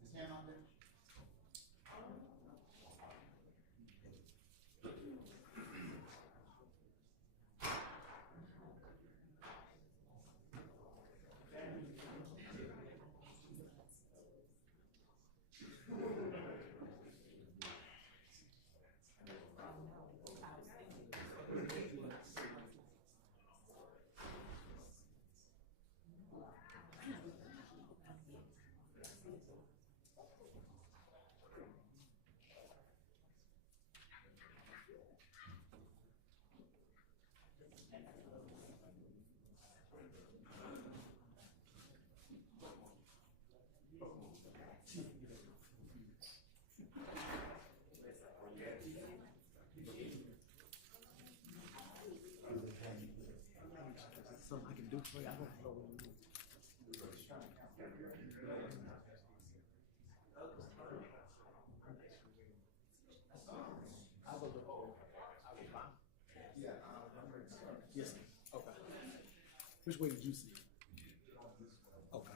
His hand on there? Something I can do for you. I don't know. I'll go look over. Yes. Okay. Which way did you see? Okay.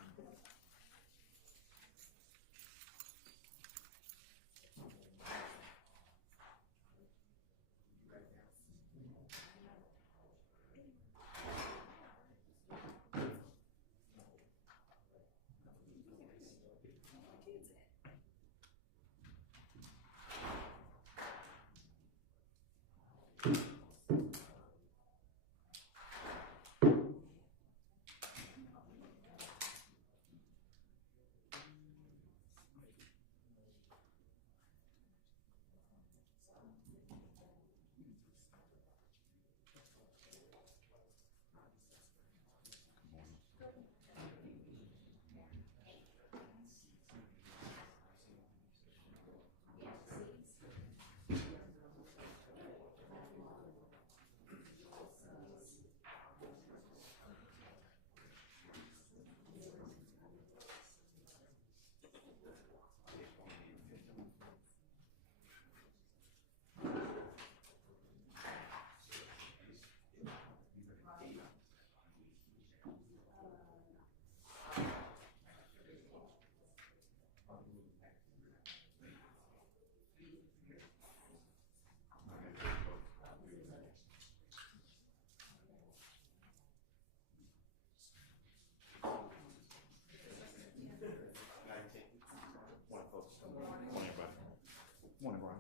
Morning, Brian.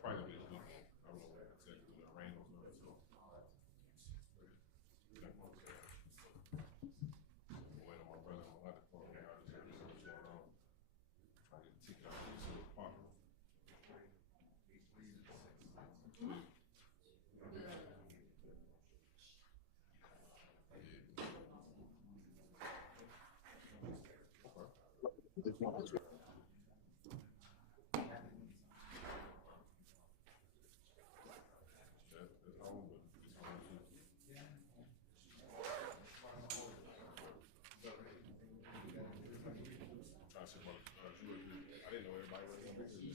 Probably this week. I don't know exactly the rain or something. So. Wait on my brother on the other phone. I just heard what's going on. Try to get a ticket out of the park. I didn't know everybody was going to be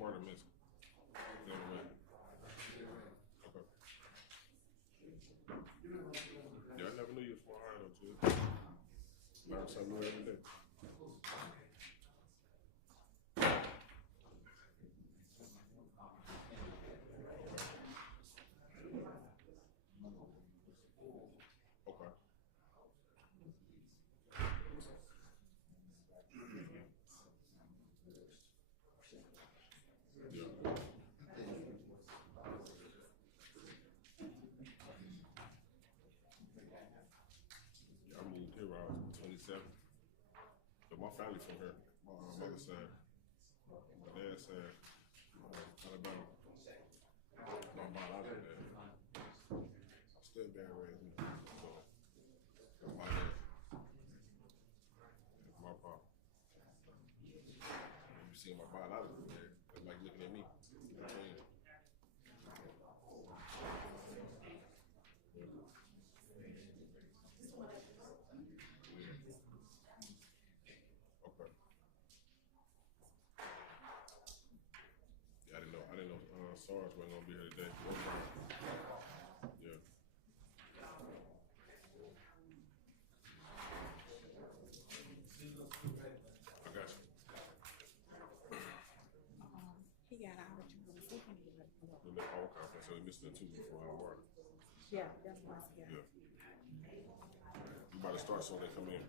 smarter mentally. You know what I mean? Okay. Yeah, I never knew you was from Ohio, too. Learn something new every day. Okay. Yeah. Yeah, I moved here when I was 27. But my family from here. My mother's side. My dad's side. Alabama. My biological dad. Still dad raised me. So, my dad. My pop. You see my biological dad. It's like looking at me. You know what I mean? Okay. Yeah, I didn't know SARS wasn't gonna be here today. Yeah. I got you. He got out of trouble. So he can't get ready for work. Oh, okay. So we missed the 2 before I work. Yeah, that's why he got Yeah. You about to start so they come in.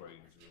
everybody in jail.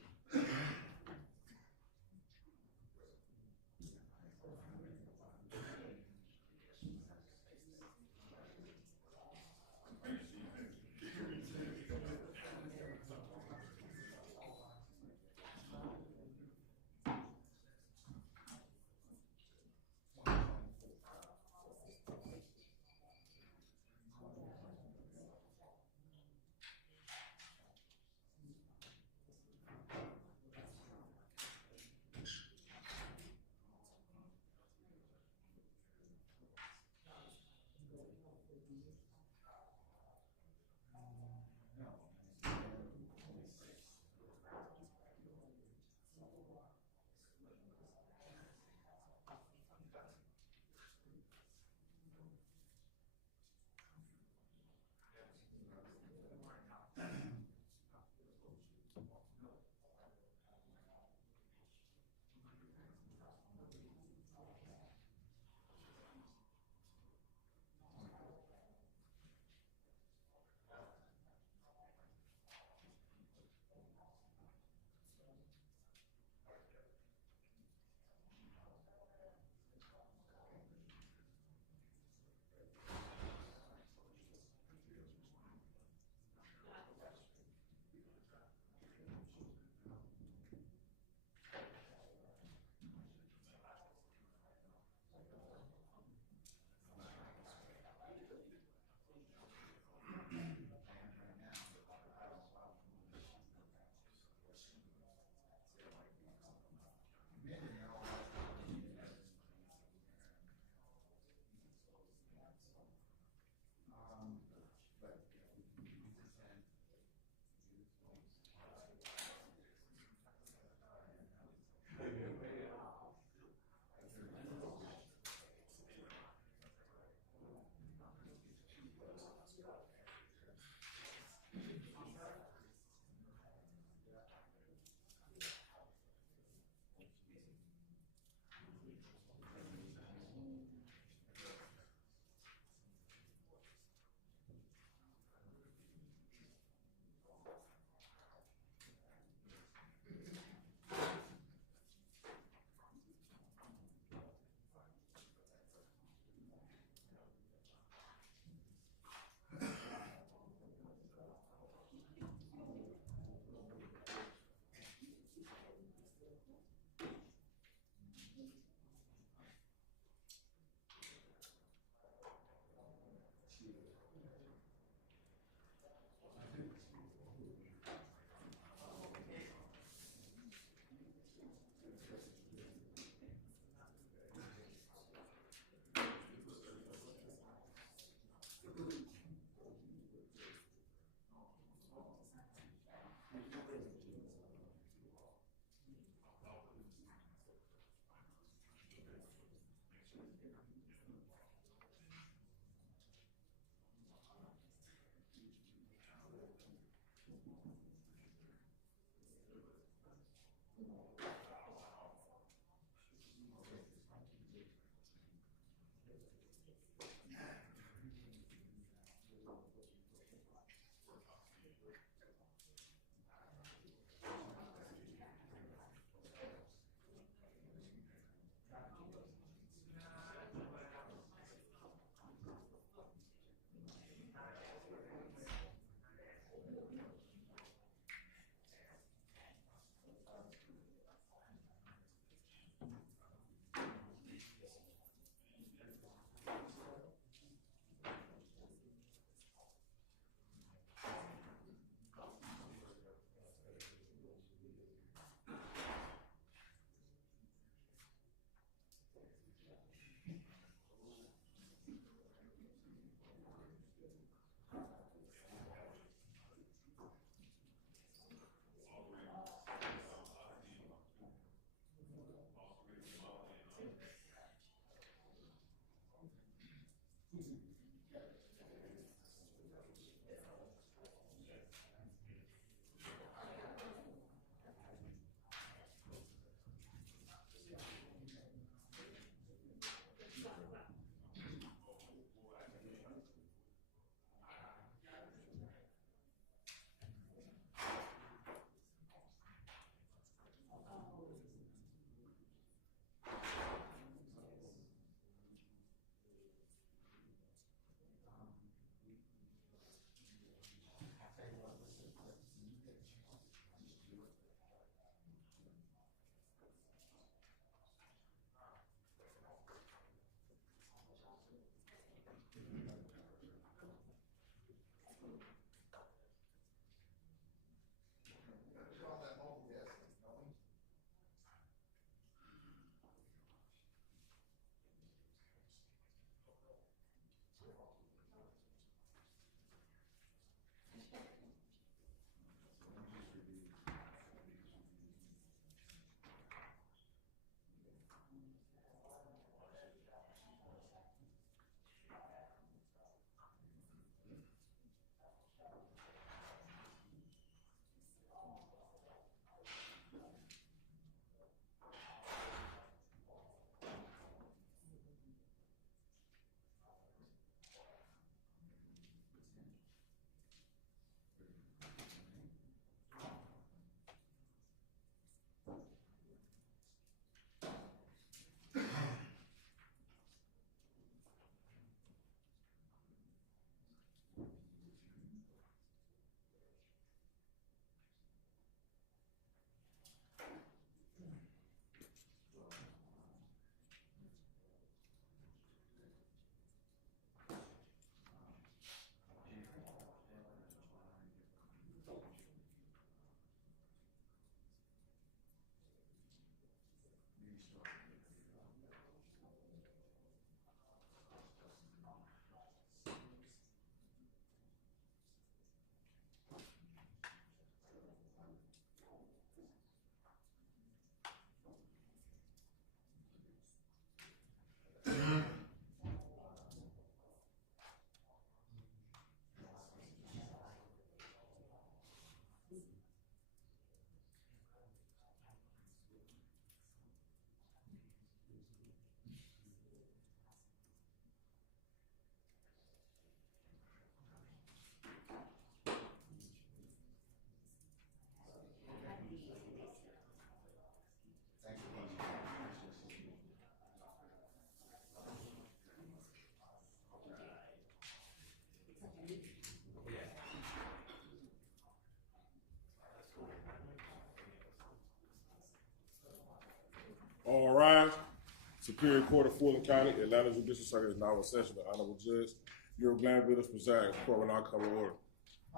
Superior Court of Fulton County, Atlanta Judicial Circuit is now in session. The Honorable Judge, your Glanville is presiding. Court will now come to order.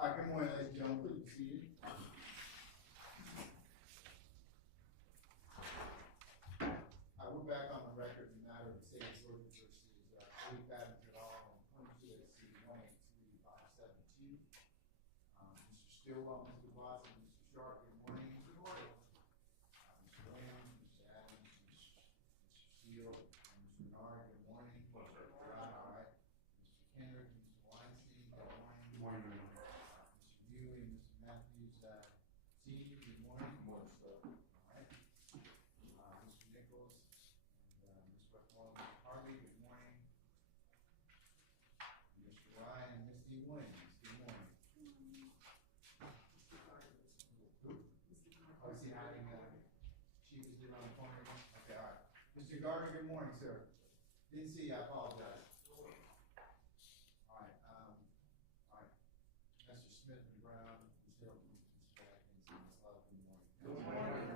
All right, good morning, ladies and gentlemen. Please be seated. We're back on the record in the matter of the state of Georgia versus Lee Babbitt et al. on 22 SC 183572. Mr. Stillwell, Mr. Watson, Mr. Sharp, good morning. Good morning. Mr. Williams, Mr. Adams, Mr. Shield, and Mr. Nard, good morning. All right. Mr. Kendrick, Mr. Weinstein, good morning. Good morning, Mr. Mewey, Mr. Matthews, Senior, good morning. Good morning, sir. All right. Mr. Nichols and Ms. Westmoreland, Mr. Harvey, good morning. Mr. Ryan and Misty Williams, good morning. Oh, is he hiding? Chief is doing on the phone again? Okay, all right. Mr. Gardner, good morning, sir. Didn't see you, I apologize. All right, Mr. Smith and Brown, Ms. Hilton, Ms. Atkins, and Ms. Love, good morning. Good morning.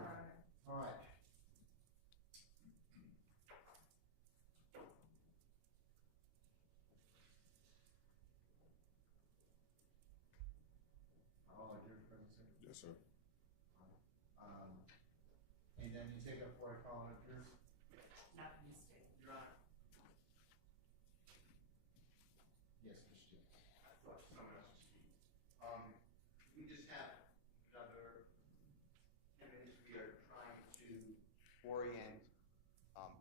All right. All right, your present, sir. Yes, sir. And then you take up for a call on yours? Not in this state. Your Honor. Yes, Mr. Chief. I thought someone else was speaking. We just have another 10 minutes. We are trying to orient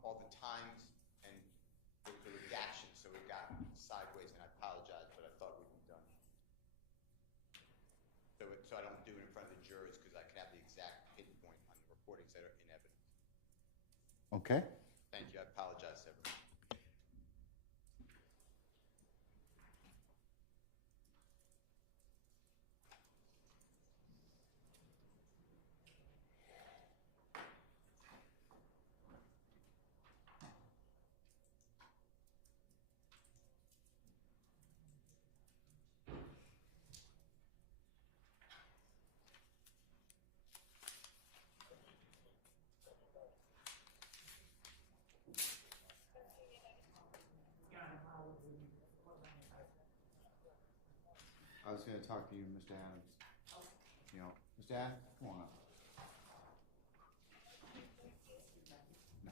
all the times and the reactions, so it got sideways, and I apologize, but I thought we'd be done. So I don't do it in front of the jurors, because I can have the exact pinpoint on the recordings that are in evidence. Okay. Thank you. I apologize, everyone. I was going to talk to you, Mr. Adams. You know, Mr. Adams, come on up. No.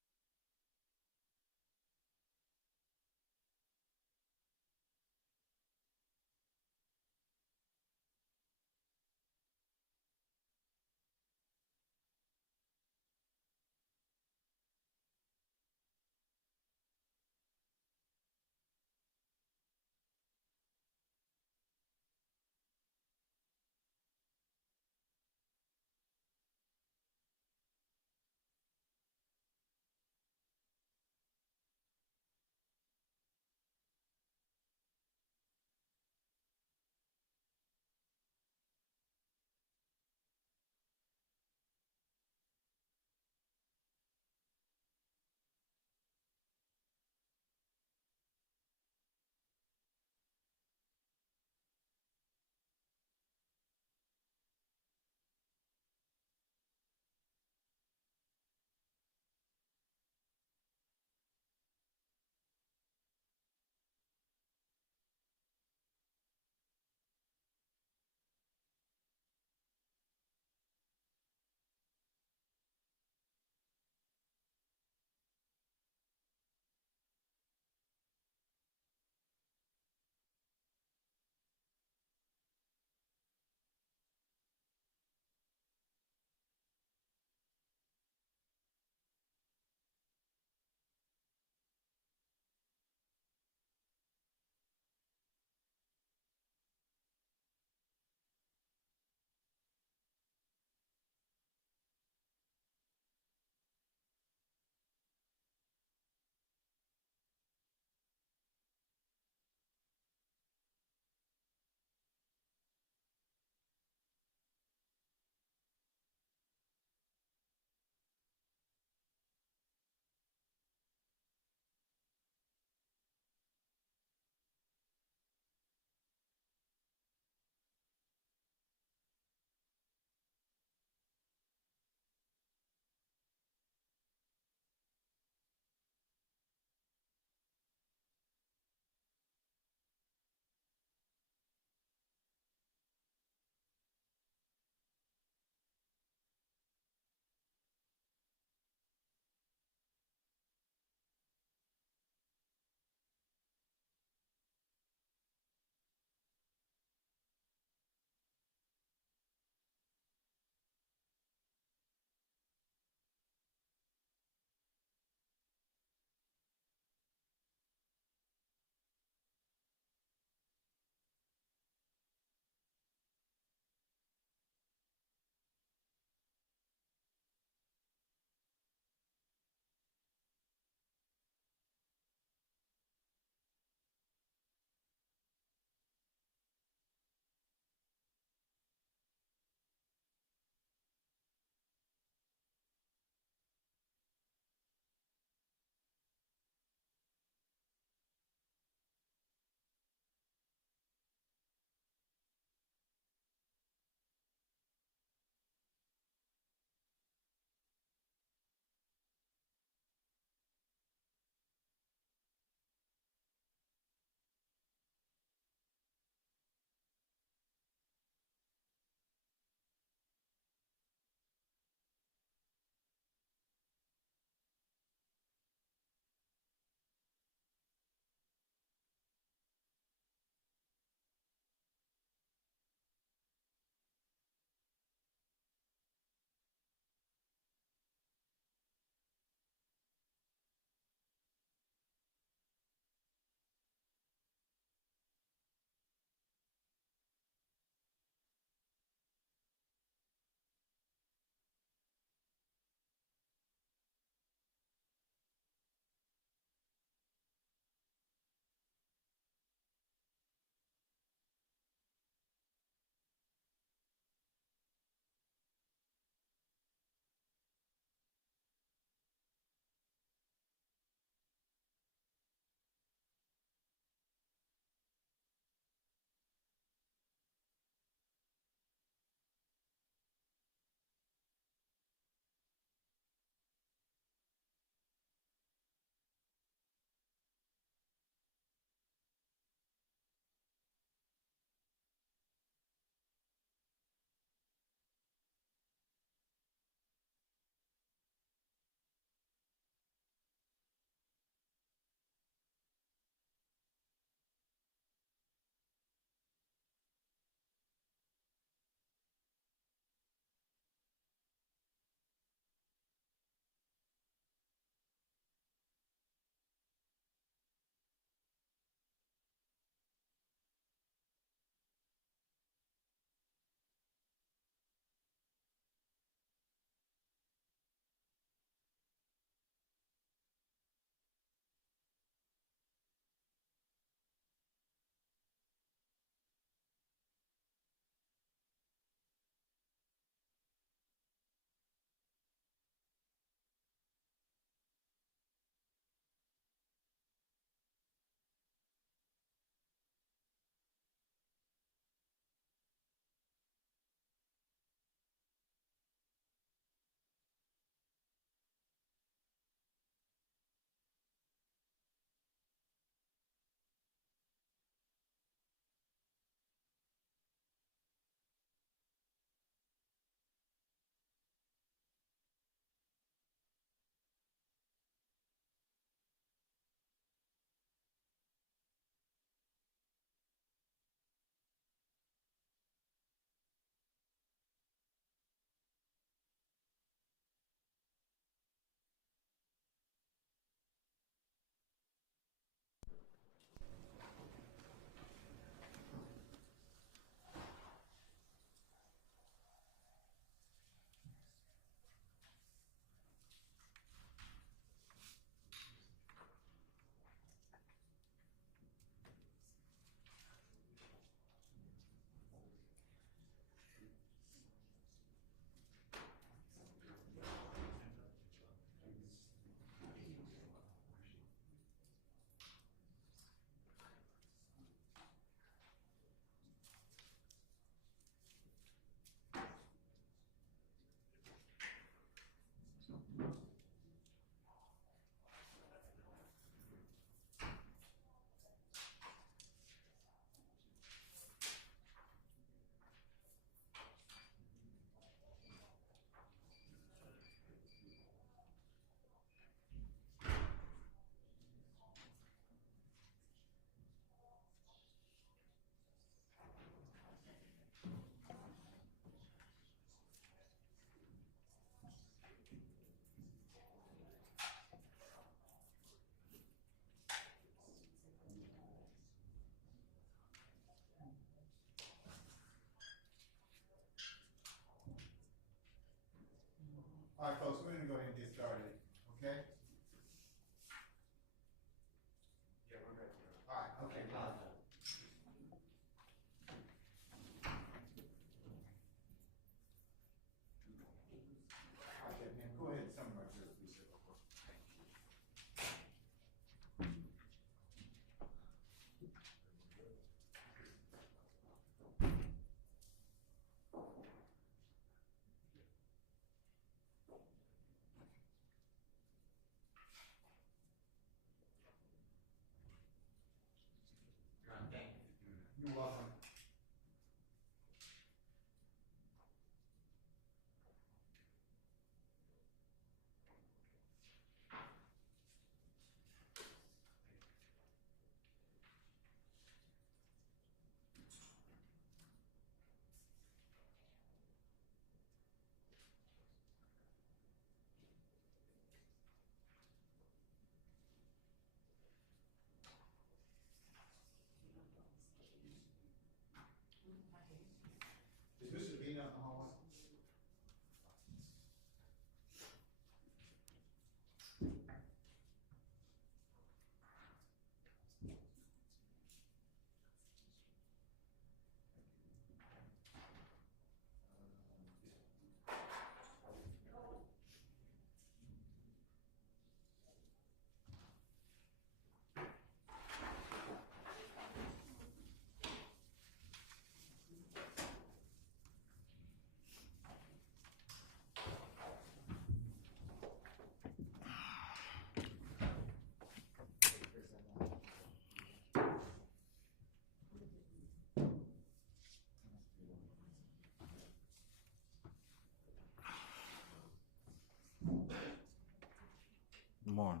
Good morning.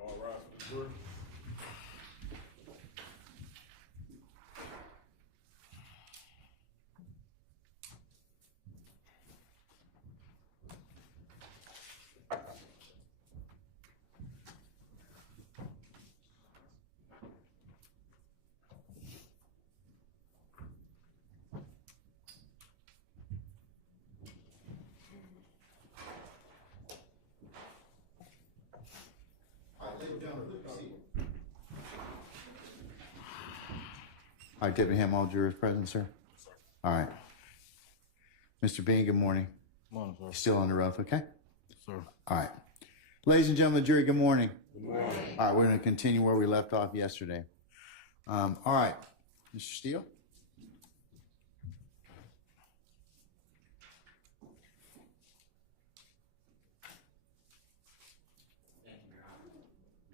All rise for the jury. All right, ladies and gentlemen, please proceed. All right, Deputy Ham, all jurors present, sir? All right. Mr. Bean, good morning. Morning, sir. You're still on the rough, okay? Sir. All right. Ladies and gentlemen, jury, good morning. Good morning. All right, we're going to continue where we left off yesterday. All right, Mr. Steele? Thank you, Your Honor.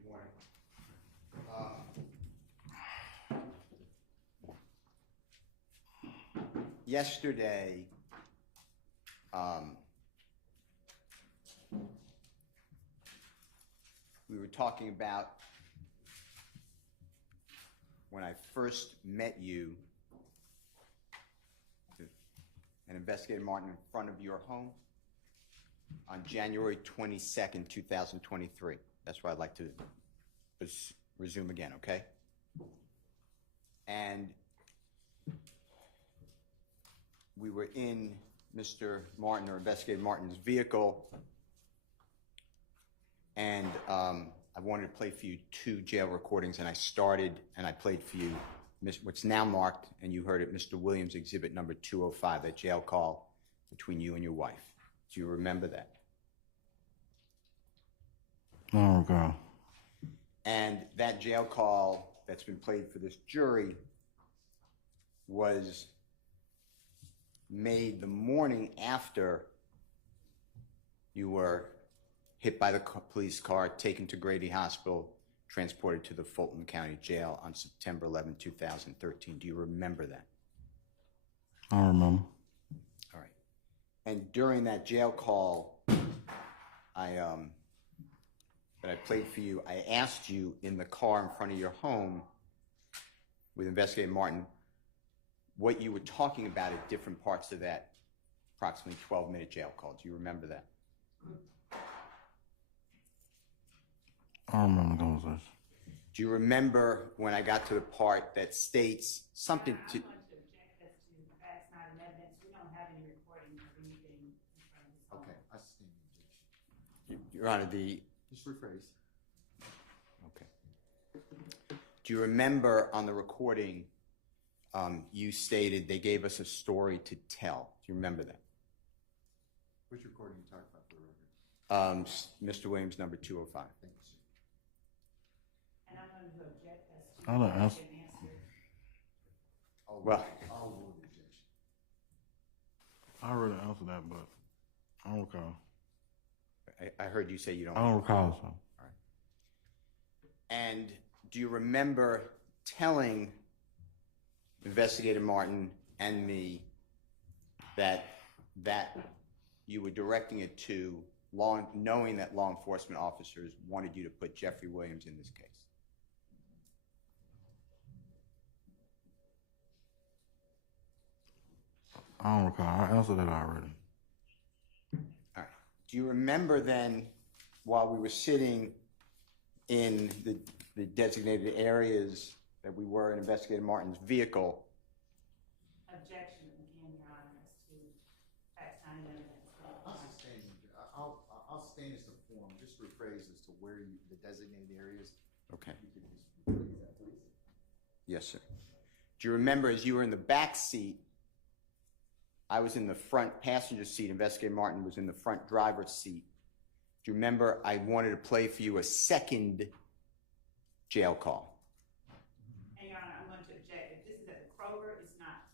Good morning. Yesterday, we were talking about when I first met you and investigated Martin in front of your home on January 22nd, 2023. That's where I'd like to resume again, okay? And we were in Mr. Martin, or Investigator Martin's vehicle, and I wanted to play for you 2 jail recordings, and I started and I played for you what's now marked, and you heard it, Mr. Williams, exhibit number 205, that jail call between you and your wife. Do you remember that? Oh, God. And that jail call that's been played for this jury was made the morning after you were hit by the police car, taken to Grady Hospital, transported to the Fulton County Jail on September 11, 2013. Do you remember that? I remember. All right. And during that jail call, that I played for you, I asked you in the car in front of your home with Investigator Martin what you were talking about at different parts of that approximately 12-minute jail call. Do you remember that? I remember the conversation. Do you remember when I got to the part that states something to... I'm going to object as to that's not an evidence. We don't have any recordings of anything in front of this home. Okay, I sustain the objection. Your Honor, the... Just rephrase. Okay. Do you remember on the recording you stated they gave us a story to tell? Do you remember that? Which recording you talked about for the record? Mr. Williams, number 205. Thank you, sir. And I'm going to object as to I don't ask. an answer. Well- I'll rule the objection. I already answered that, but I don't recall. I heard you say you don't. I don't recall, so. And do you remember telling Investigator Martin and me that you were directing it to knowing that law enforcement officers wanted you to put Jeffery Williams in this case? I don't recall. I answered that already. All right. Do you remember then, while we were sitting in the designated areas that we were in Investigator Martin's vehicle? Objection again, Your Honor, as to facts not in evidence. I'll sustain, I'll sustain as a form, just rephrase as to where you, the designated areas. Okay. You could just rephrase that, please. Yes, sir. Do you remember, as you were in the back seat, I was in the front passenger seat, Investigator Martin was in the front driver's seat. Do you remember I wanted to play for you a second jail call? And Your Honor, I'm going to object. If this is at the Kroger, it's not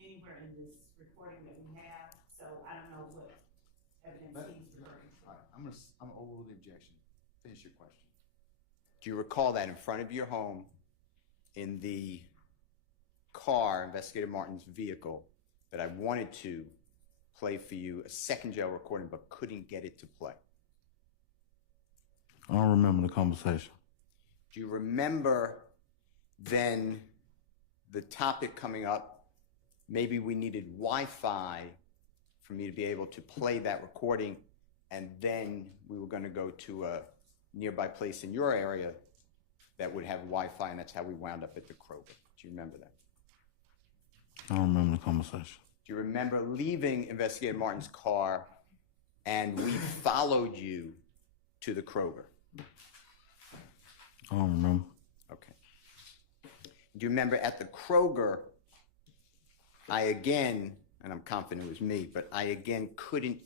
anywhere in this recording that we have, so I don't know what evidence he's referring to. All right, I'm gonna overrule the objection. Finish your question. Do you recall that in front of your home, in the car, Investigator Martin's vehicle, that I wanted to play for you a second jail recording but couldn't get it to play? I don't remember the conversation. Do you remember then the topic coming up, maybe we needed Wi-Fi for me to be able to play that recording, and then we were going to go to a nearby place in your area that would have Wi-Fi, and that's how we wound up at the Kroger. Do you remember that? I don't remember the conversation. Do you remember leaving Investigator Martin's car and we followed you to the Kroger? I don't remember. Okay. Do you remember at the Kroger, I again, and I'm confident it was me, but I again couldn't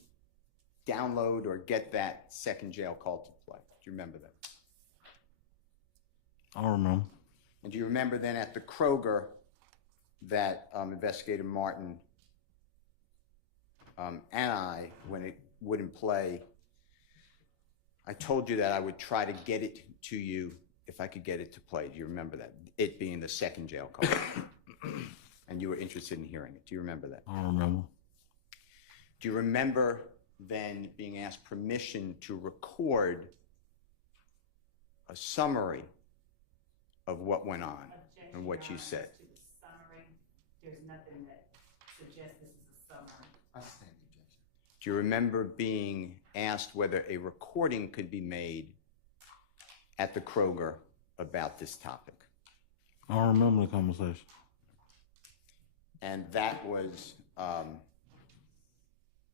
download or get that second jail call to play? Do you remember that? I don't remember. And do you remember then at the Kroger that Investigator Martin and I, when it wouldn't play, I told you that I would try to get it to you if I could get it to play. Do you remember that? It being the second jail call. And you were interested in hearing it. Do you remember that? I don't remember. Do you remember then being asked permission to record a summary of what went on and what you said? To the summary, there's nothing that suggests this is a summary. I sustain the objection. Do you remember being asked whether a recording could be made at the Kroger about this topic? I don't remember the conversation. And that was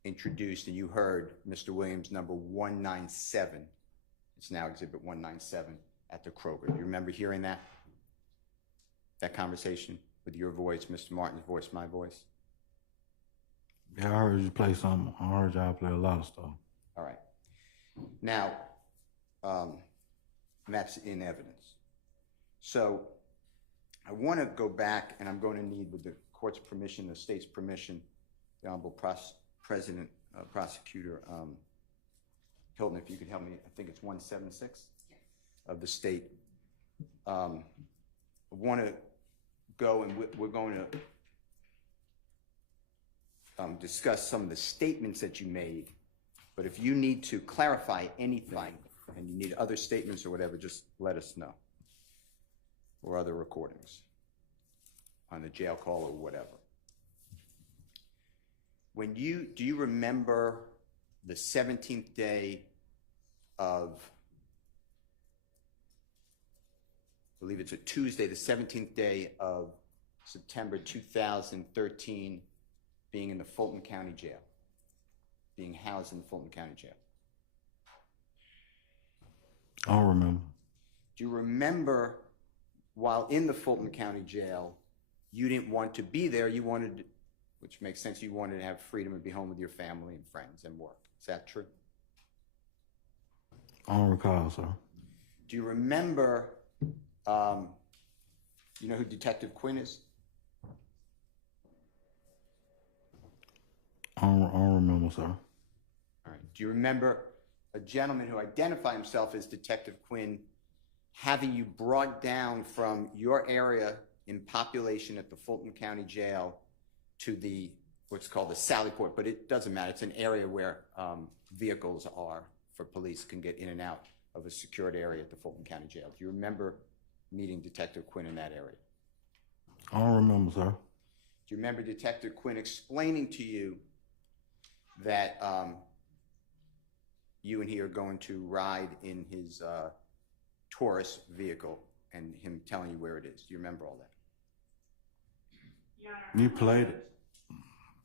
introduced, and you heard Mr. Williams number 197. It's now Exhibit 197 at the Kroger. Do you remember hearing that? That conversation with your voice, Mr. Martin's voice, my voice? Yeah, I heard you play something. I heard y'all play a lot of stuff. All right. Now, that's in evidence. So I want to go back, and I'm going to need, with the court's permission, the state's permission, the Honorable Prosecutor Hilton, if you could help me, I think it's 176 of the state. I want to go, and we're going to discuss some of the statements that you made, but if you need to clarify anything and you need other statements or whatever, just let us know, or other recordings on the jail call or whatever. Do you remember the 17th day of, I believe it's a Tuesday, the 17th day of September 2013, being in the Fulton County Jail, being housed in the Fulton County Jail? I don't remember. Do you remember, while in the Fulton County Jail, you didn't want to be there, you wanted, which makes sense, you wanted to have freedom and be home with your family and friends and work. Is that true? I don't recall, sir. Do you remember, you know who Detective Quinn is? I don't remember, sir. All right. Do you remember a gentleman who identified himself as Detective Quinn having you brought down from your area in population at the Fulton County Jail to the what's called the Sally Port, but it doesn't matter. It's an area where vehicles are for police can get in and out of a secured area at the Fulton County Jail. Do you remember meeting Detective Quinn in that area? I don't remember, sir. Do you remember Detective Quinn explaining to you that you and he are going to ride in his Taurus vehicle and him telling you where it is? Do you remember all that? Your Honor, You played it.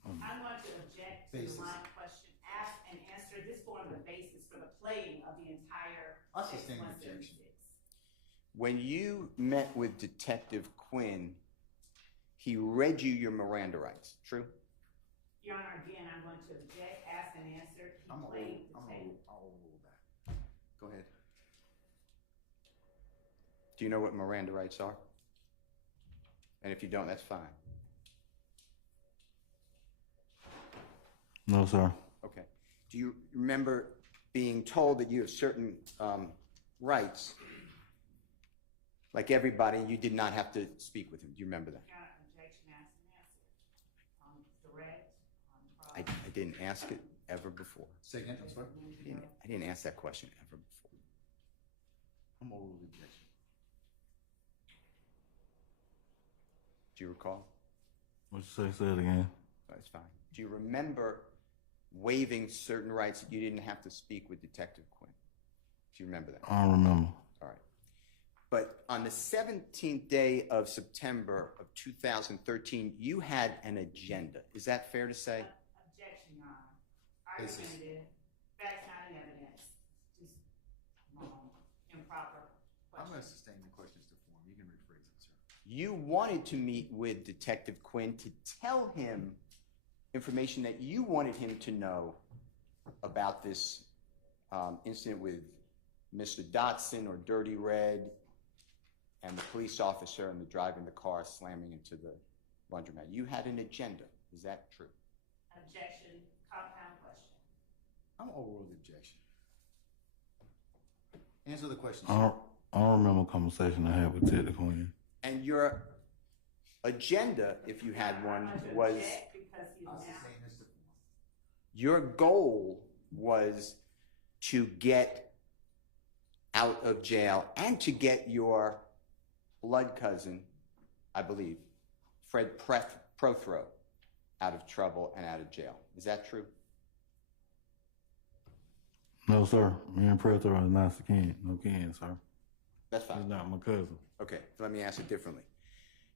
I want to object to the line of question asked and answer. This formed the basis for the playing of the entire I'll text sustain the 176. When you met with Detective Quinn, he read you your Miranda rights, true? Your Honor, again, I'm going to object, ask and answer. He I'll played the tape. overrule that. Go ahead. Do you know what Miranda rights are? And if you don't, that's fine. No, sir. Okay. Do you remember being told that you have certain rights, like everybody, you did not have to speak with him? Do you remember that? Your Honor, objection, ask and answer. Direct, cross. I didn't ask it ever before. Say again, I'm sorry? I didn't ask that question ever before. I'm overruled objection. Do you recall? What you say? Say it again. That's fine. Do you remember waiving certain rights that you didn't have to speak with Detective Quinn? Do you remember that? I don't remember. All right. But on the 17th day of September of 2013, you had an agenda. Is that fair to say? Objection, Your Honor. Argumentative, facts not in evidence, just improper I'm going to question. sustain the questions to form. You can rephrase it, sir. You wanted to meet with Detective Quinn to tell him information that you wanted him to know about this incident with Mr. Dotson or Dirty Red and the police officer and the driving the car slamming into the laundromat. You had an agenda. Is that true? Objection, compound question. I'm overruled objection. Answer the question, I sir. don't remember a conversation I had with Detective Quinn. And your agenda, if you had one, I'm going to was object because he's I'll now. sustain this to form. your goal was to get out of jail and to get your blood cousin, I believe, Fred Prothro, out of trouble and out of jail. Is that true? No, sir. Me and Predator are not kin. No kin, sir. That's He's fine. not my cousin. Okay, let me ask it differently.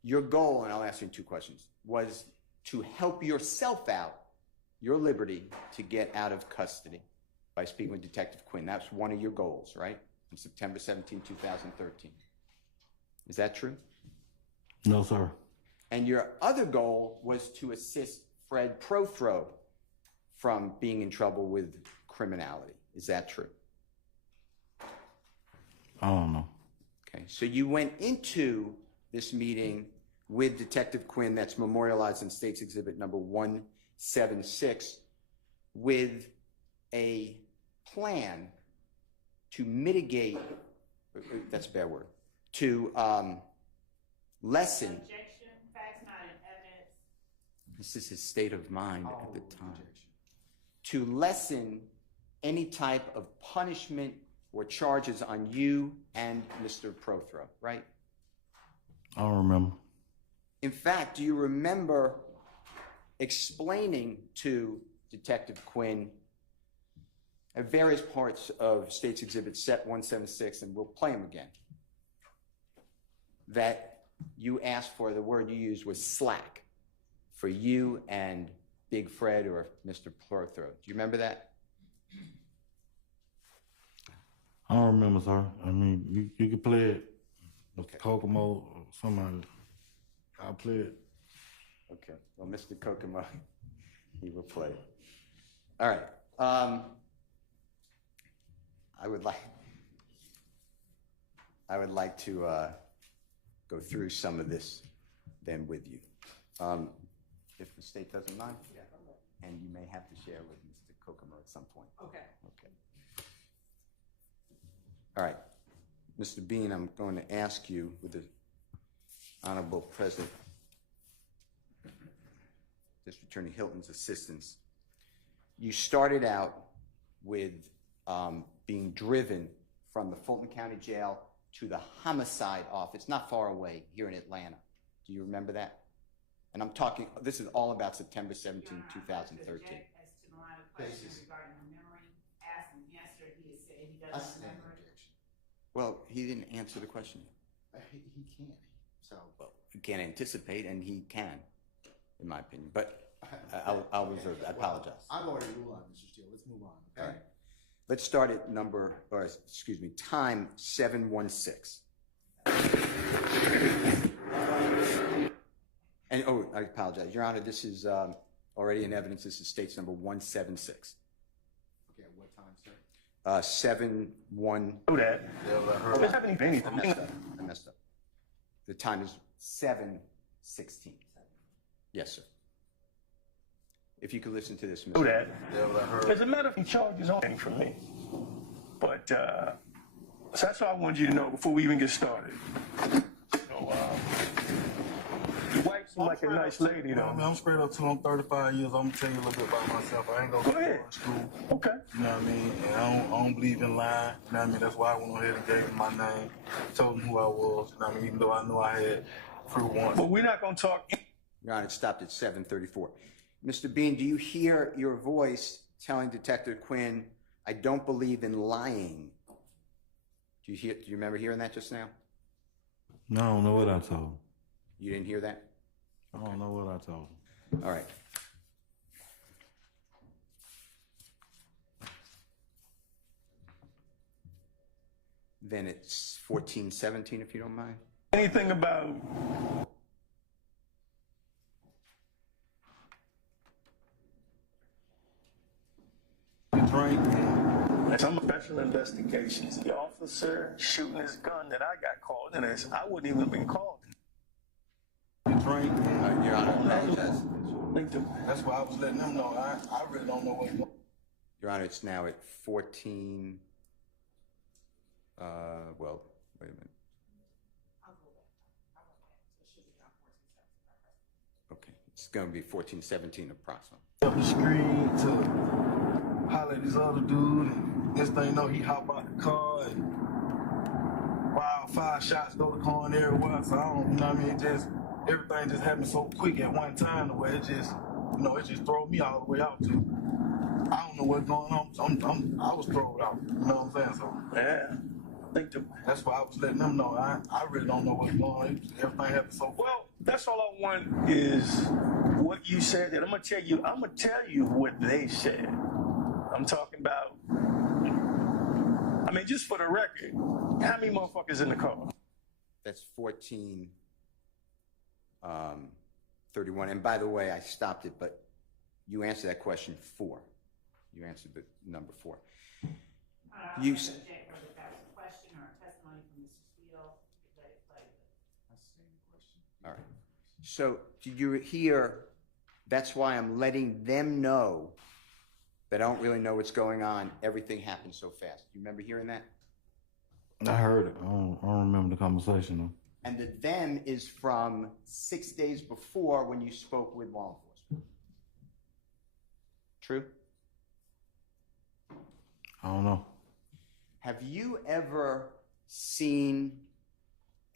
Your goal, and I'll ask you two questions, was to help yourself out, your liberty, to get out of custody by speaking with Detective Quinn. That's one of your goals, right? On September 17, 2013. Is that true? No, sir. And your other goal was to assist Fred Prothro from being in trouble with criminality. Is that true? I don't know. Okay, so you went into this meeting with Detective Quinn, that's memorialized in State's Exhibit number 176, with a plan to mitigate, that's a bad word, to lessen, Objection, facts not in evidence. this is his state of mind I'll at the overrule time, objection. to lessen any type of punishment or charges on you and Mr. Prothro, right? I don't remember. In fact, do you remember explaining to Detective Quinn at various parts of State's Exhibit Set 176, and we'll play them again, that you asked for, the word you used was slack, for you and Big Fred or Mr. Prothro. Do you remember that? I don't remember, sir. I mean, you can play it. Okay. Kokomo or somebody. I'll play it. Okay, well, Mr. Kokomo, he will play it. All right. I would like to go through some of this then with you, if the state doesn't mind. and you may have to share with Mr. Kokomo at some point. Okay. Okay. All right. Mr. Bean, I'm going to ask you, with the Honorable President, District Attorney Hilton's assistance, you started out with being driven from the Fulton County Jail to the homicide office, not far away, here in Atlanta. Do you remember that? And I'm talking, this is all about September 17, 2013. As to the line of questioning regarding the memory, asked him yesterday, he had said he I doesn't stand remember it. objection. Well, he didn't answer the question. He can't, so. Well, he can't anticipate, and he can, in my opinion. But I'll reserve that. I apologize. I've already ruled on Mr. Steele. Let's move on, All okay? right. Let's start at time 716. And, oh, I apologize. Your Honor, this is already in evidence. This is states number 176. Okay, what time, sir? 7-1. Do that. What's happening? I messed up. The time is 7:16. Yes, sir. If you could listen to this, Mr. Do that. As a matter of fact, charges on anything from me. But so that's all I wanted you to know before we even get started. So, your wife seems like a nice lady, though. I'm straight up till I'm 35 years. I'm gonna tell you a little bit about myself. I ain't gonna Go ahead. to school. Okay. You know what I mean? And I don't believe in lying. You know what I mean? That's why I went on ahead and gave him my name, told him who I was. You know what I mean? Even though I knew I had fruit once. But we're not gonna talk. Your Honor, it stopped at 7:34. Mr. Bean, do you hear your voice telling Detective Quinn, I don't believe in lying? Do you remember hearing that just now? No, I don't know what I told him. You didn't hear that? I don't know what I told him. All right. Then it's 14:17, if you don't mind. Anything about Drink. some special investigations? The officer shooting his gun that I got called in this, I wouldn't even have been called. Drink. Your Honor, I apologize. That's why I was letting them know. I really don't know what. Your Honor, it's now at 14. Well, wait a minute. Okay, it's going to be 14:17 approximately. Up the street to holler at this other dude. And this thing, know he hop out the car and wild 5 shots go to car and everywhere. So I don't, you know what I mean? Just everything just happened so quick at one time, the way it just, you know, it just throw me all the way out too. I don't know what's going on. I was thrown out. You know what I'm saying? So Yeah. that's why I was letting them know. I really don't know what's going on. Everything happened so quick. Well, that's all I want is what you said. That I'm gonna tell you what they said. I'm talking about. I mean, just for the record, how many motherfuckers in the car? That's 14:31. And by the way, I stopped it, but you answered that question 4. You answered the number 4. You Whether that was a question or a testimony from Mr. Steele, let it play. That's the same question. All right. So did you hear? That's why I'm letting them know that I don't really know what's going on. Everything happened so fast. You remember hearing that? I heard it. I don't remember the conversation though. And the them is from 6 days before when you spoke with law enforcement. True? I don't know. Have you ever seen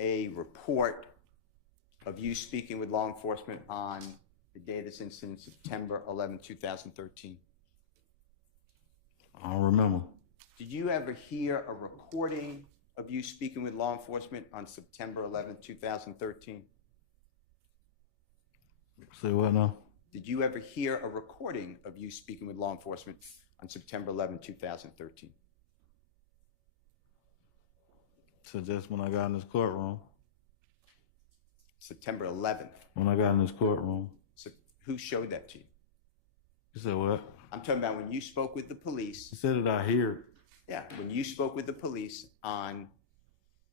a report of you speaking with law enforcement on the day of this incident, September 11, 2013? I don't remember. Did you ever hear a recording of you speaking with law enforcement on September 11, 2013? Say what now? Did you ever hear a recording of you speaking with law enforcement on September 11, 2013? So just when I got in this courtroom. September 11th. When I got in this courtroom. So who showed that to you? You said what? I'm talking about when you spoke with the police. You said it, I hear it. Yeah, when you spoke with the police on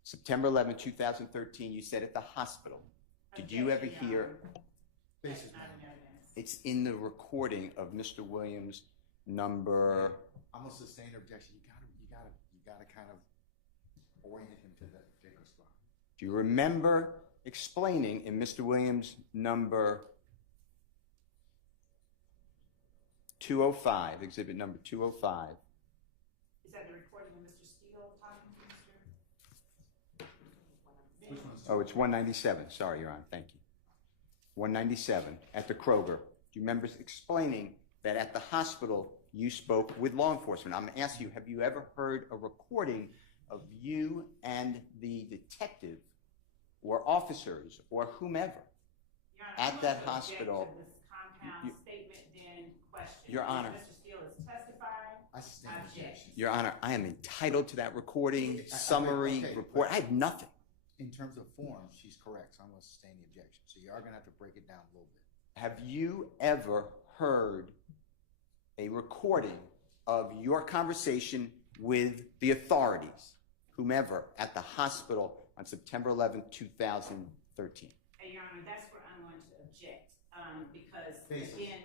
September 11, 2013, you said at the hospital. Did you ever hear? It's in the recording of Mr. Williams number. I'm gonna sustain objection. You gotta kind of orient him to that particular spot. Do you remember explaining in Mr. Williams number 205, exhibit number 205? Is that the recording of Mr. Steele talking to Mr.? Which one's? Oh, it's 197. Sorry, Your Honor. Thank you. 197 at the Kroger. Do you remember explaining that at the hospital you spoke with law enforcement? I'm asking you, have you ever heard a recording of you and the detective or officers or whomever at that hospital? This compound statement then question. Your Honor. Mr. Steele is testifying. I sustain objection. Your Honor, I am entitled to that recording, summary, okay, report. I have nothing. In terms of form, she's correct, so I'm gonna sustain the objection. So you are gonna have to break it down a little bit. Have you ever heard a recording of your conversation with the authorities, whomever, at the hospital on September 11, 2013? Hey, Your Honor, that's where I'm going to object, because Basis. again,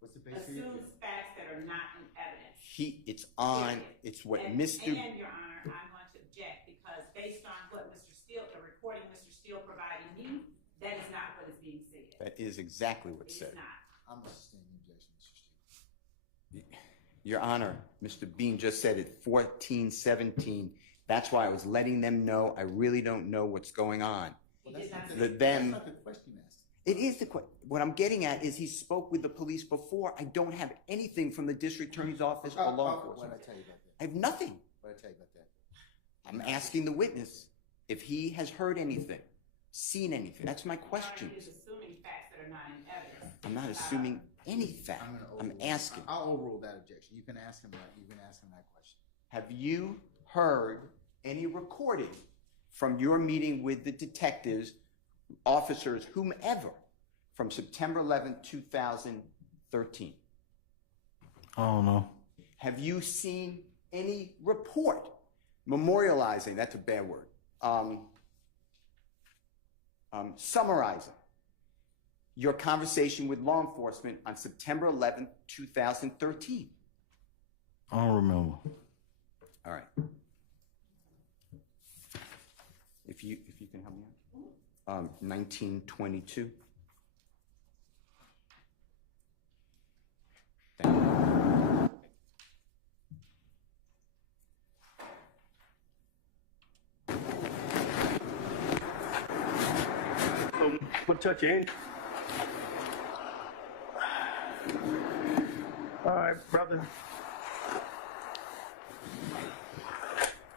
What's the basis of your assumes facts that are not in evidence. It's on, it's what And, Mr. And, Your Honor, I'm going to object because based on what Mr. Steele, the recording Mr. Steele provided me, that is not what is being said. That is exactly what's It said. is not. I'm gonna sustain the objection, Mr. Steele. Your Honor, Mr. Bean just said it, 1417. That's why I was letting them know I really don't know what's going on. He did not say That's That's not the question you asked. It is the question. What I'm getting at is he spoke with the police before. I don't have anything from the district attorney's office or law What enforcement. did I tell you about that? I have nothing. What did I tell you about that? I'm asking the witness if he has heard anything, seen anything. That's my question. Your Honor, he is assuming facts that are not in evidence. I'm not assuming any fact. I'm asking. I'll overrule that objection. You can ask him that. You can ask him that question. Have you heard any recording from your meeting with the detectives, officers, whomever, from September 11, 2013? I don't know. Have you seen any report memorializing, that's a bad word, summarizing your conversation with law enforcement on September 11, 2013? I don't remember. All right. If you can help me out. 1922. Thank you. What touch you in? All right, brother.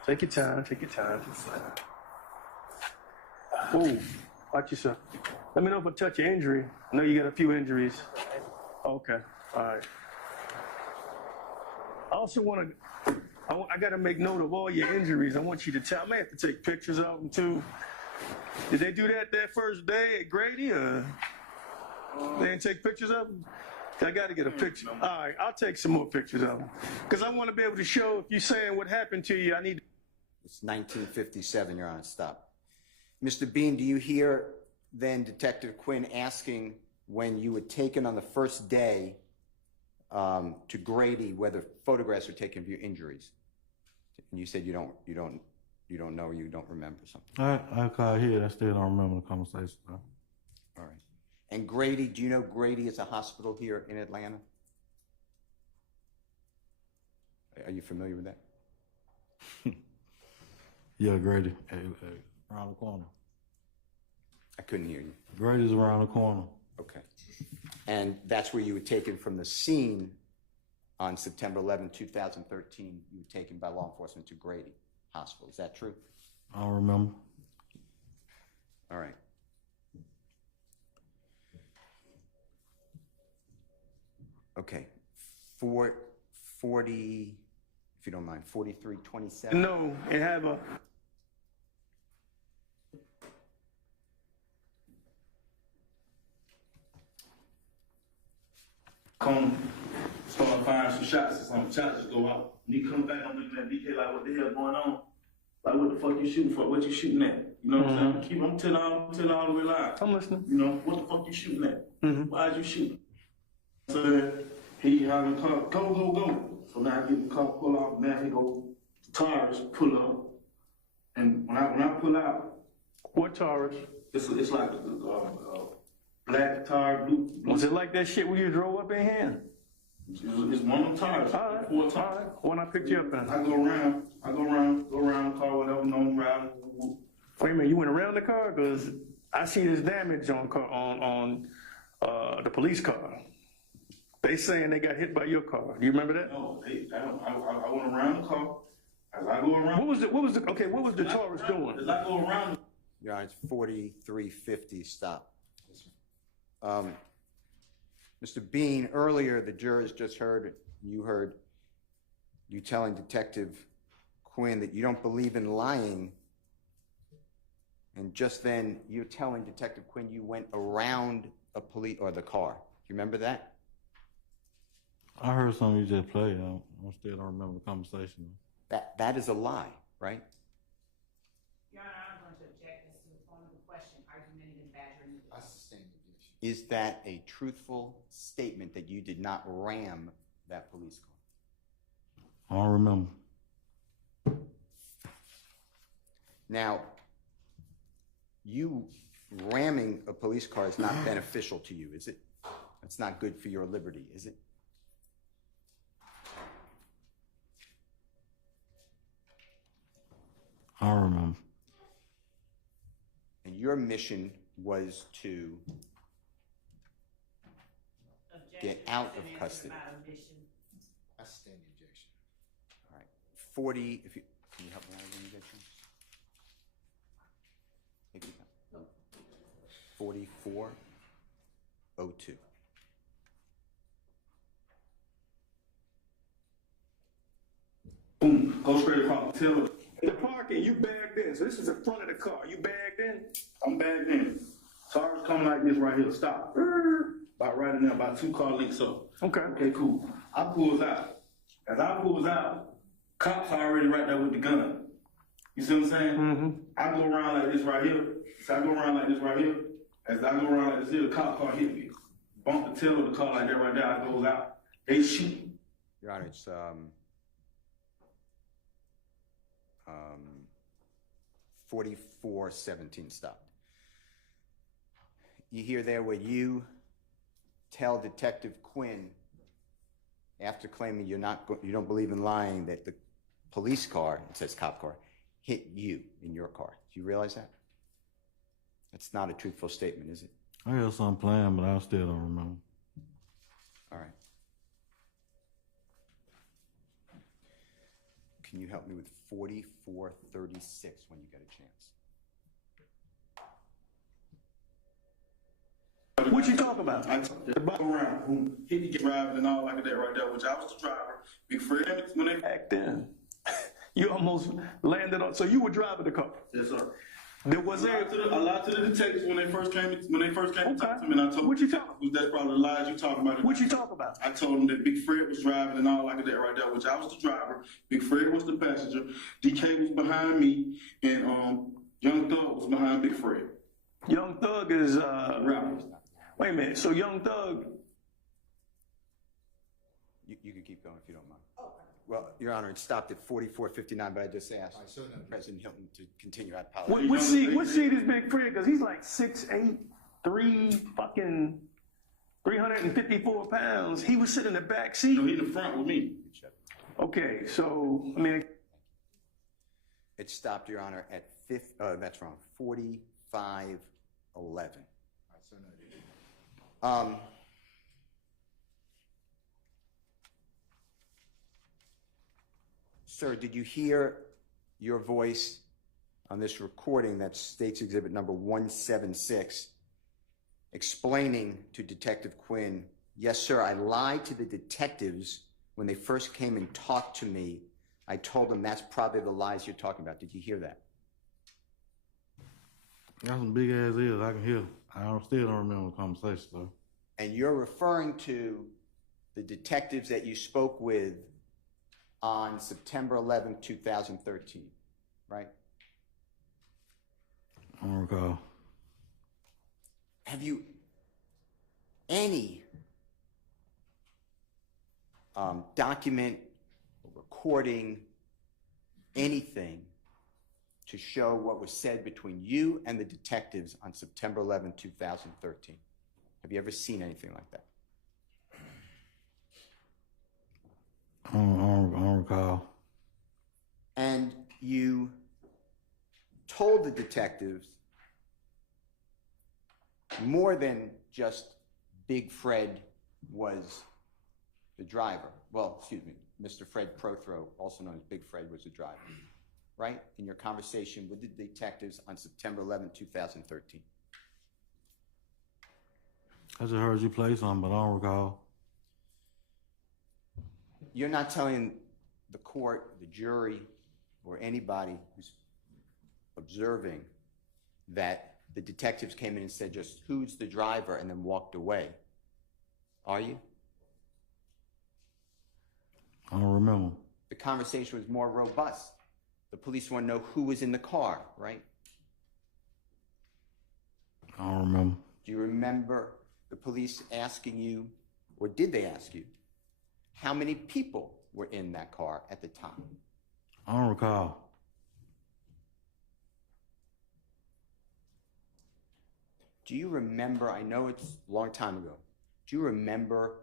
Take your time, take your time. Ooh, watch yourself. Let me know if I touch your injury. I know you got a few injuries. Okay, all right. I also want to, I got to make note of all your injuries. I want you to tell, I may have to take pictures of them too. Did they do that first day at Grady, or they didn't take pictures of them? I got to get a picture. All right, I'll take some more pictures of them. Because I want to be able to show if you're saying what happened to you, I need. It's 1957, Your Honor, stop. Mr. Bean, do you hear then Detective Quinn asking when you were taken on the first day to Grady whether photographs were taken of your injuries? And you said you don't know, or you don't remember something. I call here. I still don't remember the conversation. Though. All right. And Grady, do you know Grady is a hospital here in Atlanta? Are you familiar with that? Yeah, Grady. Hey, around the corner. I couldn't hear you. Grady's around the corner. Okay. And that's where you were taken from the scene on September 11, 2013. You were taken by law enforcement to Grady Hospital. Is that true? I don't remember. All right. Okay. 40, if you don't mind, 4327? No, it have a. Come start firing some shots or something. Shots just go out. When he come back, I'm looking at DK like, what the hell going on? Like, what the fuck you shooting for? What you shooting at? You know what I'm saying? I'm telling all the way live. I'm listening. You know, what the fuck you shooting at? Mhm. Why'd you shoot? So he had the car, go. So now I get the car, pull out, now he go, tires pull up. And when I pull out, What tires? it's like black tire, blue. Was it like that shit when you drove up in here? It's one of them tires. All right, Four all tires. right. When I picked you up in. I go around the car, whatever, no round. Wait a minute, you went around the car? Because I see this damage on the police car. They saying they got hit by your car. Do you remember that? No, I went around the car. As I go around. What was the Taurus doing? As I go around. Your Honor, it's 4350, stop. Mr. Bean, earlier the jurors just heard you telling Detective Quinn that you don't believe in lying, and just then you're telling Detective Quinn you went around the car. Do you remember that? I heard something you just played. I still don't remember the conversation. That is a lie, right? Your Honor, I'm going to object as to the form of the question, argumentative and badgering. I sustain the objection. Is that a truthful statement that you did not ram that police car? I don't remember. Now, you ramming a police car is not beneficial to you, is it? It's not good for your liberty, is it? I don't remember. And your mission was to get out of custody. I sustain the objection. All right. 40, can you help me out with the objection? 4402. Boom, go straight across the tiller. The parking, you bagged in. So this is the front of the car. You bagged in? I'm bagged in. Tires coming like this right here, stop. About right in there, about 2 car lengths up. Okay, cool. I pulls out. As I pulls out, cops are already right there with the gun. You see what I'm saying? Mm-hmm. I go around like this right here. So I go around like this right here. As I go around like this here, the cop car hit me. Bump the tail of the car like that right there. I goes out. They shoot. Your Honor, it's 4417, stop. You hear there where you tell Detective Quinn, after claiming you don't believe in lying, that the police car, it says cop car, hit you in your car. Do you realize that? That's not a truthful statement, is it? I got something planned, but I still don't remember. All right. Can you help me with 4436 when you get a chance? What you talking about? I go around, boom, hit you driving and all like that right there, which I was the driver. Big Fred, when they Back then. You almost landed on, so you were driving the car. Yes, sir. There was I lied to the detectives when they first came to talk to me, and I told What you talking? that's probably the lies you talking about. What you talking about? I told them that Big Fred was driving and all like that right there, which I was the driver. Big Fred was the passenger. DK was behind me, and Young Thug was behind Big Fred. Young Thug is Rapper. wait a minute. So Young Thug. You can keep going if you don't mind. Well, Your Honor, it stopped at 4459, but I just asked President Hilton to continue. I apologize. What seat is Big Fred? Because he's like 6'8", 354 pounds. He was sitting in the back seat. No, he in the front with me. Okay, so I mean, it stopped, Your Honor, at 4511. Sir, did you hear your voice on this recording that states exhibit number 176 explaining to Detective Quinn, yes, sir, I lied to the detectives when they first came and talked to me. I told them that's probably the lies you're talking about. Did you hear that? Got some big ass ears. I can hear. Still don't remember the conversation, sir. And you're referring to the detectives that you spoke with on September 11, 2013, right? I don't recall. Have you any document, recording, anything to show what was said between you and the detectives on September 11, 2013? Have you ever seen anything like that? I don't recall. And you told the detectives more than just Big Fred was the driver. Well, excuse me, Mr. Fred Prothro, also known as Big Fred, was the driver, right? In your conversation with the detectives on September 11, 2013. I just heard you play something, but I don't recall. You're not telling the court, the jury, or anybody who's observing that the detectives came in and said just, who's the driver, and then walked away. Are you? I don't remember. The conversation was more robust. The police want to know who was in the car, right? I don't remember. Do you remember the police asking you, or did they ask you, how many people were in that car at the time? I don't recall. Do you remember, I know it's a long time ago, do you remember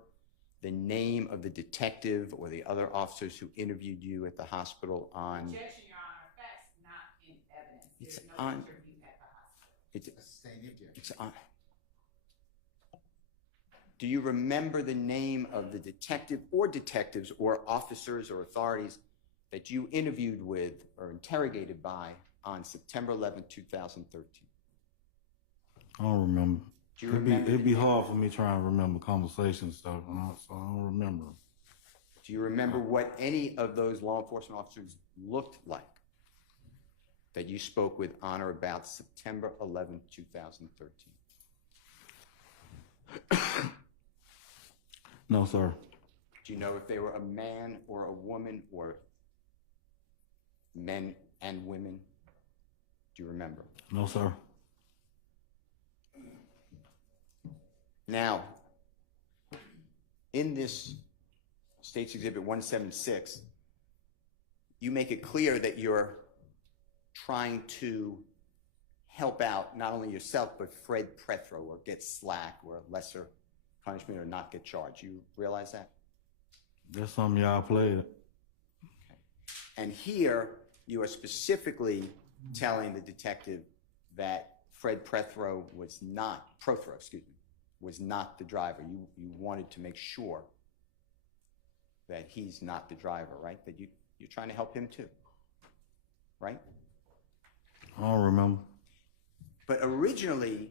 the name of the detective or the other officers who interviewed you at the hospital on... Objection, Your Honor. Facts not in evidence. It's There's no on... interview at the hospital. It's on... Do you remember the name of the detective or detectives or officers or authorities that you interviewed with or interrogated by on September 11, 2013? I don't remember. Do you remember? It'd be hard for me trying to remember conversation stuff, so I don't remember. Do you remember what any of those law enforcement officers looked like that you spoke with on or about September 11, 2013? No, sir. Do you know if they were a man or a woman or men and women? Do you remember? No, sir. Now, in this State's Exhibit 176, you make it clear that you're trying to help out not only yourself, but Fred Prothro, or get slack or lesser punishment or not get charged. You realize that? That's something y'all played. Okay. And here, you are specifically telling the detective that Fred Prothro was not the driver. You wanted to make sure that he's not the driver, right? That you're trying to help him too, right? I don't remember. But originally,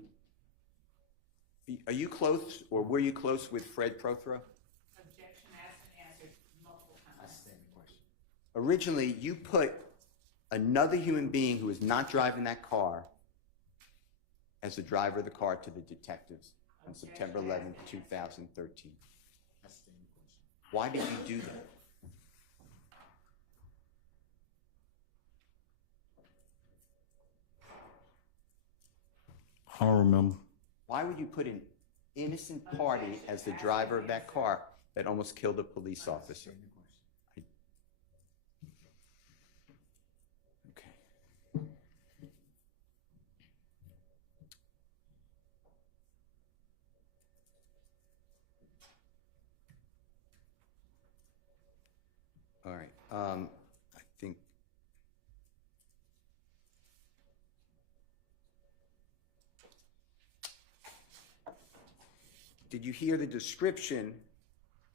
are you close, or were you close with Fred Prothro? Objection asked and answered multiple times. Originally, you put another human being who is not driving that car as the driver of the car to the detectives on September 11, 2013. Why did you do that? I don't remember. Why would you put an innocent party as the driver of that car that almost killed a police officer? Okay. All right. I think. Did you hear the description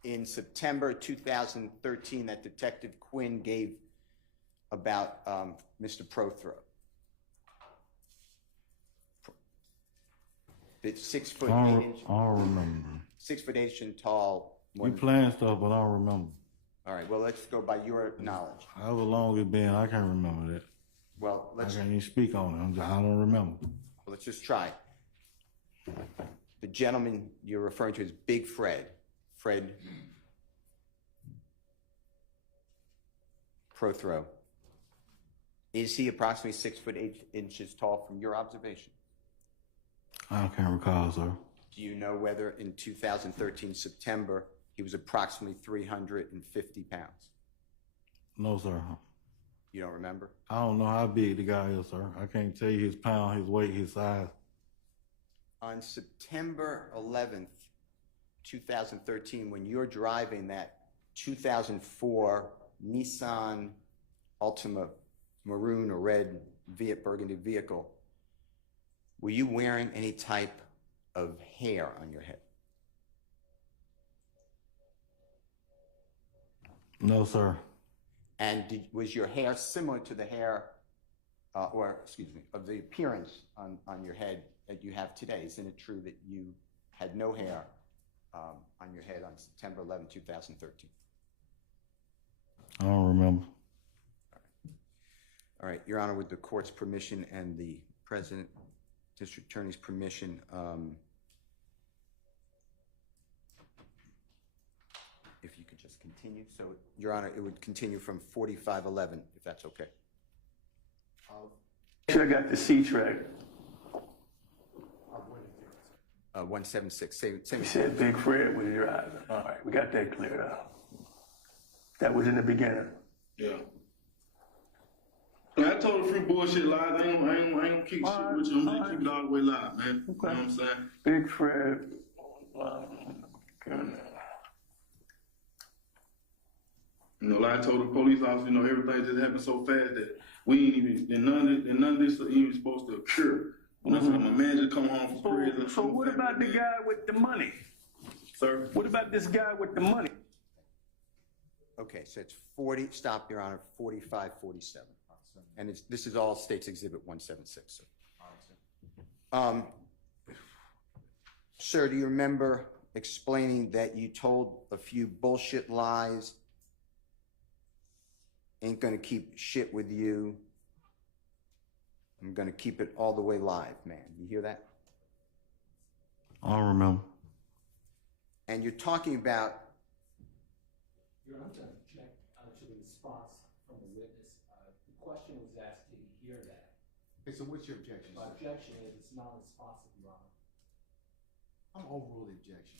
in September 2013 that Detective Quinn gave about Mr. Prothro? The 6 foot 8 inch. I don't remember. 6 foot 8 inch tall. You playing stuff, but I don't remember. All right. Well, let's go by your knowledge. However long it's been, I can't remember that. Well, I can't even speak on it. I don't remember. Let's just try. The gentleman you're referring to is Big Fred. Fred Prothro. Is he approximately 6'8" tall from your observation? I can't recall, sir. Do you know whether in 2013 September he was approximately 350 pounds? No, sir. You don't remember? I don't know how big the guy is, sir. I can't tell you his pound, his weight, his size. On September 11th, 2013, when you're driving that 2004 Nissan Altima maroon or red burgundy vehicle, were you wearing any type of hair on your head? No, sir. And was your hair similar to the hair, of the appearance on your head that you have today? Isn't it true that you had no hair on your head on September 11, 2013? I don't remember. All right, Your Honor, with the court's permission and the President, District Attorney's permission, if you could just continue. So, Your Honor, it would continue from 4511, if that's okay. I got the C-track. 176. You said Big Fred was driving. All right, we got that cleared up. That was in the beginning. Yeah. I told a few bullshit lies. I ain't gonna keep shit with you. I'm gonna keep it all the way live, man. Okay. You know what I'm saying? Big Fred. You know, like I told the police officer, you know, everything just happened so fast that we ain't even, none of this is even supposed to occur. You know, so my manager come home from prison. So what about the guy with the money? Sir? What about this guy with the money? Okay, so it's 40, stop, Your Honor, 4547. And this is all State's Exhibit 176, sir. Sir, do you remember explaining that you told a few bullshit lies? Ain't gonna keep shit with you. I'm gonna keep it all the way live, man. You hear that? I don't remember. And you're talking about... Your Honor, I'm going to object to the response from the witness. The question was asked, did he hear that? Okay, so what's your objection? My objection is it's non-responsive, Your Honor. I'm overrule the objection.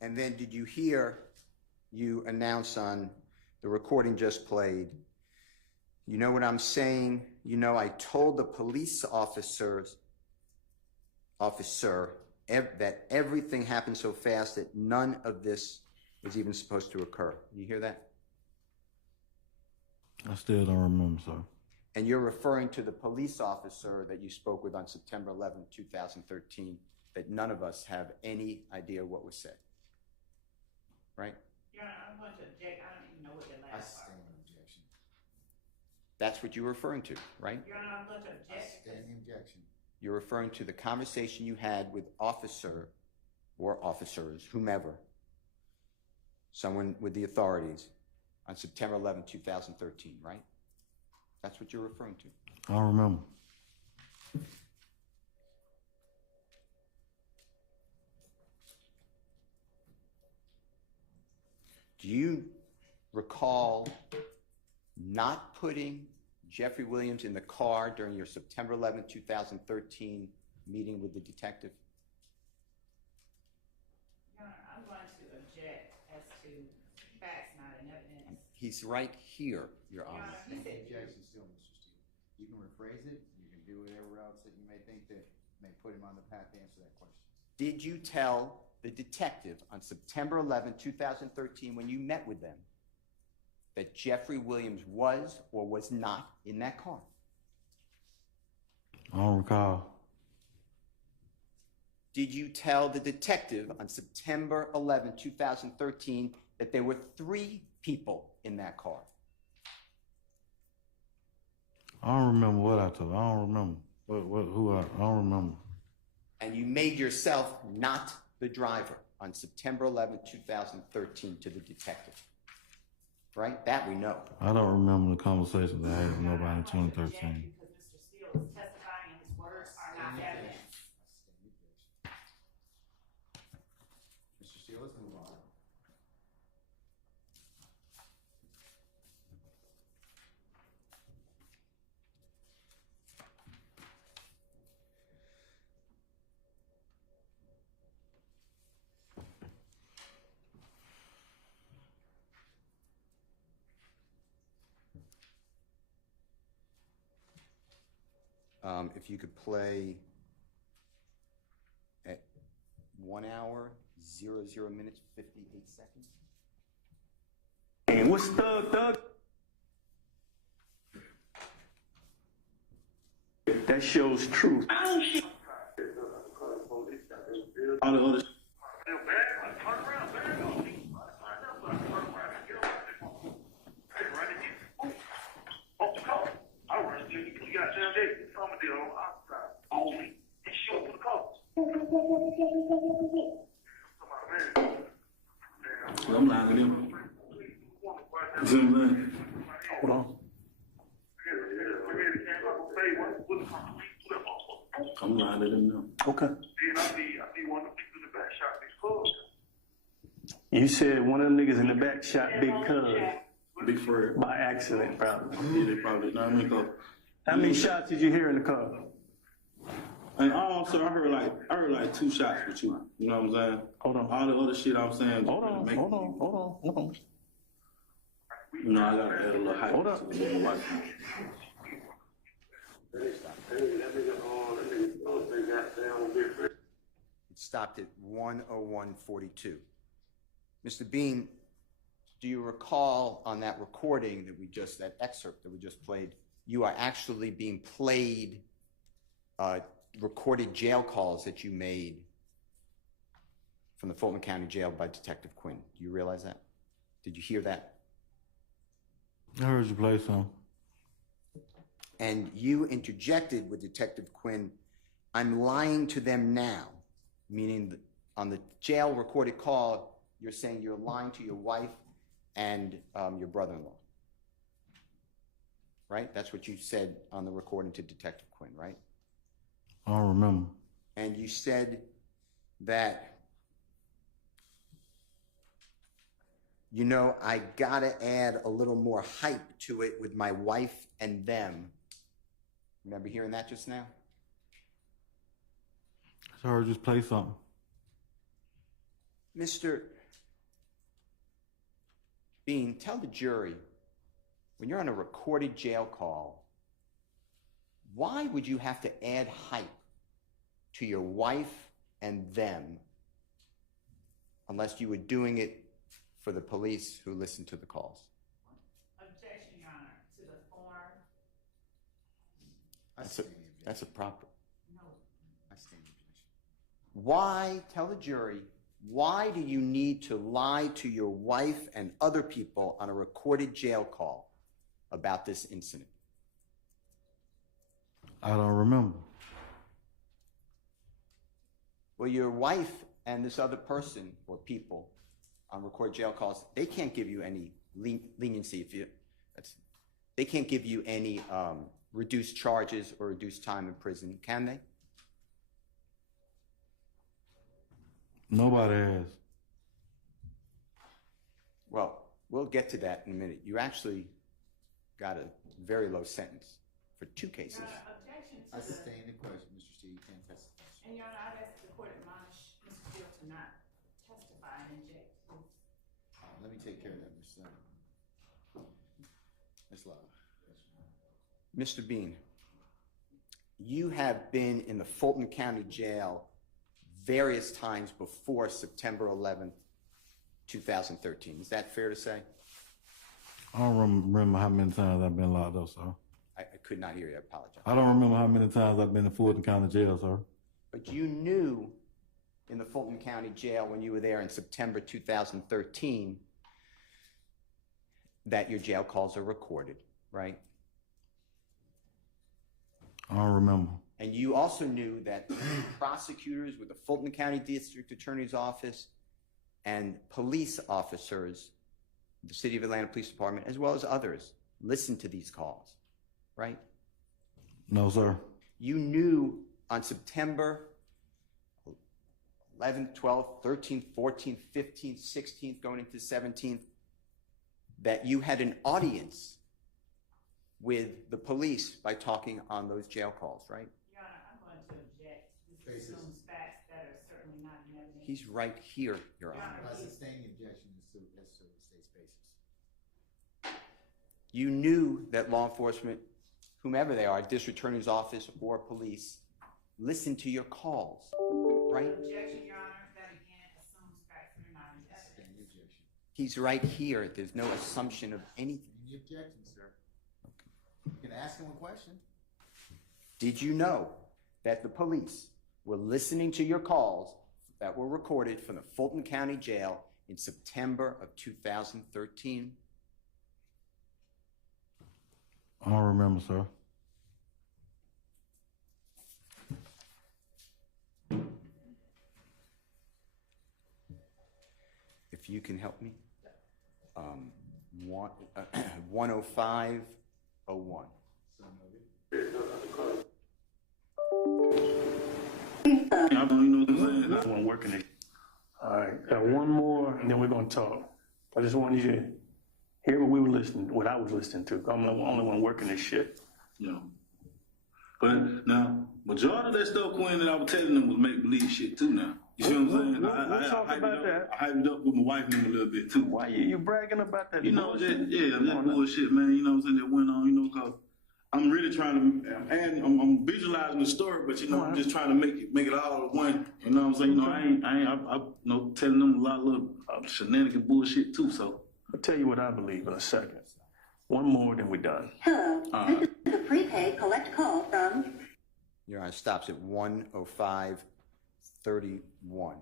And then did you hear you announce on the recording just played, you know what I'm saying? You know, I told the police officer that everything happened so fast that none of this was even supposed to occur. You hear that? I still don't remember, sir. And you're referring to the police officer that you spoke with on September 11, 2013, that none of us have any idea what was said. Right? Your Honor, I'm going to object. I don't even know what the I last part stand was. in objection. That's what you're referring to, right? Your Honor, I'm going to I object. stand in objection. You're referring to the conversation you had with officer or officers, whomever, someone with the authorities on September 11, 2013, right? That's what you're referring to. I don't remember. Do you recall not putting Jeffery Williams in the car during your September 11, 2013 meeting with the detective? Your Honor, I'm going to object as to facts, not an evidence. He's right here, Your Your Honor. Honor, he said Objection still, Mr. Steele. You can rephrase it. You can do whatever else that you may think that may put him on the path to answer that question. Did you tell the detective on September 11, 2013, when you met with them, that Jeffery Williams was or was not in that car? I don't recall. Did you tell the detective on September 11, 2013, that there were 3 people in that car? I don't remember what I told. I don't remember. I don't remember. And you made yourself not the driver on September 11, 2013 to the detective. Right? That we know. I don't remember the conversations I had with nobody in 2013. because Mr. Steele is testifying and his words are not evidence. Mr. Steele, let's move on. if you could play at 1 hour, 00 minutes, 58 seconds. And what's Thug? That shows truth. All the other I'm lying to them. You see what I'm saying? Hold on. I'm lying to them now. Okay. You said one of them niggas in the back shot Big Cuz. Big Fred. By accident, probably. Yeah, they probably, you know what I mean? 'Cause How many shots did you hear in the car? and also, I heard like 2 shots with you. You know what I'm saying? Hold on. All the other shit I'm saying. Hold on. You know, I gotta add a little hype Hold to up. the little life. It stopped at 1:01:42. Mr. Bean, do you recall on that recording that excerpt that we just played, you are actually being played recorded jail calls that you made from the Fulton County Jail by Detective Quinn? Do you realize that? Did you hear that? I heard you play some. And you interjected with Detective Quinn, "I'm lying to them now," meaning that on the jail recorded call, you're saying you're lying to your wife and your brother-in-law. Right? That's what you said on the recording to Detective Quinn, right? I don't remember. And you said that, you know, I gotta add a little more hype to it with my wife and them. Remember hearing that just now? I heard you play something. Mr. Bean, tell the jury, when you're on a recorded jail call, why would you have to add hype to your wife and them unless you were doing it for the police who listened to the calls? Objection, Your Honor, to the form. That's a proper. No. I stand objection. Why, tell the jury, why do you need to lie to your wife and other people on a recorded jail call about this incident? I don't remember. Well, your wife and this other person or people on recorded jail calls, they can't give you any leniency if you, they can't give you any reduced charges or reduced time in prison, can they? Nobody has. Well, we'll get to that in a minute. You actually got a very low sentence for 2 cases. Your Honor, objection to I the, sustain the question, Mr. Steele, you can't testify. and Your Honor, I'd ask the court admonish Mr. Steele to not testify and inject. Let me take care of that, Mr. Ms. Love. Mr. Bean, you have been in the Fulton County Jail various times before September 11th, 2013. Is that fair to say? I don't remember how many times I've been locked up, sir. I could not hear you. I apologize. I don't remember how many times I've been in Fulton County Jail, sir. But you knew in the Fulton County Jail when you were there in September 2013 that your jail calls are recorded, right? I don't remember. And you also knew that prosecutors with the Fulton County District Attorney's Office and police officers, the City of Atlanta Police Department, as well as others, listened to these calls, right? No, sir. You knew on September 11th, 12th, 13th, 14th, 15th, 16th, going into 17th, that you had an audience with the police by talking on those jail calls, right? Your Honor, I'm going to object. This assumes facts that are certainly not in evidence. He's right here, Your Honor. I sustain the objection as to the state's basis. You knew that law enforcement whomever they are, district attorney's office or police, listen to your calls, right? Objection, Your Honor, that again assumes facts that are not in evidence. He's right here. There's no assumption of anything. Any objections, sir? You can ask him a question. Did you know that the police were listening to your calls that were recorded from the Fulton County Jail in September of 2013? I don't remember, sir. If you can help me. 10501. I don't even know what I'm saying. That's one working it. All right, got one more, and then we're gonna talk. I just wanted you to hear what I was listening to. I'm the only one working this shit. Yeah. But now, majority of that stuff, Quinn, that I was telling them was make believe shit too. Now, you see what I'm saying? We'll talk about that. I hyped it up with my wife and them a little bit too. Why you bragging about that? You know, bullshit? that bullshit, man. You know what I'm saying? That went on, cause I'm really trying to, and I'm visualizing the story, but I'm just trying to make it all one. You know what I'm saying? I telling them a lot of little shenanigan bullshit too. So I'll tell you what I believe in a second. One more, then we're done. Hello, this is a prepaid collect call from... Your Honor, stops at 10531.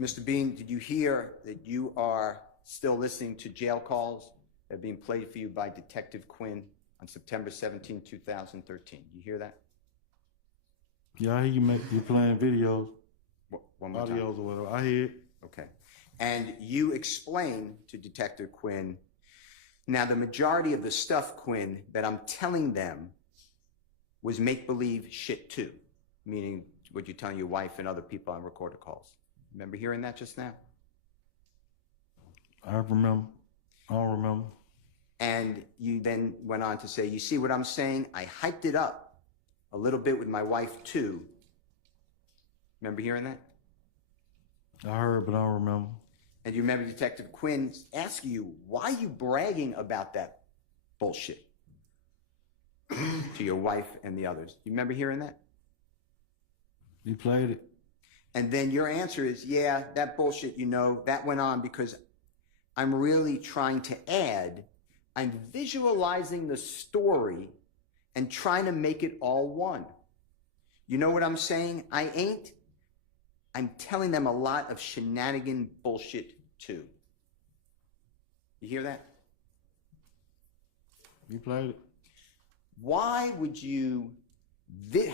Mr. Bean, did you hear that you are still listening to jail calls that are being played for you by Detective Quinn on September 17, 2013? You hear that? Yeah, I hear you playing videos, One more time. audios or whatever. I hear it. Okay. And you explain to Detective Quinn, now the majority of the stuff, Quinn, that I'm telling them was make-believe shit too, meaning what you're telling your wife and other people on recorded calls. Remember hearing that just now? I remember. I don't remember. And you then went on to say, you see what I'm saying? I hyped it up a little bit with my wife too. Remember hearing that? I heard, but I don't remember. And you remember Detective Quinn asking you, why are you bragging about that bullshit to your wife and the others? You remember hearing that? You played it. And then your answer is, yeah, that bullshit, that went on because I'm really trying to add, I'm visualizing the story and trying to make it all one. You know what I'm saying? I'm telling them a lot of shenanigan bullshit too. You hear that? You played it. Why would you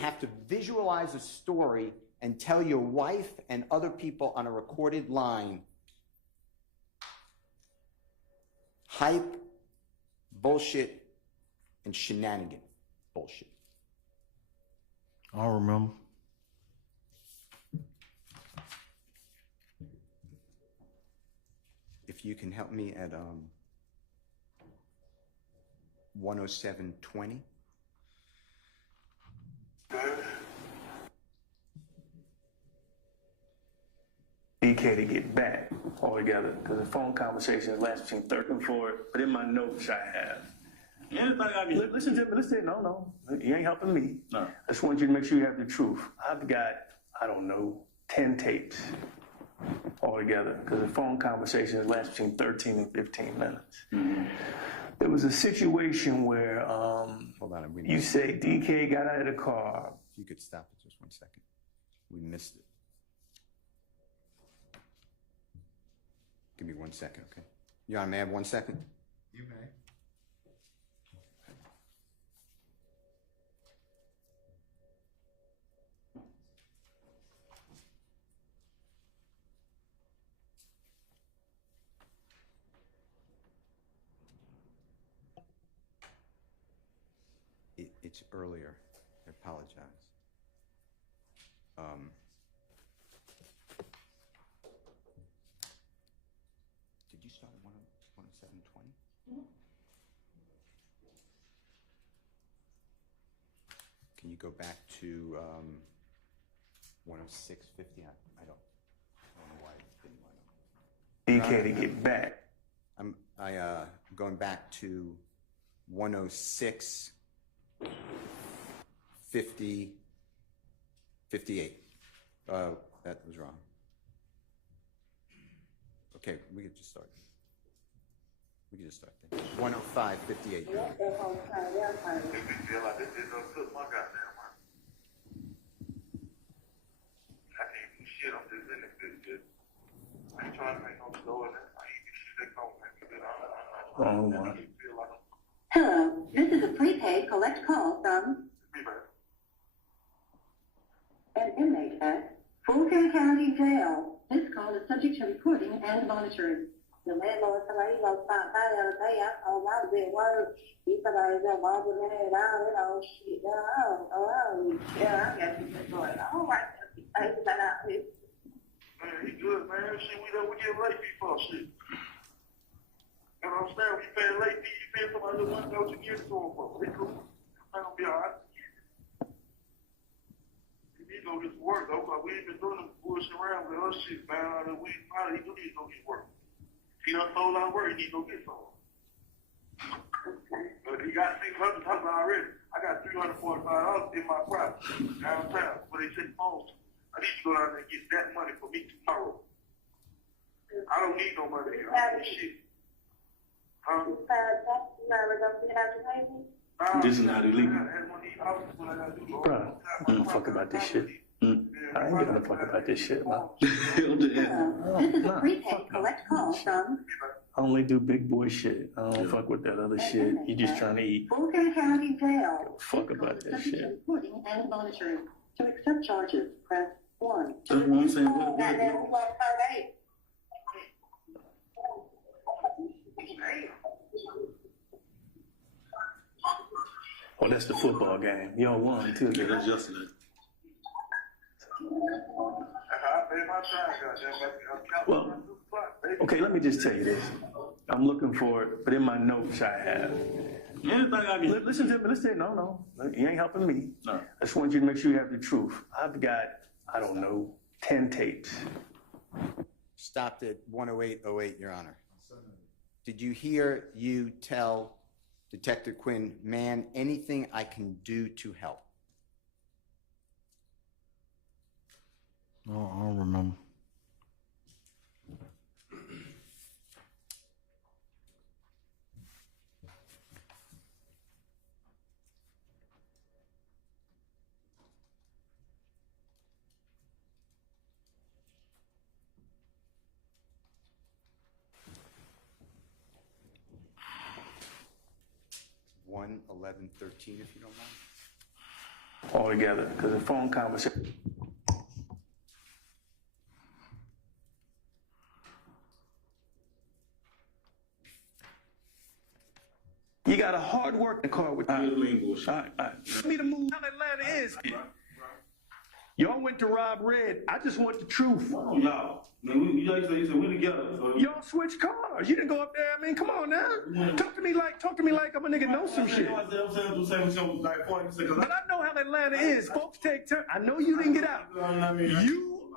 have to visualize a story and tell your wife and other people on a recorded line hype, bullshit, and shenanigan bullshit? I don't remember. If you can help me at 10720. DK to get back altogether, because the phone conversations last between 13 and 4, but in my notes I have. Listen to me, no, you ain't helping me. No. I just want you to make sure you have the truth. I've got, 10 tapes altogether, because the phone conversations last between 13 and 15 minutes. Mm-hmm. There was a situation where Hold on, you say DK got out of the car. If you could stop it just 1 second. We missed it. Give me 1 second, okay? Your Honor, may I have 1 second? You may. It's earlier. I apologize. Did you start at 10720? Mm-hmm. Can you go back to 10650? I don't know why it didn't line up. DK to get back. I'm going back to 106 58. That was wrong. Okay, we could just start. We can just start there. 105, 58. Wrong one. Hello, this is a prepaid collect call from an inmate at Fulton County Jail. This call is subject to recording and monitoring. The landlord somebody goes stop by the other day. I told him I was at work. He somebody said, "Well, we're laying down, you know, shit, yeah, I got you going. All right, thanks, that out here." Man, he good, man. Shit, we get late fee for shit. You know what I'm saying? When you pay late fee, you pay somebody that wants to know what you give it to them for. They cool. I'm gonna be alright. You need to go get to work, though, because we ain't been doing them bullshit around with us shit, man. We probably do need to go get work. He done sold out of work, he need to go get some. But he got $600 already. I got $345 in my property downtown where they take phones. I need to go down there and get that money for me tomorrow. I don't need no money. I don't need shit. This is not illegal. Bro, I don't fuck about this shit. I ain't giving a fuck about this shit, man. This is a prepaid collect call from I only do big boy shit. I don't fuck with that other shit. You just trying to eat. Fulton County Jail. Fuck about that shit. Recording and monitoring. To accept charges, press 1. That's what I'm saying. Oh, that's the football game. Y'all won too. Yeah, that's yesterday. Well, okay, let me just tell you this. I'm looking for it, but in my notes I have. Anything I can. Listen to me. Listen. No. You ain't helping me. No. I just want you to make sure you have the truth. I've got, I don't know, 10 tapes. Stopped at 10808, Your Honor. Did you hear you tell Detective Quinn, "Man, anything I can do to help"? No, I don't remember. One 1113, if you don't mind. All together, because the phone conversation. You got a hard work in the car with you. All right. Let me to move how Atlanta is. Y'all went to rob Red. I just want the truth. No. Man, you like you said, we together. So. Y'all switched cars. You didn't go up there. I mean, come on now. Talk to me like I'm a nigga know some shit. But I know how Atlanta is. Folks take turns. I know you didn't get out. I'm asking you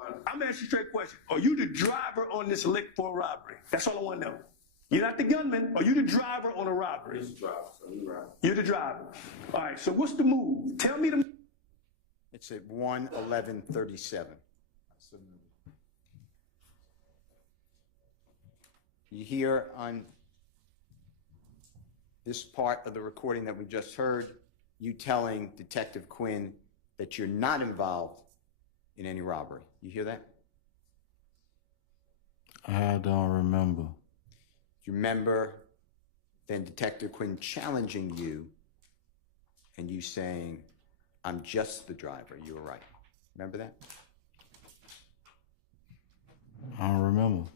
a straight question. Are you the driver on this lick for a robbery? That's all I want to know. You're not the gunman. Are you the driver on a robbery? You're the driver, so you're right. You're the driver. All right, so what's the move? Tell me the... It's at 11137. You hear on this part of the recording that we just heard, you telling Detective Quinn that you're not involved in any robbery. You hear that? I don't remember. You remember then Detective Quinn challenging you and you saying, "I'm just the driver. You were right." Remember that? I don't remember.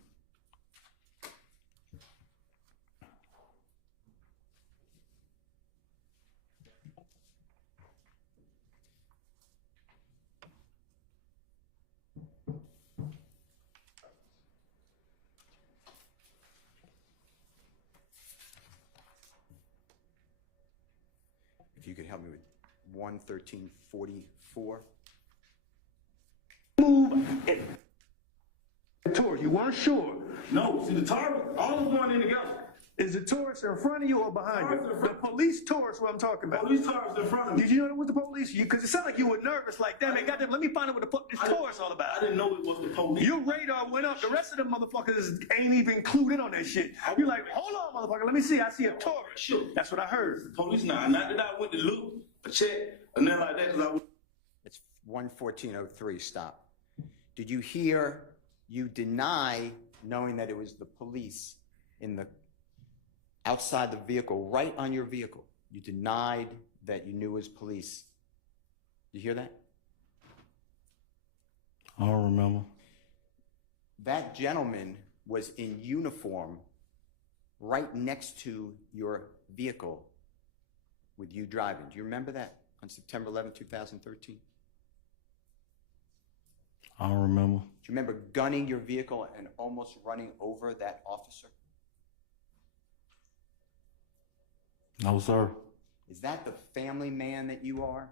If you could help me with 11344. Move it. Tour, you weren't sure. No, see the target, all of them going in together. Is the Taurus in front of you or behind you? The police Taurus, what I'm talking about. Police cars in front of me. Did you know it was the police? Because it sounded like you were nervous, like, damn it, goddamn, let me find out what this Taurus all about. I didn't know it was the police. Your radar went up. The rest of them motherfuckers ain't even clued in on that shit. You're like, hold on, motherfucker, let me see. I see a Taurus. Sure. That's what I heard. The police now. Not that I went to look, a check, and then like that, because I was. It's 1:14:03, stop. Did you hear you deny knowing that it was the police in the outside the vehicle, right on your vehicle? You denied that you knew it was police. You hear that? I don't remember. That gentleman was in uniform right next to your vehicle with you driving. Do you remember that on September 11, 2013? I don't remember. Do you remember gunning your vehicle and almost running over that officer? No, sir. Is that the family man that you are?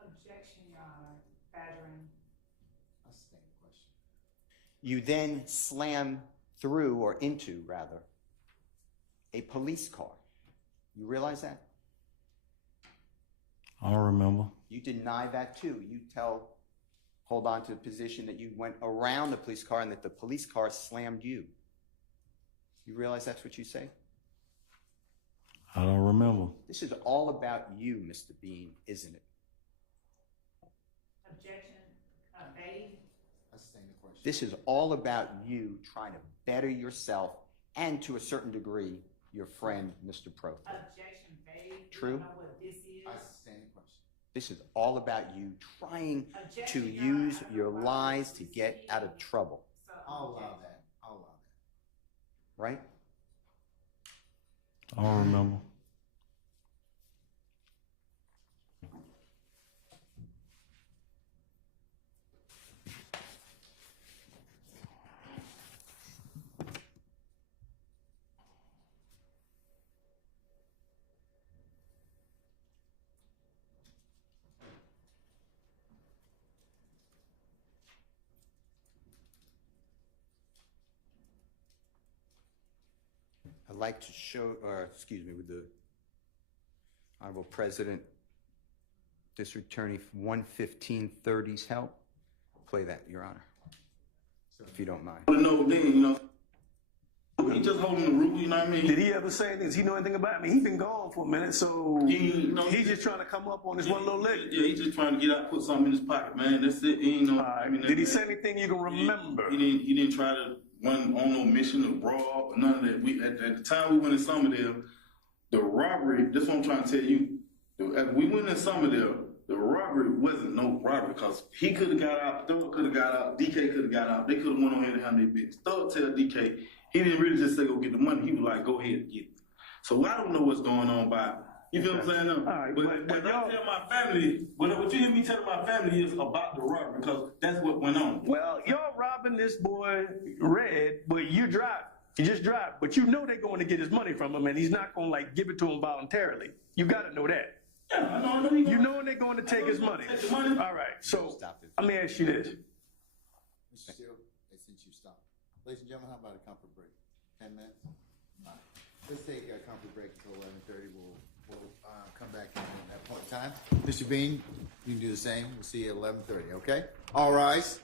Objection, Your Honor. Badgering. That's the same question. You then slam through, or into rather, a police car. You realize that? I don't remember. You deny that too. You hold on to the position that you went around the police car and that the police car slammed you. You realize that's what you say? I don't remember. This is all about you, Mr. Bean, isn't it? Objection. Obeyed. That's the same question. This is all about you trying to better yourself and, to a certain degree, your friend, Mr. Pro. Objection. Obeyed. True. You don't know what this is. That's the same question. This is all about you trying to Objection, Your use Honor. your lies to get out of trouble, So, I'll allow objection. that. I'll allow that. right? I don't remember. I'd like to show, with the Honorable President, District Attorney 11530's help. Play that, Your Honor, if you don't mind. I know then, you know. He just holding the rule, you know what I mean? Did he ever say anything? Does he know anything about me? He's been gone for a minute, so he's just trying to come up on his one little leg. Yeah, he's just trying to get out, put something in his pocket, man. That's it. He ain't no. All right. I mean, Did he say anything you can remember? He didn't try to run on no mission or rob or none of that. We at the time we went in Summerdale, the robbery. That's what I'm trying to tell you. As we went in Summerdale, the robbery wasn't no robbery because he could have got out, Thug could have got out, DK could have got out. They could have went on here and handled their business. Thug tell DK he didn't really just say go get the money. He was like, go ahead and get it. So I don't know what's going on by. You feel what I'm saying? No? All right, but I tell my family, what you hear me telling my family is about the robbery because that's what went on. Well, y'all robbing this boy Red, but you drive. You just drive. But you know they're going to get his money from him, and he's not going to like give it to him voluntarily. You got to know that. Yeah, I know. You know they're going to take his money. Take the money. All right, so let me ask you this. Mr. Steele, since you stopped. Ladies and gentlemen, how about a comfort break? 10 minutes? All right. Let's take a comfort break until 11:30. We'll come back in at that point in time. Mr. Bean, you can do the same. We'll see you at 11:30, okay? All rise.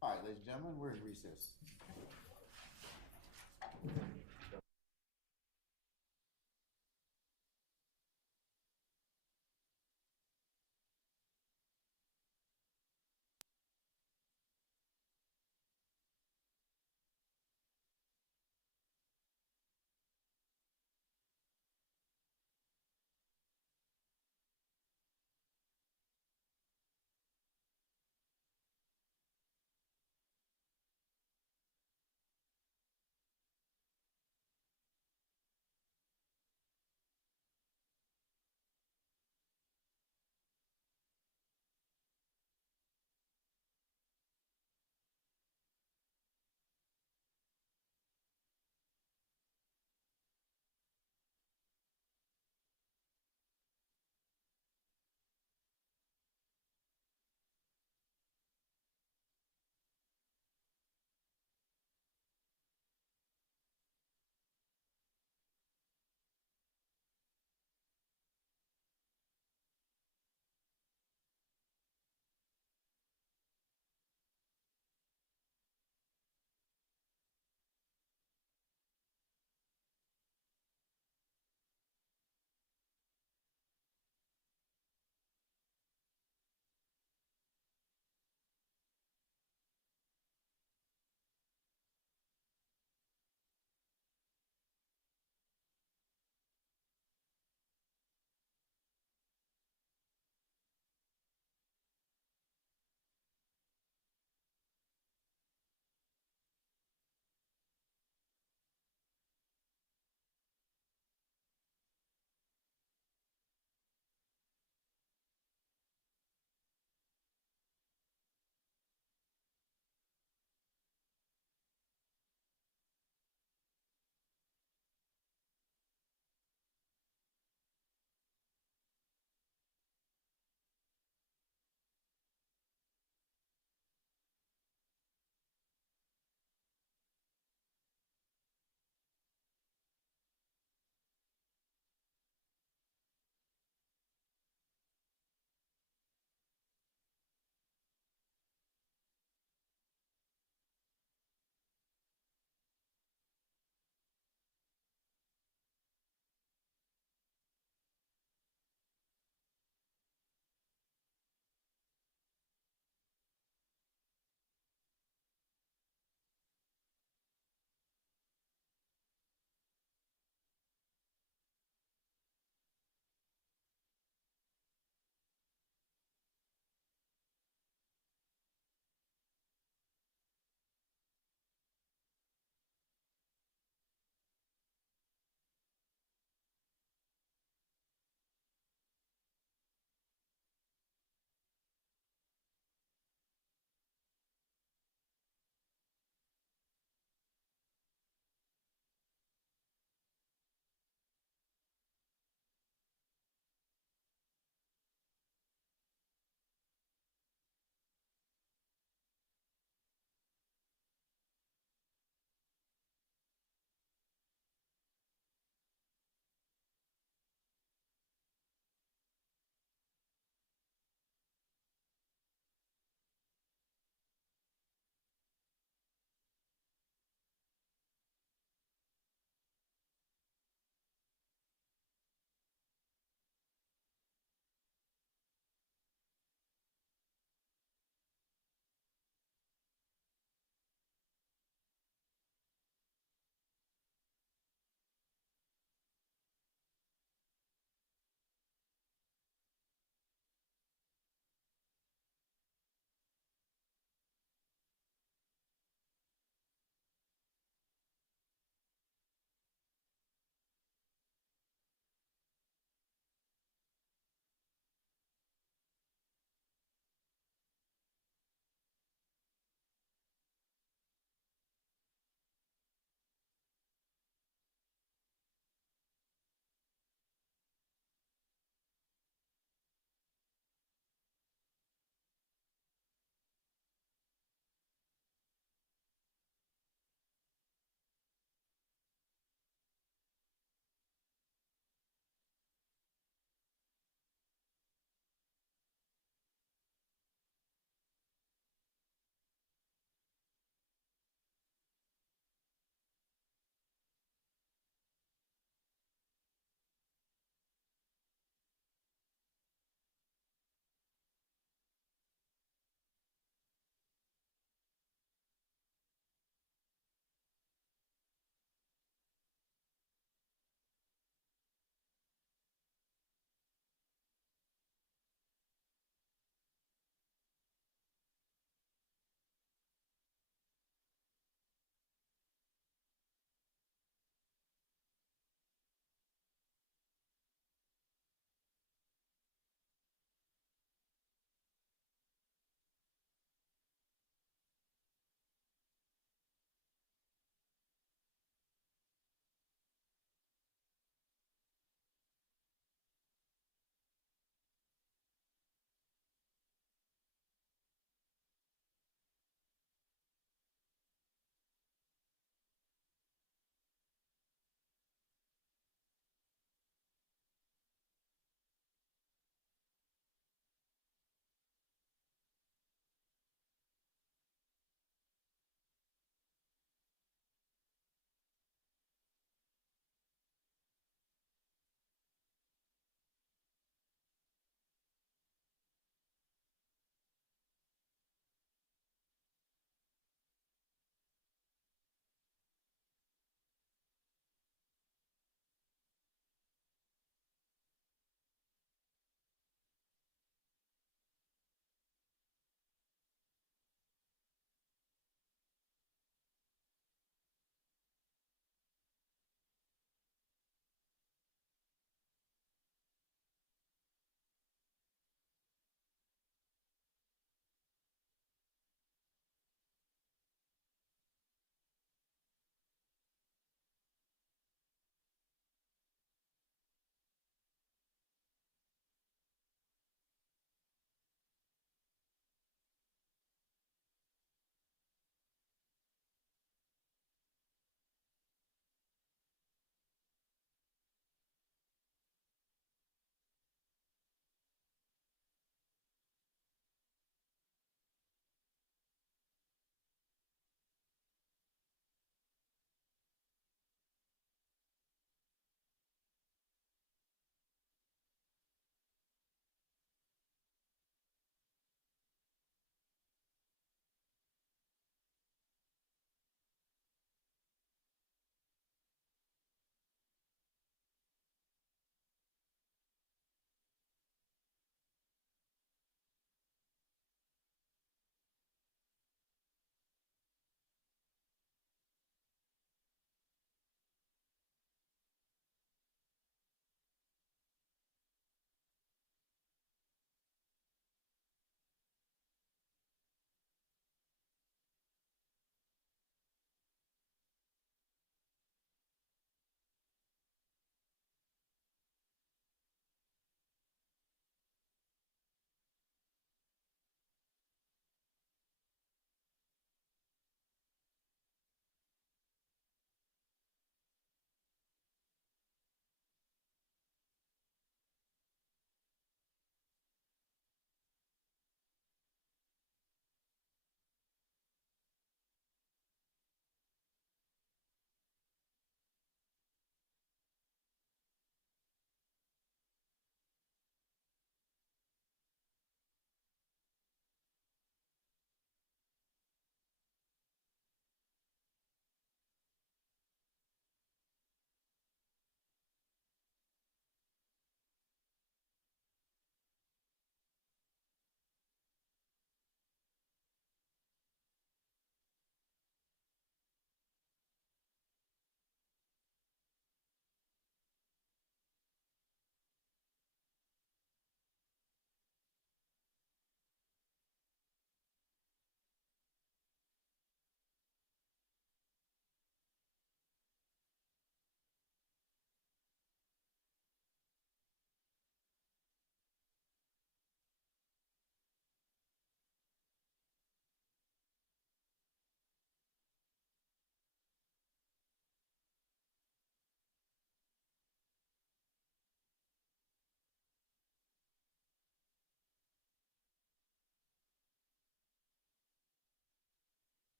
All right, ladies and gentlemen, we're in recess.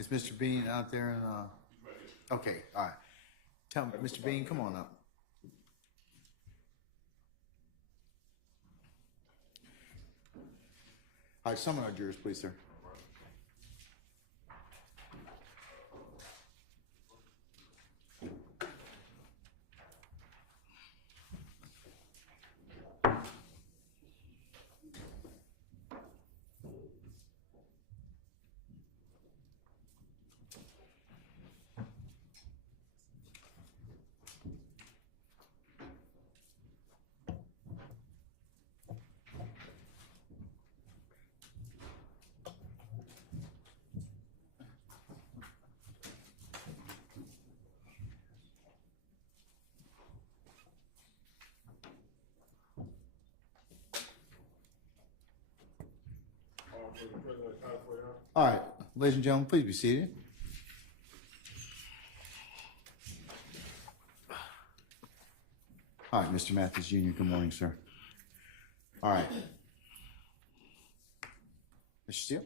Is Mr. Bean out there? Okay, all right. Tell me, Mr. Bean, come on up. All right, summon our jurors, please, sir. All right, ladies and gentlemen, please be seated. All right, Mr. Mathis Jr., good morning, sir. All right. Mr. Steele?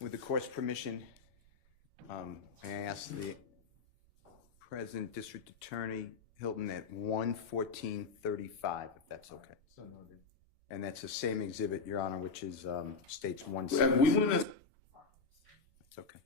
With the court's permission, may I ask the President District Attorney Hilton at 1:14:35, if that's okay. So noted. And that's the same exhibit, Your Honor, which is states 1. We went in. That's okay.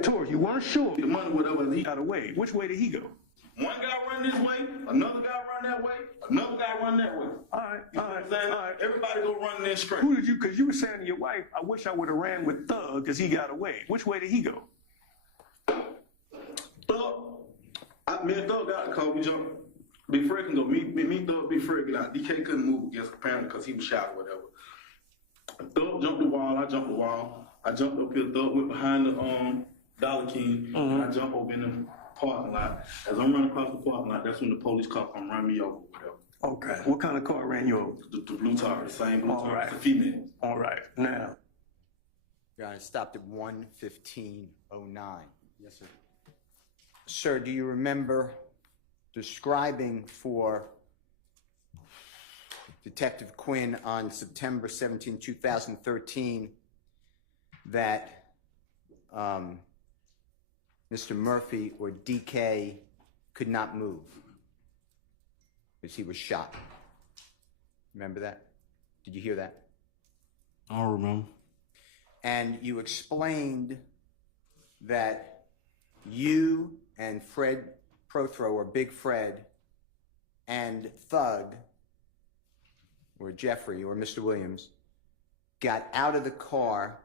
Tours, you weren't sure the money, whatever, he got away. Which way did he go? One guy run this way, another guy run that way, another guy run that way. All right, You know what I'm saying? Everybody go run this straight. Who did you, because you were saying to your wife, I wish I would have ran with Thug because he got away. Which way did he go? Thug, me and Thug got the car, we jumped. Big Fred can go. Me, Thug, Big Fred get out. DK couldn't move against apparently because he was shot or whatever. Thug jumped the wall, I jumped the wall. I jumped up here, Thug went behind the Dollar King, and I jumped over in the parking lot. As I'm running across the parking lot, that's when the police car come run me over. Whatever. Okay. What kind of car ran you over? The blue tar, the same blue tar. Right. It's a female. All right. Now. Your Honor, it stopped at 1:15:09. Yes, sir. Sir, do you remember describing for Detective Quinn on September 17, 2013, that Mr. Murphy or DK could not move because he was shot? Remember that? Did you hear that? I don't remember. And you explained that you and Fred Prothro, or Big Fred, and Thug, or Jeffrey, or Mr. Williams, got out of the car.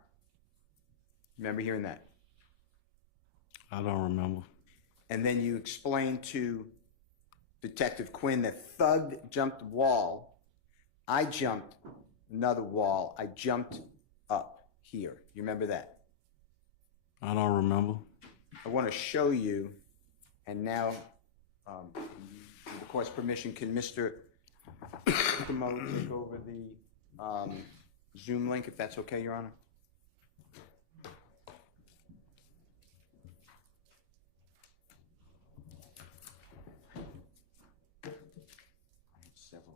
Remember hearing that? I don't remember. And then you explained to Detective Quinn that Thug jumped the wall. I jumped another wall. I jumped up here. You remember that? I don't remember. I want to show you, and now, with the court's permission, can Mr. Kimone take over the Zoom link, if that's okay, Your Honor? Several.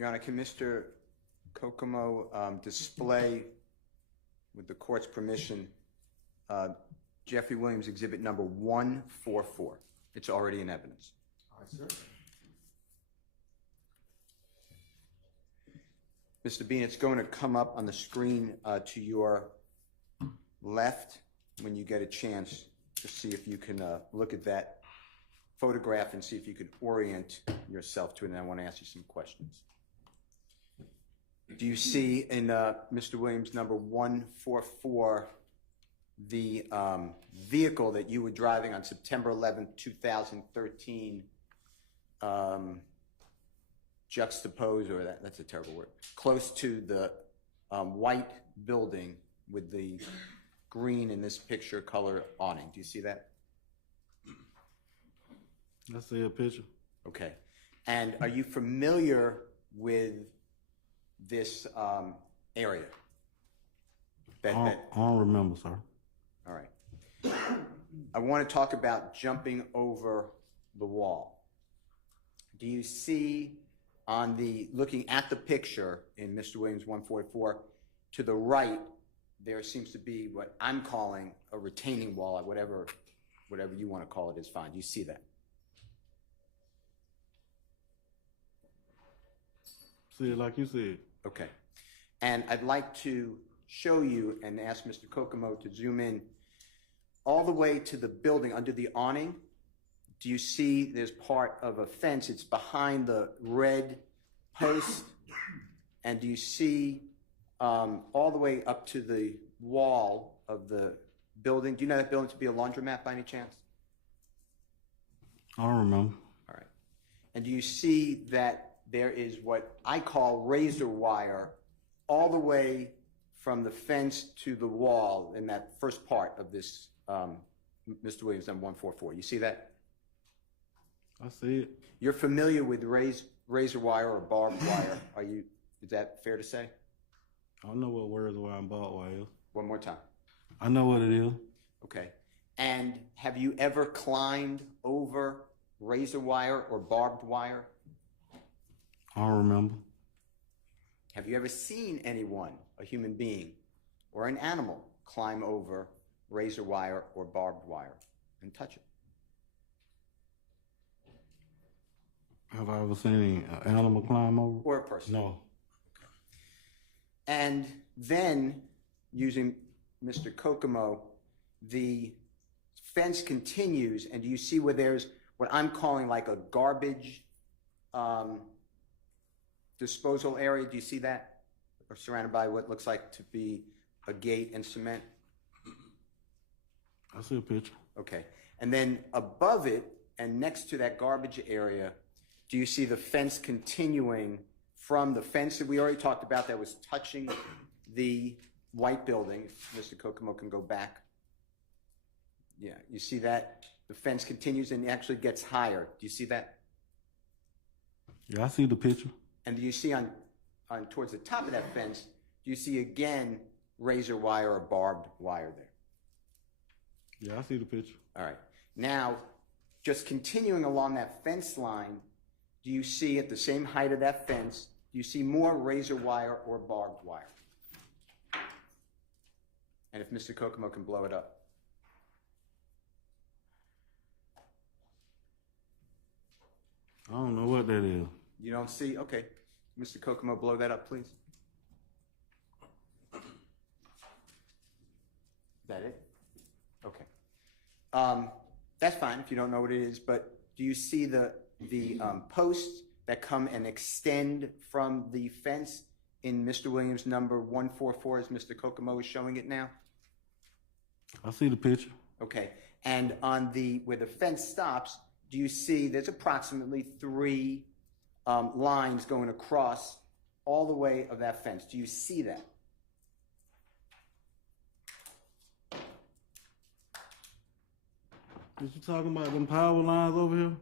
Your Honor, can Mr. Kokomo display, with the court's permission, Jeffery Williams exhibit number 144? It's already in evidence. All right, sir. Mr. Bean, it's going to come up on the screen to your left when you get a chance to see if you can look at that photograph and see if you can orient yourself to it, and I want to ask you some questions. Do you see in Mr. Williams number 144 the vehicle that you were driving on September 11th, 2013, juxtaposed, or that's a terrible word, close to the white building with the green in this picture color awning? Do you see that? I see a picture. Okay. And are you familiar with this area? I don't remember, sir. All right. I want to talk about jumping over the wall. Do you see on the, looking at the picture in Mr. Williams 144, to the right, there seems to be what I'm calling a retaining wall, whatever you want to call it is fine. Do you see that? See it like you see it. Okay. And I'd like to show you and ask Mr. Kokomo to zoom in all the way to the building under the awning. Do you see there's part of a fence? It's behind the red post. And do you see all the way up to the wall of the building? Do you know that building to be a laundromat by any chance? I don't remember. All right. And do you see that there is what I call razor wire all the way from the fence to the wall in that first part of this Mr. Williams on 144? You see that? I see it. You're familiar with razor wire or barbed wire? Is that fair to say? I don't know what razor wire and barbed wire is. One more time. I know what it is. Okay. And have you ever climbed over razor wire or barbed wire? I don't remember. Have you ever seen anyone, a human being or an animal, climb over razor wire or barbed wire and touch it? Have I ever seen an animal climb over? Or a person? No. Okay. And then, using Mr. Kokomo, the fence continues, and do you see where there's what I'm calling like a garbage disposal area? Do you see that? Or surrounded by what looks like to be a gate and cement? I see a picture. Okay. And then above it and next to that garbage area, do you see the fence continuing from the fence that we already talked about that was touching the white building? If Mr. Kokomo can go back. Yeah, you see that? The fence continues and actually gets higher. Do you see that? Yeah, I see the picture. And do you see on towards the top of that fence, do you see again razor wire or barbed wire there? Yeah, I see the picture. All right. Now, just continuing along that fence line, do you see at the same height of that fence, do you see more razor wire or barbed wire? And if Mr. Kokomo can blow it up. I don't know what that is. You don't see? Okay. Mr. Kokomo, blow that up, please. Is that it? Okay. That's fine if you don't know what it is, but do you see the posts that come and extend from the fence in Mr. Williams number 144 as Mr. Kokomo is showing it now? I see the picture. Okay. And on where the fence stops, do you see there's approximately 3 lines going across all the way of that fence? Do you see that? Is you talking about them power lines over here?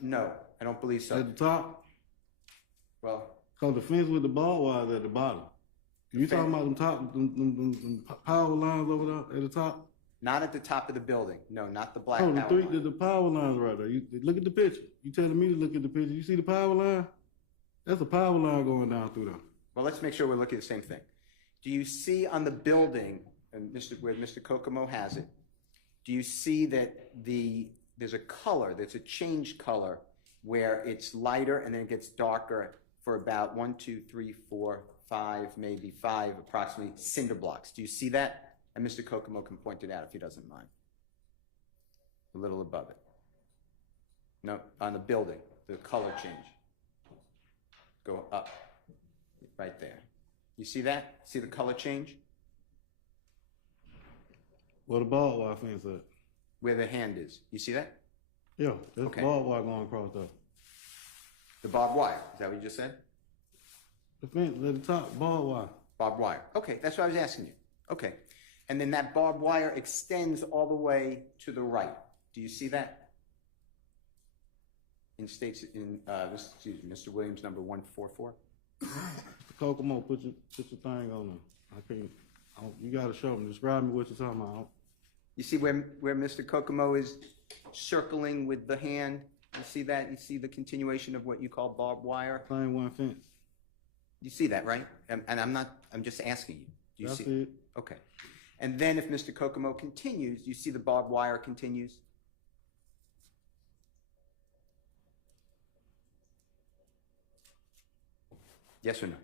No, I don't believe so. At the top? Well, because the fence with the barbed wire is at the bottom. You talking about them power lines over there at the top? Not at the top of the building. No, not the black power line. The power lines right there. You look at the picture. You telling me to look at the picture. You see the power line? There's a power line going down through there. Well, let's make sure we're looking at the same thing. Do you see on the building, and where Mr. Kokomo has it, do you see that there's a color, there's a change color where it's lighter and then it gets darker for about 1, 2, 3, 4, 5, maybe 5 approximately cinder blocks. Do you see that? And Mr. Kokomo can point it out if he doesn't mind. A little above it. No, on the building, the color change. Go up, right there. You see that? See the color change? Where the barbed wire fence at? Where the hand is. You see that? Yeah, there's Okay. barbed wire going across there. The barbed wire. Is that what you just said? The fence at the top, barbed wire. Barbed wire. Okay, that's what I was asking you. Okay. And then that barbed wire extends all the way to the right. Do you see that? In Mr. Williams, number 144. Kokomo, put your thing on there. You gotta show me. Describe me what you're talking about. You see where Mr. Kokomo is circling with the hand? You see that? You see the continuation of what you call barbed wire? Same one fence. You see that, right? And I'm just asking you. Do you I see see it. Okay. And then if Mr. Kokomo continues, you see the barbed wire continues? Yes or no?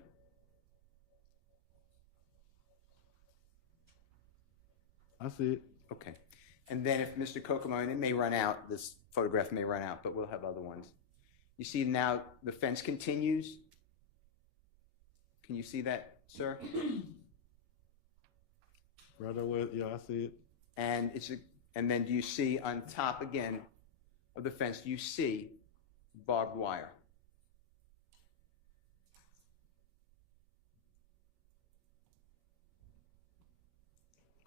I see it. Okay. And then if Mr. Kokomo, and it may run out, this photograph may run out, but we'll have other ones. You see now the fence continues? Can you see that, sir? Right away, yeah, I see it. And then do you see on top again of the fence, do you see barbed wire?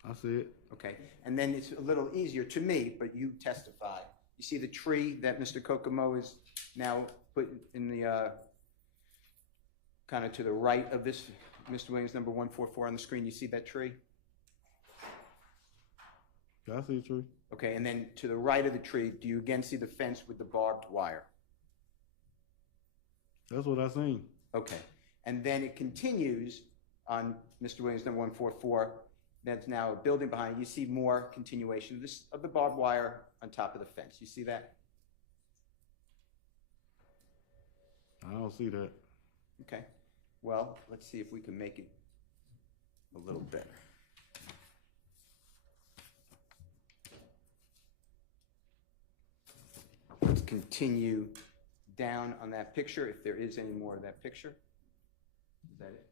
I see it. Okay. And then it's a little easier to me, but you testify. You see the tree that Mr. Kokomo is now put in the kind of to the right of this, Mr. Williams, number 144 on the screen. You see that tree? Yeah, I see the tree. Okay, and then to the right of the tree, do you again see the fence with the barbed wire? That's what I seen. Okay, and then it continues on Mr. Williams, number 144. That's now a building behind it. You see more continuation of the barbed wire on top of the fence. You see that? I don't see that. Okay. Well, let's see if we can make it a little better. Let's continue down on that picture, if there is any more of that picture. Is that it?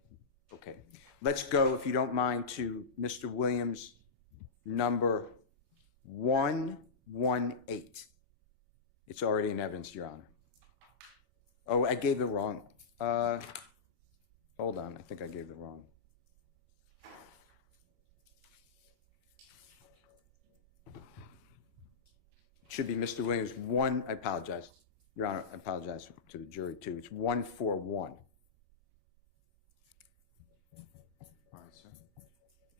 Okay. Let's go, if you don't mind, to Mr. Williams, number 118. It's already in evidence, Your Honor. Oh, I gave the wrong. Hold on, I think I gave the wrong. It should be Mr. Williams, I apologize. Your Honor, I apologize to the jury too. It's 141. All right, sir.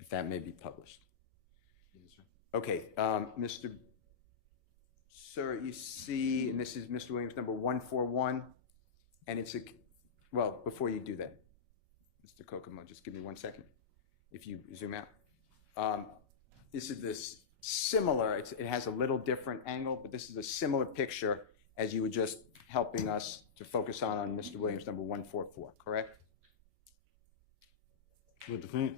If that may be published. Yes, sir. Okay, Sir, you see, and this is Mr. Williams, number 141, and it's well, before you do that, Mr. Kokomo, just give me 1 second, if you zoom out. This is this similar, it has a little different angle, but this is a similar picture as you were just helping us to focus on Mr. Williams, number 144, correct? With the fence?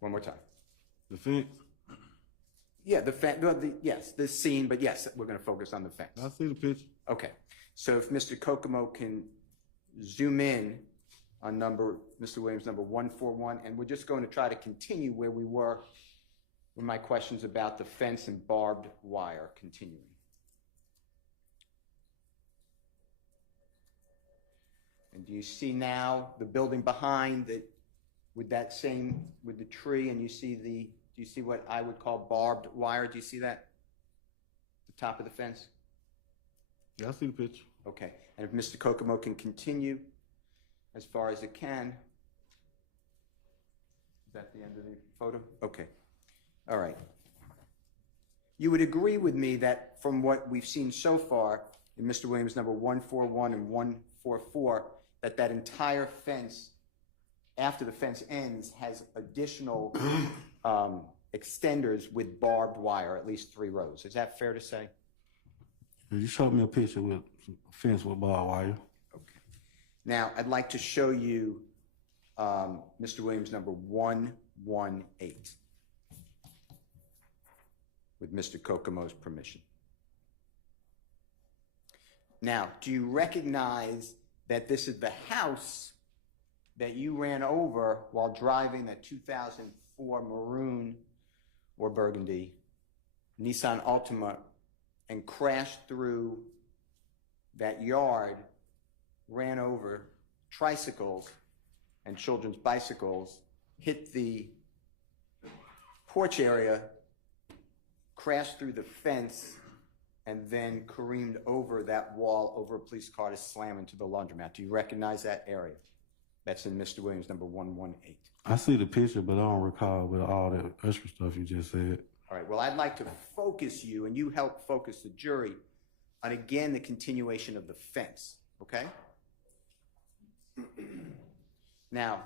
One more time. The fence? Yeah, yes, the scene, but yes, we're going to focus on the fence. I see the picture. Okay, so if Mr. Kokomo can zoom in on Mr. Williams, number 141, and we're just going to try to continue where we were with my questions about the fence and barbed wire continuing. And do you see now the building behind that with the tree, and do you see what I would call barbed wire? Do you see that? The top of the fence? Yeah, I see the picture. Okay, and if Mr. Kokomo can continue as far as it can. Is that the end of the photo? Okay, all right. You would agree with me that from what we've seen so far in Mr. Williams, number 141 and 144, that that entire fence, after the fence ends, has additional extenders with barbed wire, at least 3 rows. Is that fair to say? You showed me a picture with a fence with barbed wire. Okay. Now, I'd like to show you Mr. Williams number 118 with Mr. Kokomo's permission. Now, do you recognize that this is the house that you ran over while driving that 2004 maroon or burgundy Nissan Altima and crashed through that yard, ran over tricycles and children's bicycles, hit the porch area, crashed through the fence, and then careened over that wall over a police car to slam into the laundromat? Do you recognize that area? That's in Mr. Williams number 118. I see the picture, but I don't recall with all that extra stuff you just said. All right, well, I'd like to focus you, and you help focus the jury, on, again, the continuation of the fence, okay? Now,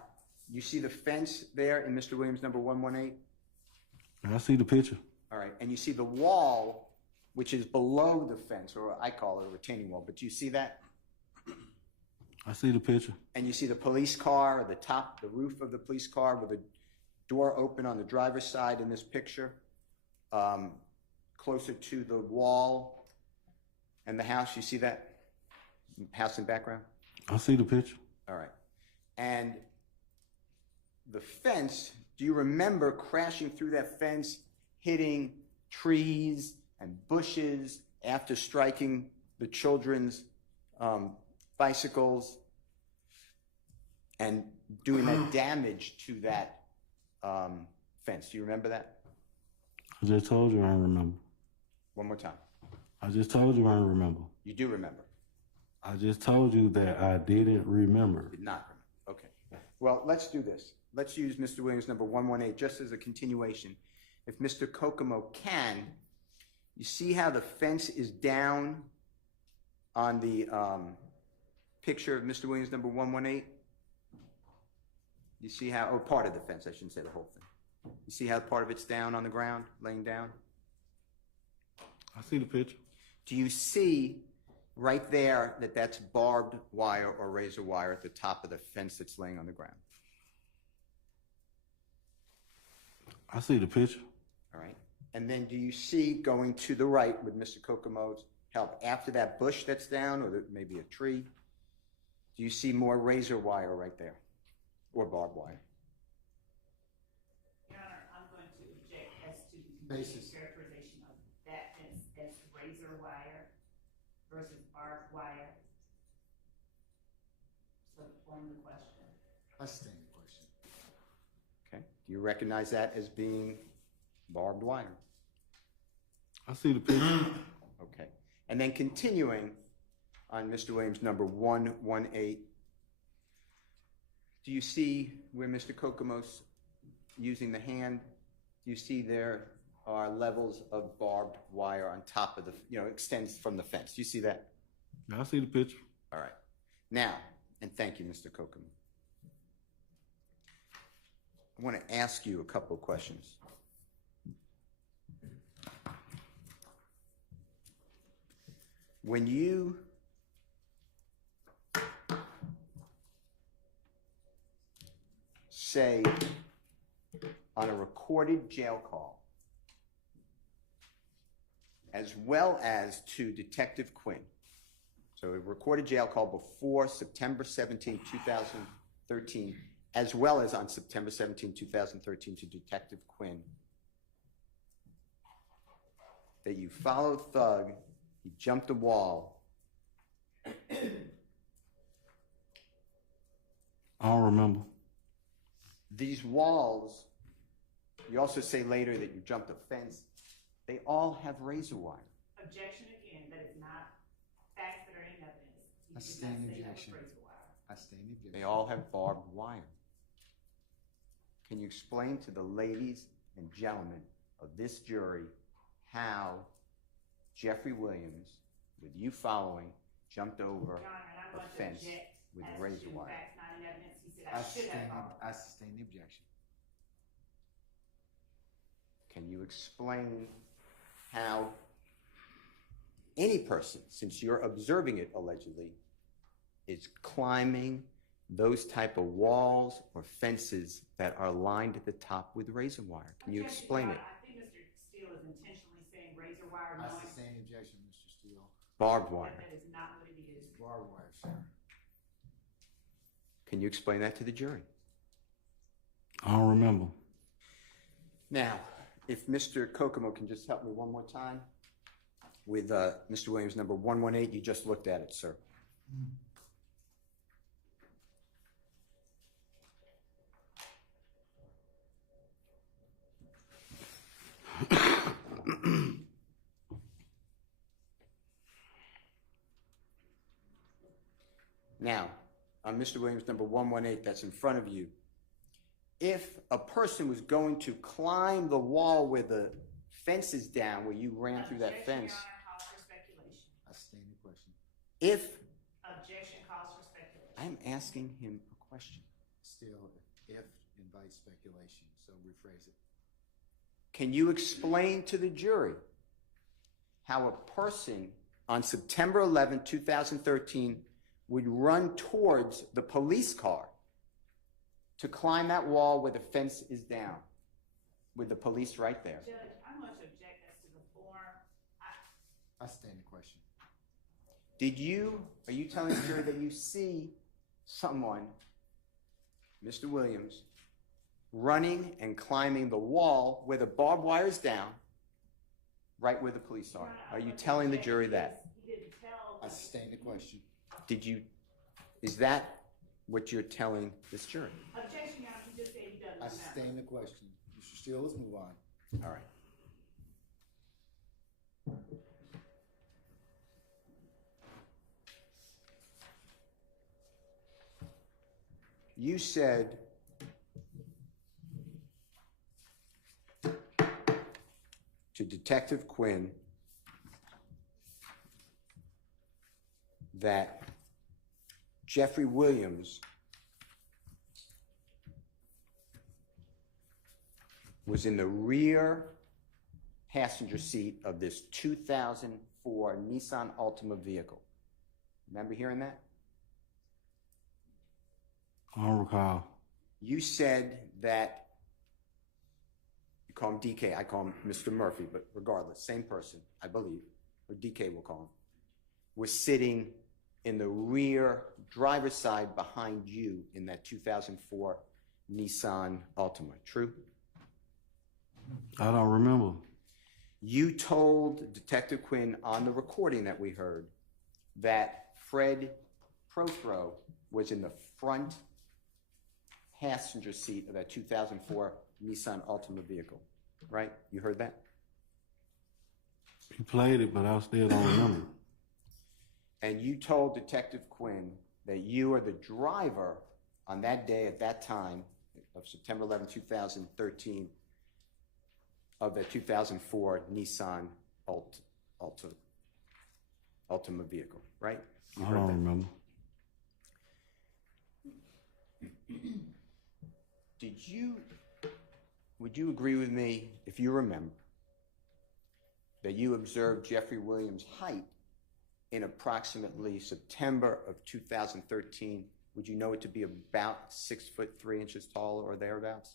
you see the fence there in Mr. Williams number 118? I see the picture. All right, and you see the wall, which is below the fence, or I call it a retaining wall, but do you see that? I see the picture. And you see the police car, the top, the roof of the police car with the door open on the driver's side in this picture, closer to the wall and the house. You see that house in background? I see the picture. All right. And the fence, do you remember crashing through that fence, hitting trees and bushes after striking the children's bicycles and doing that damage to that fence? Do you remember that? I just told you I don't remember. One more time. I just told you I don't remember. You do remember. I just told you that I didn't remember. Did not remember. Okay. Well, let's do this. Let's use Mr. Williams number 118 just as a continuation. If Mr. Kokomo can, you see how the fence is down on the picture of Mr. Williams number 118? You see how, or part of the fence, I shouldn't say the whole thing. You see how part of it's down on the ground, laying down? I see the picture. Do you see right there that that's barbed wire or razor wire at the top of the fence that's laying on the ground? I see the picture. All right. And then do you see going to the right with Mr. Kokomo's help, after that bush that's down, or maybe a tree, do you see more razor wire right there, or barbed wire? Your Honor, I'm going to object as to the characterization of that fence as razor wire versus barbed wire. So form the question. I stand the question. Okay. Do you recognize that as being barbed wire? I see the picture. Okay. And then continuing on Mr. Williams number 118, do you see where Mr. Kokomo's using the hand? Do you see there are levels of barbed wire on top of the, extends from the fence? Do you see that? I see the picture. All right. Now, and thank you, Mr. Kokomo. I want to ask you a couple of questions. When you say on a recorded jail call, as well as to Detective Quinn, so a recorded jail call before September 17, 2013, as well as on September 17, 2013 to Detective Quinn, that you followed Thug, he jumped a wall. I don't remember. These walls, you also say later that you jumped a fence, they all have razor wire. Objection again, that is not facts that are in evidence. You I did stand not say that was objection. razor wire. I stand the objection. They all have barbed wire. Can you explain to the ladies and gentlemen of this jury how Jeffery Williams, with you following, jumped over Your Honor, and I'm a going to fence object with as razor to wire. facts not in evidence. He said I should have followed. I sustain the objection. Can you explain how any person, since you're observing it allegedly, is climbing those type of walls or fences that are lined at the top with razor wire? Can you explain it? I think Mr. Steele is intentionally saying razor wire. I knowing sustain the objection, Mr. Steele. Barbed wire. That is not what it is. Barbed wire, sir. Can you explain that to the jury? I don't remember. Now, if Mr. Kokomo can just help me one more time with Mr. Williams, number 118, you just looked at it, sir. Now, on Mr. Williams, number 118, that's in front of you. If a person was going to climb the wall where the fence is down, where you ran through that fence, Objection, Your Honor, calls for speculation. I sustain the question. if, Objection calls for speculation. I'm asking him a question. Still, if invites speculation, so rephrase it. Can you explain to the jury how a person on September 11, 2013 would run towards the police car to climb that wall where the fence is down with the police right there? Judge, I'm going to object as to the form. I sustain the question. Are you telling the jury that you see someone, Mr. Williams, running and climbing the wall where the barbed wire is down, right where the police are? Are you telling the jury that? He didn't tell. I sustain the question. Is that what you're telling this jury? Objection, Your Honor, he just said he doesn't I remember. sustain the question. Mr. Steele, let's move on. All right. You said to Detective Quinn that Jeffery Williams was in the rear passenger seat of this 2004 Nissan Altima vehicle. Remember hearing that? I don't recall. You said that, you call him DK, I call him Mr. Murphy, but regardless, same person, I believe, or DK we'll call him, was sitting in the rear driver's side behind you in that 2004 Nissan Altima, true? I don't remember. You told Detective Quinn on the recording that we heard that Fred Prothro was in the front passenger seat of that 2004 Nissan Altima vehicle, right? You heard that? He played it, but I still don't remember. And you told Detective Quinn that you are the driver on that day at that time of September 11, 2013 of the 2004 Nissan Altima vehicle, right? You I don't remember. Would you agree with me, if you remember, that you observed Jeffery Williams' height in approximately September of 2013? Would you know it to be about 6'3" tall or thereabouts?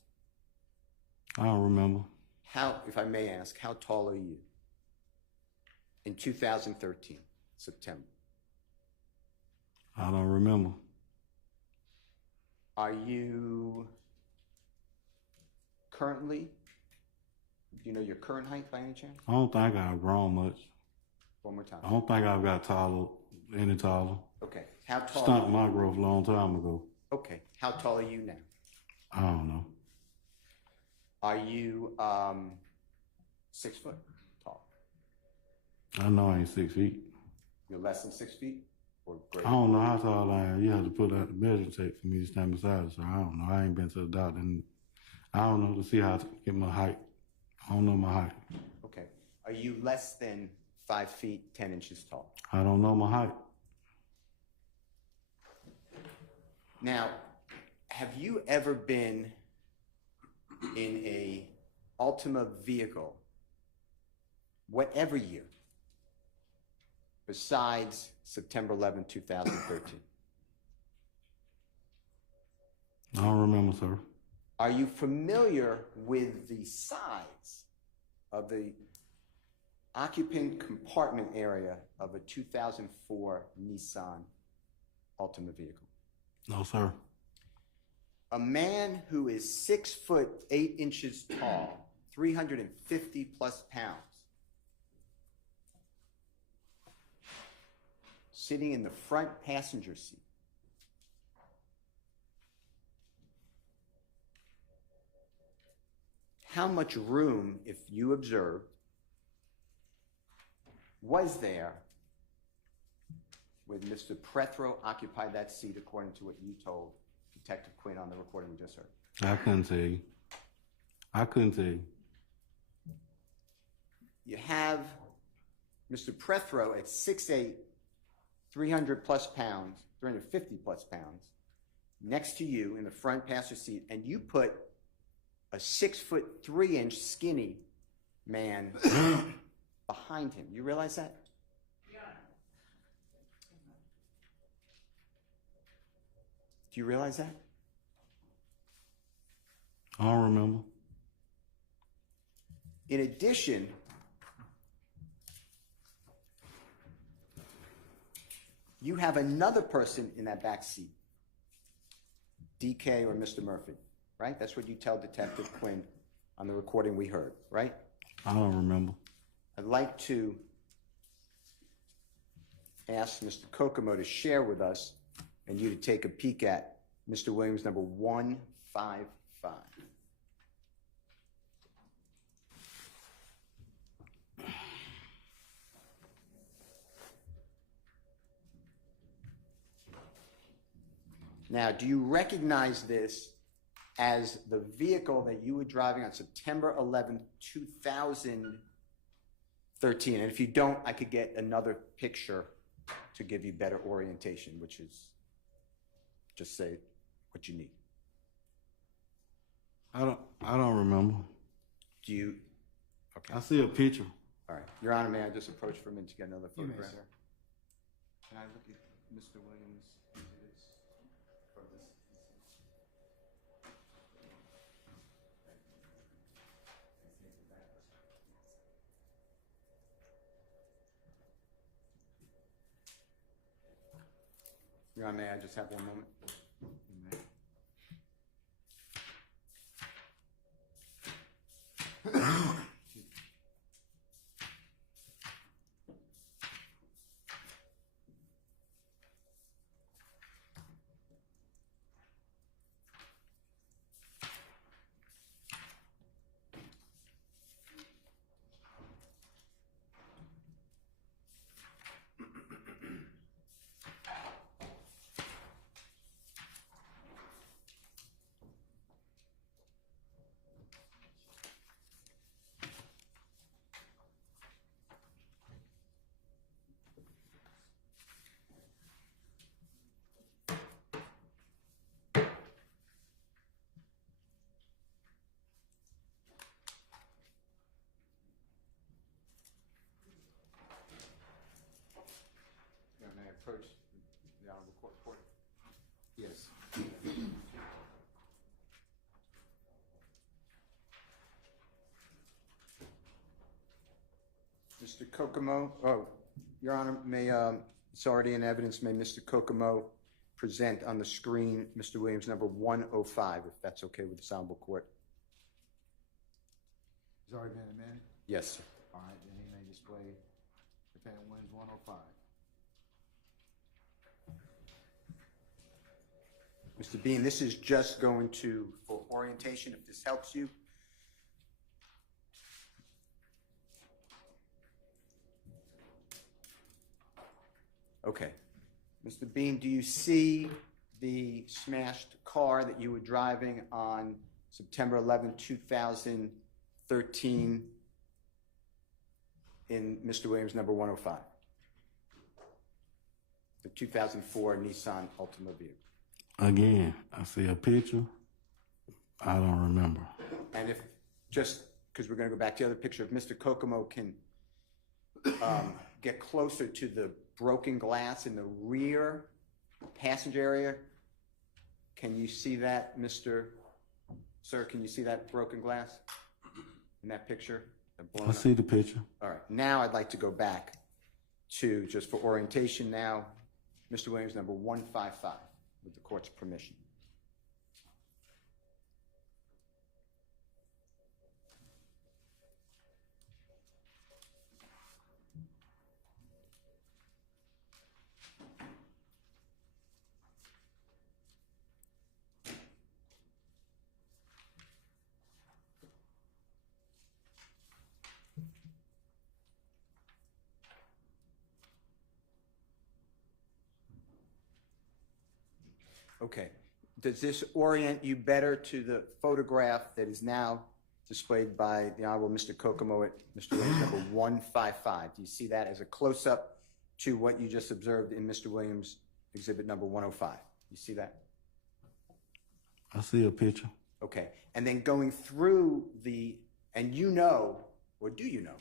I don't remember. How, if I may ask, how tall are you in 2013, September? I don't remember. Are you currently, do you know your current height by any chance? I don't think I've grown much. One more time. I don't think I've got taller, any taller. Okay, how tall? Stopped my growth a long time ago. Okay, how tall are you now? I don't know. Are you 6 foot tall? I know I ain't 6 feet. You're less than 6 feet or greater? I don't know how tall I am. You have to put out the measuring tape for me to stand beside it, so I don't know. I ain't been to the doctor, and I don't know to see how to get my height. I don't know my height. Okay. Are you less than 5 feet, 10 inches tall? I don't know my height. Now, have you ever been in a Altima vehicle, whatever year, besides September 11, 2013? I don't remember, sir. Are you familiar with the size of the occupant compartment area of a 2004 Nissan Altima vehicle? No, sir. A man who is 6'8" tall, 350 plus pounds, sitting in the front passenger seat. How much room, if you observed, was there with Mr. Prethro occupied that seat according to what you told Detective Quinn on the recording we just heard? I couldn't tell you. I couldn't tell you. You have Mr. Prethro at 6'8", 300 plus pounds, 350 plus pounds, next to you in the front passenger seat, and you put a 6'3" skinny man behind him. You realize that? Do you realize that? I don't remember. In addition, you have another person in that back seat, DK or Mr. Murphy, right? That's what you tell Detective Quinn on the recording we heard, right? I don't remember. I'd like to ask Mr. Kokomo to share with us and you to take a peek at Mr. Williams number 155. Now, do you recognize this as the vehicle that you were driving on September 11, 2013? And if you don't, I could get another picture to give you better orientation, which is just say what you need. I don't remember. Do you? Okay. I see a picture. All right. Your Honor, may I just approach for a minute to get another You may, photograph? sir. Can I look at Mr. Williams? From this? Your Honor, may I just have one moment? May I approach the Honorable Court reporter? Yes. Mr. Kokomo, oh, Your Honor, may, it's already in evidence, may Mr. Kokomo present on the screen Mr. Williams number 105, if that's okay with the Honorable Court? It's already been amended? Yes, sir. All right, then he may display defendant Williams 105. Mr. Bean, this is just going to, for orientation, if this helps you. Okay. Mr. Bean, do you see the smashed car that you were driving on September 11, 2013 in Mr. Williams number 105? The 2004 Nissan Altima vehicle. Again, I see a picture. I don't remember. And if, just because we're going to go back to the other picture, if Mr. Kokomo can get closer to the broken glass in the rear passenger area, can you see that, Sir, can you see that broken glass in that picture? I see the picture. All right, now I'd like to go back to, just for orientation now, Mr. Williams, number 155, with the court's permission. Okay. Does this orient you better to the photograph that is now displayed by the Honorable Mr. Kokomo at Mr. Williams, number 155? Do you see that as a close-up to what you just observed in Mr. Williams' exhibit number 105? You see that? I see a picture. Okay. And then going through and you know, or do you know,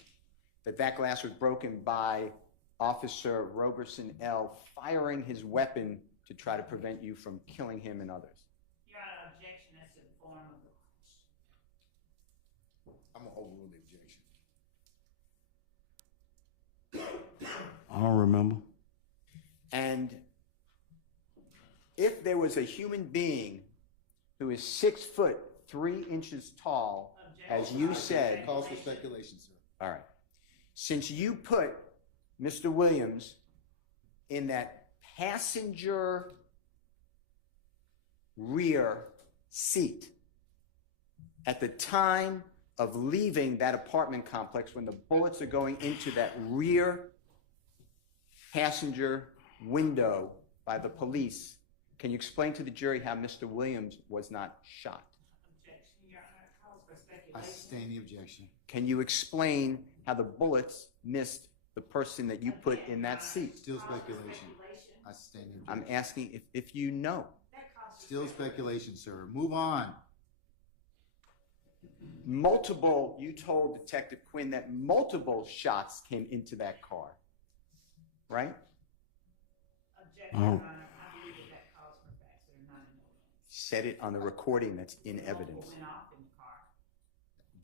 that that glass was broken by Officer Roberson L. firing his weapon to try to prevent you from killing him and others? Your Honor, objection as to the form of the I'm gonna overrule the objection. I don't remember. And if there was a human being who is 6'3" tall, as you said, Calls for speculation, sir. all right, since you put Mr. Williams in that passenger rear seat at the time of leaving that apartment complex, when the bullets are going into that rear passenger window by the police, can you explain to the jury how Mr. Williams was not shot? objection, Your Honor, calls for I speculation. sustain the objection. Can you explain how the bullets missed the person that you put in that seat? Still speculation. I sustain the I'm objection. asking if you know. Still speculation, sir. Move on. You told Detective Quinn that multiple shots came into that car, right? Objection, Your Honor, I believe that calls for facts that are not in evidence. Said it on the recording that's in evidence. Multiple went off in the car,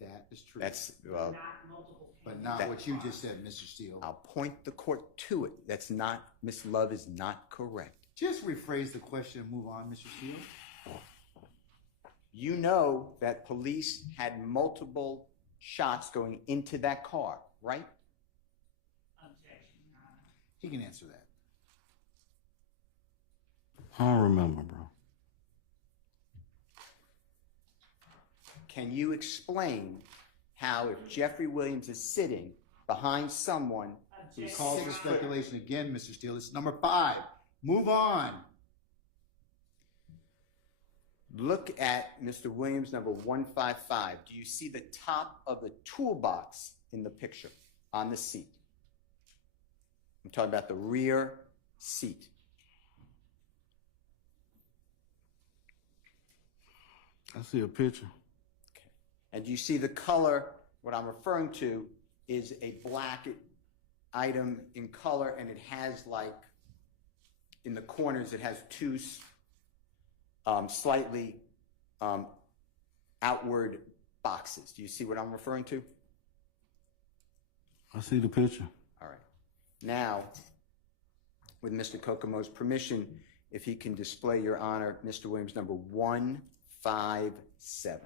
That is true. That's, not multiple. But not that- what you just said, Mr. Steele. I'll point the court to it. That's not, Miss Love is not correct. Just rephrase the question and move on, Mr. Steele. You know that police had multiple shots going into that car, right? Objection, Your Honor. He can answer that. I don't remember, bro. Can you explain how, if Jeffrey Williams is sitting behind someone who's Calls for 6 foot, speculation again, Mr. Steele. It's number 5. Move on. look at Mr. Williams number 155. Do you see the top of the toolbox in the picture on the seat? I'm talking about the rear seat. I see a picture. Okay. And you see the color, what I'm referring to is a black item in color, and it has, like, in the corners, it has two slightly outward boxes. Do you see what I'm referring to? I see the picture. All right. Now, with Mr. Kokomo's permission, if he can display, Your Honor, Mr. Williams number 157.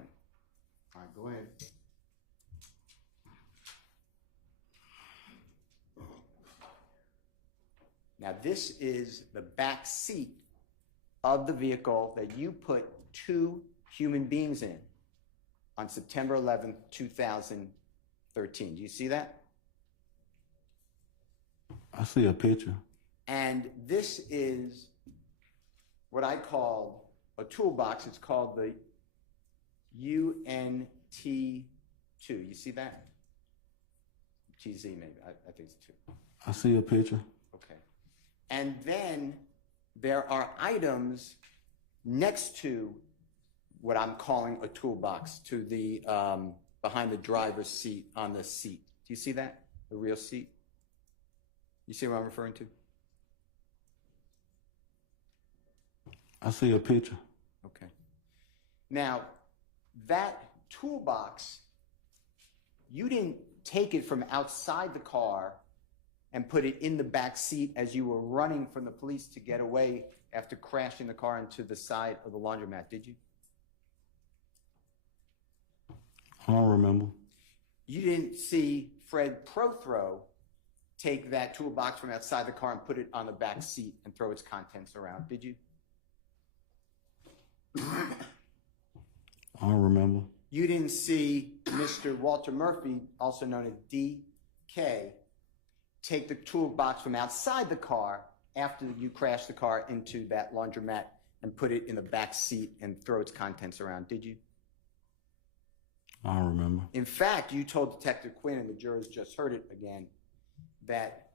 All right, go ahead. Now, this is the back seat of the vehicle that you put two human beings in on September 11th, 2013. Do you see that? I see a picture. And this is what I call a toolbox. It's called the UNT2. You see that? TZ, maybe. I think it's 2. I see a picture. Okay. And then there are items next to what I'm calling a toolbox, to the behind the driver's seat on the seat. Do you see that? The real seat? You see what I'm referring to? I see a picture. Okay. Now, that toolbox, you didn't take it from outside the car and put it in the back seat as you were running from the police to get away after crashing the car into the side of the laundromat, did you? I don't remember. You didn't see Fred Prothrow take that toolbox from outside the car and put it on the back seat and throw its contents around, did you? I don't remember. You didn't see Mr. Walter Murphy, also known as DK, take the toolbox from outside the car after you crashed the car into that laundromat and put it in the back seat and throw its contents around, did you? I don't remember. In fact, you told Detective Quinn, and the jurors just heard it again, that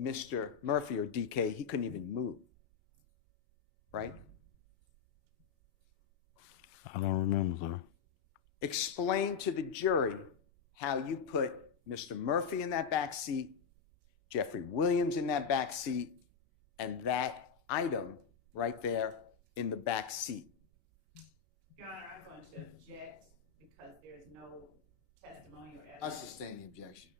Mr. Murphy, or DK, he couldn't even move, right? I don't remember, sir. Explain to the jury how you put Mr. Murphy in that back seat, Jeffery Williams in that back seat, and that item right there in the back seat. Your Honor, I'm going to object because there's no testimony or I evidence. sustain the objection.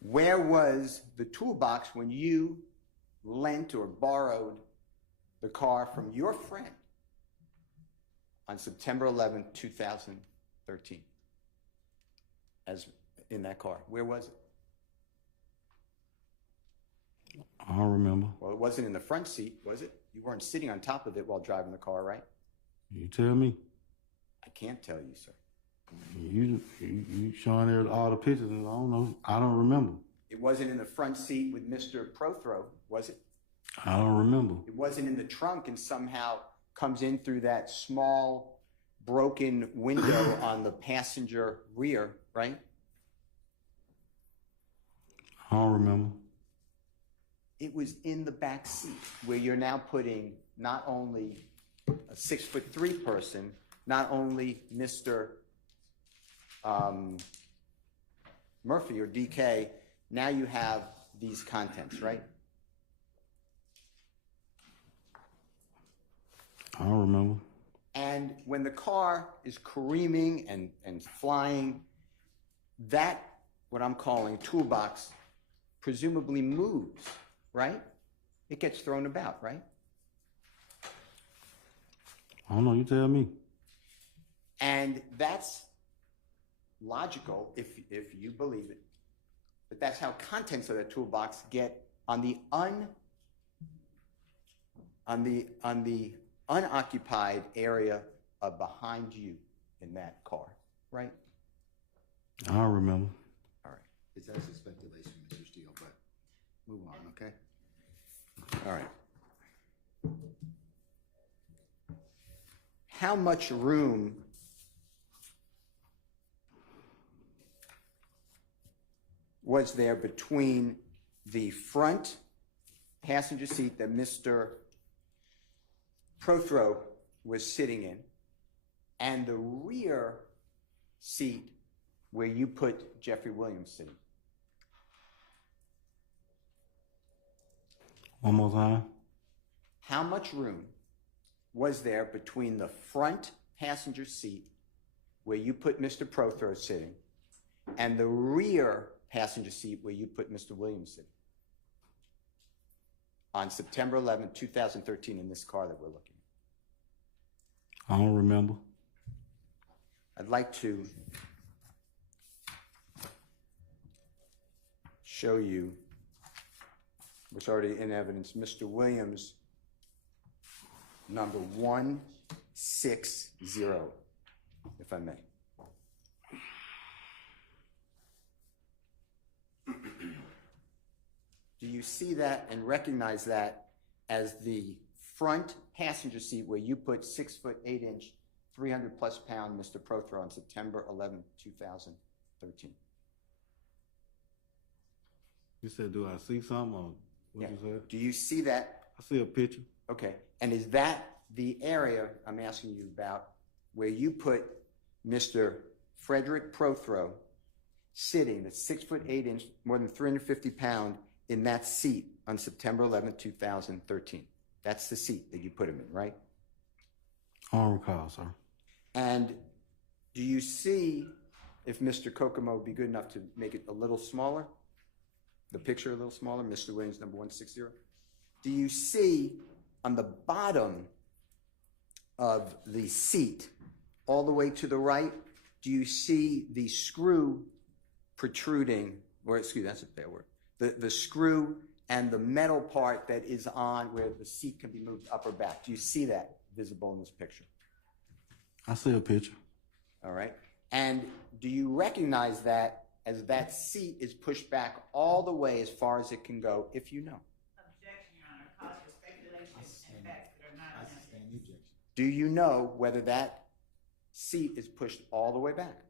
Where was the toolbox when you lent or borrowed the car from your friend on September 11, 2013? As in that car, where was it? I don't remember. Well, it wasn't in the front seat, was it? You weren't sitting on top of it while driving the car, right? You tell me. I can't tell you, sir. You showing there all the pictures, and I don't know. I don't remember. It wasn't in the front seat with Mr. Prothrow, was it? I don't remember. It wasn't in the trunk and somehow comes in through that small broken window on the passenger rear, right? I don't remember. It was in the back seat where you're now putting not only a 6'3" person, not only Mr. Murphy or DK, now you have these contents, right? I don't remember. And when the car is careening and flying, that, what I'm calling toolbox, presumably moves, right? It gets thrown about, right? I don't know. You tell me. And that's logical if you believe it. But that's how contents of that toolbox get on the unoccupied area behind you in that car, right? I don't remember. All right. It's that's a speculation, Mr. Steele, but move on, okay? All right. How much room was there between the front passenger seat that Mr. Prothrow was sitting in and the rear seat where you put Jeffery Williams sitting? One more time. How much room was there between the front passenger seat where you put Mr. Prothrow sitting and the rear passenger seat where you put Mr. Williams sitting on September 11, 2013 in this car that we're looking at? I don't remember. I'd like to show you what's already in evidence. Mr. Williams, number 160, if I may. Do you see that and recognize that as the front passenger seat where you put 6'8", 300+ pound Mr. Prothrow on September 11, 2013? You said, do I see something? Or what Yeah. you said? Do you see that? I see a picture. Okay. And is that the area I'm asking you about where you put Mr. Frederick Prothro sitting, the 6'8", more than 350 pound, in that seat on September 11, 2013. That's the seat that you put him in, right? I don't recall, sir. And do you see, if Mr. Kokomo would be good enough to make it a little smaller, the picture a little smaller, Mr. Williams, number 160? Do you see on the bottom of the seat, all the way to the right, do you see the screw protruding, or excuse me, that's a bad word, the screw and the metal part that is on where the seat can be moved up or back? Do you see that visible in this picture? I see a picture. All right. And do you recognize that as that seat is pushed back all the way as far as it can go, if you know? Objection, Your Honor, cause for speculation and facts that are not I in sustain the objection. Do you know whether that seat is pushed all the way back?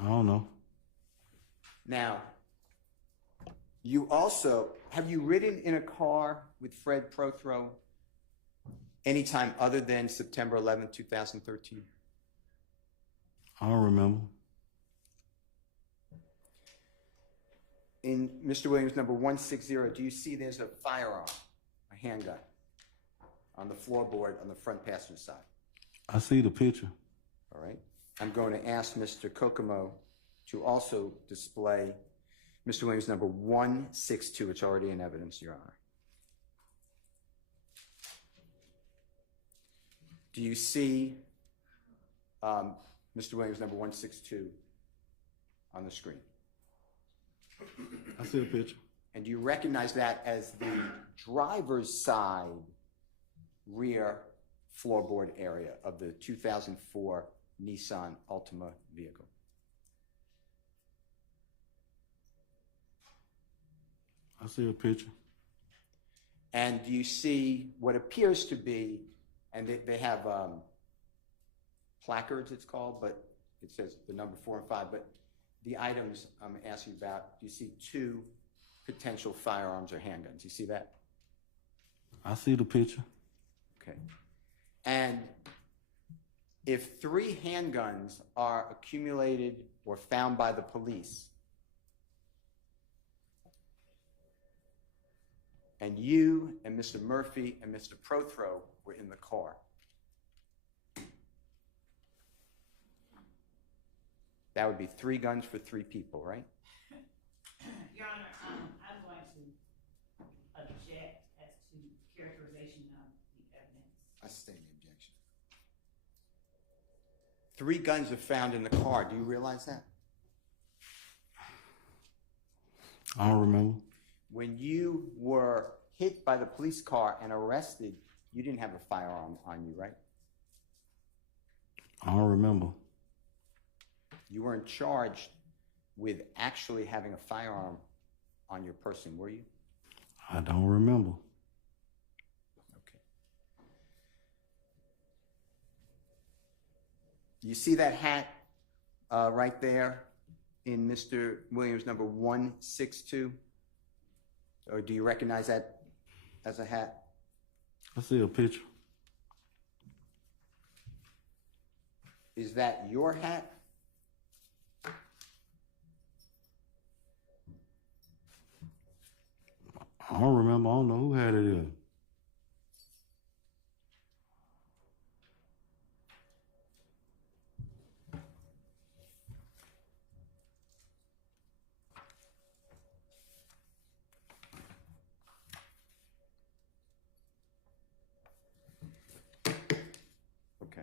I don't know. Now, you also, have you ridden in a car with Fred Prothro anytime other than September 11, 2013? I don't remember. In Mr. Williams, number 160, do you see there's a firearm, a handgun, on the floorboard on the front passenger side? I see the picture. All right. I'm going to ask Mr. Kokomo to also display Mr. Williams, number 162. It's already in evidence, Your Honor. Do you see Mr. Williams, number 162 on the screen? I see the picture. And do you recognize that as the driver's side rear floorboard area of the 2004 Nissan Altima vehicle? I see a picture. And do you see what appears to be, and they have placards, it's called, but it says the number 4 and 5, but the items I'm asking about, do you see 2 potential firearms or handguns? You see that? I see the picture. Okay. And if 3 handguns are accumulated or found by the police, and you and Mr. Murphy and Mr. Prothro were in the car, that would be 3 guns for 3 people, right? Your Honor, I'm going to object as to characterization of the evidence. I sustain the objection. 3 guns are found in the car. Do you realize that? I don't remember. When you were hit by the police car and arrested, you didn't have a firearm on you, right? I don't remember. You weren't charged with actually having a firearm on your person, were you? I don't remember. Okay. You see that hat right there in Mr. Williams, number 162? Or do you recognize that as a hat? I see a picture. Is that your hat? I don't remember. I don't know who had it in. Okay.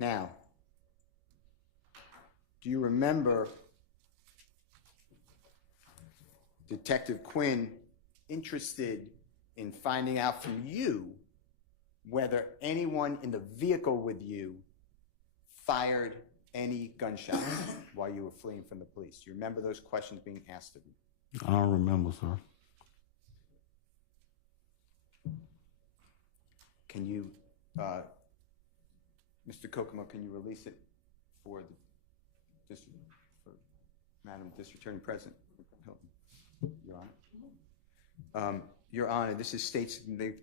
Now, do you remember Detective Quinn interested in finding out from you whether anyone in the vehicle with you fired any gunshots while you were fleeing from the police? Do you remember those questions being asked of you? I don't remember, sir. Can you, Mr. Kokomo, can you release it for the district, for Madam District Attorney President Hilton? Your Honor. Your Honor, this is State's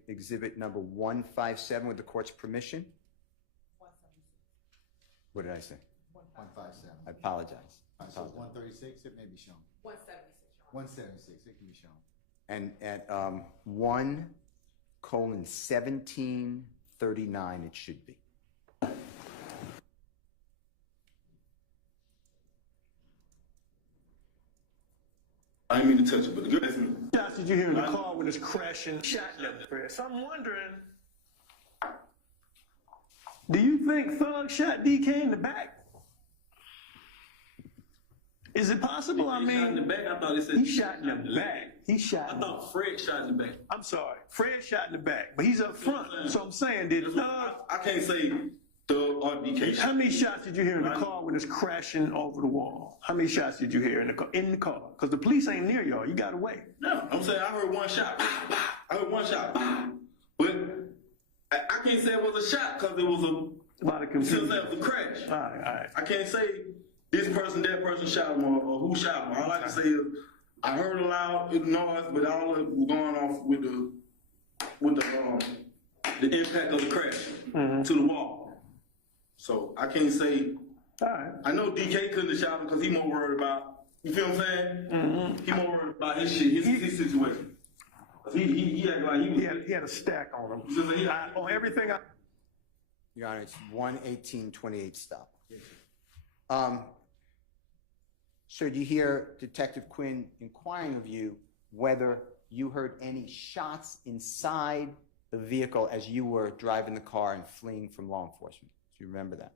Exhibit number 157 with the court's permission. 176. What did I say? 157. I apologize. So 136, it may be shown. 176. 176, it can be shown. And at 1:17:39, it should be. I didn't mean to touch it, but the good thing. Shots did you hear in the car when it's crashing, shot in the press? I'm wondering, do you think Thug shot DK in the back? Is it possible? I mean, shot in the back. I thought it said he shot in the back. He shot. I thought Fred shot in the back. I'm sorry, Fred shot in the back, but he's up front. So I'm saying, did Thug? I can't say Thug or DK. How many shots did you hear in the car when it's crashing over the wall? How many shots did you hear in the car? In the car, because the police ain't near y'all. You gotta wait. No, I'm saying I heard one shot. I heard one shot. But I can't say it was a shot because it was a lot of confusion. It was a crash. All right. I can't say this person, that person shot him or who shot him. All I can say is I heard a loud noise, but all of it was going off with the impact of the crash to the wall. So I can't say. All right. I know DK couldn't have shot him because he more worried about. You feel what I'm saying? He more worried about his shit, his situation. He acted like he had a stack on him. On everything. Your Honor, it's 1:18:28 stop. Yes, sir. Sir, do you hear Detective Quinn inquiring of you whether you heard any shots inside the vehicle as you were driving the car and fleeing from law enforcement? Do you remember that?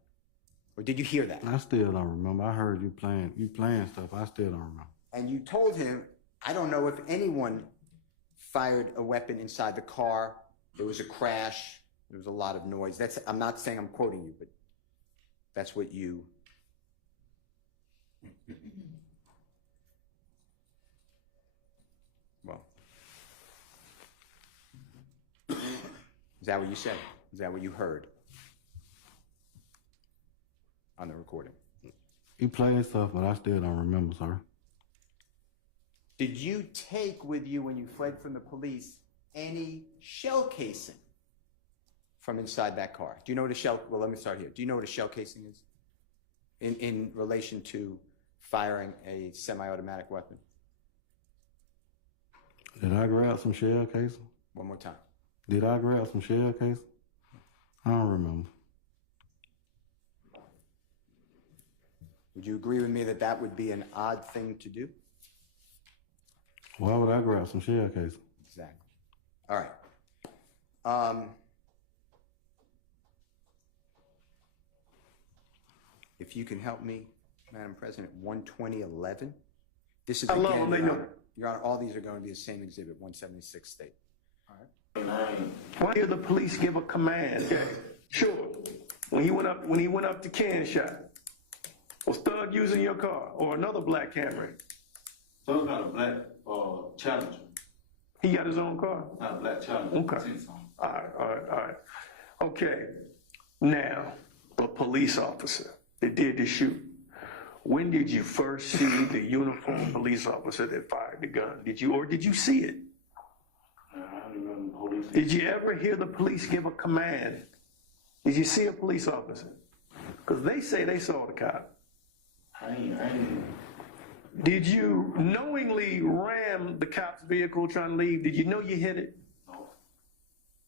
Or did you hear that? I still don't remember. I heard you playing stuff. I still don't remember. And you told him, I don't know if anyone fired a weapon inside the car. There was a crash. There was a lot of noise. I'm not saying I'm quoting you, but that's what you. Well, is that what you said? Is that what you heard on the recording? You playing stuff, but I still don't remember, sir. Did you take with you when you fled from the police any shell casing from inside that car? Do you know what a shell, well, let me start here. Do you know what a shell casing is in relation to firing a semi-automatic weapon? Did I grab some shell casing? One more time. Did I grab some shell casing? I don't remember. Would you agree with me that that would be an odd thing to do? Why would I grab some shell casing? Exactly. All right. If you can help me, Madam President, 1:20:11. This is again, Your Honor, all these are going to be the same exhibit, 176 State. All right. Why did the police give a command? Sure. When he went up to can shot, was Thug using your car or another black Camry? Thug got a black Challenger. He got his own car? Not a black Challenger. Okay. All right. Okay. Now, a police officer that did the shoot. When did you first see the uniformed police officer that fired the gun? Did you see it? I don't remember police. Did you ever hear the police give a command? Did you see a police officer? Because they say they saw the cop. I ain't. Did you knowingly ram the cop's vehicle trying to leave? Did you know you hit it? No.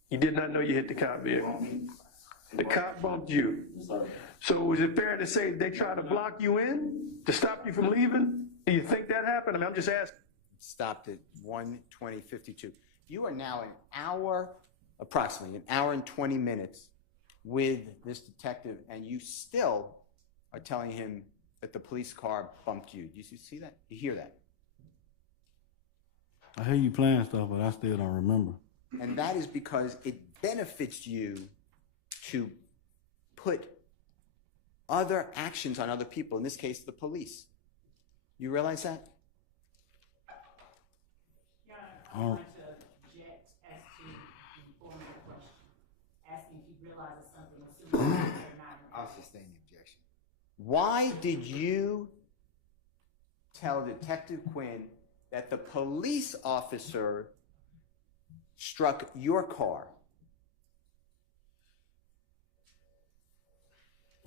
You did not know you hit the cop vehicle. The cop bumped you. So is it fair to say they tried to block you in to stop you from leaving? Do you think that happened? I mean, I'm just asking. Stopped at 1:20:52. You are now approximately an hour and 20 minutes with this detective, and you still are telling him that the police car bumped you. Do you see that? You hear that? I hear you playing stuff, but I still don't remember. And that is because it benefits you to put other actions on other people, in this case, the police. You realize that? Your Honor, I want to object as to the formal question, asking if he realizes something, assuming that they're not. I'll sustain the objection. Why did you tell Detective Quinn that the police officer struck your car?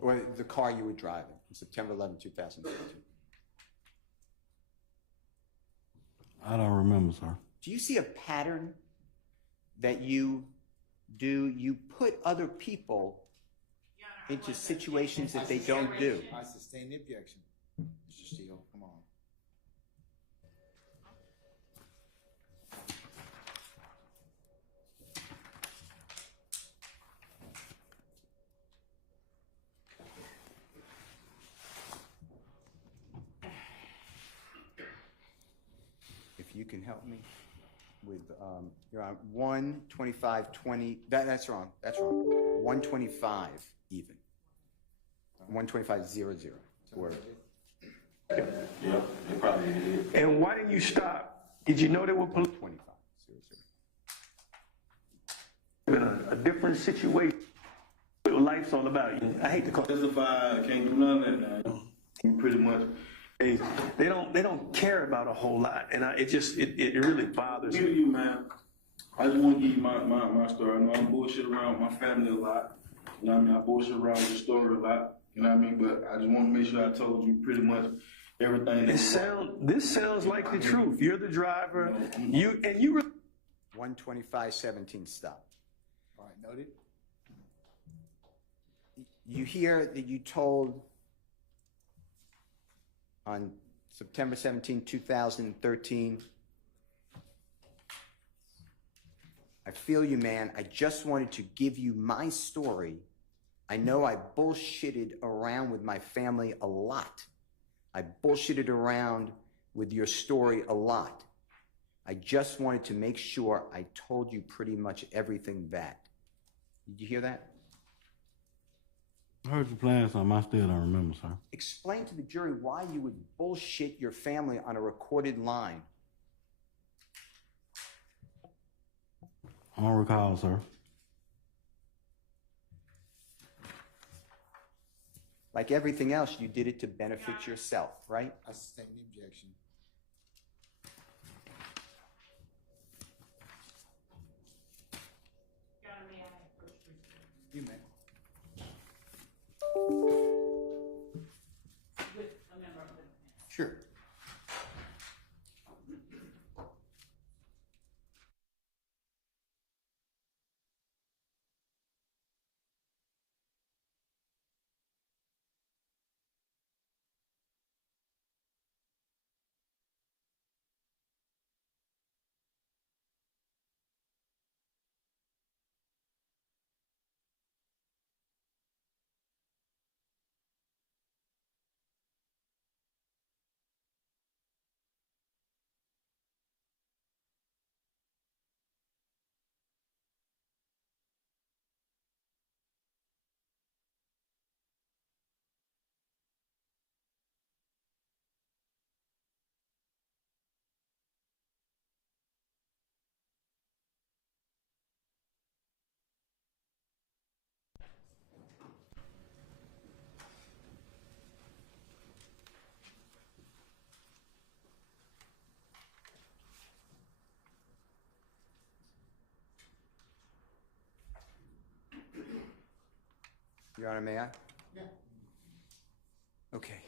Or the car you were driving on September 11, 2013? I don't remember, sir. Do you see a pattern that you do? You put other people Your Honor, I into want to situations that object they as don't do. I sustain the objection. Mr. Steele, come on. If you can help me with, you're on 125.20, that's wrong, that's wrong. 125 even. 125.00, or, Yeah, they probably did. And why didn't you stop? Did you know there were police? 125.00. In a different situation. What life's all about. I hate to call testify, I can't do none of that now. Pretty much. They don't care about a whole lot, and it really bothers me. You, man. I just want to give you my story. I know I bullshit around with my family a lot. You know what I mean? I bullshit around with the story a lot. You know what I mean? But I just want to make sure I told you pretty much everything. This sounds like the truth. You're the driver. You 125.17 stop. All right, noted. You hear that you told on September 17, 2013, I feel you, man. I just wanted to give you my story. I know I bullshitted around with my family a lot. I bullshitted around with your story a lot. I just wanted to make sure I told you pretty much everything that. Did you hear that? I heard you playing something. I still don't remember, sir. Explain to the jury why you would bullshit your family on a recorded line. I don't recall, sir. Like everything else, you did it to benefit yourself, right? I sustain the objection. Your Honor, may I have first reading? You may. With a member of the defense. Sure. Your Honor, may I? Yeah. Okay.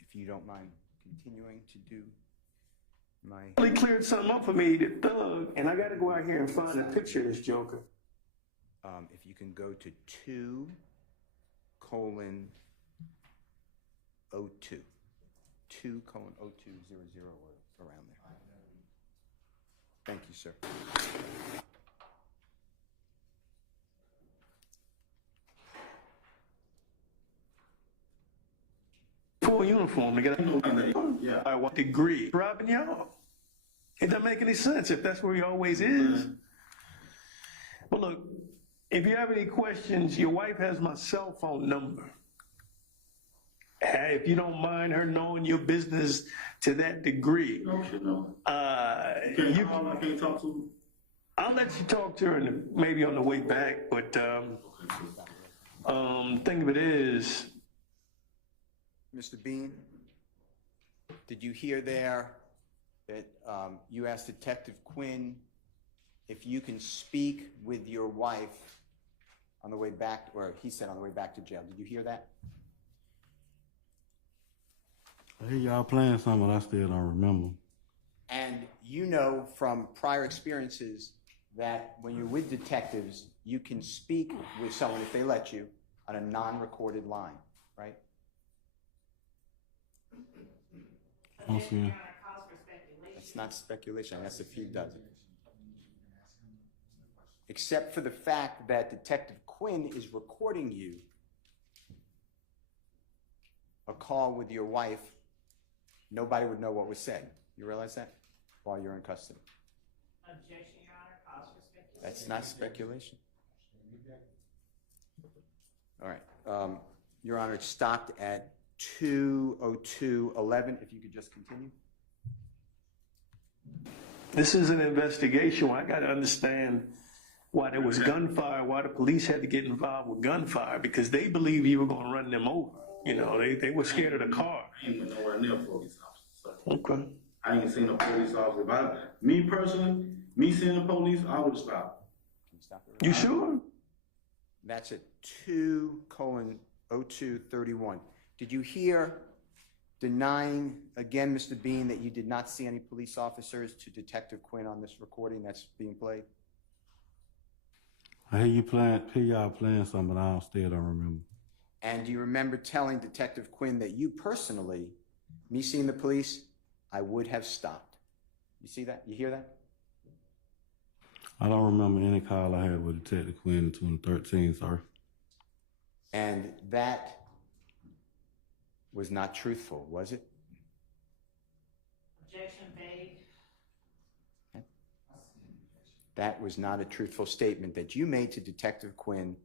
If you don't mind continuing to do my... really cleared something up for me, the thug, and I got to go out here and find a picture of this joker. If you can go to 2:02. 2:0200 or around there. Thank you, sir. Full uniform to get yeah. I want degree. Robbing y'all. It doesn't make any sense if that's where he always is. But look, If you have any questions, your wife has my cell phone number. If you don't mind her knowing your business to that degree, No, shit, no. I can't talk to her. I'll let you talk to her maybe on the way back. But thing of it is, Mr. Bean, did you hear there that you asked Detective Quinn if you can speak with your wife on the way back, or he said on the way back to jail? Did you hear that? I hear y'all playing something, but I still don't remember. And you know from prior experiences that when you're with detectives, you can speak with someone, if they let you, on a non-recorded line, right? Okay. That's not speculation, that's if he does it. Except for the fact that Detective Quinn is recording you a call with your wife, nobody would know what was said. You realize that? While you're in custody. Objection, Your Honor, cause for speculation. That's not speculation. All right. Your Honor, it stopped at 2:02:11. If you could just continue. this is an investigation. I got to understand why there was gunfire, why the police had to get involved with gunfire, because they believe you were going to run them over. You know, they were scared of the car. I ain't nowhere near police officers. Okay. I ain't seen a police officer. Me personally, me seeing the police, I would stop. You sure? That's at 2:02:31. Did you hear denying again, Mr. Bean, that you did not see any police officers to Detective Quinn on this recording that's being played? I hear y'all playing something, but I still don't remember. And do you remember telling Detective Quinn that you personally, me seeing the police, I would have stopped? You see that? You hear that? I don't remember any call I had with Detective Quinn in 2013, sir. And that was not truthful, was it? Objection made. That was not a truthful statement that you made to Detective Quinn,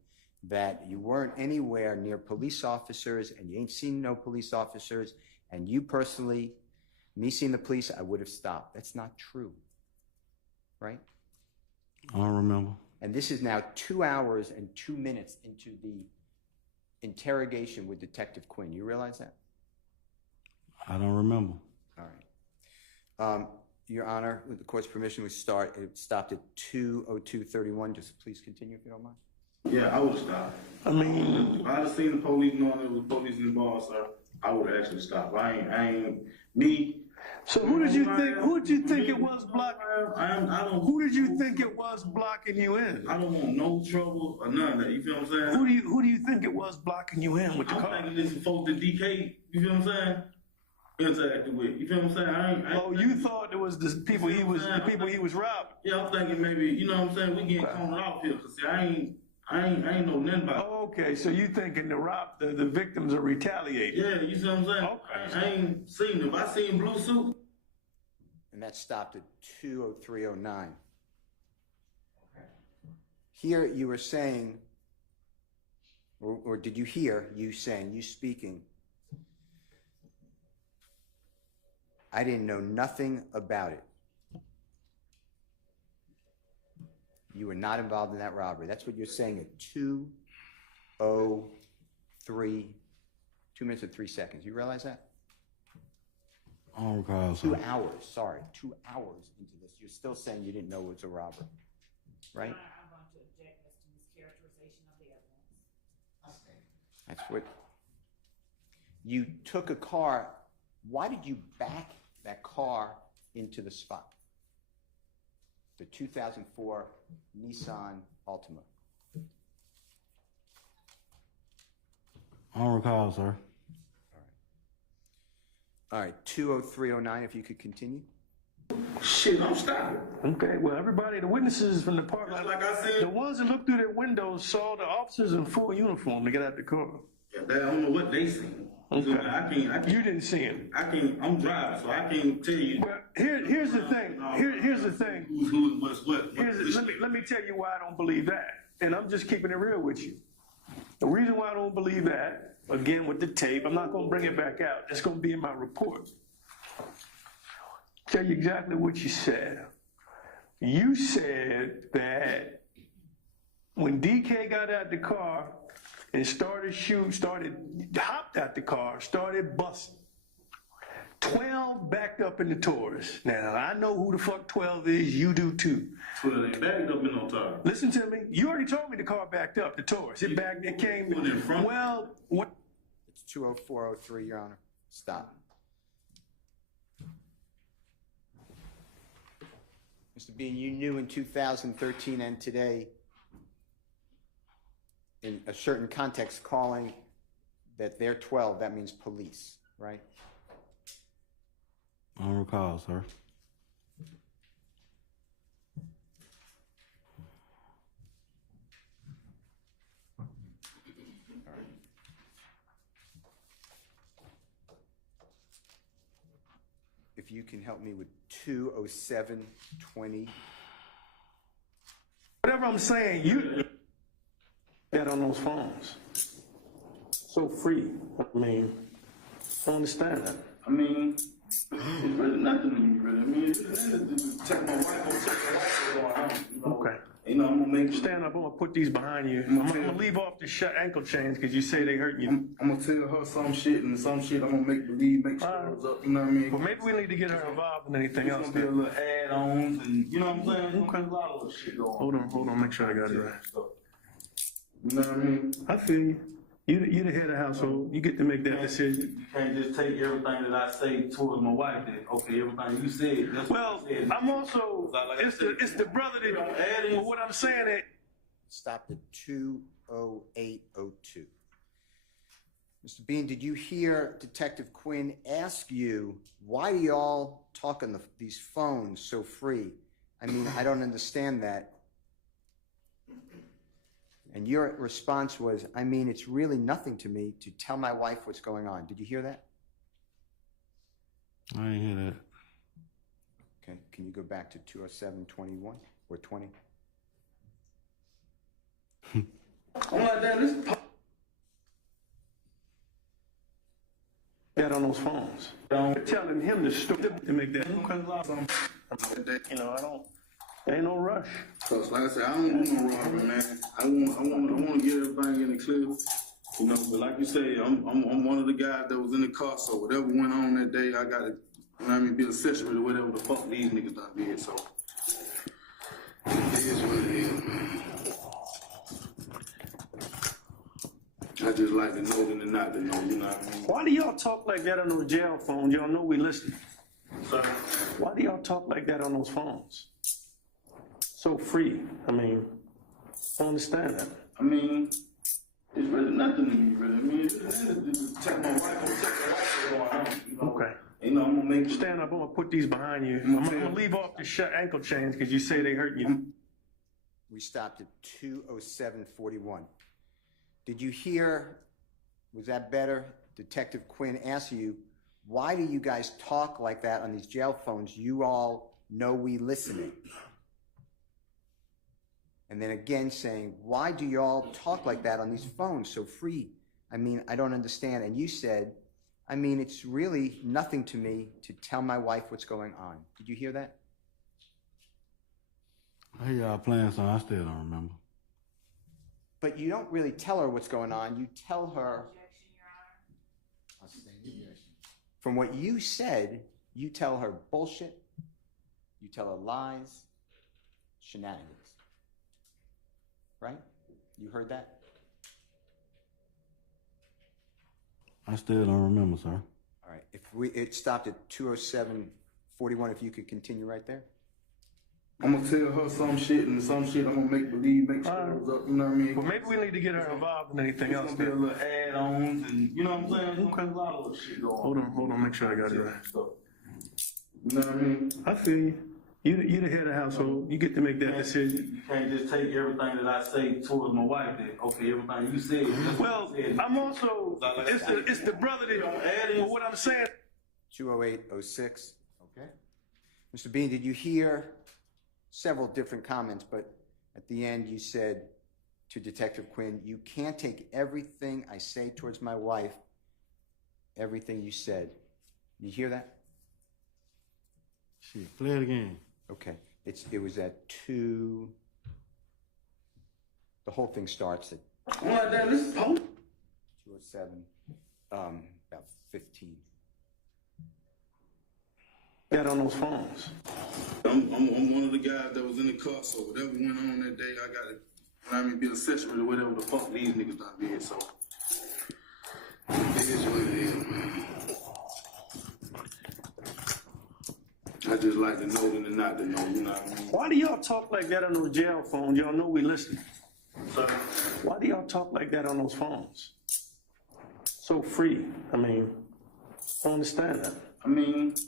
that you weren't anywhere near police officers and you ain't seen no police officers, and you personally, me seeing the police, I would have stopped. That's not true, right? I don't remember. And this is now 2 hours and 2 minutes into the interrogation with Detective Quinn. You realize that? I don't remember. All right. Your Honor, with the court's permission, it stopped at 2:02:31. Just please continue if you don't mind. Yeah, I would have stopped. I mean, if I'd have seen the police knowing there was police involved, sir, I would have actually stopped. I ain't me. So who did you think it was blocking? Who did you think it was blocking you in? I don't want no trouble or none of that. You feel what I'm saying? Who do you think it was blocking you in with the car? I'm thinking it's folks that DK. You feel what I'm saying? Interacted with. You feel what I'm saying? You thought it was the people he was robbing? Yeah, I'm thinking maybe, you know what I'm saying, we getting cornered off here, cause see, I ain't know nothing about it. Oh, okay, so you thinking the victims are retaliating? Yeah, you see what I'm saying? Okay. I ain't seen them. I seen blue suit. And that stopped at 2:03:09. Here you were saying, or did you hear you saying, you speaking, I didn't know nothing about it. You were not involved in that robbery. That's what you're saying at 2:03, 2 minutes and 3 seconds. You realize that? I don't recall, sir. 2 hours, sorry, 2 hours into this. You're still saying you didn't know it was a robbery, right? I'm going to object as to mischaracterization of the evidence. That's what, you took a car. Why did you back that car into the spot? The 2004 Nissan Altima. I don't recall, sir. All right, 2:03:09, if you could continue. Shit, I'm stopping. Okay, well, everybody, the witnesses from the park, Like I said, the ones that looked through their windows saw the officers in full uniform to get out the car. yeah, I don't know what they seen. Okay. I can't. You didn't see him. I'm driving, so I can't tell you. Well, here's the thing. Here's the thing. Who's what? Let me tell you why I don't believe that. and I'm just keeping it real with you. The reason why I don't believe that, again with the tape, I'm not gonna bring it back out. It's gonna be in my report. Tell you exactly what you said. You said that when DK got out the car and hopped out the car, started busting, 12 backed up in the Taurus. Now, I know who the fuck 12 is, you do too. 12 ain't backed up in no time. Listen to me, you already told me the car backed up, the Taurus. It came, well, what? It's 20403, Your Honor. Stop. Mr. Bean, you knew in 2013 and today, in a certain context, calling that they're 12, that means police, right? I don't recall, sir. If you can help me with 20720. Whatever I'm saying, you that on those phones. So free. I mean, I don't understand that. I mean, it's really nothing to me, really. I mean, it's just check my wife, what's going on. You know? Okay. You know, I'm gonna make stand up. I'm gonna put these behind you. I'm gonna leave off the ankle chains because you say they hurt you. I'm gonna tell her some shit and some shit I'm gonna make believe, make sure it's up. You know what I mean? Well, maybe we need to get her involved in anything else. It's gonna be a little add-ons and you know what I'm saying? There's gonna be a lot of little shit going on. Hold on. Make sure I got it right. You know what I mean? I feel you. You the head of the household. You get to make that decision. You can't just take everything that I say towards my wife. That okay, everything you said. That's well, what said. I'm also. It's the brother that. Well, what I'm saying that. Stopped at 20802. Mr. Bean, did you hear Detective Quinn ask you why do y'all talk on these phones so free? I mean, I don't understand that. And your response was, I mean, it's really nothing to me to tell my wife what's going on. Did you hear that? I didn't hear that. Okay, can you go back to 20721 or 20? I'm like, damn, this that on those phones. Telling him the story to make that. You know, I don't. Ain't no rush. Cause like I said, I don't want no robbery, man. I want to get everything in the clear. You know, but like you say, I'm one of the guys that was in the car. So whatever went on that day, I got to, you know what I mean, be accessory to whatever the fuck these niggas done did. So it is what it is, man. I just like to know than not to know. You know what I mean? Why do y'all talk like that on those jail phones? Y'all know we listening. Sorry. Why do y'all talk like that on those phones? So free. I mean, I don't understand that. I mean, it's really nothing to me, really. I mean, it's just check my wife, what's going on. You know? Okay. You know, I'm gonna make stand up. I'm gonna put these behind you. I'm gonna leave off the ankle chains because you say they hurt you. We stopped at 20741. Did you hear? Was that better? Detective Quinn asked you, why do you guys talk like that on these jail phones? You all know we listening. And then again saying, why do y'all talk like that on these phones so free? I mean, I don't understand. And you said, I mean, it's really nothing to me to tell my wife what's going on. Did you hear that? I hear y'all playing something, I still don't remember. But you don't really tell her what's going on. You tell her. From what you said, you tell her bullshit. You tell her lies, shenanigans. Right? You heard that? I still don't remember, sir. All right. It stopped at 20741. If you could continue right there. I'm gonna tell her some shit and some shit I'm gonna make believe, make sure it was up. You know what I mean? Well, maybe we need to get her involved in anything else. It's gonna be a little add-ons and you know what I'm saying? There's gonna be a lot of little shit going on. Hold on. Make sure I got it right. You know what I mean? I feel you. You the head of the household. You get to make that decision. You can't just take everything that I say towards my wife. That okay, everything you said. Well, I'm also. It's the brother that. Well, what I'm saying. 20806. Okay. Mr. Bean, did you hear several different comments? But at the end, you said to Detective Quinn, you can't take everything I say towards my wife, everything you said. You hear that? Shit, play it again. Okay. It was at 2. The whole thing starts at 2:07, about 15. Got on those phones. I'm one of the guys that was in the car, so whatever went on that day, I got to, be accessory to whatever the fuck these niggas done did, so. It is what it is, man. I just like to know than not to know, you know what I mean? Why do y'all talk like that on those jail phones? Y'all know we listening. So, Why do y'all talk like that on those phones? So free. I don't understand that. it's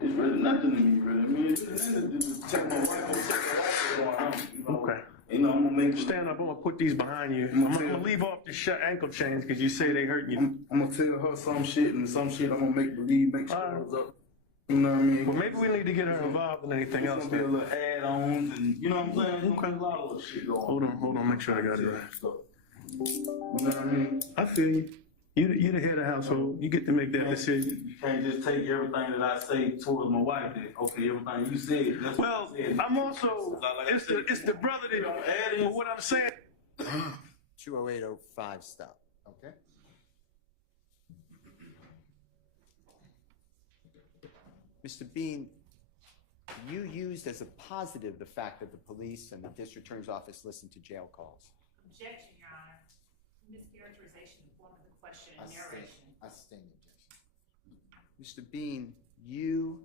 really nothing to me, really. It's nothing to check my wife, going on, you know? Okay. I'm gonna make Stand up. I'm gonna put these behind you. I'm gonna leave off the ankle chains because you say they hurt you. I'm gonna tell her some shit, and some shit I'm gonna make sure it's up. You know what I mean? Well, maybe we need to get her involved in anything else. It's gonna be a little add-ons, and you know what I'm saying? There's gonna be a lot of little shit going on. Hold on. Make sure I got it right. You know what I mean? I feel you. You the head of the household. You get to make that decision. You can't just take everything that I say towards my wife. That okay, everything you said. That's what I said. I'm also. It's the brother that. Well, what I'm saying. 20805 stop. Okay. Mr. Bean, you used as a positive the fact that the police and the district attorney's office listened to jail calls. Objection, Your Honor. Mischaracterization in the form of the question and narration. I sustain the objection. Mr. Bean, you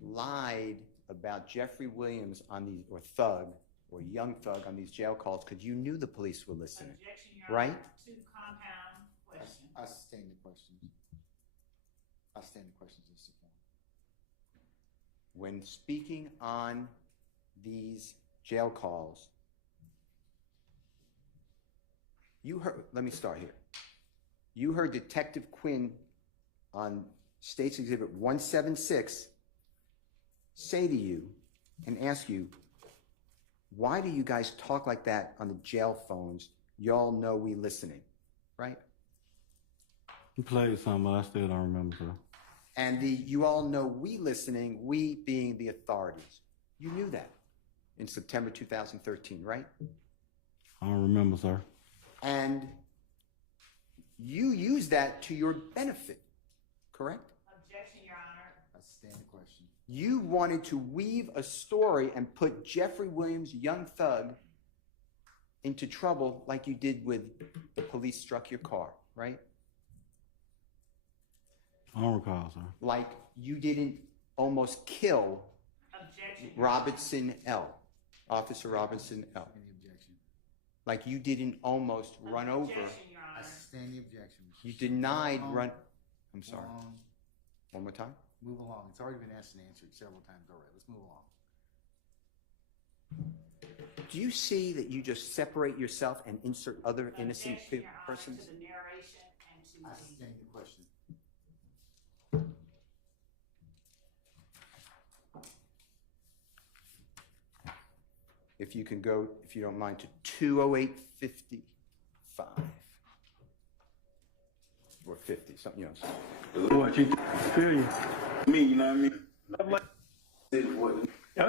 lied about Jeffery Williams on these, or Thug, or Young Thug on these jail calls because you knew the police were listening. Objection, Your right? Honor, to compound question. I sustain the questions. I sustain the questions as to form. When speaking on these jail calls, you heard, let me start here. You heard Detective Quinn on State's Exhibit 176 say to you and ask you, why do you guys talk like that on the jail phones? Y'all know we listening, right? You played some, but I still don't remember, sir. And you all know we listening, we being the authorities. You knew that in September 2013, right? I don't remember, sir. And you used that to your benefit, correct? Objection, Your Honor. I sustain the question. You wanted to weave a story and put Jeffery Williams, Young Thug, into trouble like you did with the police struck your car, right? I don't recall, sir. Like you didn't almost kill Robinson L. Officer Robinson L. Any objection? Like you didn't almost run over. I sustain the objection. You denied run. I'm sorry. One more time. Move along. It's already been asked and answered several times already. Let's move along. Do you see that you just separate yourself and insert other innocent Objection, Your Honor, persons? to the narration and to I the sustain the question. If you can go, if you don't mind, to 20855 or 50, something else. What you feel you? Me, you know what I mean? I'm like, Say what? all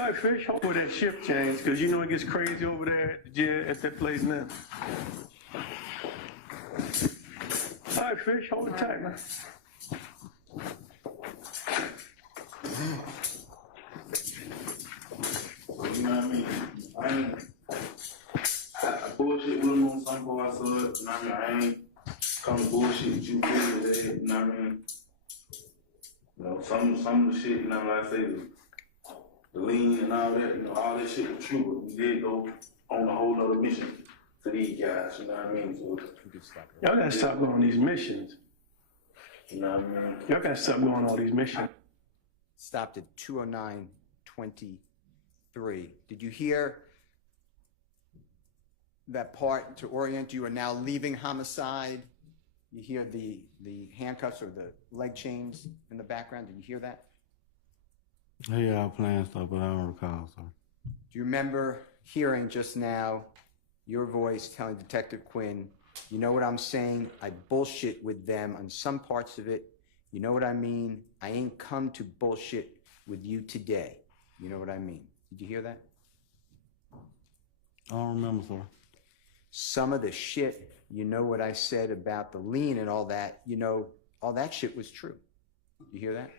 right, Fish, hold with that shift change because you know it gets crazy over there at the jail at that place now. All right, Fish, hold it tight, man. You know what I mean? I bullshit with him on some go I saw it, you know what I mean? I ain't come bullshit with you today, you know what I mean? You know, some of the shit, you know, like I say, the lean and all that, you know, all that shit was true, but we did go on a whole other mission to these guys, you know what I mean? So, Y'all gotta stop going on these missions. you know what I mean? Y'all gotta stop going on all these missions. Stopped at 20923. Did you hear that part to orient you are now leaving homicide? You hear the handcuffs or the leg chains in the background. Did you hear that? Yeah, I playing stuff, but I don't recall, sir. Do you remember hearing just now your voice telling Detective Quinn, you know what I'm saying? I bullshit with them on some parts of it. You know what I mean? I ain't come to bullshit with you today. You know what I mean? Did you hear that? I don't remember, sir. Some of the shit, you know what I said about the lien and all that, you know, all that shit was true. You hear that?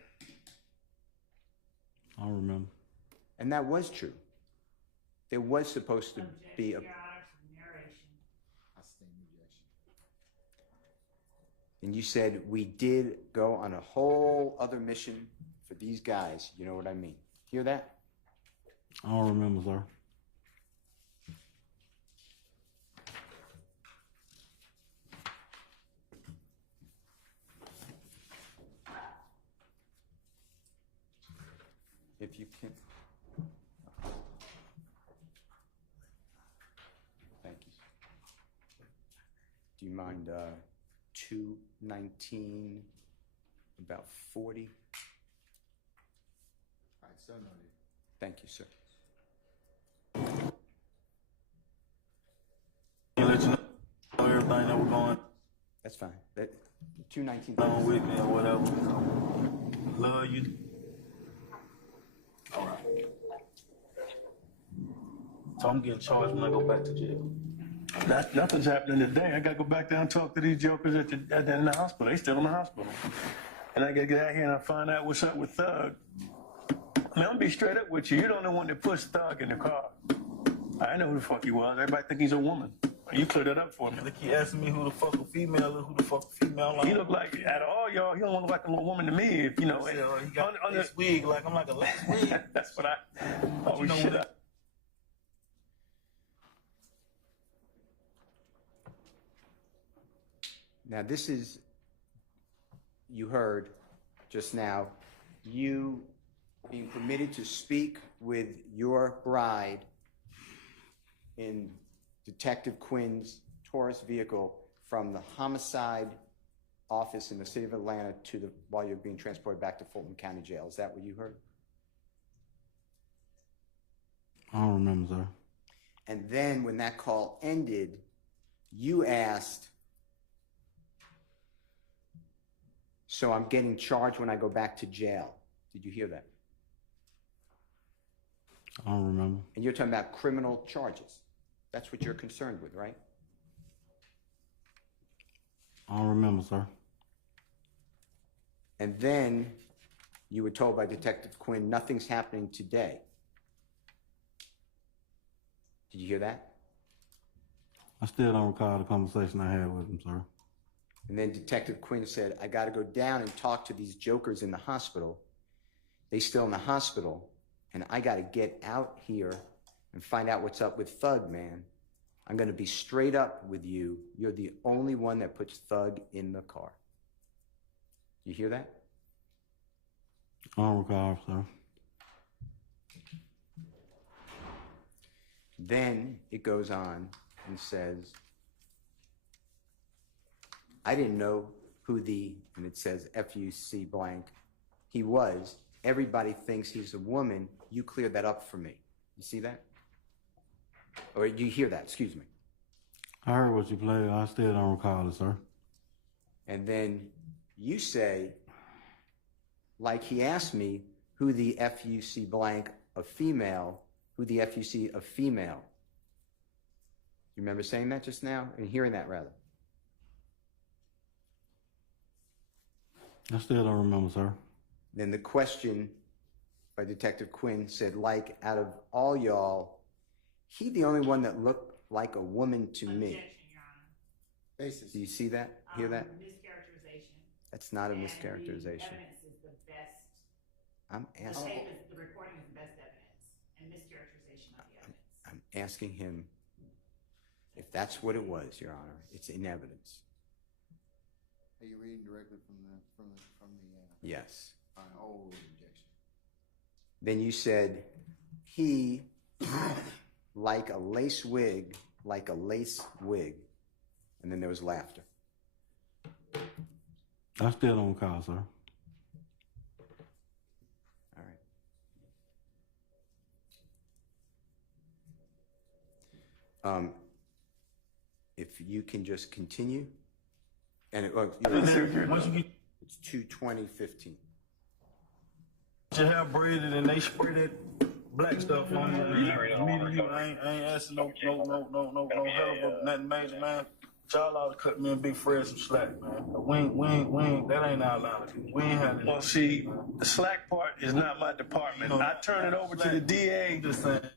I don't remember. And that was true. There was supposed to be a... And you said, we did go on a whole other mission for these guys. You know what I mean? Hear that? I don't remember, sir. If you can. Thank you. Do you mind 219, about 40? All right, so noted. Thank you, sir. I'll let you know everything that we're going That's fine. That 219. on with me or whatever. Love you. All right. So I'm getting charged when I go back to jail. Nothing's happening today. I gotta go back down and talk to these jokers at the hospital. They still in the hospital. And I gotta get out here and I find out what's up with Thug. I mean, I'm gonna be straight up with you. You're the only one that puts Thug in the car. I know who the fuck he was. Everybody think he's a woman. You clear that up for me. They keep asking me who the fuck a female is, who the fuck a female like. He look like, out of all y'all, he don't look like a little woman to me. If you know, He got this wig like I'm like a lace wig. That's what I always You know shit what? up. Now, this is, you heard just now, you being permitted to speak with your bride in Detective Quinn's Taurus vehicle from the homicide office in the city of Atlanta while you're being transported back to Fulton County Jail. Is that what you heard? I don't remember, sir. And then when that call ended, you asked, so I'm getting charged when I go back to jail. Did you hear that? I don't remember. And you're talking about criminal charges. That's what you're concerned with, right? I don't remember, sir. And then you were told by Detective Quinn, nothing's happening today. Did you hear that? I still don't recall the conversation I had with him, sir. And then Detective Quinn said, I got to go down and talk to these jokers in the hospital. They still in the hospital, and I got to get out here and find out what's up with Thug, man. I'm going to be straight up with you. You're the only one that puts Thug in the car. You hear that? I don't recall, sir. Then it goes on and says, I didn't know who and it says FUC blank, he was. Everybody thinks he's a woman. You cleared that up for me. You see that? Or you hear that, excuse me. I heard what you played. I still don't recall it, sir. And then you say, like he asked me who the FUC blank of female, who the FUC of female. You remember saying that just now? And hearing that, rather. I still don't remember, sir. Then the question by Detective Quinn said, like, out of all y'all, he the only one that looked like a woman to me. Basis. Do you see that? Hear that? Mischaracterization. That's not a And mischaracterization. The evidence is the best. I'm The asking. tape is, the recording is the best evidence, and mischaracterization of the evidence. I'm asking him if that's what it was, Your Honor. It's in evidence. Are you reading directly from the Yes. old objection? Then you said he like a lace wig, like a lace wig, and then there was laughter. I still don't recall, sir. All right. If you can just continue, and it's 2/20/15. Your hair braided and they spray that black stuff on you. I ain't asking no hell of nothing major, man. Y'all ought to cut me and Big Fred some slack, man. We ain't, that ain't our line. We ain't had it. Well, see, the slack part is not my department. I turn it over to the DA. Just saying.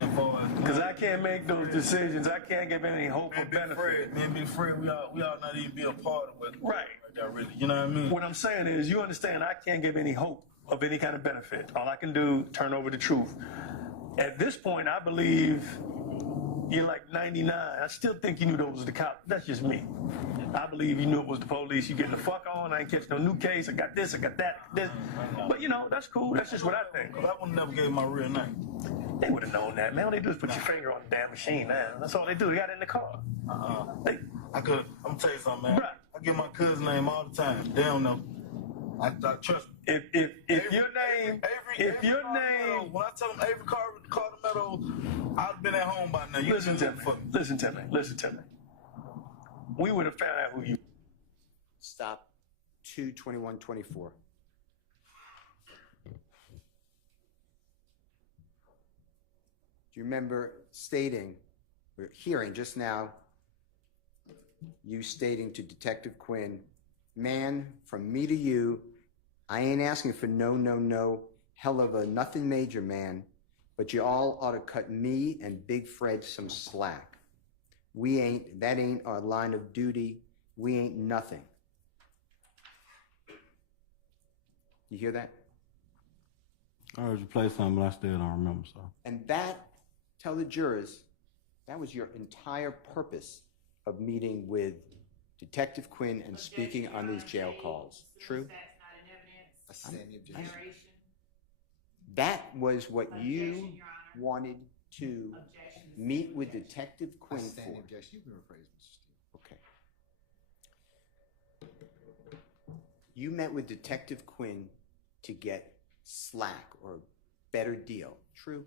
Because I can't make those decisions. I can't give any hope or benefit. Me and Big Fred, we ought not even be a part of it. Right. Really, you know what I mean? What I'm saying is, you understand, I can't give any hope of any kind of benefit. All I can do, turn over the truth. At this point, I believe you're like 99. I still think you knew those was the cops. That's just me. I believe you knew it was the police. You getting the fuck on. I ain't catch no new case. I got this. I got that. This. But you know, that's cool. That's just what I think. I would never gave my real name. They would have known that, man. All they do is put your finger on the damn machine, man. That's all they do. They got it in the car. I'm gonna tell you something, man. Right. I give my cousin name all the time. They don't know. I trust me. If your name, when I tell them Avery Carter Meadows, I'd have been at home by now. Listen to me. We would have found out who you. Stop. 2/21/24. Do you remember stating, or hearing just now, you stating to Detective Quinn, man, from me to you, I ain't asking for no hell of a nothing major, man, but you all ought to cut me and Big Fred some slack. That ain't our line of duty. We ain't nothing. You hear that? I heard you play something, but I still don't remember, so. And that, tell the jurors, that was your entire purpose of meeting with Detective Quinn and speaking on these jail calls. True? That's not an evidence. That was what you wanted to meet with Detective Quinn for. Standing objection. You've been appraised, Mr. Steele. Okay. You met with Detective Quinn to get slack or a better deal. True?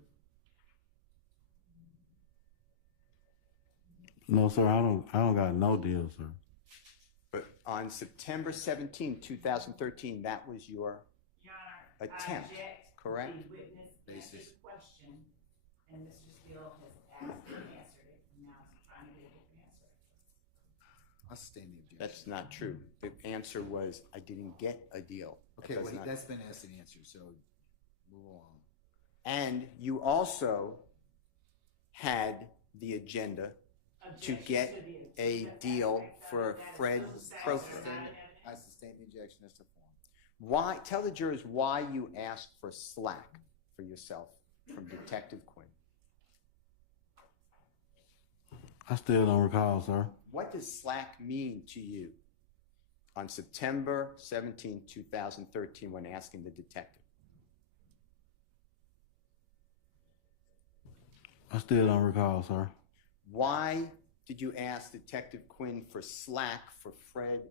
No, sir, I don't got no deal, sir. But on September 17, 2013, that was your attempt, correct? The witness answered the question, and Mr. Steele has asked and answered it, and now he's trying to get a different answer. I stand the objection. That's not true. The answer was, I didn't get a deal. Okay, that's been asked and answered, so move on. And you also had the agenda to get a deal for Fred Prothman. I sustain the objection. That's the form. Why? Tell the jurors why you asked for slack for yourself from Detective Quinn. I still don't recall, sir. What does slack mean to you on September 17, 2013 when asking the detective? I still don't recall, sir. Why did you ask Detective Quinn for slack for Fred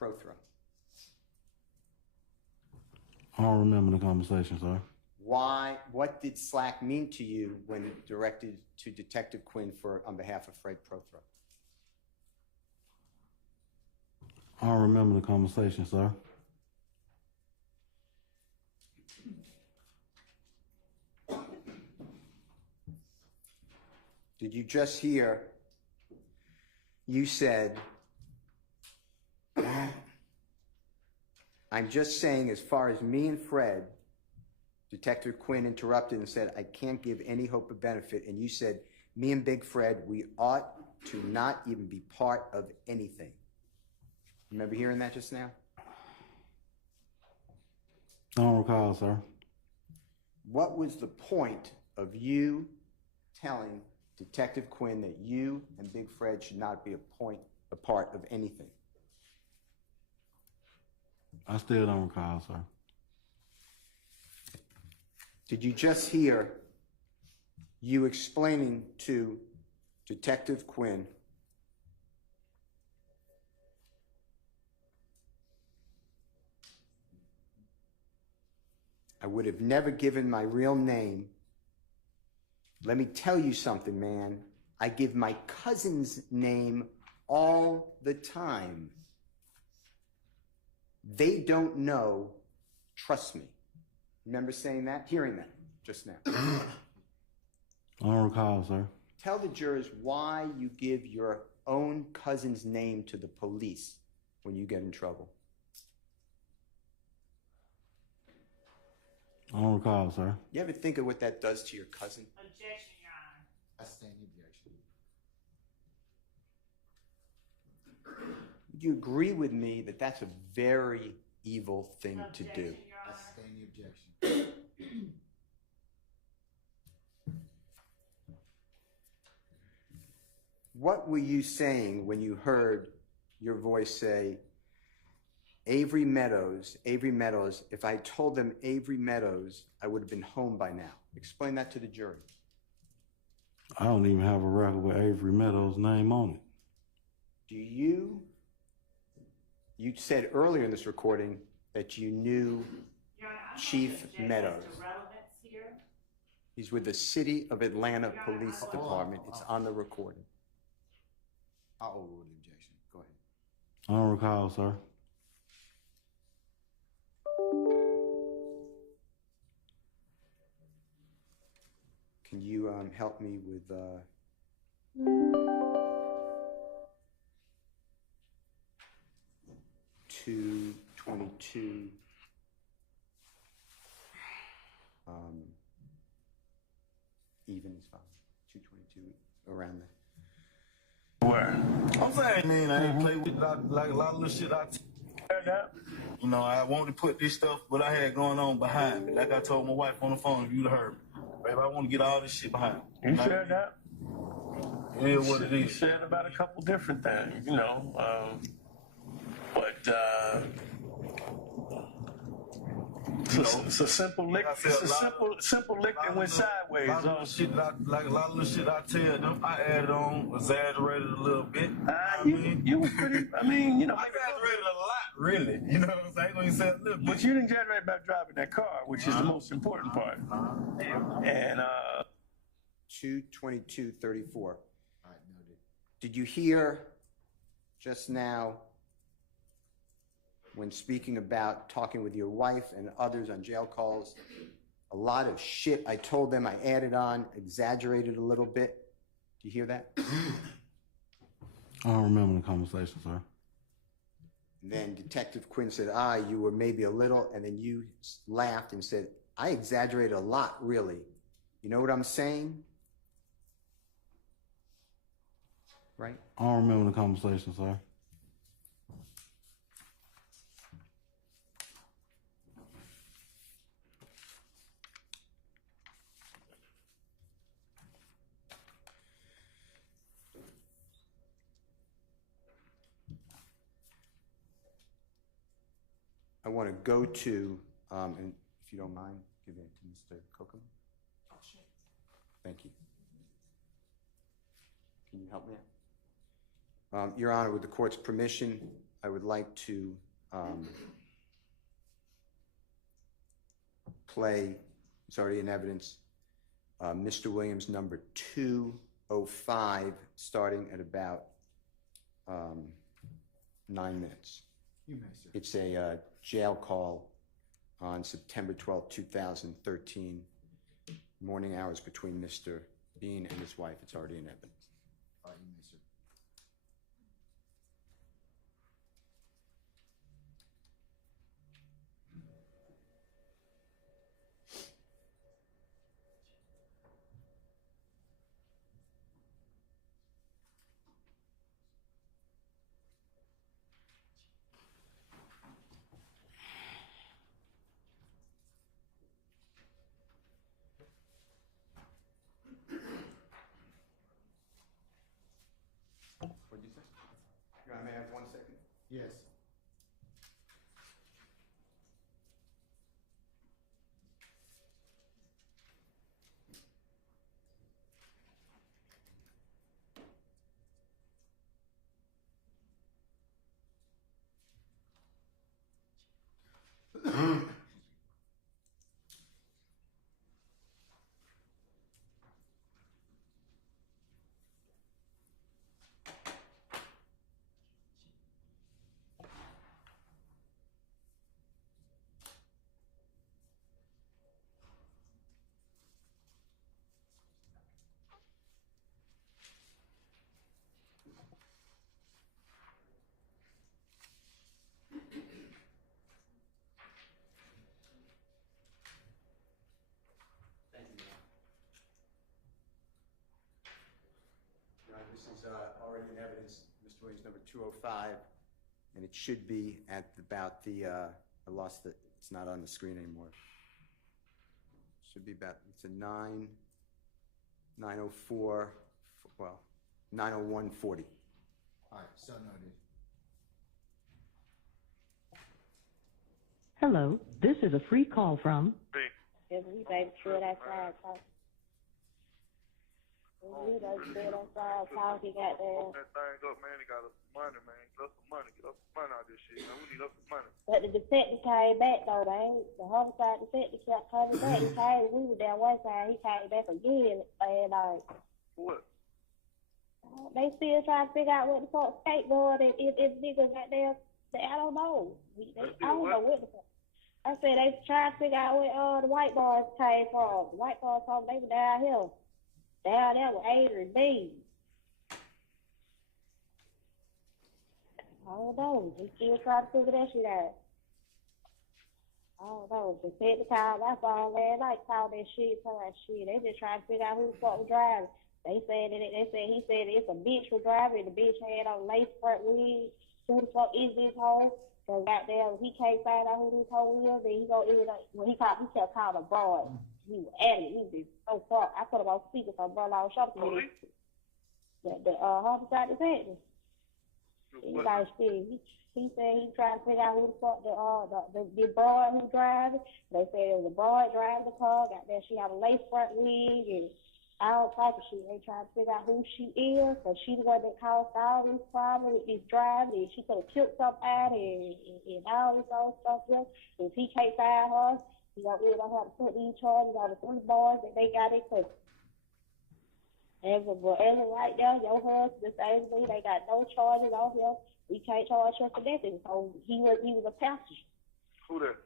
Prothman? I don't remember the conversation, sir. What did slack mean to you when it directed to Detective Quinn on behalf of Fred Prothman? I don't remember the conversation, sir. Did you just hear you said, I'm just saying as far as me and Fred, Detective Quinn interrupted and said, I can't give any hope of benefit. And you said, me and Big Fred, we ought to not even be part of anything. Remember hearing that just now? I don't recall, sir. What was the point of you telling Detective Quinn that you and Big Fred should not be a part of anything? I still don't recall, sir. Did you just hear you explaining to Detective Quinn I would have never given my real name Let me tell you something, man. I give my cousin's name all the time. They don't know, trust me. Remember saying that? Hearing that just now. I don't recall, sir. Tell the jurors why you give your own cousin's name to the police when you get in trouble. I don't recall, sir. You ever think of what that does to your cousin? Objection, Your Honor. I stand the objection. Would you agree with me that that's a very evil thing to do? Objection, Your I Honor. stand the objection. What were you saying when you heard your voice say, Avery Meadows, if I told them Avery Meadows, I would have been home by now. Explain that to the jury. I don't even have a record with Avery Meadows' name on it. Do you said earlier in this recording that you knew Your Honor, I'm Chief going to object Meadows. as to relevance here. He's with the City of Atlanta Your Honor, Police I'm- Department. It's on the recording. I'll overrule the objection. Go ahead. I don't recall, sir. Can you help me with 222? Even is fine. 222 around there. Where? I'm saying, man, I ain't play with like a lot of little shit. You know, I wanted to put this stuff, but I had going on behind me. Like I told my wife on the phone, if you'd have heard me, babe, I want to get all this shit behind me. You said that? It is what it You is. said about a couple different things, you know. It's a simple lick. Like I said, It's a simple lick that went sideways. A lot of the shit I tell them, I added on, exaggerated a little bit. You were pretty. I mean, you know, I exaggerated a lot, really. You know what I'm saying? I ain't gonna say a little bit. but you didn't exaggerate about driving that car, which is the most important part. And 222:34. All right, noted. Did you hear just now when speaking about talking with your wife and others on jail calls, a lot of shit I told them I added on, exaggerated a little bit? Do you hear that? I don't remember the conversation, sir. And then Detective Quinn said, you were maybe a little, and then you laughed and said, I exaggerated a lot, really. You know what I'm saying? Right? I don't remember the conversation, sir. I want to go to, and if you don't mind, give it to Mr. Kokum. Thank you. Can you help me out? Your Honor, with the court's permission, I would like to play, it's already in evidence, Mr. Williams number 205, starting at about 9 minutes. You may, sir. It's a jail call on September 12, 2013, morning hours between Mr. Bean and his wife. It's already in evidence. All right, you may, sir. What did you say? Your Honor, may I have 1 second? Yes. is already in evidence, Mr. Williams, number 205, and it should be at about the, I lost it, it's not on the screen anymore. Should be about, it's a 904, well, 90140. All right, so noted. Hello, this is a free call from. If we baby stood outside talking. We done stood outside talking, goddamn. That thing up, man. They got us some money, man. Get us some money. Get us some money out of this shit, man. We need us some money. But the detective came back though, man. The homicide detective kept coming back. He came, we were down one side, he came back again, and What? they still trying to figure out what the fuck skateboard if niggas got there. I don't know. I don't know what the fuck. I said they trying to figure out where the white boys came from. The white boys told them they were down here. Down there with Adrian Bean. I don't know. They still trying to figure that shit out. I don't know. They said the call my phone last night, called that shit, told that shit. They just trying to figure out who the fuck was driving. He said it's a bitch was driving. The bitch had on lace front wig. Who the fuck is this hoe? So goddamn, he can't find out who this hoe is. Then he go in when he kept calling a broad. He was adamant. He was so fuck. I put him on speaker so brother I was shopping with him. The homicide detective. He like shit. He said he tried to figure out who the fuck the broad who driving. They said it was a broad driving the car. Goddamn, she had a lace front wig and all type of shit. They trying to figure out who she is, because she the one that caused all this problem with this driving, and she could have killed somebody and all this other stuff. If he can't find her, he gonna have to put these charges on the 3 boys that they got in custody. As of right now, your husband, this Adrian, they got no charges on him. We can't charge him for nothing. So he was a passenger. Who that?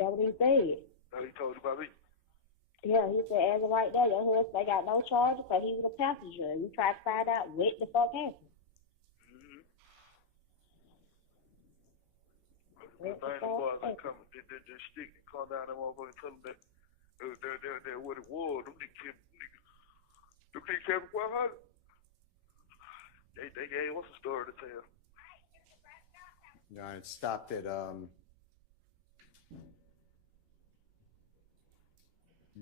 That's what he said. That he told you about me? Yeah, he said, as of right now, your husband, they got no charges, so he was a passenger. And we tried to find out what the fuck happened. The thing the boys that come, they stick and come down that motherfucker and tell them that what it was. Them niggas kept quiet about it. They gave us a story to tell. No, it stopped at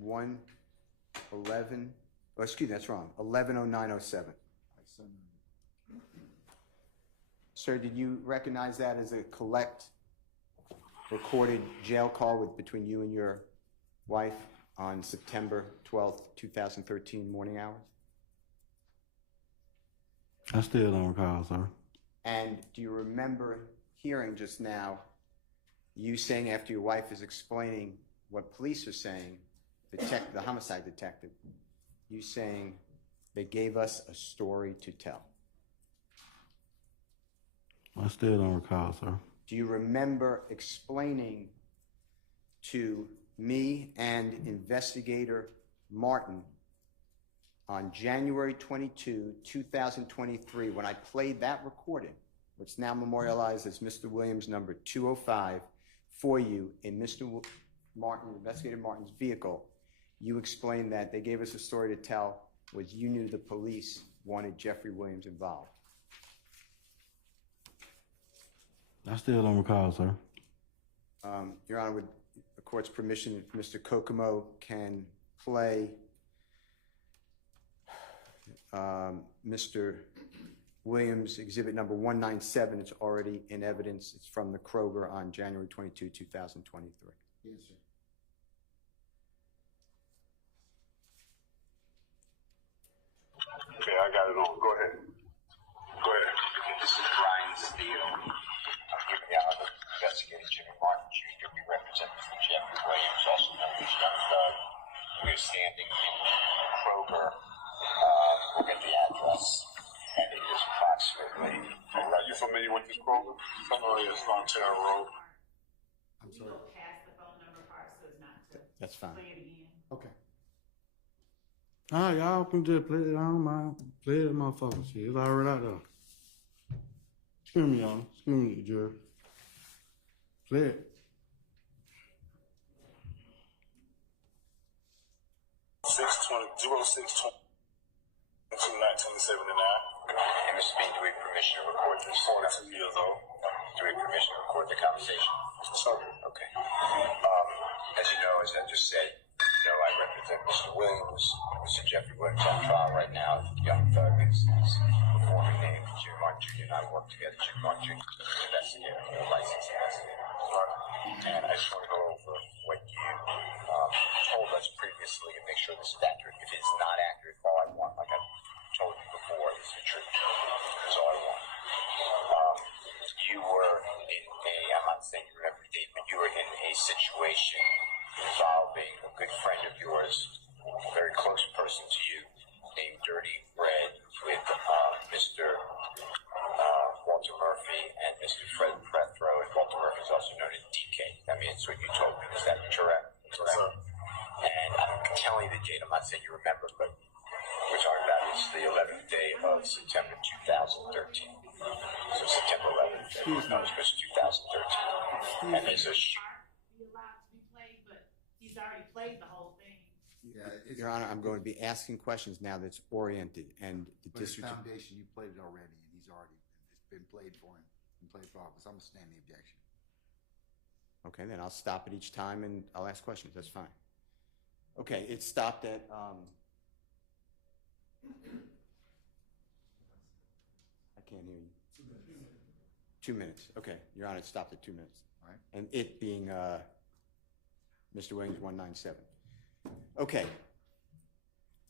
1:11. Oh, excuse me, that's wrong. 11:09:07. Sir, did you recognize that as a collect recorded jail call between you and your wife on September 12th, 2013 morning hours? I still don't recall, sir. And do you remember hearing just now you saying, after your wife is explaining what police are saying, the homicide detective, you saying they gave us a story to tell? I still don't recall, sir. Do you remember explaining to me and investigator Martin on January 22, 2023, when I played that recording, which now memorialized as Mr. Williams number 205, for you in Mr. Martin, Investigator Martin's vehicle, you explained that they gave us a story to tell was you knew the police wanted Jeffery Williams involved? I still don't recall, sir. Your Honor, with the court's permission, if Mr. Kokomo can play Mr. Williams exhibit number 197. It's already in evidence. It's from the Kroger on January 22, 2023. Yes, sir. Okay, I got it on. Go ahead. Go ahead. This is Brian Steele. I'm giving the honor to Investigator Jimmy Martin Jr. We represent Mr. Jeffery Williams, also known as Young Thug. We're standing in Kroger. We'll get the address. And it is approximately. Are you familiar with this Kroger? Somewhere in Fontana Road. I'm sorry. Go past the phone number part, so it's not to That's fine. play it again. Okay. All right, y'all can just play it. I don't mind. Play it, motherfucker. Shit, it's already out there. Excuse me, y'all. Excuse me, Jerry. Play it. 0620. 1979. And Mr. Bean, do we have permission to record this? 42 years old. Do we have permission to record the conversation? Sorry. Okay. As you know, as I just said, I represent Mr. Williams, Mr. Jeffery Williams on trial right now. Young Thug is performing name. Jim Mark Jr. and I work together. Jim Mark Jr. investigator, licensed investigator. And I just want to go over what you told us previously and make sure this is accurate. If it's not accurate, all I want, like I told you before, is the truth. That's all I want. You were in I'm not saying you remember the date, but you were in a situation involving a good friend of yours, a very close person to you, named Dirty Red, with Mr. Walter Murphy and Mr. Fred Prethrow, and Walter Murphy is also known as DK. I mean, it's what you told me. Is that correct? Correct. And I'm telling you the date. I'm not saying you remember, but we're talking about it's the 11th day of September 2013. So September 11th, no, it's 2013. And there's a be allowed to be played, but he's already played the whole thing. Yeah, it's, Your Honor, I'm going to be asking questions now that's oriented, and the but it's district. foundation, you played it already, and he's already, it's been played for him, and played for office. I'm gonna stand the objection. Okay, then I'll stop it each time and I'll ask questions. That's fine. Okay, it stopped at, I can't hear you. 2 minutes. Okay, Your Honor, it stopped at 2 minutes. All right. And it being Mr. Williams 197. Okay.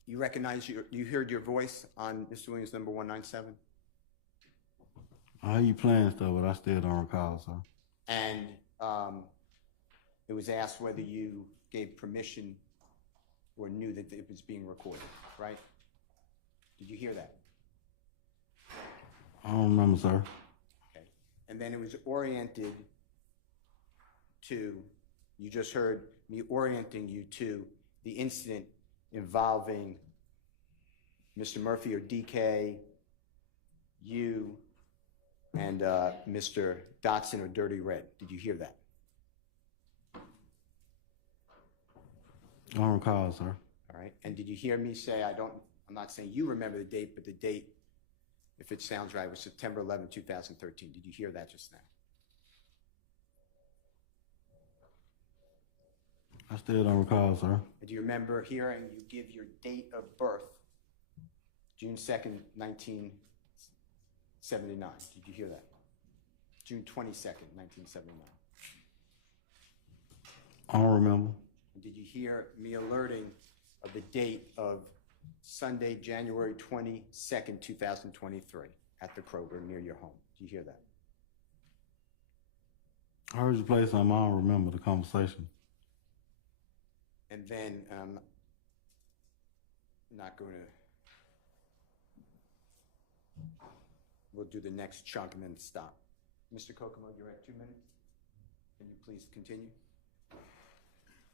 You recognize, you heard your voice on Mr. Williams number 197? I hear you playing stuff, but I still don't recall, sir. And it was asked whether you gave permission or knew that it was being recorded, right? Did you hear that? I don't remember, sir. Okay. And then it was oriented to, you just heard me orienting you to the incident involving Mr. Murphy or DK, you, and Mr. Dotson or Dirty Red. Did you hear that? I don't recall, sir. All right. And did you hear me say, I'm not saying you remember the date, but the date, if it sounds right, was September 11, 2013. Did you hear that just now? I still don't recall, sir. And do you remember hearing you give your date of birth, June 2nd, 1979? Did you hear that? June 22nd, 1979. I don't remember. And did you hear me alerting of the date of Sunday, January 22nd, 2023 at the Kroger near your home? Did you hear that? I heard you play something. I don't remember the conversation. And then I'm not going to, we'll do the next chunk and then stop. Mr. Kokomo, you're at 2 minutes. Can you please continue?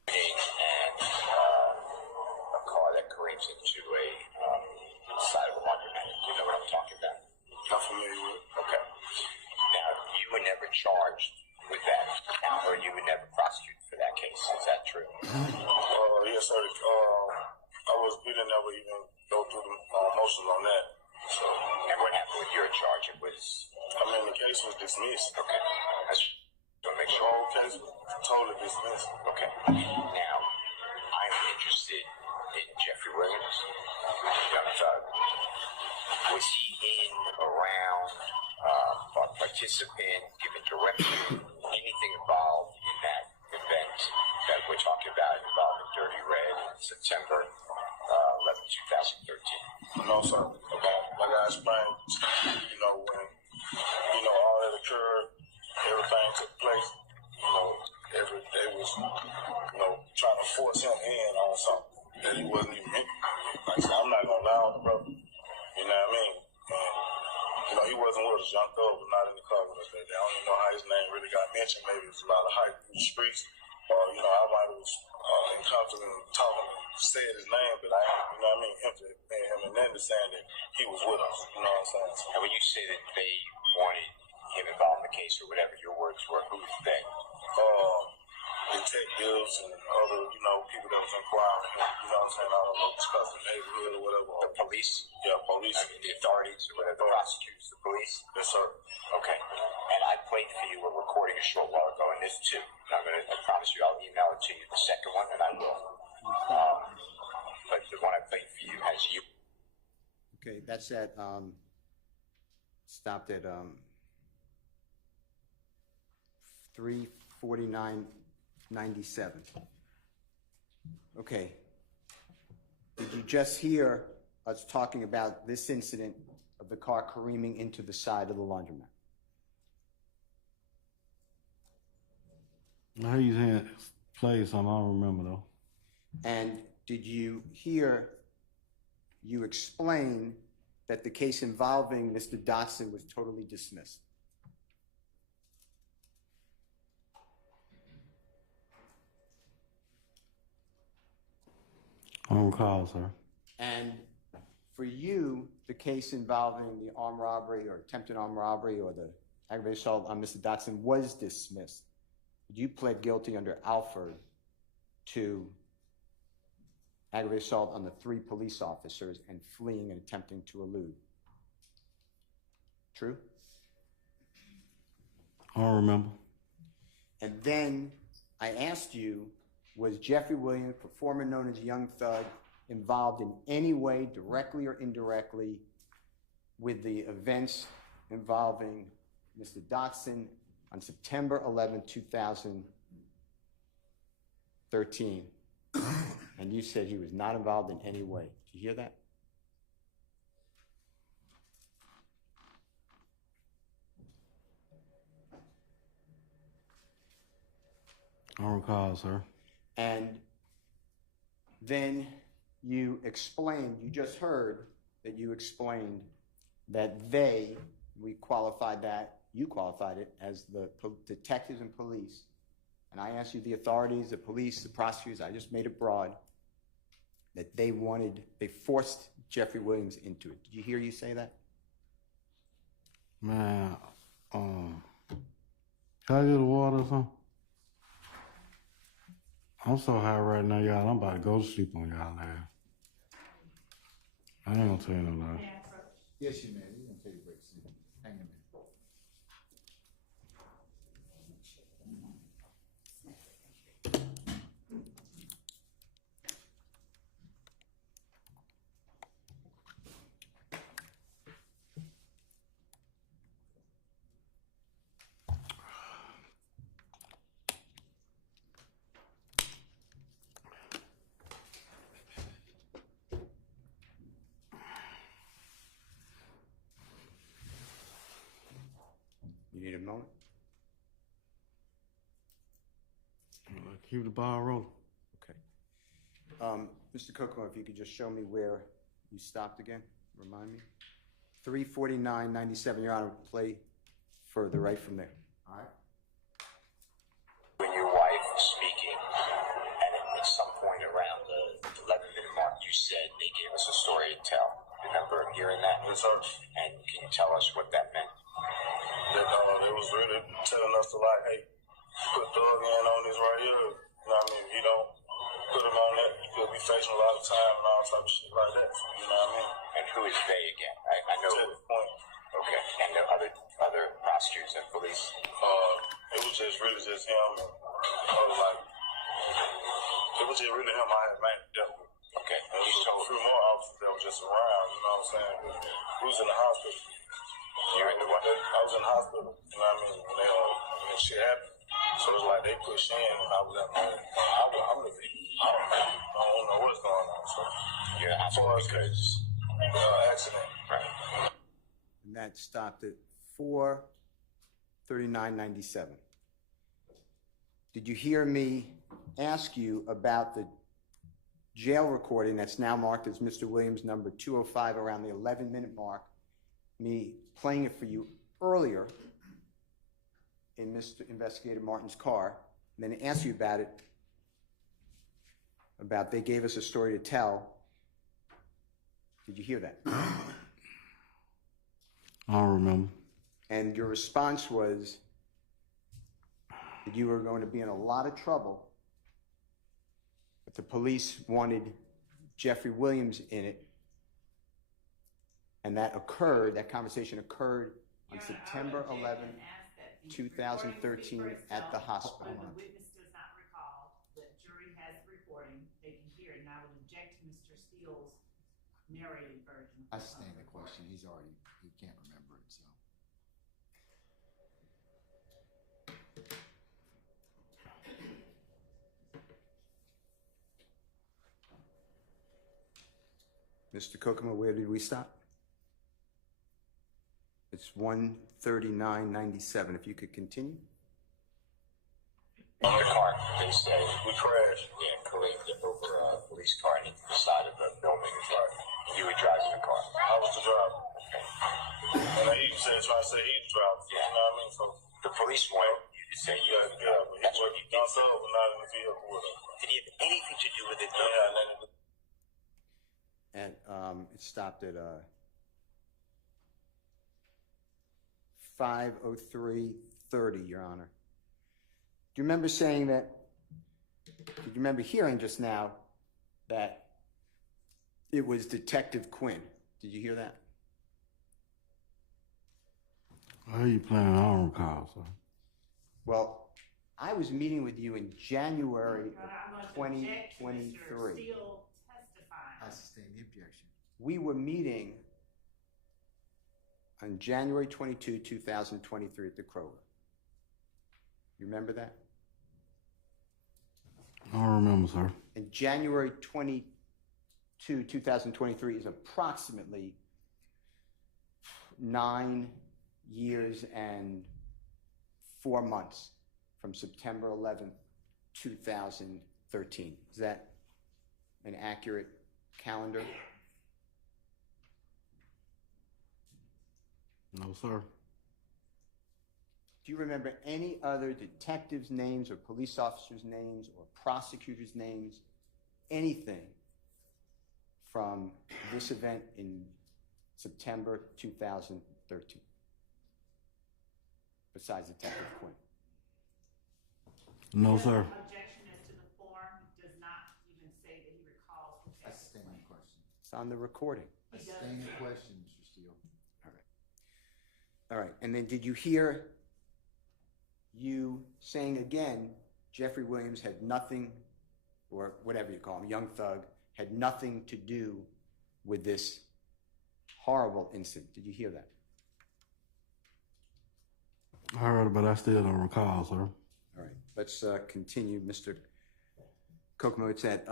And a car that careened into a side of a monument. You know what I'm talking about? I'm familiar with it. Okay. Now, you were never charged with that, or you were never prosecuted for that case. Is that true? Yes, sir. We didn't ever even go through the motions on that. So, and what happened with your charge? It was. The case was dismissed. Okay. That's to make sure. The whole case was totally dismissed. Okay. Now, I'm interested in Jeffery Williams, Young Thug. Was he in, around, participant, given direction, anything involved in that event that we're talking about involving Dirty Red in September 11, 2013? No, sir. Like I explained, when, all that occurred, everything took place, they was, trying to force him in on something that he wasn't even in. Like I said, I'm not going to lie on the brother. You know what I mean? And, he wasn't with us. Young Thug was not in the car with us that day. I don't even know how his name really got mentioned. Maybe it was a lot of hype through the streets. Or, I might have in confidence talking and said his name, but I ain't, him and Linda saying that he was with us. You know what I'm saying? And when you say that they wanted him involved in the case or whatever your words were, who was they? detectives and other, people that was inquiring, all over discuss the neighborhood or whatever. The police? Yeah, police. The authorities, or whatever, the prosecutors, the police? Yes, sir. Okay. And I played for you a recording a short while ago, and this too. And I promise you I'll email it to you, the second one, and I will. But the one I played for you has you. Okay, that's at, stopped at 3:49:97. Okay. Did you just hear us talking about this incident of the car careening into the side of the laundromat? How you saying play something? I don't remember though. And did you hear you explain that the case involving Mr. Dotson was totally dismissed? I don't recall, sir. And for you, the case involving the armed robbery or attempted armed robbery or the aggravated assault on Mr. Dotson was dismissed. You pled guilty under Alford to aggravated assault on the 3 police officers and fleeing and attempting to elude. True? I don't remember. And then I asked you, was Jeffery Williams, performer known as Young Thug, involved in any way, directly or indirectly, with the events involving Mr. Dotson on September 11, 2013? And you said he was not involved in any way. Did you hear that? I don't recall, sir. And then you explained, you just heard that you explained that we qualified that, you qualified it as the detectives and police. And I asked you the authorities, the police, the prosecutors, I just made it broad, that they forced Jeffery Williams into it. Did you hear you say that? Man, can I get a water or something? I'm so high right now, y'all. I'm about to go to sleep on y'all now. I ain't gonna tell you no lie. Yes, you may. We're gonna take a break soon. Hang in there. You need a moment? Keep the ball rolling. Okay. Mr. Coco, if you could just show me where you stopped again, remind me. 3:49:97, Your Honor, play further right from there. All right. When your wife was speaking, and at some point around the 11-minute mark, you said they gave us a story to tell. Remember hearing that? Yes, sir. And can you tell us what that meant? That they was really telling us to hey, put Doug in on this right here. If you don't put him on that, you could be facing a lot of time and all type of shit like that. And who is they again? I know. Point. Okay. And the other prosecutors and police? It was just really just him. And it was just really him I had dealt with. Okay. And there was a few more officers that were just around, you know what I'm saying? We was in the hospital. You're in the what? I was in the hospital, when shit happened. So it's like they pushed in and I was at my I don't know what's going on. So you're in the hospital because accident. Right. And that stopped at 4:39:97. Did you hear me ask you about the jail recording that's now marked as Mr. Williams number 205 around the 11-minute mark, me playing it for you earlier in Mr. Investigator Martin's car, and then asked you about it, about they gave us a story to tell. Did you hear that? I don't remember. And your response was that you were going to be in a lot of trouble, but the police wanted Jeffery Williams in it, and that conversation occurred on September 11th, 2013 at the hospital. When the witness does not recall, the jury has the recording, they can hear it, and I would object to Mr. Steele's narrated version. I sustain the question. He can't remember it, so. Mr. Kokomo, where did we stop? It's 139.97. If you could continue. In the car, they say we crashed and collided over a police car and the side of the building. You were driving the car. I was the driver. And he said, trying to say he was driving. Yeah. You know what I mean? So the police wanted you to say you were but that's what you did. myself, but not in the vehicle with him. Did he have anything to do with it? Yeah, and then And it stopped at 5:03:30, Your Honor. Do you remember saying that? Did you remember hearing just now that it was Detective Quinn? Did you hear that? How you playing? I don't recall, sir. Well, I was meeting with you in January I'm of going to object to Mr. 2023. Steele testifying. I sustain the objection. We were meeting on January 22, 2023 at the Kroger. You remember that? I don't remember, sir. And January 22, 2023 is approximately 9 years and 4 months from September 11th, 2013. Is that an accurate calendar? No, sir. Do you remember any other detectives' names or police officers' names or prosecutors' names, anything from this event in September 2013, besides Detective Quinn? No, sir. Objection as to the form does not even say that he recalls the I text. sustain the question. It's on the recording. I sustain the question, Mr. Steele. All right. And then did you hear you saying again, Jeffery Williams had nothing, or whatever you call him, young thug, had nothing to do with this horrible incident? Did you hear that? I heard it, but I still don't recall, sir. All right. Let's continue, Mr. Kokomo. It's at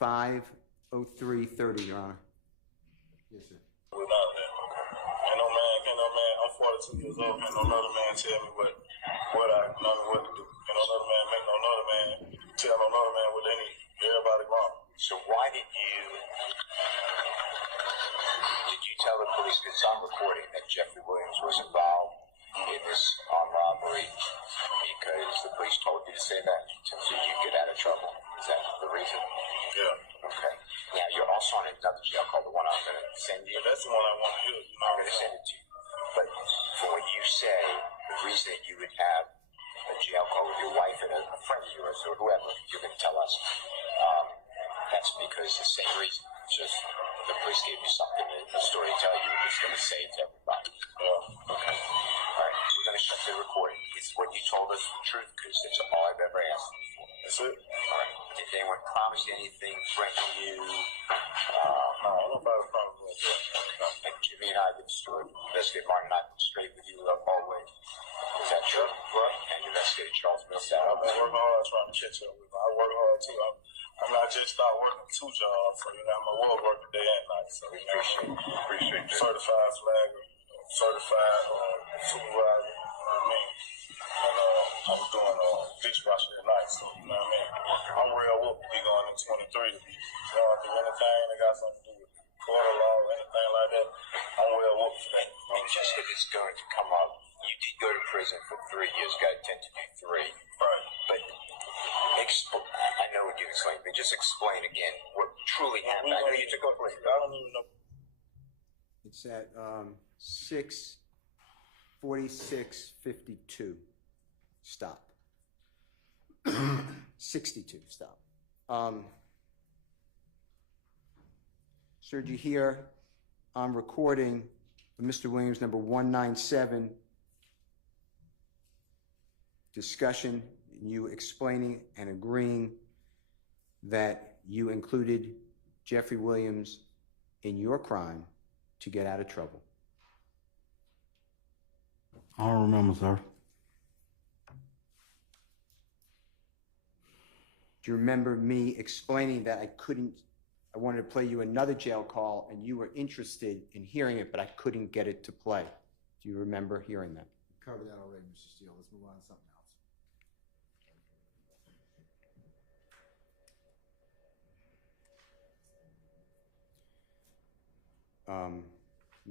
5:03:30, Your Honor. Yes, sir. without that. Ain't no man, I'm 42 years old, can't no another man tell me what to do. Can't no another man make no another man tell no another man what they need. Everybody wrong. So why did you tell the police, because I'm recording, that Jeffery Williams was involved in this armed robbery because the police told you to say that so you get out of trouble? Is that the reason? Yeah. Okay. Now, you're also on another jail call, the one I'm going to send you. That's the one I want to use. You know, I'm going to send it to you. But for what you say, the reason that you would have a jail call with your wife and a friend of yours or whoever, you're going to tell us, that's because the same reason. It's just the police gave you something, a story to tell you, you're just going to say it to everybody. Yeah. Okay. All right. We're going to shut the recording. It's what you told us the truth, because that's all I've ever asked you for. That's it. All right. Did anyone promise anything, threaten you? No, nobody promised me that. And Jimmy and I have been straight. Investigator Martin and I have been straight with you always. Is that true? Right. And Investigator Charles Millsap. I've been working hard trying to catch up with them. I work hard too. I'm not just start working 2 jobs, so you know, I'm a world worker day and night. So you know, appreciate that. Certified flagger, certified supervisor. You know what I mean? And I was doing dishwasher at night, so you know what I mean. I'm real whoop to be going in 23 to be. You know, do anything that got something to do with court law or anything like that. I'm real whoop for that. And just if it's going to come up, you did go to prison for 3 years, got 10 to do 3. Right. But I know what you explained, but just explain again what truly happened. I know you took over. I don't even know. It's at 6:46:52. Stop. 62, stop. Sir, did you hear on recording Mr. Williams, number 197, discussion, you explaining and agreeing that you included Jeffery Williams in your crime to get out of trouble? I don't remember, sir. Do you remember me explaining that I wanted to play you another jail call and you were interested in hearing it, but I couldn't get it to play? Do you remember hearing that? Covered that already, Mr. Steele. Let's move on to something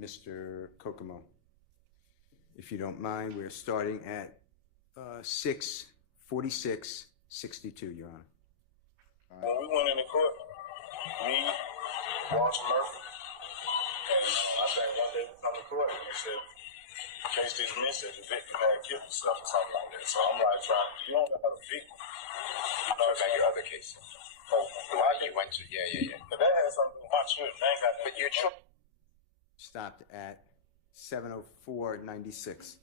else. Mr. Kokomo, if you don't mind, we're starting at 6:46:62, Your Honor. When we went into court, me, Walter Murphy, and I think one day we come to court and they said, case dismissed, that the victim had killed himself or something like that. So I'm like trying, you don't have a victim. I'm talking about your other case. Oh, the one you went to, yeah. But that has something to do with my children. They ain't got But your children. Stopped at 7:04:96.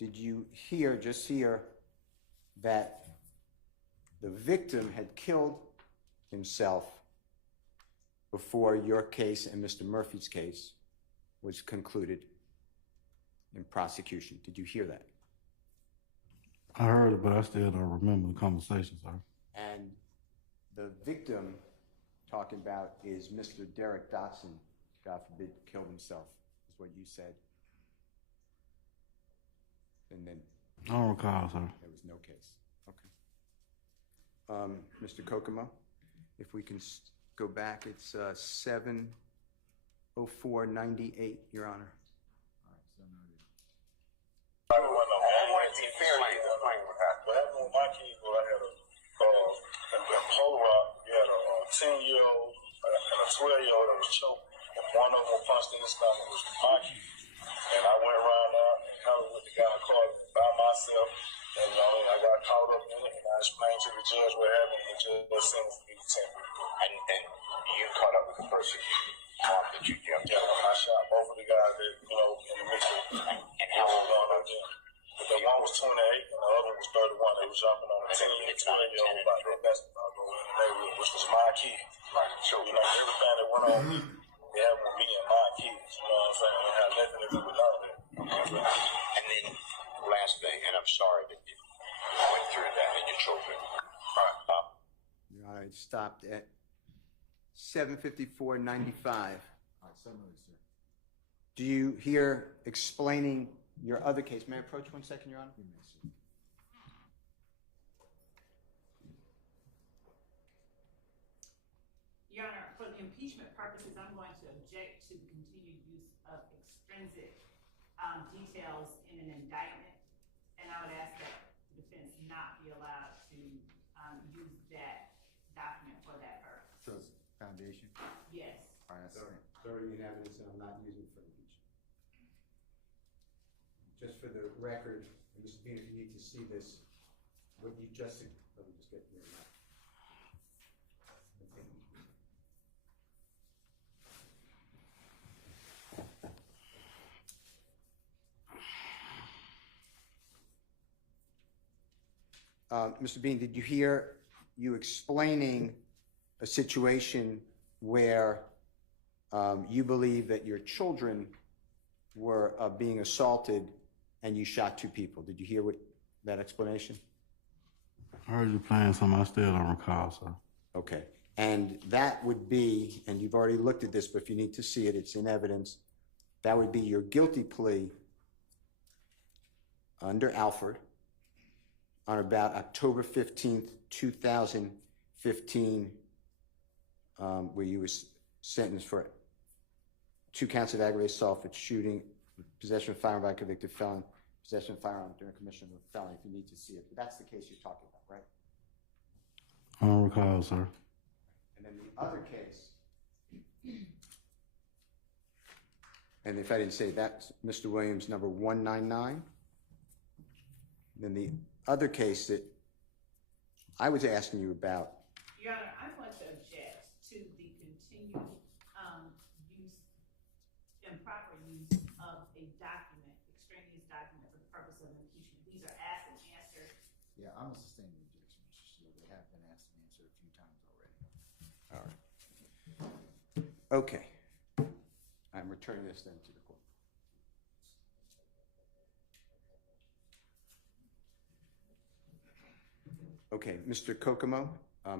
Did you just hear that the victim had killed himself before your case and Mr. Murphy's case was concluded in prosecution? Did you hear that? I heard it, but I still don't remember the conversation, sir. And the victim talking about is Mr. Derek Dotson, God forbid, killed himself, is what you said. And then I don't recall, sir. there was no case. Okay. Mr. Kokomo, if we can go back, it's 7:04:98, Your Honor. I wanted to be fair to you. What happened with my kids was I had a Polaroid. You had a 10-year-old and a 12-year-old that was choking. And one of them was punched in the stomach, which was my kid. And I went around there and covered with the guy caught by myself. And I got caught up in it, and I explained to the judge what happened, and the judge sentenced me to 10 years. And you caught up with the person that you jumped. Yeah, I shot both of the guys that, in the mix. And how old were they? The one was 28 and the other one was 31. They were jumping on a 10 and 12-year-old about their basketball going in the neighborhood, which was my kid. Right. So, everything that went on, they happened with me and my kids. You know what I'm saying? It had nothing to do with none of that. And then, last thing, and I'm sorry that you went through that and your children. Your Honor, it stopped at 7:54:95. All right, so moved, sir. Do you hear explaining your other case? May I approach 1 second, Your Honor? You may, sir. Your Honor, for the impeachment purposes, I'm going to object to the continued use of extrinsic details in an indictment, and I would ask that the defense not be allowed to use that document for that purpose. So it's foundation? Yes. All right, that's Sorry, in evidence, and I'm not using for impeachment. Just for the record, and Mr. Bean, if you need to see this, what you just, let me just get your mouth. Mr. Bean, did you hear you explaining a situation where you believe that your children were being assaulted and you shot 2 people? Did you hear that explanation? I heard you playing something I still don't recall, sir. Okay. And that would be, and you've already looked at this, but if you need to see it, it's in evidence. That would be your guilty plea under Alford on about October 15th, 2015, where you were sentenced for 2 counts of aggravated assault for shooting, possession of firearm by a convicted felon, possession of firearm during commission of a felony, if you need to see it. But that's the case you're talking about, right? I don't recall, sir. And then the other case, and if I didn't say that, Mr. Williams, number 199. Then the other case that I was asking you about. Your Honor, I want to object to the continued use, improper use of a document, extraneous document for the purpose of impeachment. These are asked and answered. Yeah, I'm a sustained objection, Mr. Steele. They have been asked and answered a few times already. All right. Okay. I'm returning this then to the court. Okay, Mr. Kokomo,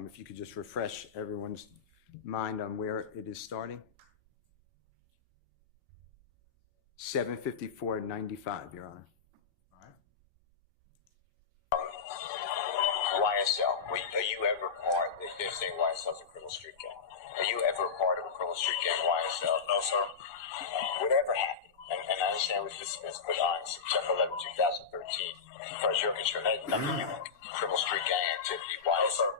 if you could just refresh everyone's mind on where it is starting. 754.95, Your Honor. YSL, are you ever part, they're saying YSL's a criminal street gang. Are you ever part of a criminal street gang, YSL? No, sir. Whatever happened, and I understand what this was put on September 11, 2013, as far as you're concerned, that had nothing to do with criminal street gang activity. YSL? No, sir.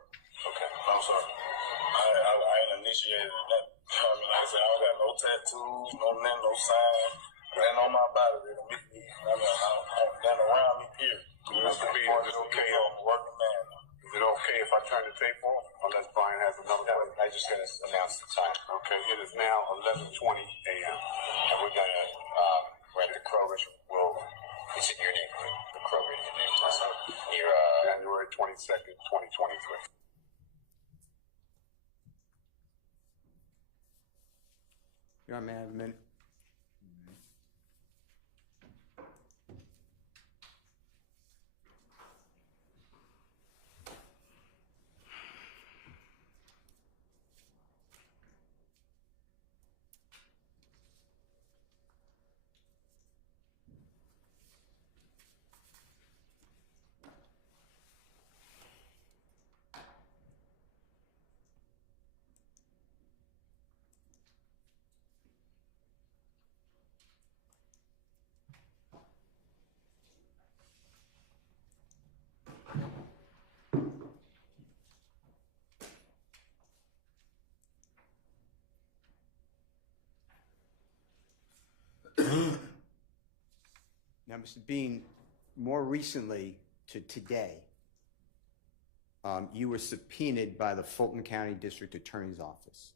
Okay. No, sir. I ain't initiated that. I mean, like I said, I don't got no tattoos, no nothing, no sign. Ain't on my body. They don't meet me. I mean, nothing around me, period. Mr. B, is it okay? I'm working man. Is it okay if I turn the tape off? Unless Brian has another question. I just gotta announce the time. Okay, it is now 11:20 a.m. And we're at the Kroger. It's in your neighborhood. The Kroger in your neighborhood. Near January 22nd, 2023. Your Honor, may I have a minute? Now, Mr. Bean, more recently to today, you were subpoenaed by the Fulton County District Attorney's Office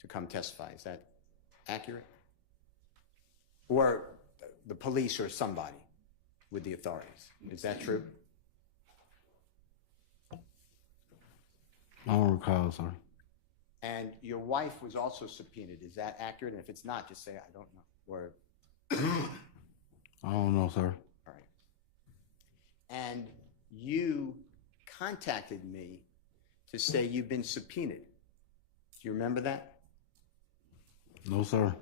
to come testify. Is that accurate? Or the police or somebody with the authorities. Is that true? I don't recall, sir. And your wife was also subpoenaed. Is that accurate? And if it's not, just say, I don't know. Or I don't know, sir. all right. And you contacted me to say you've been subpoenaed. Do you remember that? No, sir.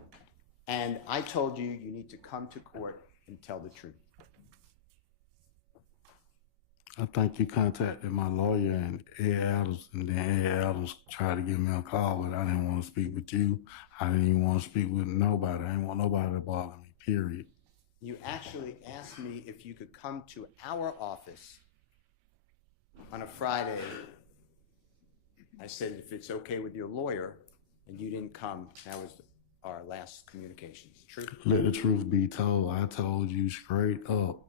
And I told you you need to come to court and tell the truth. I think you contacted my lawyer and Ed Adams, and then Ed Adams tried to give me a call, but I didn't want to speak with you. I didn't even want to speak with nobody. I didn't want nobody to bother me, period. You actually asked me if you could come to our office on a Friday. I said, if it's okay with your lawyer, and you didn't come. That was our last communications. True? Let the truth be told. I told you straight up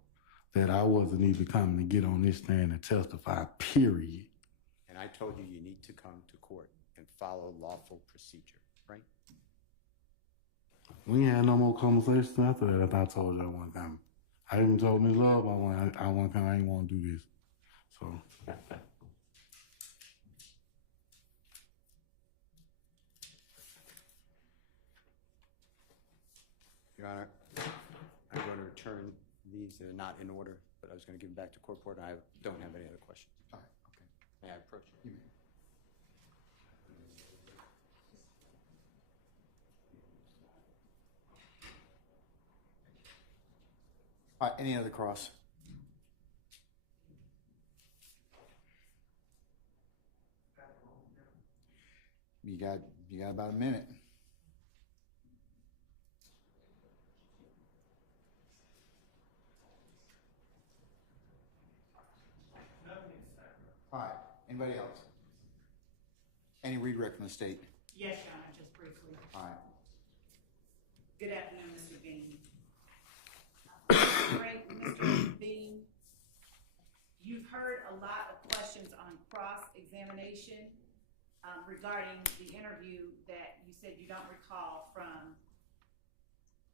that I wasn't even coming to get on this stand and testify, period. And I told you you need to come to court and follow lawful procedure, right? We ain't had no more conversations after that. I told you I wasn't coming. I even told Ms. Love I wasn't coming. I ain't want to do this. So. Your Honor, I'm going to return these. They're not in order, but I was going to give them back to court report. I don't have any other questions. All right, okay. May I approach you? You may. All right, any other cross? You got about a minute. All right, anybody else? Any redirect from the state? Yes, Your Honor, just briefly. All right. Good afternoon, Mr. Bean. Mr. Bean, you've heard a lot of questions on cross-examination regarding the interview that you said you don't recall from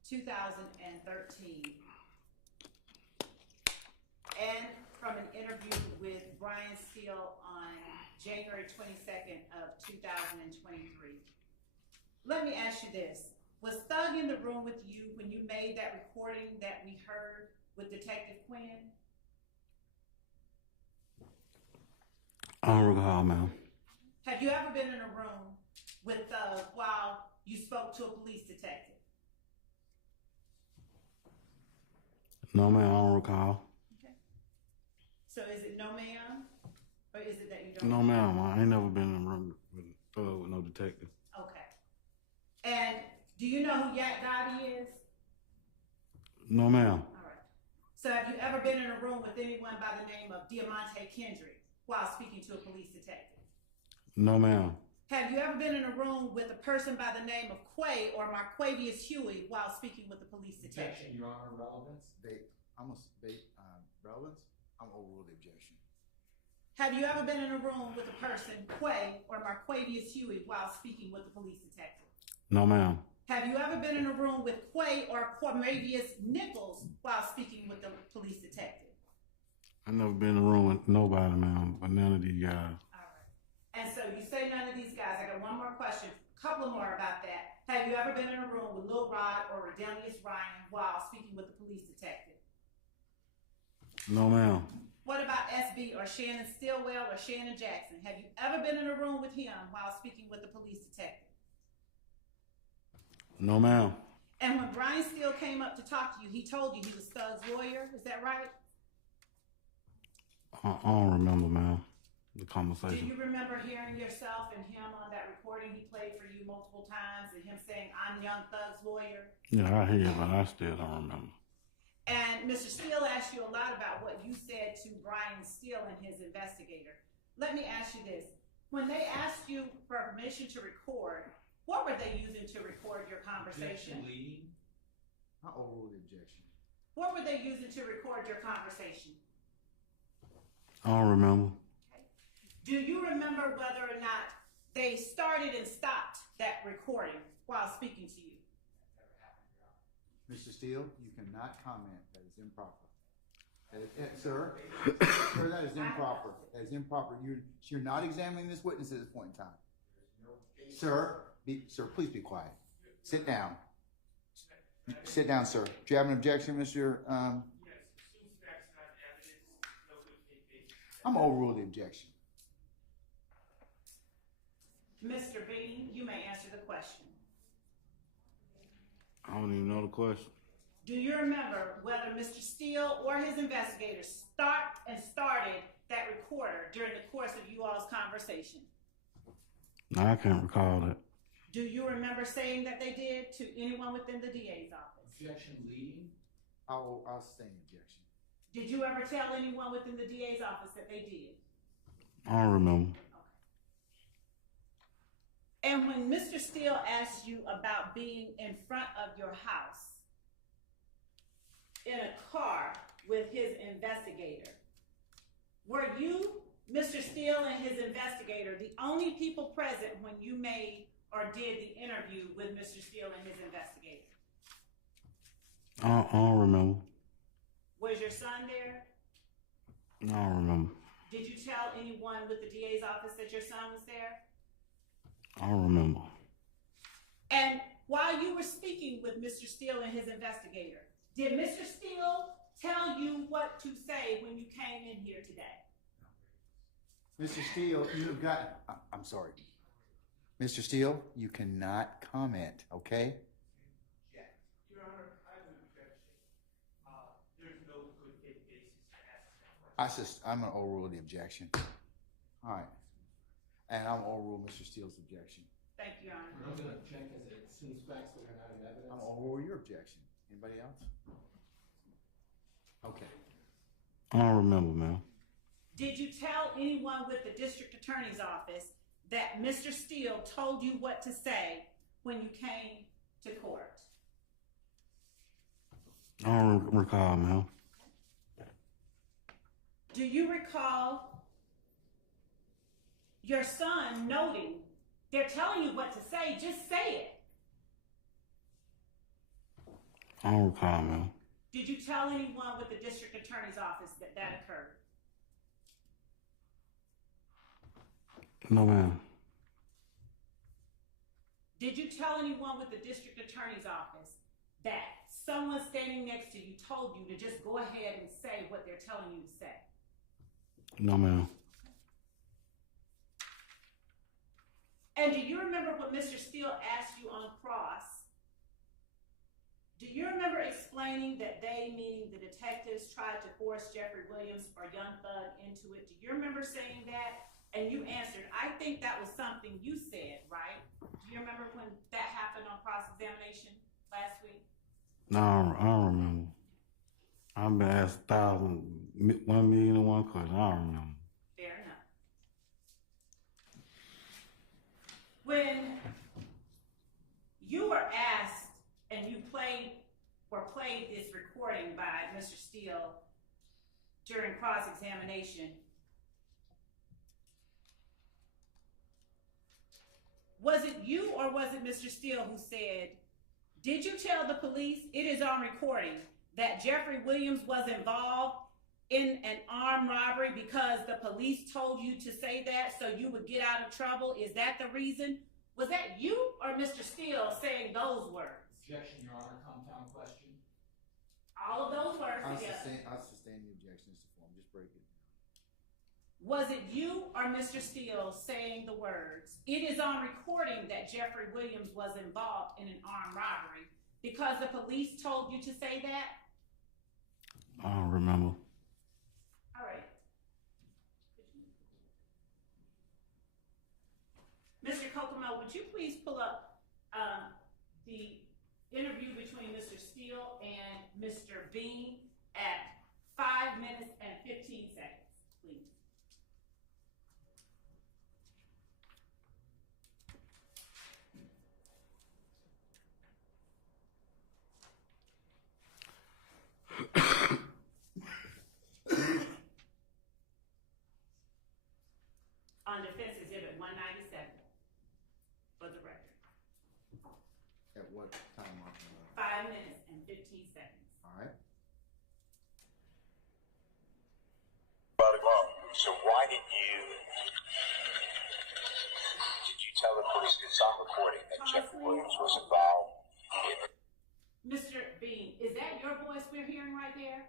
2013. And from an interview with Brian Steele on January 22nd of 2023. Let me ask you this. Was Thug in the room with you when you made that recording that we heard with Detective Quinn? I don't recall, ma'am. Have you ever been in a room with Thug while you spoke to a police detective? No, ma'am, I don't recall. Okay. So is it no ma'am? Or is it that you don't? No, ma'am, I ain't never been in a room with no detective. Okay. And do you know who Yak Gotti is? No, ma'am. All right. So have you ever been in a room with anyone by the name of Diamante Kendrick while speaking to a police detective? No, ma'am. Have you ever been in a room with a person by the name of Quay or Marquavius Huey while speaking with a police detective? Objection, Your Honor, relevance. Relevance? I'm overruled the objection. Have you ever been in a room with a person, Quay or Marquavius Huey, while speaking with a police detective? No, ma'am. Have you ever been in a room with Quay or Cormavius Nichols while speaking with the police detective? I never been in a room with nobody, ma'am, but none of these guys. All right. And so you say none of these guys. I got one more question, a couple more about that. Have you ever been in a room with Lil Rod or Redelius Ryan while speaking with the police detective? No, ma'am. What about SB or Shannon Stillwell or Shannon Jackson? Have you ever been in a room with him while speaking with the police detective? No, ma'am. And when Brian Steele came up to talk to you, he told you he was Thug's lawyer. Is that right? I don't remember, ma'am, the Do conversation. you remember hearing yourself and him on that recording he played for you multiple times and him saying, "I'm Young Thug's lawyer"? Yeah, I hear it, but I still don't remember. And Mr. Steele asked you a lot about what you said to Brian Steele and his investigator. Let me ask you this. When they asked you for permission to record, what were they using to record your conversation? Objection, leading. I overruled the objection. What were they using to record your conversation? I don't remember. Do you remember whether or not they started and stopped that recording while speaking to you? Mr. Steele, you cannot comment. That is improper. Sir, sir, that is improper. That is improper. You're not examining this witness at this point in time. Sir, sir, please be quiet. Sit down. Sit down, sir. Do you have an objection, Mr. I'm overruled the objection. Mr. Bean, you may answer the question. I don't even know the question. Do you remember whether Mr. Steele or his investigators started that recorder during the course of you all's conversation? No, I can't recall that. Do you remember saying that they did to anyone within the DA's office? Objection, leading. I'll sustain the objection. Did you ever tell anyone within the DA's office that they did? I don't remember. And when Mr. Steele asked you about being in front of your house in a car with his investigator, were you, Mr. Steele and his investigator, the only people present when you made or did the interview with Mr. Steele and his investigator? I don't remember. Was your son there? I don't remember. Did you tell anyone with the DA's office that your son was there? I don't remember. And while you were speaking with Mr. Steele and his investigator, did Mr. Steele tell you what to say when you came in here today? Mr. Steele, you've got, I'm sorry. Mr. Steele, you cannot comment, okay? Your Honor, I have an objection. There's no good faith basis to ask that question. I'm going to overrule the objection. All right. And I'm going to overrule Mr. Steele's objection. Thank you, Your Honor. I'm going to object as it seems facts that are not in evidence. I'm going to overrule your objection. Anybody else? Okay. I don't remember, ma'am. Did you tell anyone with the district attorney's office that Mr. Steele told you what to say when you came to court? I don't recall, ma'am. Do you recall your son noting, they're telling you what to say, just say it? I don't recall, man. Did you tell anyone with the district attorney's office that that occurred? No, ma'am. Did you tell anyone with the district attorney's office that someone standing next to you told you to just go ahead and say what they're telling you to say? No, ma'am. And do you remember what Mr. Steele asked you on cross? Do you remember explaining that they, meaning the detectives, tried to force Jeffery Williams or Young Thug into it? Do you remember saying that? And you answered, I think that was something you said, right? Do you remember when that happened on cross-examination last week? No, I don't remember. I've been asked 1,000,001 questions. I don't remember. Fair enough. When you were asked and you played this recording by Mr. Steele during cross-examination, was it you or was it Mr. Steele who said, did you tell the police, it is on recording, that Jeffery Williams was involved in an armed robbery because the police told you to say that so you would get out of trouble? Is that the reason? Was that you or Mr. Steele saying those words? Objection, Your Honor, compound question. All of those words I together. sustain the objection, Mr. Form. Just break it. Was it you or Mr. Steele saying the words, it is on recording that Jeffery Williams was involved in an armed robbery because the police told you to say that? I don't remember. All right. Mr. Kokomo, would you please pull up the interview between Mr. Steele and Mr. Bean at 5 minutes and 15 seconds, please. On Defense Exhibit 197, for the record. At what time mark? 5 minutes and 15 seconds. All right. So why did you tell the police it's on recording that Jeffery Williams was involved in it? Mr. Bean, is that your voice we're hearing right there?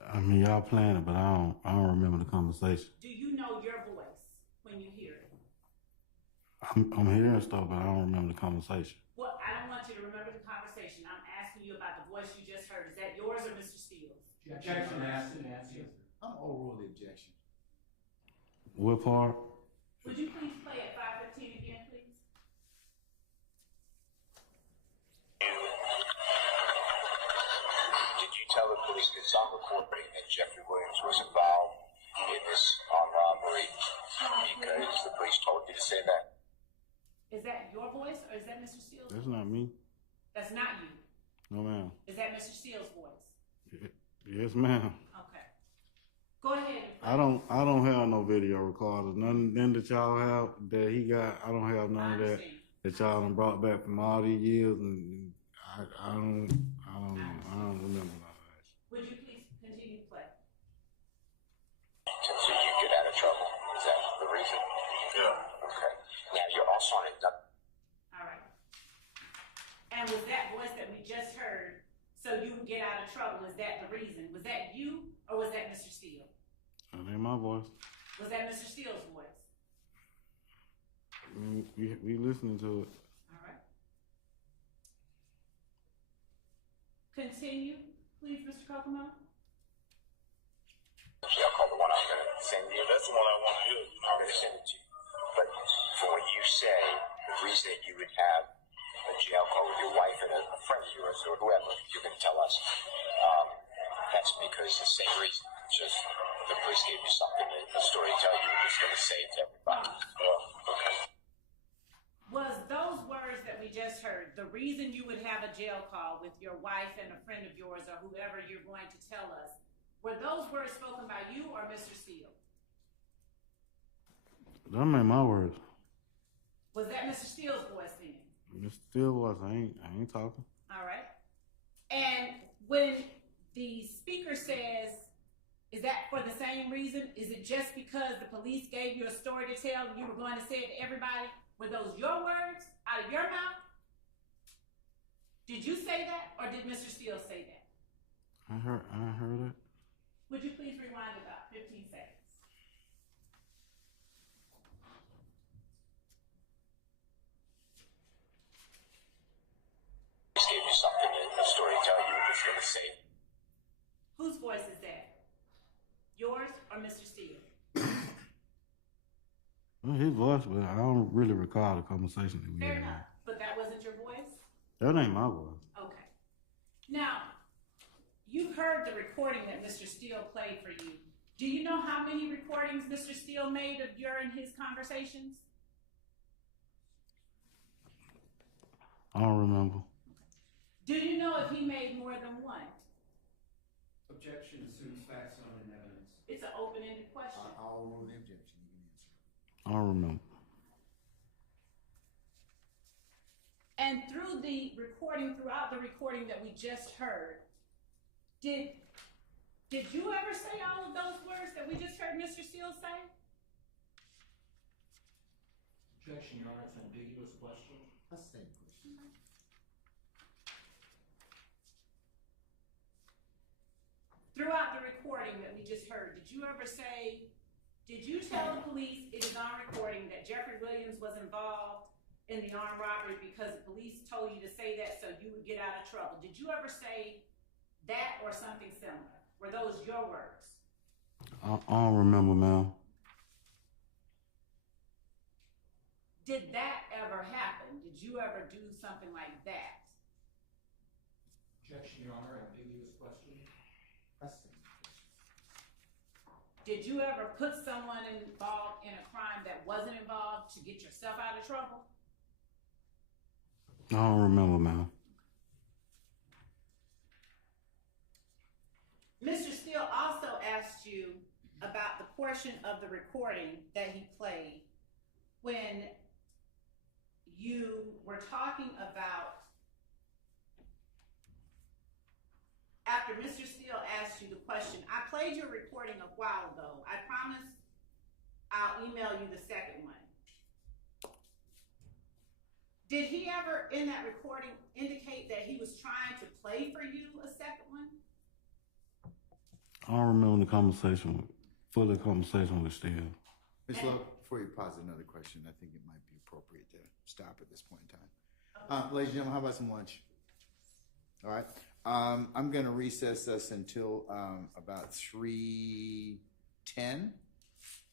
I mean, y'all playing it, but I don't remember the conversation. Do you know your voice when you hear it? I'm hearing stuff, but I don't remember the conversation. Well, I don't want you to remember the conversation. I'm asking you about the voice you just heard. Is that yours or Mr. Steele's? Objection, asked and answered. I'm overrule the objection. What part? Would you please play at 5:15 again, please? Did you tell the police it's on recording that Jeffery Williams was involved in this armed robbery because the police told you to say that? Is that your voice or is that Mr. Steele's That's voice? not me. That's not you. No, ma'am. Is that Mr. Steele's voice? Yes, ma'am. Okay. Go ahead. I don't have no video recorders. None that y'all have that he got. I don't have none of that y'all done brought back from all these years, and I don't remember none of that. Would you please continue to play? So you get out of trouble. Is that the reason? Yeah. Okay. Now you're also on indictment. All right. And was that voice that we just heard, so you would get out of trouble, is that the reason? Was that you or was that Mr. Steele? That ain't my voice. Was that Mr. Steele's voice? We listening to it. All right. Continue, please, Mr. Kokomo. Jail call, the one I'm going to send you. That's the one I want to hear. I'm going to send it to you. But for when you say the reason that you would have a jail call with your wife and a friend of yours or whoever, you're going to tell us, that's because the same reason. Just the police gave you something, a story to tell you, you're just going to say it to everybody. Okay. Was those words that we just heard the reason you would have a jail call with your wife and a friend of yours or whoever you're going to tell us Were those words spoken by you or Mr. Steele? Them ain't my words. Was that Mr. Steele's voice then? It still was. I ain't talking. All right. And when the speaker says, is that for the same reason? Is it just because the police gave you a story to tell and you were going to say it to everybody? Were those your words out of your mouth? Did you say that or did Mr. Steele say that? I heard it. Would you please rewind about 15 seconds? Just gave you something in the story to tell you what it's going to say. Whose voice is that? Yours or Mr. Steele? Well, his voice, but I don't really recall the conversation that we Fair had. enough. But that wasn't your voice? That ain't my voice. Okay. Now, you've heard the recording that Mr. Steele played for you. Do you know how many recordings Mr. Steele made of during his conversations? I don't remember. Do you know if he made more than one? Objection assumes facts known in evidence. It's an open-ended question. I'll rule the objection. You can answer. I don't remember. And through the recording, throughout the recording that we just heard, did you ever say all of those words that we just heard Mr. Steele say? Objection, Your Honor, it's an ambiguous question. That's the same question. Throughout the recording that we just heard, did you ever say, did you tell the police it is on recording that Jeffery Williams was involved in the armed robbery because the police told you to say that so you would get out of trouble? Did you ever say that or something similar? Were those your words? I don't remember, ma'am. Did that ever happen? Did you ever do something like that? Objection, Your Honor, ambiguous question. That's the same question. Did you ever put someone involved in a crime that wasn't involved to get yourself out of trouble? I don't remember, ma'am. Mr. Steele also asked you about the portion of the recording that he played when you were talking about, after Mr. Steele asked you the question, I played your recording a while ago. I promise I'll email you the second one. Did he ever, in that recording, indicate that he was trying to play for you a second one? I don't remember the conversation, full conversation with Steele. Ms. Love, before you pause another question, I think it might be appropriate to stop at this point in time. Ladies and gentlemen, how about some lunch? All right. I'm going to recess us until about 3:10, and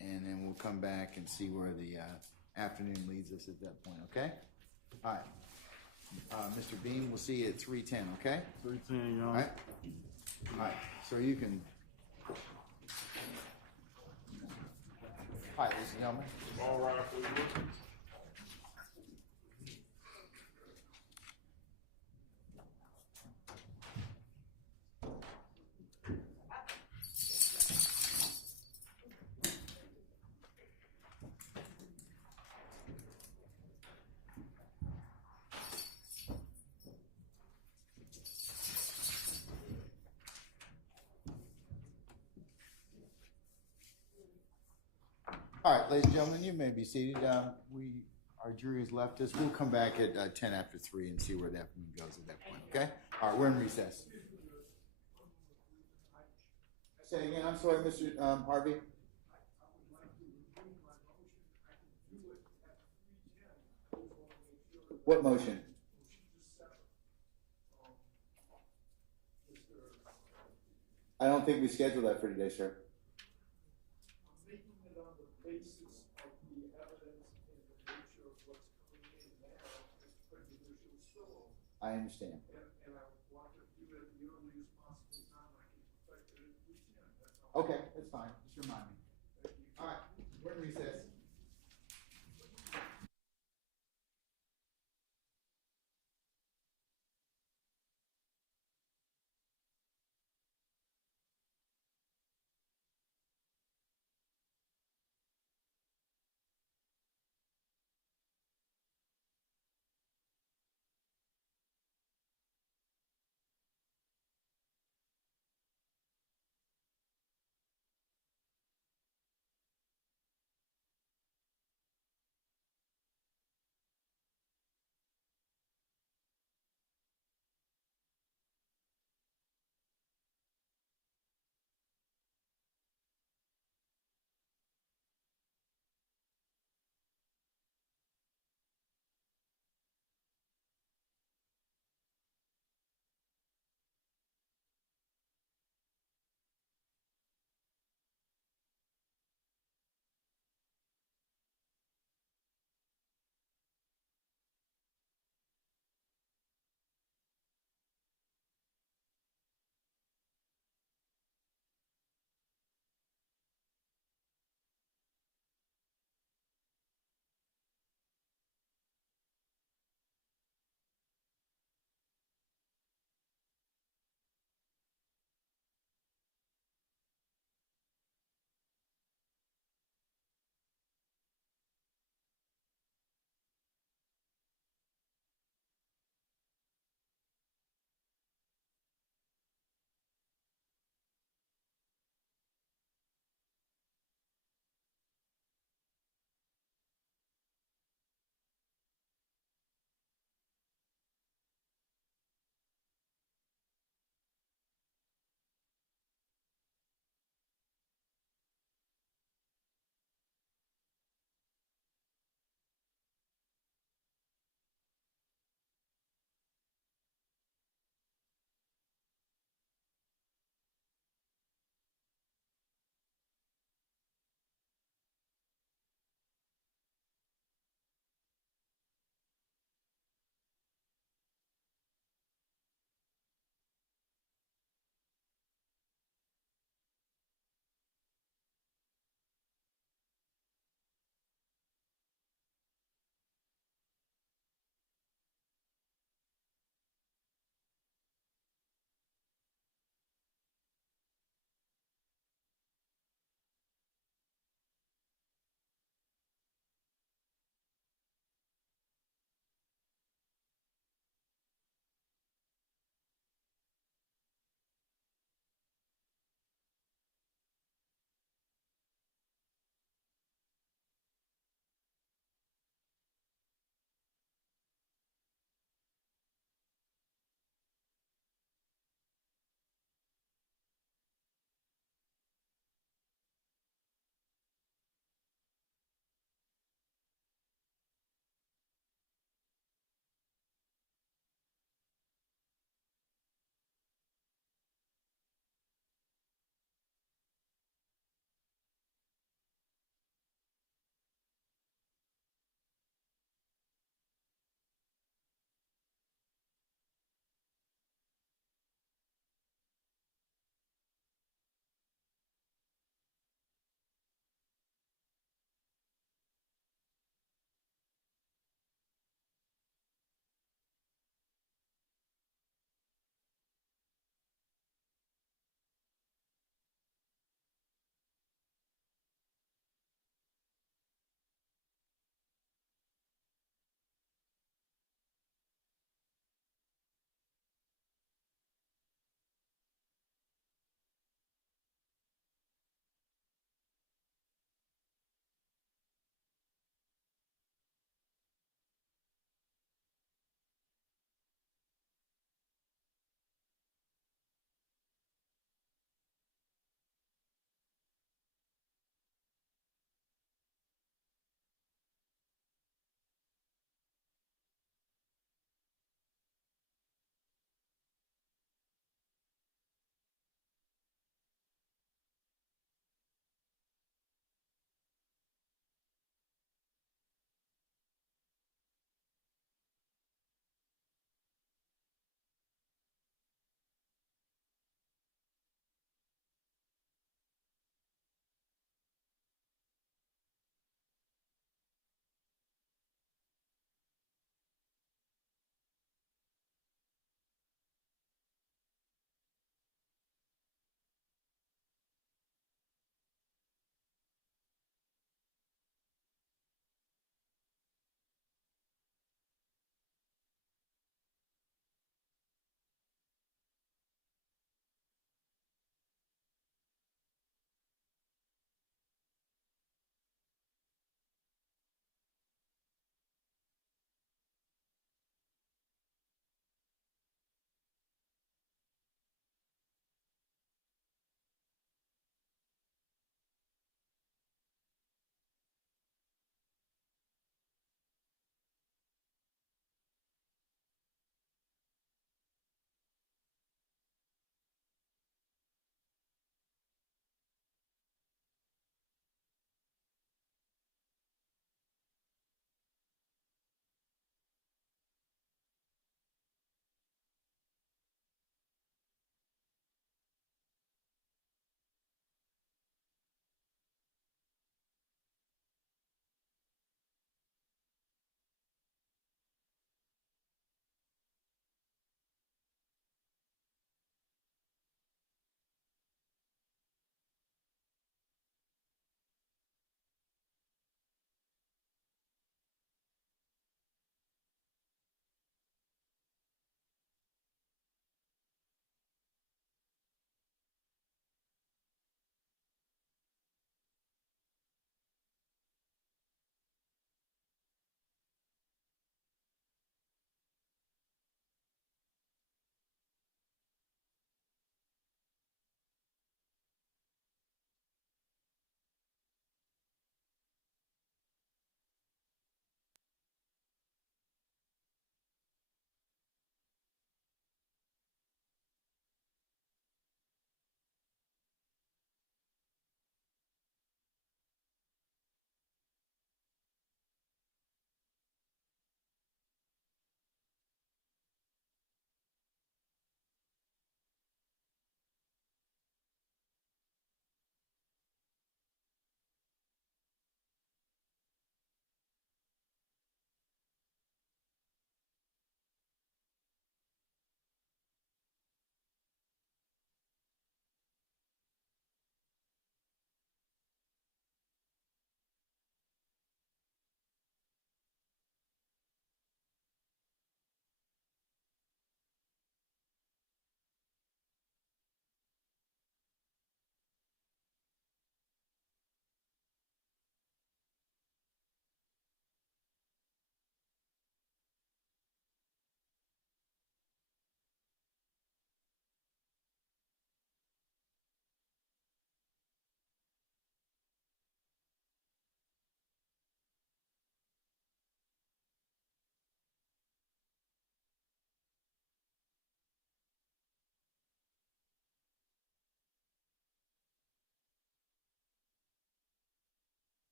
then we'll come back and see where the afternoon leads us at that point, okay? All right. Mr. Bean, we'll see you at 3:10, okay? 3:10, y'all. All right. All right. So you can. All right, ladies and gentlemen. All right, please. All right, ladies and gentlemen, you may be seated. Our jury has left us. We'll come back at 10 after 3 and see where the afternoon goes at that point, okay? All right, we're in recess. Say again, I'm sorry, Mr. Harvey. What motion? I don't think we scheduled that for today, sir. I understand. Okay, that's fine. Just remind me. All right, we're in recess.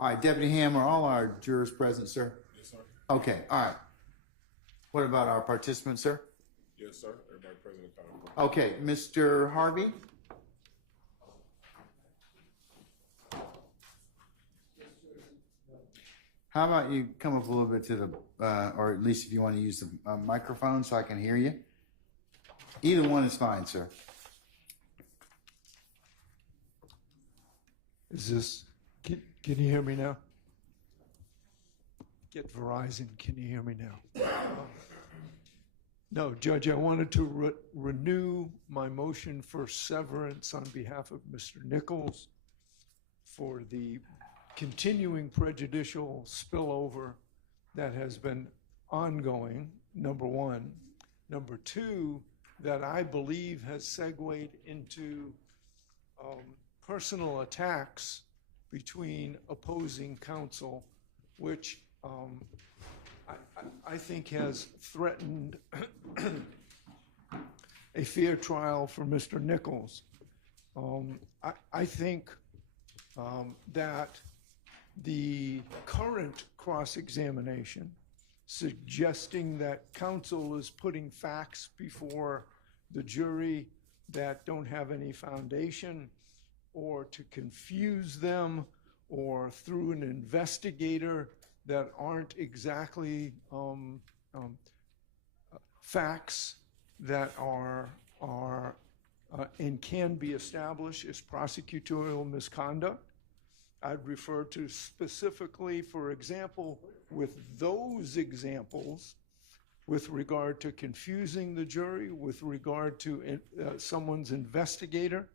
All right, Deputy Ham, are all our jurors present, sir? Yes, sir. Okay, all right. What about our participants, sir? Yes, sir. Everybody present in time. Okay, Mr. Harvey? How about you come up a little bit to the, or at least if you want to use the microphone so I can hear you. Either one is fine, sir. Is this, can you hear me now? Get Verizon, can you hear me now? No, Judge, I wanted to renew my motion for severance on behalf of Mr. Nichols for the continuing prejudicial spillover that has been ongoing, number one. Number two, that I believe has segued into personal attacks between opposing counsel, which I think has threatened a fair trial for Mr. Nichols. I think that the current cross-examination suggesting that counsel is putting facts before the jury that don't have any foundation, or to confuse them, or through an investigator that aren't exactly facts that are and can be established as prosecutorial misconduct. I'd refer to specifically, for example, with those examples, with regard to confusing the jury, with regard to someone's investigator,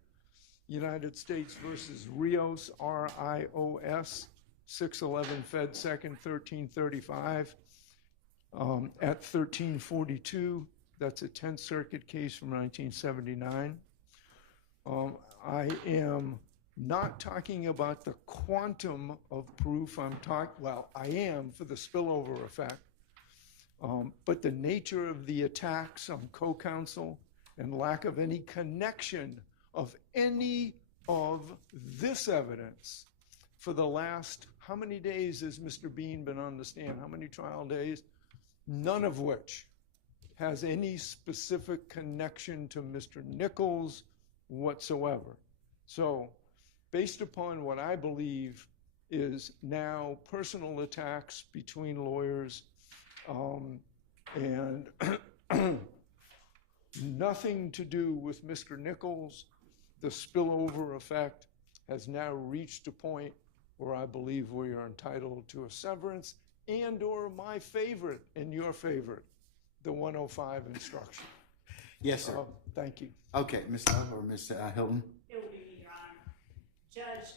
United States versus Rios, R-I-O-S, 611 Fed 2nd, 1335, at 1342. That's a 10th Circuit case from 1979. I am not talking about the quantum of proof. I am for the spillover effect, but the nature of the attacks on co-counsel and lack of any connection of any of this evidence for the last, how many days has Mr. Bean been on the stand? How many trial days? None of which has any specific connection to Mr. Nichols whatsoever. So, based upon what I believe is now personal attacks between lawyers and nothing to do with Mr. Nichols, the spillover effect has now reached a point where I believe we are entitled to a severance and or my favorite and your favorite, the 105 instruction. Yes, sir. Thank you. Okay, Ms. Love or Ms. Hilton? It will be me, Your Honor. Judge,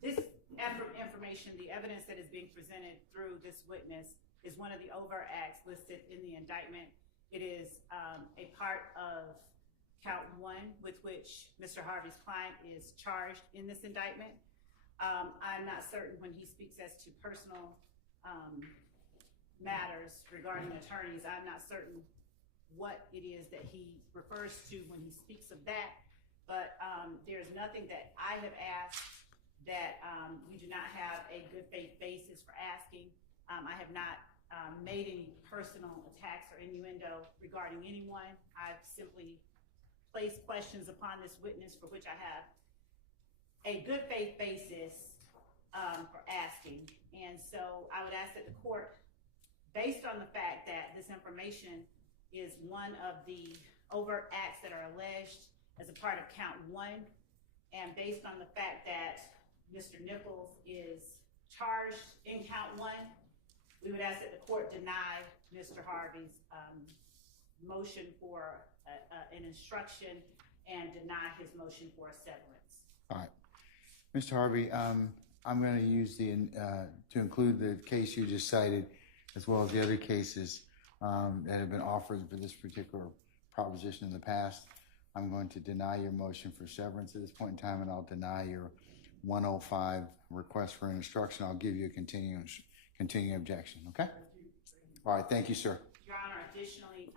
this information, the evidence that is being presented through this witness is one of the overt acts listed in the indictment. It is a part of count 1 with which Mr. Harvey's client is charged in this indictment. I'm not certain when he speaks as to personal matters regarding attorneys. I'm not certain what it is that he refers to when he speaks of that, but there's nothing that I have asked that we do not have a good faith basis for asking. I have not made any personal attacks or innuendo regarding anyone. I've simply placed questions upon this witness for which I have a good faith basis for asking. And so I would ask that the court, based on the fact that this information is one of the overt acts that are alleged as a part of count 1, and based on the fact that Mr. Nichols is charged in count 1, we would ask that the court deny Mr. Harvey's motion for an instruction and deny his motion for a severance. All right. Mr. Harvey, I'm going to use to include the case you just cited, as well as the other cases that have been offered for this particular proposition in the past. I'm going to deny your motion for severance at this point in time, and I'll deny your 105 request for an instruction. I'll give you a continuing objection, okay? All right, thank you, sir. Your Honor, additionally,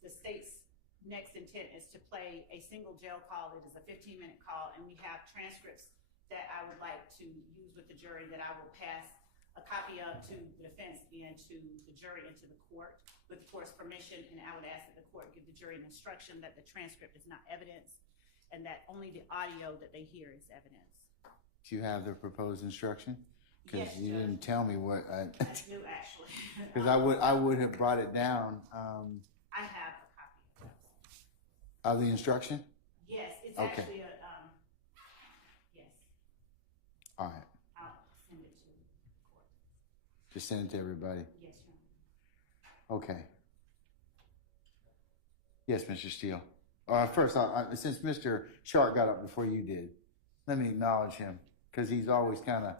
the state's next intent is to play a single jail call. It is a 15-minute call, and we have transcripts that I would like to use with the jury that I will pass a copy of to the defense and to the jury and to the court with the court's permission, and I would ask that the court give the jury an instruction that the transcript is not evidence and that only the audio that they hear is evidence. Do you have the proposed instruction? Because Yes, you Judge. didn't tell me what. I do, actually. Because I would have brought it down. I have a copy of it. Of the instruction? Yes, it's Okay. actually a, yes, All right. I'll send it to the court. Just send it to everybody. Yes, Your Honor. Okay. Yes, Mr. Steele. First, since Mr. Sharp got up before you did, let me acknowledge him because he's always kind of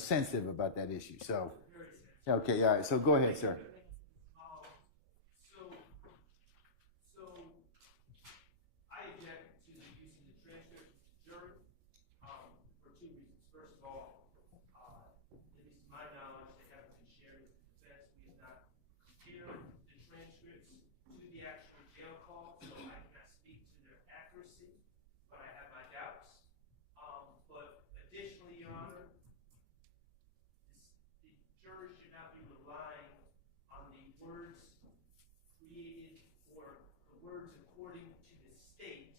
sensitive about that issue. So, okay, all right. So go ahead, sir. So I object to the use of the transcript jury for 2 reasons. First of all, at least to my knowledge, they haven't been shared with the defense. We have not compared the transcripts to the actual jail call, so I cannot speak to their accuracy, but I have my doubts. But additionally, Your Honor, the jurors should not be relying on the words created or the words according to the state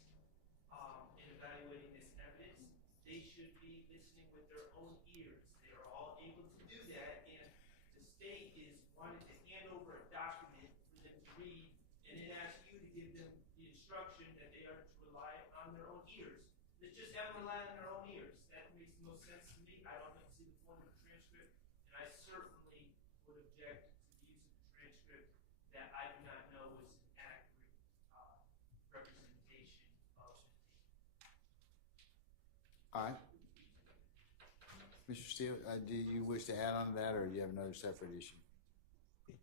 in evaluating this evidence. They should be listening with their own ears. They are all able to do that, and the state is wanting to hand over a document for them to read, and it asks you to give them the instruction that they are to rely on their own ears. Let's just have them rely on their own ears. That makes no sense to me. I don't see the point of the transcript, and I certainly would object to the use of the transcript that I do not know is an accurate representation of the All right. Mr. Steele, do you wish to add on to that, or do you have another separate issue?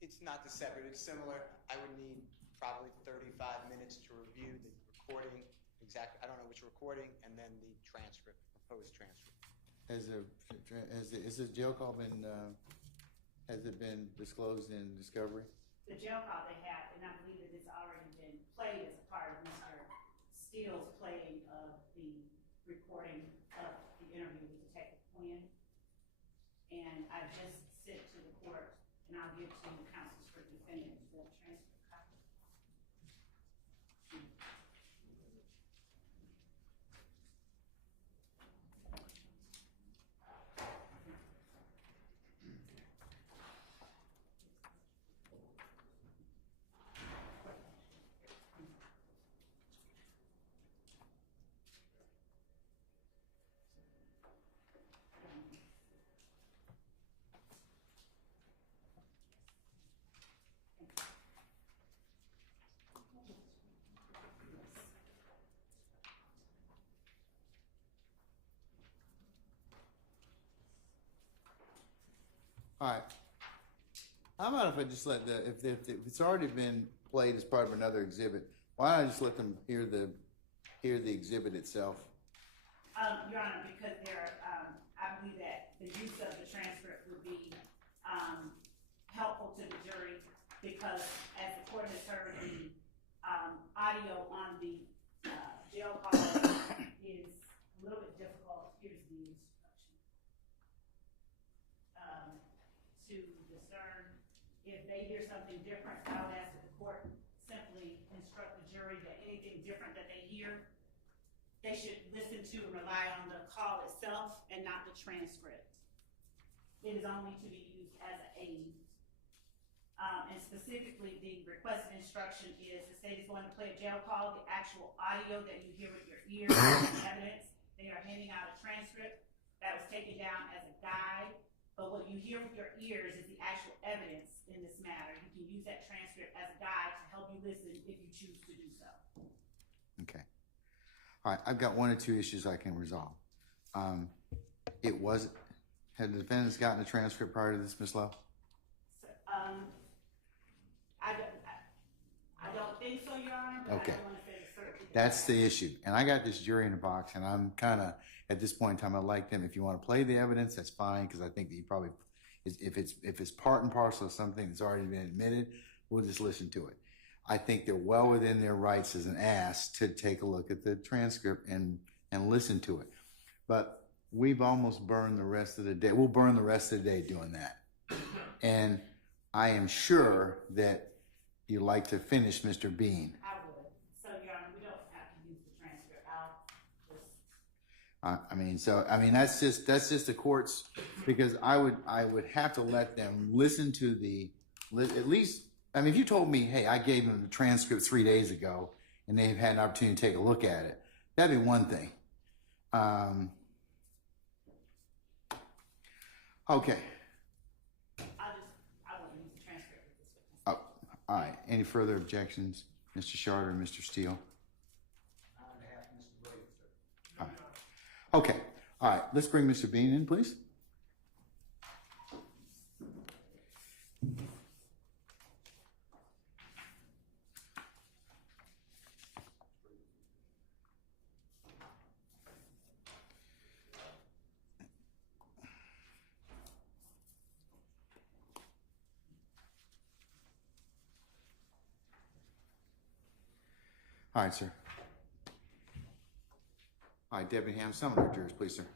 It's not the separate, it's similar. I would need probably 35 minutes to review the recording, exactly, I don't know which recording, and then the transcript, proposed transcript. Has the jail call been, has it been disclosed in discovery? The jail call they have, and I believe that it's already been played as a part of Mr. Steele's playing of the recording of the interview with Detective Quinn. And I just sent to the court, and I'll give to the counsels for defendants the transcript copy. All right. How about if I just let if it's already been played as part of another exhibit, why don't I just let them hear the exhibit itself? Your Honor, because I believe that the use of the transcript would be helpful to the jury because as the court has heard, the audio on the jail call is a little bit difficult. Here's the instruction. To discern if they hear something different, I would ask that the court simply instruct the jury that anything different that they hear, they should listen to and rely on the call itself and not the transcript. It is only to be used as an aid. And specifically, the requested instruction is the state is going to play a jail call, the actual audio that you hear with your ears is evidence. They are handing out a transcript. that was taken down as a guide, but what you hear with your ears is the actual evidence in this matter. You can use that transcript as a guide to help you listen if you choose to do so. Okay. All right, I've got one or two issues I can resolve. Had the defendants gotten a transcript prior to this, Ms. Lowe? So, I don't think so, Your Honor, but Okay. I don't want to say certainly. That's the issue. And I got this jury in a box, and I'm kind of, at this point in time, I like them. If you want to play the evidence, that's fine, because I think that you probably, if it's part and parcel of something that's already been admitted, we'll just listen to it. I think they're well within their rights as an ass to take a look at the transcript and listen to it. But we've almost burned the rest of the day. We'll burn the rest of the day doing that. And I am sure that you'd like to finish Mr. Bean. I would. So, Your Honor, we don't have to use the transcript. That's just the courts, because I would have to let them listen to at least, if you told me, hey, I gave them the transcript 3 days ago and they've had an opportunity to take a look at it, that'd be one thing. Okay. I won't use the transcript with this witness. Oh, all right. Any further objections, Mr. Sharder and Mr. Steele? All right. Okay. All right. Let's bring Mr. Bean in, please. All right, sir. All right, Deputy Ham, summon our jurors, please, sir.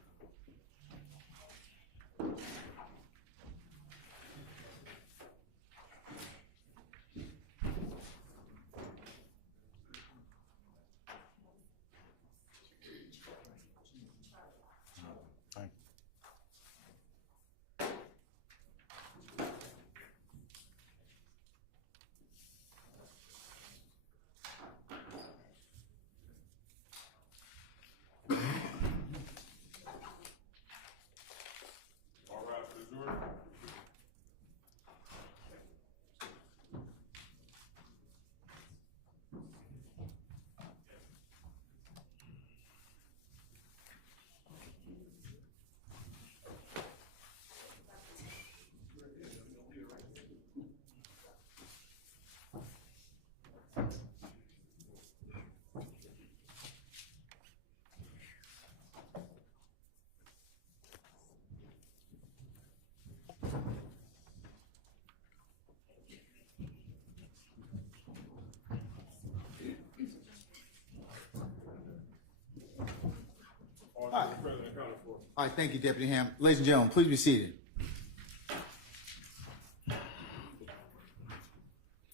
All right, thank you, Deputy Ham. Ladies and gentlemen, please be seated.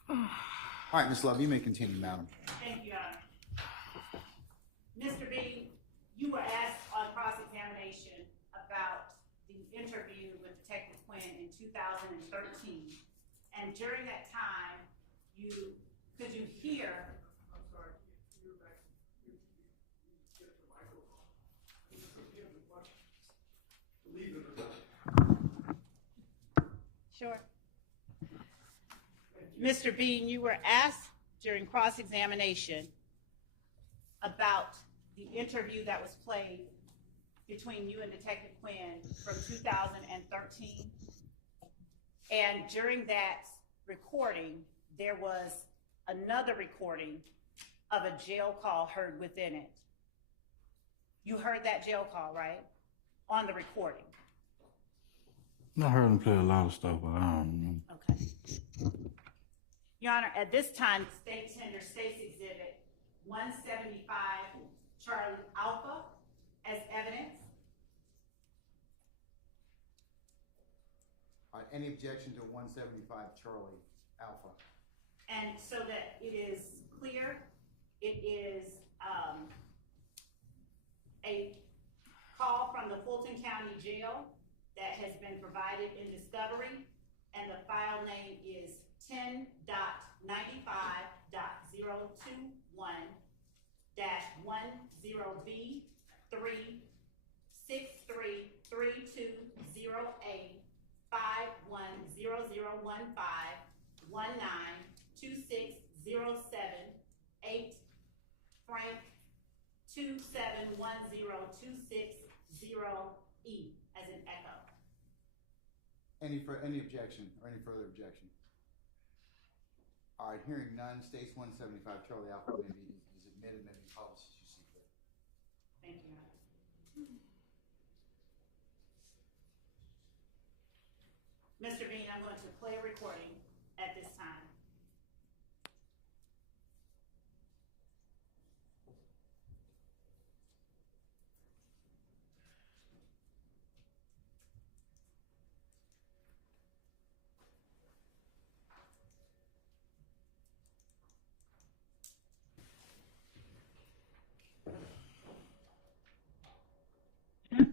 All right, Ms. Love, you may continue, madam. Thank you, Your Honor. Mr. Bean, you were asked on cross-examination about the interview with Detective Quinn in 2013. And during that time, could you hear? I'm sorry, you're back. You get the microphone. Believe it or not. Sure. Mr. Bean, you were asked during cross-examination about the interview that was played between you and Detective Quinn from 2013. And during that recording, there was another recording of a jail call heard within it. You heard that jail call, right? On the recording. I heard him play a lot of stuff, but I don't remember. Okay. Your Honor, at this time, the state tender states exhibit 175 Charlie Alpha as evidence. All right, any objection to 175 Charlie Alpha? And so that it is clear, it is a call from the Fulton County Jail that has been provided in discovery, and the file name is 10.95.021-10B363 8 Frank 2710260E as in echo. Any objection or any further objection? All right, hearing none, States 175 Charlie Alpha Navy is admitted, and any policies you see fit. Thank you, Your Honor. Mr. Bean, I'm going to play a recording at this time.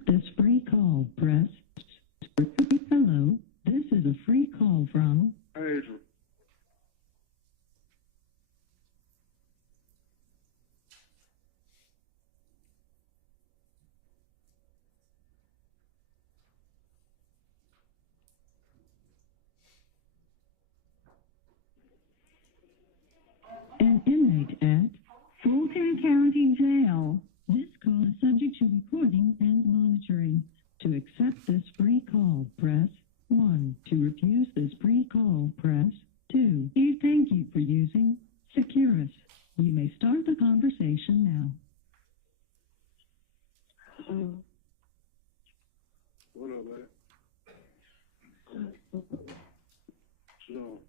This free call, press. Hello, this is a free call from Adrian. an inmate at Fulton County Jail. This call is subject to recording and monitoring. To accept this free call, press 1. To refuse this free call, press 2. We thank you for using Securus. You may start the conversation now. What up, man? So.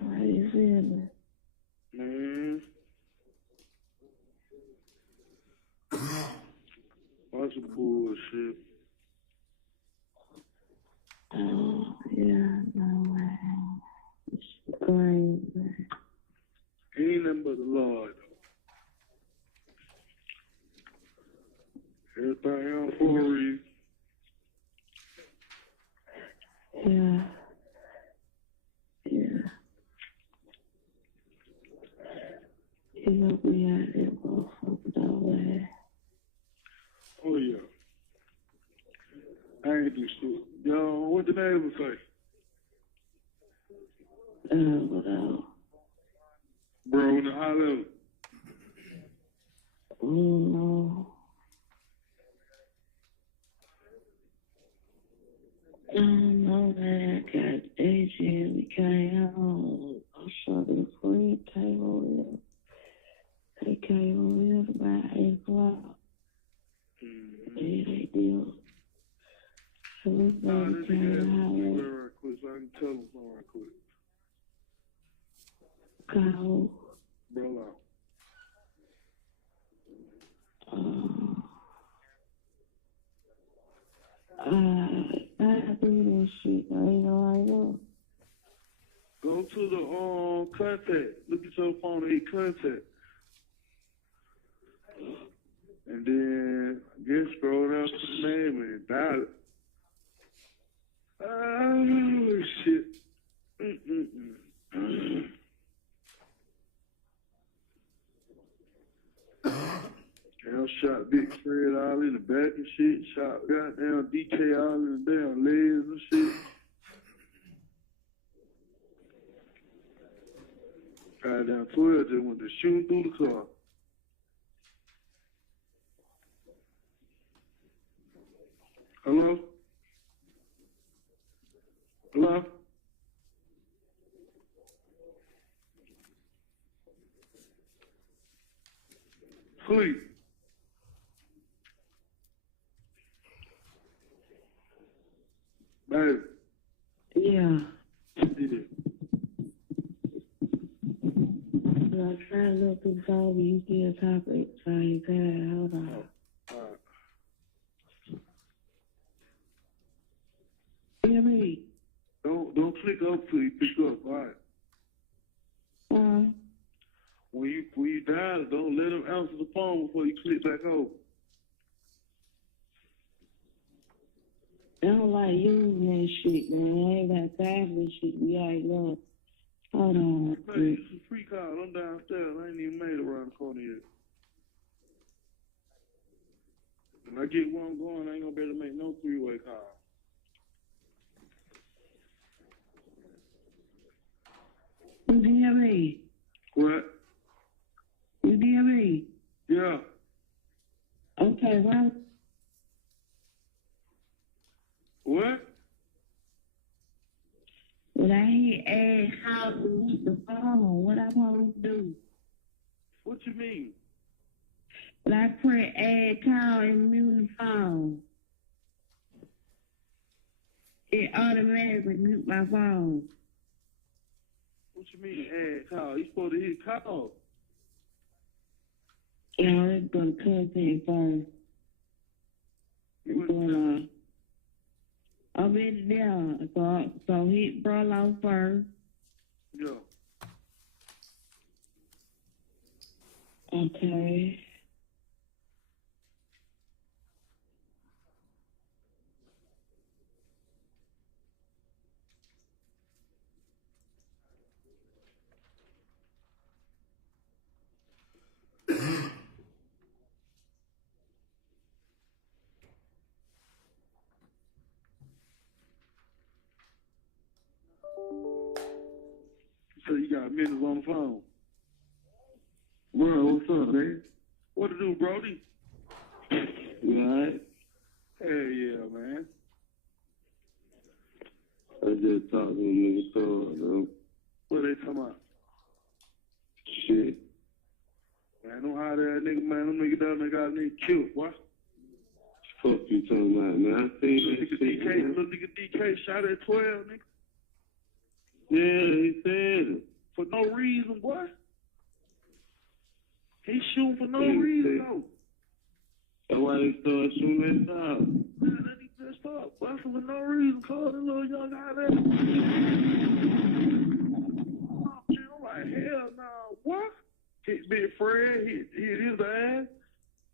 How you feeling? Man. That's some bullshit. Oh, yeah, no way. It's crazy. Ain't nothing but the Lord, though. Everything else for a reason. Yeah. Yeah. You know, we out there both fucked all way. Oh, yeah. I ain't do shit. Yo, what the neighbors say? Without. Bro, in the high level. No. I don't know, man. I got Adrian. We came home. I saw the free table with. They came over here about 8 o'clock. Mm-hmm. Yeah, they did. So we Nah, both this came nigga out right with quick so I can tell him something right quick. Kyle. Bro, out. I do this shit, I know. Go to the contact. Look at your phone and hit contact. And then I guess scroll down to the name and dial it. Oh shit. Hell shot Big Fred all in the back and shit. Shot goddamn DK all in the damn legs and shit. Goddamn 12 just went to shooting through the car. Hello? Hello? Please. Baby. Yeah. Yeah. I try to look through the phone, but you still talking. So you got hold on. Alright. Hear me? Don't click up till you pick up, alright? When you dial, don't let them answer the phone before you click back over. I don't like using that shit, man. I ain't got time for this shit. We ain't know. Hold on. Man, it's a free call. I'm downstairs. I ain't even made it around the corner yet. When I get one going, I ain't gonna be able to make no three-way call. You hear me? What? You hear me? Yeah. Okay, well. What? When I hear ask how to use the phone, what I supposed to do? What you mean? When I press add call and mute the phone, it automatically mute my phone. What you mean add call? You supposed to hit call. Yeah, let's go to contact first. What's going on? I'm in there. So hit Brolo first. Yeah. Okay. So you got minutes on the phone. Bro, what's up, man? What to do, Brody? You alright? Hell yeah, man. I just talked to him in the store, though. What they talking about? Shit. Man, don't hide that nigga, man. Them niggas down there got a nigga killed, boy. Fuck you talking about, man? I seen that shit, man. Little nigga DK shot at 12, nigga. Yeah, he said it. For no reason, boy. He shooting for no reason, though. That's why they started shooting that dog. Man, that nigga just started busting for no reason. Call that little young guy there. I'm like, hell no, what? Hit Big Fred, hit his ass.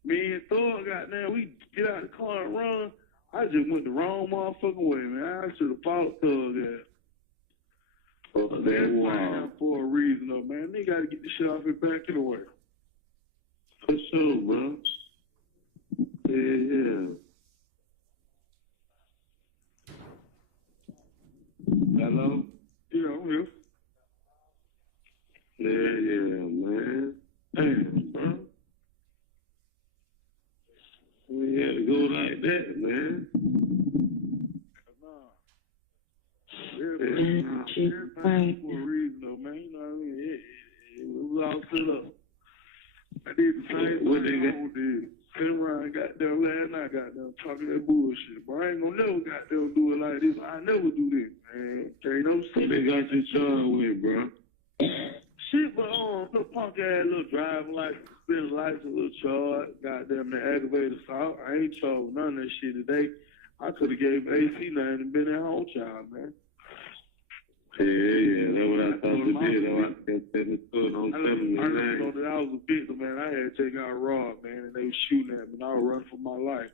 Me and Thor got there. We get out of the car and run. I just went the wrong motherfucking way, man. I should have fought Thug ass. That's why for a reason, though, man. They got to get the shit off his back anyway. For sure, bro. Yeah. Hello? Yeah, I'm here. Yeah, man. Damn, bro. We had to go like that, man. Everything for a reason, though, man. You know what I mean? It was all set up. I did the same thing I did. Sitting around goddamn last night, goddamn talking that bullshit. But I ain't gonna never goddamn do it like this. I never do this, man. Ain't no shit. They got you charged with, bro. Shit, but little punk ass little driving license, suspended license, little charge, goddamn the aggravated assault. I ain't charged with none of that shit today. I could have gave AC9 and been at home child, man. Yeah, that's what I thought you did. Though. I kept telling you, don't tell me I didn't know that I was a victim, man. I had to take out Rob, man, and they was shooting at me, and I was running for my life.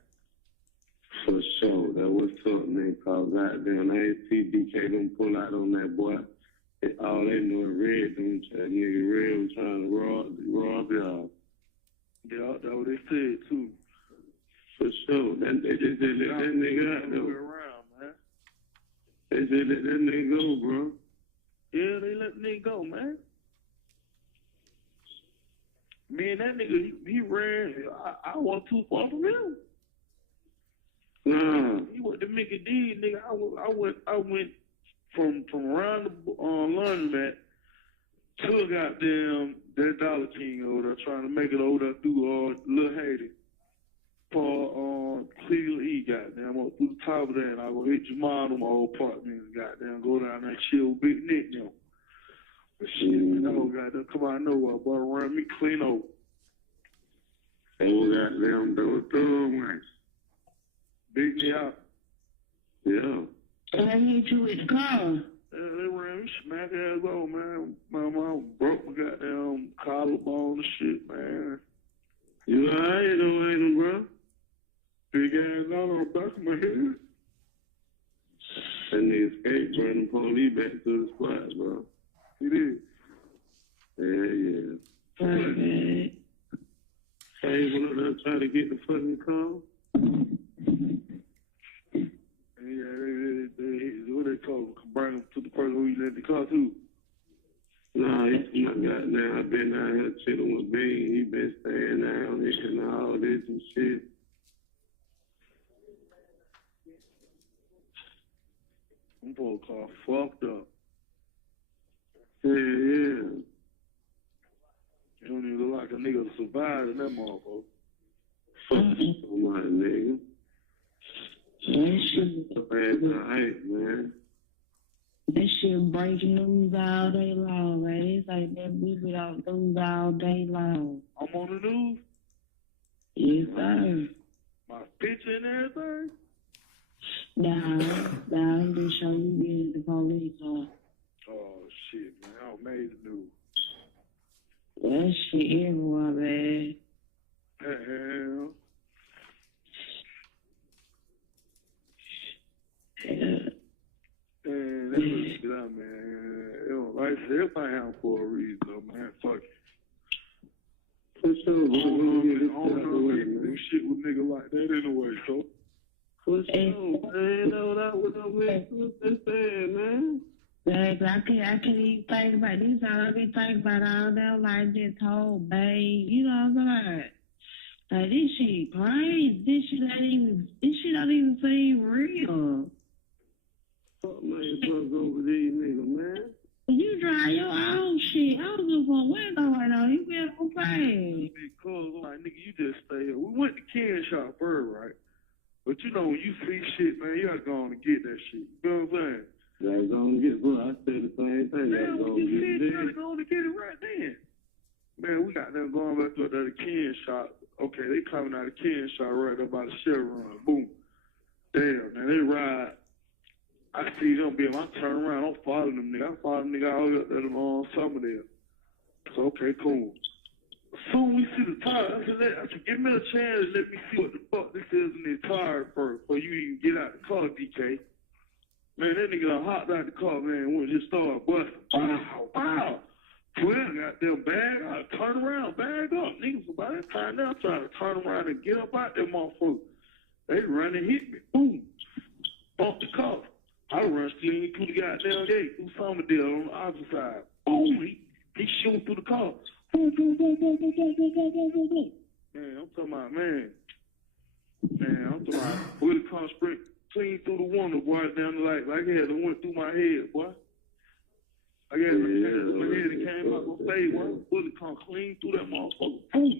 For sure. That was something they called goddamn. I ain't see DK them pull out on that boy. All they know is Red. That nigga Red was trying to rob y'all. Yeah, that's what they said, too. For sure. They just said let that nigga out, though. Around, man. They said let that nigga go, bro. Yeah, they let the nigga go, man. Me and that nigga, he ran. I wasn't too far from him. Nah. He went to Mickey D, nigga. I went from around the laundromat to goddamn that Dollar King over there, trying to make it over there through Little Haiti. For Cleveland E, goddamn, up through the top of that, and I go hit Jamal in my old apartment, goddamn, go down there and chill with Big Nick, you know. But shit, man, that whole goddamn come out of nowhere, boy, run me clean over. They were goddamn, they were thug, Big Nick out. Yeah. I hit you with the car. Yeah, they ran me smack ass over, man. My mom broke my goddamn collarbone and shit, man. You alright, though, ain't no, bro? Big ass out on the back of my head. That nigga escaped, bring the police back to the spot, bro. See this? Yeah. Perfect. Hey, when I'm trying to get the fucking call. What they call them? Bring them to the person who you let the car to. Nah, he's my goddamn. I've been out here chilling with Bean. He been staying down here and all this and shit. Them poor car fucked up. Yeah. You don't even look like a nigga survived in that motherfucker. Fuck my nigga. Man. That shit breaking news all day long, man. It's like that movie on news all day long. I'm on the news? Yes, sir. My picture and everything? Nah, I'm just showing you the police on. Oh, shit, man. I made the news. That shit everywhere, man. Hell. Yeah. Man, that's what get out, man. You know, like I said, everybody happen for a reason, though, man. Fuck it. For sure, I don't know do shit with nigga like that anyway, so. For sure, man. That was a man. That's bad, man. Babe, I can't even think about this. All I've been thinking about all that, like this whole babe, you know what I'm saying? Like, this shit crazy. This shit don't even seem real. Fuck, man, fuck over these niggas, man. You drive your own shit. I don't give a fuck what's going on. You better go pay. Because, like, nigga, you just stay here. We went to Ken shop first, right? But you know, when you see shit, man, you gotta go on and get that shit. You know what I'm saying? You gotta go on and get it, bro. I said the same thing. Man, when you see it, you gotta go on and get it right then. Man, we got them going back to the Ken shop. Okay, they coming out of Ken shop right up by the Chevron. Boom. Damn, now they ride. I see them being, I turn around, I'm following them nigga. I follow them nigga all the way up there on some of them. So, okay, cool. Soon we see the tire, I said, give me a chance, let me see what the fuck this is in the tire first, before you even get out the car, DK. Man, that nigga done hopped out the car, man, when it just started busting. Wow. 12 got their bag, I turn around, bag up. Niggas about that time now, I'm trying to turn around and get up out that motherfucker. They run and hit me. Boom. Bump the car. I run clean through the goddamn gate, through Somerdale on the opposite side. Boom. He shooting through the car. Boom, boom, boom, boom, boom, boom, boom, boom, boom, boom, boom. Man, I'm talking about, man, I'm talking about, where the car sprint clean through the window, boy, down the light. Like it had went through my head, boy. I guess it came through my head and came out my face, boy. Bullet come clean through that motherfucker. Boom.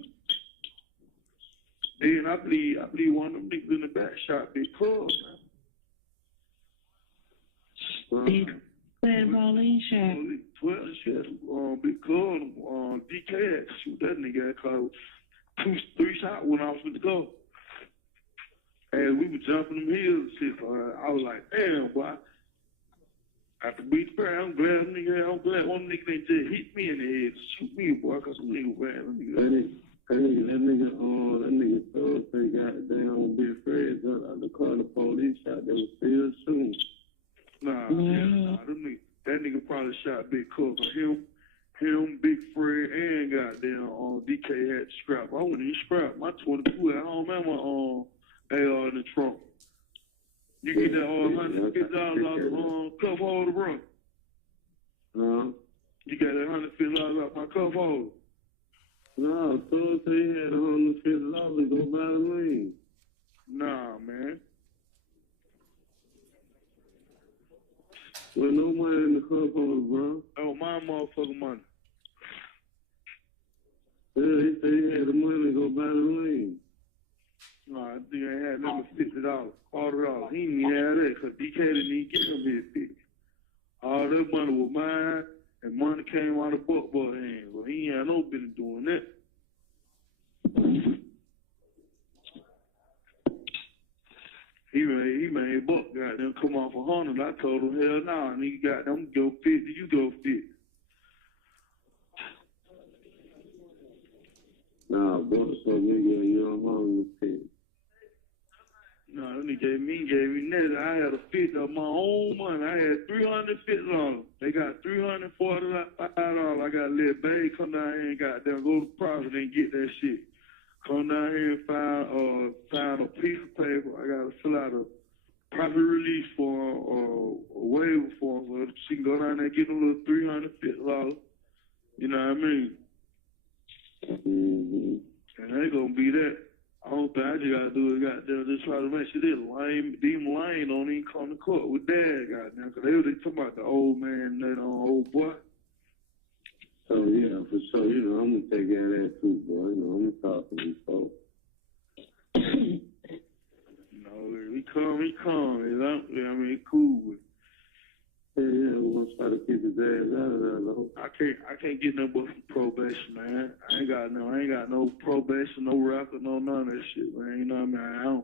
Then I believe one of them niggas in the back shot Big Cub, man. Police shot. 12 shit. Big Cub, DK had to shoot that nigga. I called 2-3 shots when I was with the go. And we were jumping them hills and shit. So I was like, damn, boy. After beat the ground, I'm glad one nigga didn't just hit me in the head, shoot me, boy, because some nigga bad. That nigga thought they got it down on Big Fred, got out the car, the police shot, they was still shooting. Nah, that nigga probably shot Big Cub. Him, Big Fred, and goddamn DK had to scrap. I wouldn't even scrap. My 22 at home, man, my AR in the trunk. You get that $150 off cup holder, bro. You got that $150 off my cup holder. No, so they had $150 to go buy the lane. Nah, man. Well, no money in the cup holder, bro. Oh, my motherfucking money. Yeah, they say he had the money to go buy the lane. Nah, I think I had number $50, $40. He didn't even have that because DK didn't even get him his 50. All that money was mine, and money came out of Buck hands. Well, he ain't had no business doing that. He made Buck got them come off 100. I told him, hell no, and he got them go 50, you go 50. Nah, Buck told me you don't 150. No, that nigga gave me nothing. I had a fit of my own money. I had $350. They got $345. I got to let Bay come down here and goddamn go to Providence and get that shit. Come down here and sign a piece of paper. I got to fill out a property release form or a waiver form so she can go down there and get a little $350. You know what I mean? Mm-hmm. And ain't gonna be that. I don't think I just gotta do it, goddamn, just try to make sure this lame, demon lame don't even come to court with dad, goddamn, because they talking about the old man and that old boy. So, yeah, for sure, you know, I'm going to take care of that too, boy. You know, I'm going to talk to these folks. You know, he come, you know, I mean, cool with it. Yeah, we're going to try to keep his ass out of there, though. I can't get no but from probation, man. I ain't got no probation, no record, no none of that shit, man. You know what I mean?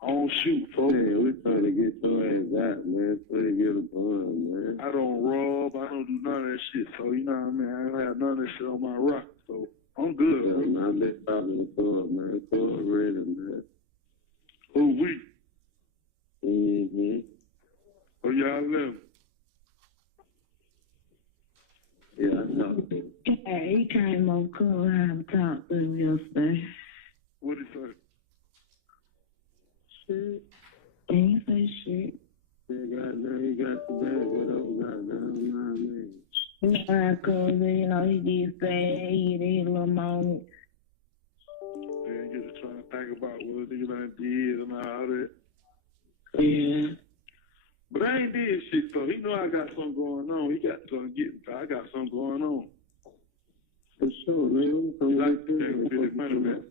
I don't shoot, folks. Man, we're trying to get your ass out, man, so you get a bond, man. I don't rob, I don't do none of that shit, so you know what I mean? I don't have none of that shit on my rock, so I'm good, Yeah, bro. man, I've been talking to Thor, man. Thor ready, man. Who we? Mm-hmm. Oh, y'all live? Yeah, I know. Yeah, he came over Clubhouse and talked to him yesterday. What'd he say? Shit. He ain't say shit. He got the bag, whatever, goddamn, you know what I mean? You know how cousin, you know, he did say he did a little moment. Then get to trying to think about what nigga done did and all that. Yeah. But I ain't did shit, so he know I got something going on. He got something getting, I got something going on. For sure, man. He like to take $50 money, man.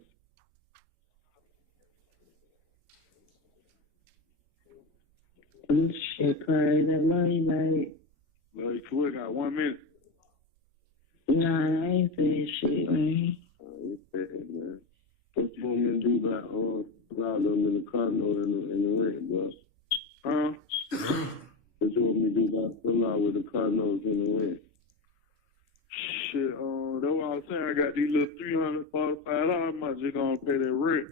Shit crazy, that money, mate. Well, you could got 1 minute. Nah, I ain't saying shit, man. You said, man. What you want me to do about allow them in the car note in the rent, bro? Huh? What you want me to do about fill out with the car notes in the rent? Shit, that's what I was saying. I got these little $345. I'm not just gonna pay that rent.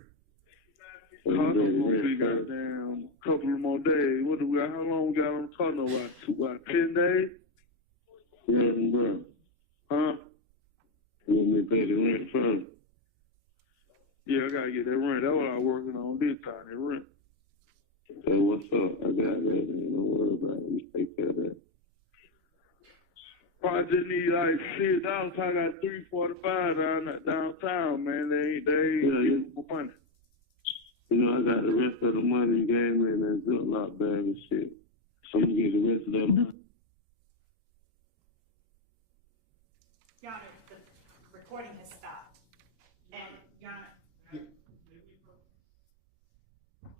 Car note gonna be goddamn couple of more days. What do we got? How long we got on the car note? About 10 days? Yeah, bro. Huh? You want me to pay the rent first? Yeah, I gotta get that rent. That's what I'm working on this time, that rent. Hey, what's up? I got that, man. Don't worry about it. You take care of that. Probably just need like $6. I got $345 downtown, man. They ain't for money. You know, I got the rest of the money you gave me in that Ziploc bag and shit. So I'm gonna get the rest of that money. Your Honor, the recording has stopped. And, Your Honor.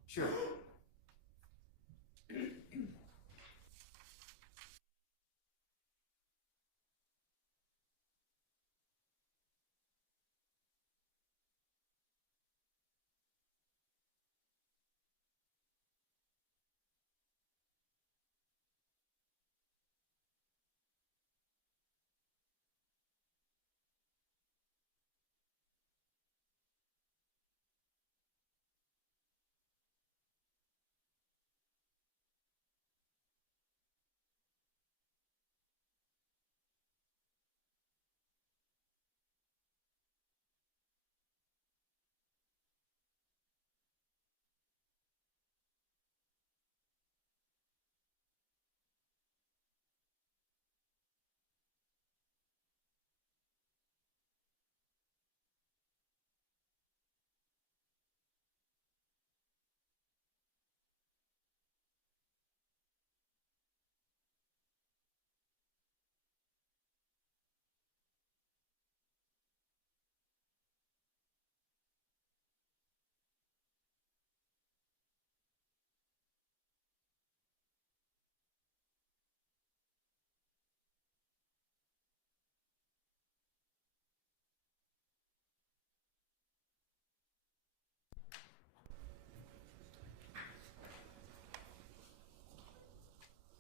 Sure.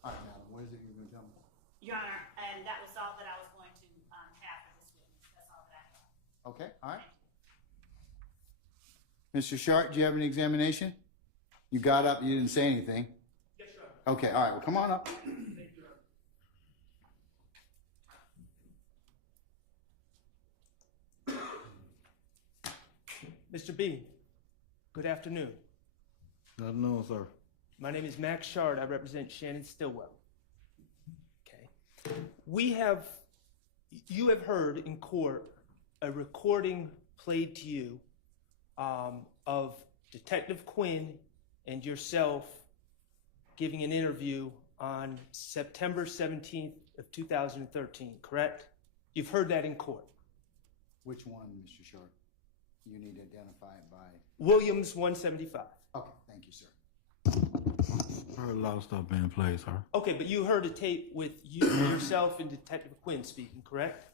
All right, now, what is it you're going to tell me? Your Honor, and that was all that I was going to have for this witness. That's all that I have. Okay, all right. Mr. Sharp, do you have an examination? You got up, you didn't say anything. Yes, Your Honor. Okay, all right, well, come on up. Thank you, Your Honor. Mr. Bean, good afternoon. Good afternoon, sir. My name is Max Shard. I represent Shannon Stillwell. Okay. You have heard in court a recording played to you of Detective Quinn and yourself giving an interview on September 17th of 2013, correct? You've heard that in court. Which one, Mr. Short? You need to identify it by... Williams 175. Okay, thank you, sir. I heard a lot of stuff being played, sir. Okay, but you heard a tape with yourself and Detective Quinn speaking, correct?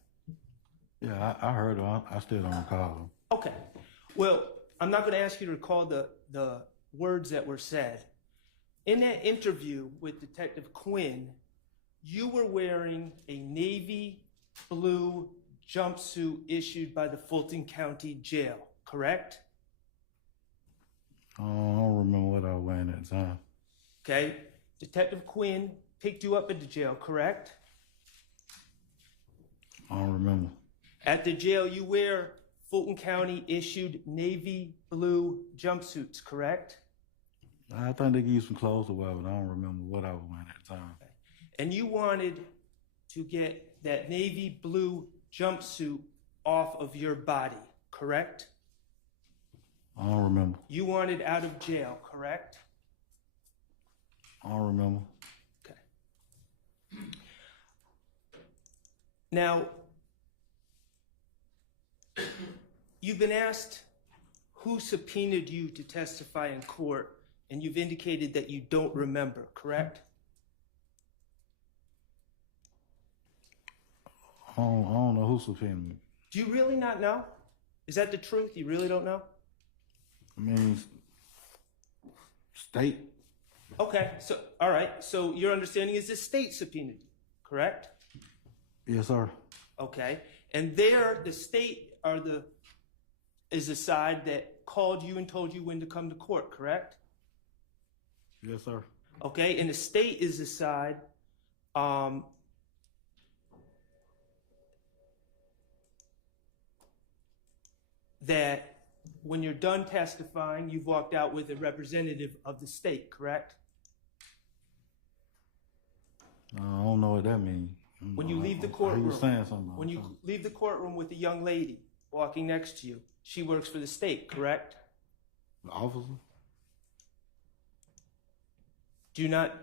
Yeah, I heard it. I still don't recall it. Okay. Well, I'm not going to ask you to recall the words that were said. In that interview with Detective Quinn, you were wearing a navy blue jumpsuit issued by the Fulton County Jail, correct? I don't remember what I was wearing at the time. Okay. Detective Quinn picked you up at the jail, correct? I don't remember. At the jail, you wear Fulton County issued navy blue jumpsuits, correct? I think they give you some clothes or whatever, but I don't remember what I was wearing at the time. And you wanted to get that navy blue jumpsuit off of your body, correct? I don't remember. You wanted out of jail, correct? I don't remember. Okay. Now, you've been asked who subpoenaed you to testify in court, and you've indicated that you don't remember, correct? I don't know who subpoenaed me. Do you really not know? Is that the truth? You really don't know? I mean, state. Okay, so, all right. So your understanding is the state subpoenaed you, correct? Yes, sir. Okay. And there, the state is the side that called you and told you when to come to court, correct? Yes, sir. Okay, and the state is the side that when you're done testifying, you've walked out with a representative of the state, correct? I don't know what that means. When you leave the courtroom, You saying something. when you leave the courtroom with a young lady walking next to you, she works for the state, correct? The officer? Do not,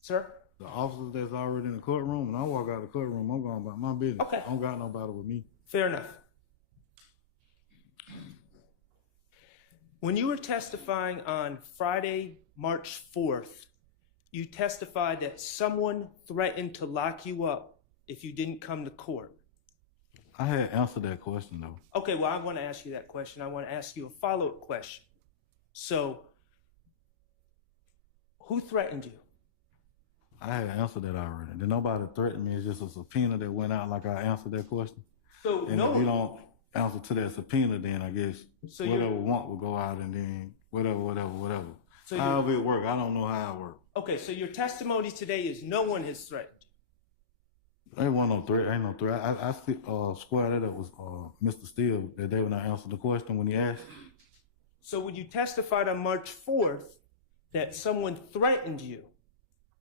sir? The officers that's already in the courtroom, when I walk out of the courtroom, I'm going about my business. Okay. I don't got nobody with me. Fair enough. When you were testifying on Friday, March 4th, you testified that someone threatened to lock you up if you didn't come to court. I had answered that question, though. Okay, well, I want to ask you that question. I want to ask you a follow-up question. So, who threatened you? I had answered that already. Then nobody threatened me. It's just a subpoena that went out like I answered that question. So, and no. if you don't answer to that subpoena, then I guess So whatever we want will go out and then whatever. So however it work, I don't know how it work. Okay, so your testimony today is no one has threatened you. Ain't no threat. Ain't no threat. I squared that up with Mr. Steele that they would not answer the question when he asked. So when you testified on March 4th that someone threatened you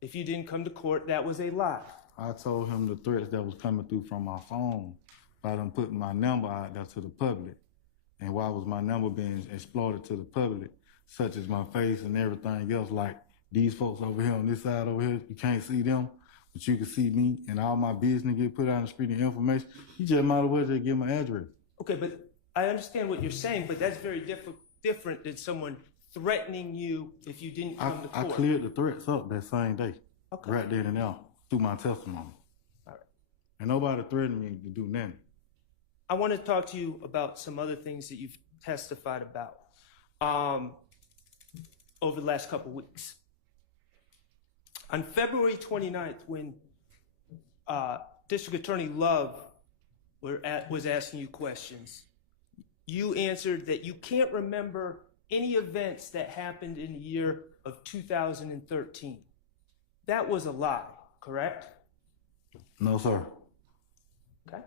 if you didn't come to court, that was a lie. I told him the threats that was coming through from my phone by them putting my number out there to the public. And why was my number being exploited to the public, such as my face and everything else, like these folks over here on this side over here, you can't see them, but you can see me, and all my business get put out on the street and information. You just might as well just give my address. Okay, but I understand what you're saying, but that's very different than someone threatening you if you didn't come to court. I cleared the threats up that same day, Okay. right then and there, through my testimony. All right. And nobody threatened me to do nothing. I want to talk to you about some other things that you've testified about over the last couple weeks. On February 29th, when District Attorney Love was asking you questions, you answered that you can't remember any events that happened in the year of 2013. That was a lie, correct? No, sir. Okay.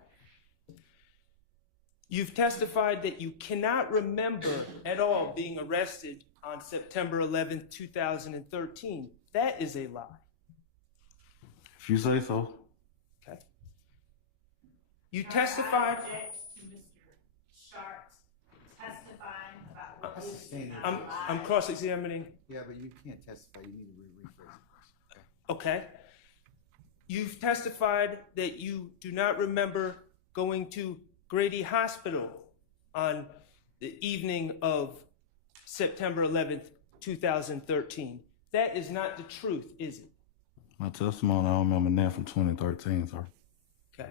You've testified that you cannot remember at all being arrested on September 11th, 2013. That is a lie. If you say so. Okay. You testified. I object to Mr. Sharp testifying about what is not a lie. I'm cross-examining. Yeah, but you can't testify. You need to rephrase the question. Okay. You've testified that you do not remember going to Grady Hospital on the evening of September 11th, 2013. That is not the truth, is it? My testimony, I don't remember that from 2013, sir. Okay.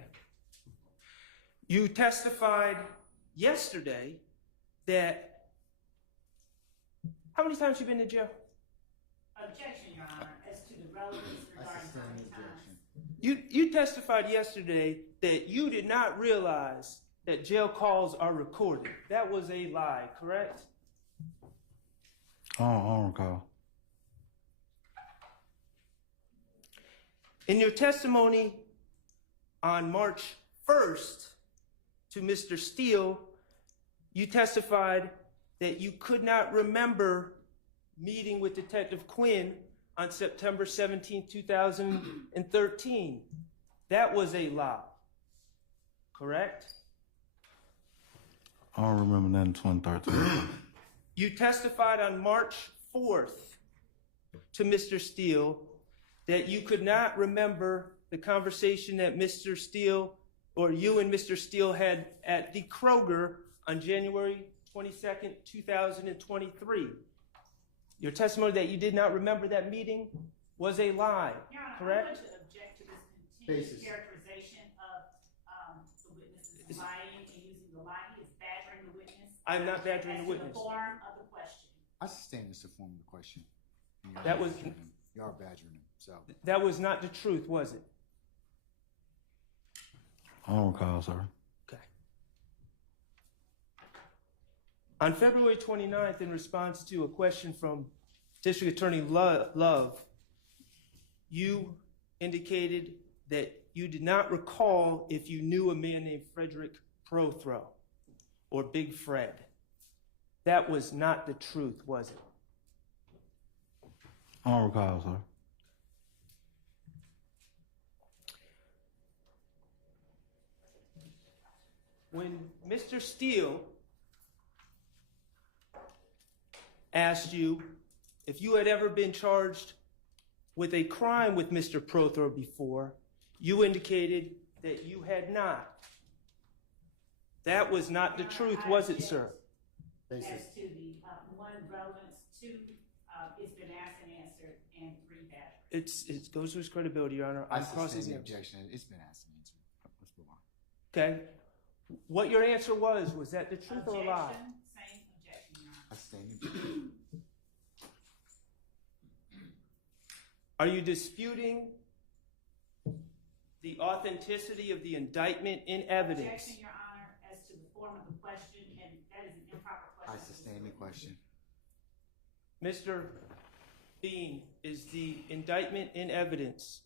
You testified yesterday that, how many times you been to jail? Objection, Your Honor, as to the relevance regarding how many times. You testified yesterday that you did not realize that jail calls are recorded. That was a lie, correct? I don't recall. In your testimony on March 1st to Mr. Steele, you testified that you could not remember meeting with Detective Quinn on September 17, 2013. That was a lie, correct? I don't remember that in 2013. You testified on March 4th to Mr. Steele that you could not remember the conversation that Mr. Steele or you and Mr. Steele had at the Kroger on January 22nd, 2023. Your testimony that you did not remember that meeting was a lie, Your Honor, correct? I'm going to object to this continued characterization of the witness lying and using the lie. He is badgering the witness. I'm not badgering the witness. The form of the question. I sustain this to form the question. That was. You are badgering him, so. That was not the truth, was it? I don't recall, sir. Okay. On February 29th, in response to a question from District Attorney Love, you indicated that you did not recall if you knew a man named Frederick Prothro or Big Fred. That was not the truth, was it? I don't recall, sir. When Mr. Steele asked you if you had ever been charged with a crime with Mr. Prothro before, you indicated that you had not. That was not the truth, was it, sir? As to the one relevance, two, it's been asked and answered, and three badgering. It goes to his credibility, Your Honor. I sustain the objection. It's been asked and answered. Let's move on. Okay. What your answer was that the truth or a lie? Same objection, Your Honor. I sustain the objection. Are you disputing the authenticity of the indictment in evidence? Objection, Your Honor, as to the form of the question, and that is an improper question. I sustain the question. Mr. Bean, is the indictment in evidence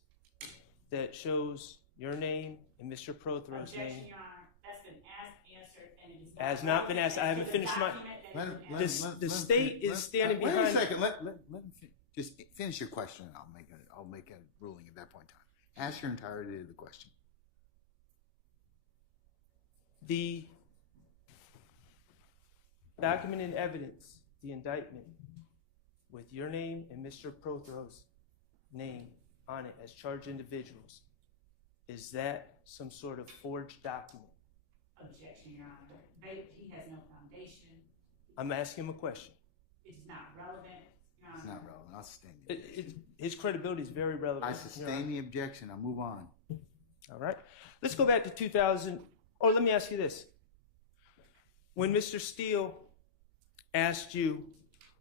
that shows your name and Mr. Prothro's Objection, name? Your Honor. That's been asked, answered, and it is Has not been asked. I haven't finished my. The state is standing behind. Wait a second. Let me just finish your question, and I'll make a ruling at that point in time. Ask your entirety of the question. The document in evidence, the indictment, with your name and Mr. Prothro's name on it as charged individuals, is that some sort of forged document? Objection, Your Honor. He has no foundation. I'm asking him a question. It's not relevant, Your Honor. It's not relevant. I'll sustain the objection. His credibility is very relevant. I sustain the objection. I'll move on. All right. Let's go back to 2000. Or let me ask you this. When Mr. Steele asked you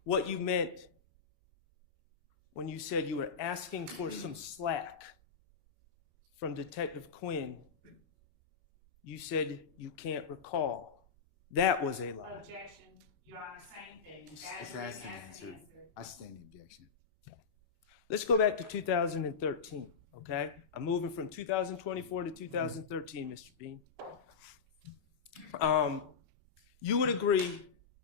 what you meant when you said you were asking for some slack from Detective Quinn, you said you can't recall. That was a lie. Objection. Your Honor, same thing. It's Battery asked and has to answered. answer. I sustain the objection. Let's go back to 2013, okay? I'm moving from 2024 to 2013, Mr. Bean. You would agree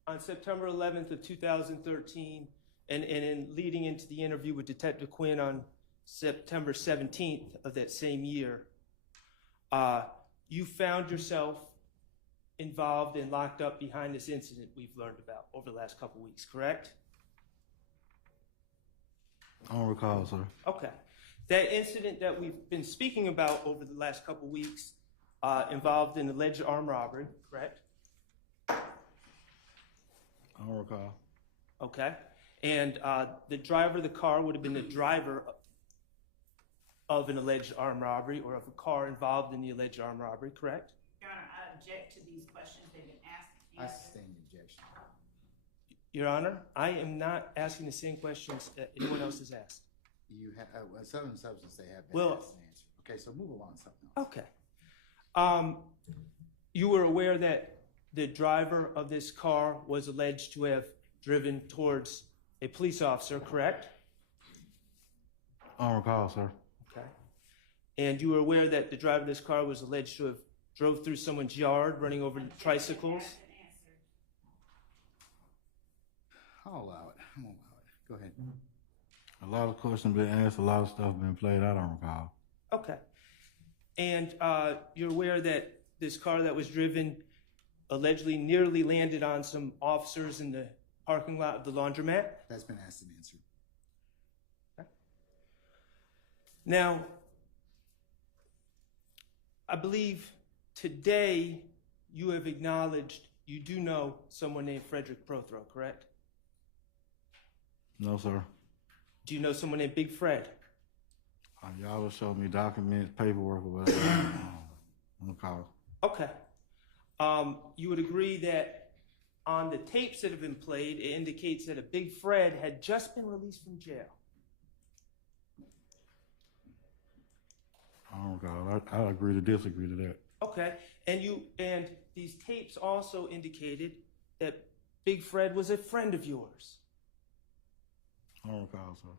on September 11th of 2013 and in leading into the interview with Detective Quinn on September 17th of that same year, you found yourself involved and locked up behind this incident we've learned about over the last couple weeks, correct? I don't recall, sir. Okay. That incident that we've been speaking about over the last couple weeks involved an alleged armed robbery, correct? I don't recall. Okay. And the driver of the car would have been the driver of an alleged armed robbery or of a car involved in the alleged armed robbery, correct? Your Honor, I object to these questions. They've been asked and I answered. sustain the objection. Your Honor, I am not asking the same questions that anyone else has asked. You have Southern Substance. They have been Well- asked and answered. Okay, so move along to something else. Okay. You were aware that the driver of this car was alleged to have driven towards a police officer, correct? I don't recall, sir. Okay. And you were aware that the driver of this car was alleged to have drove through someone's yard, running over tricycles? I'll allow it. I'm gonna allow it. Go ahead. A lot of questions been asked, a lot of stuff been played. I don't recall. Okay. And you're aware that this car that was driven allegedly nearly landed on some officers in the parking lot of the laundromat? That's been asked and answered. Okay. Now, I believe today you have acknowledged you do know someone named Frederick Prothro, correct? No, sir. Do you know someone named Big Fred? Y'all will show me documents, paperwork, or whatever. I don't recall. Okay. You would agree that on the tapes that have been played, it indicates that a Big Fred had just been released from jail. I don't recall. I agree to disagree to that. Okay. And these tapes also indicated that Big Fred was a friend of yours. I don't recall, sir.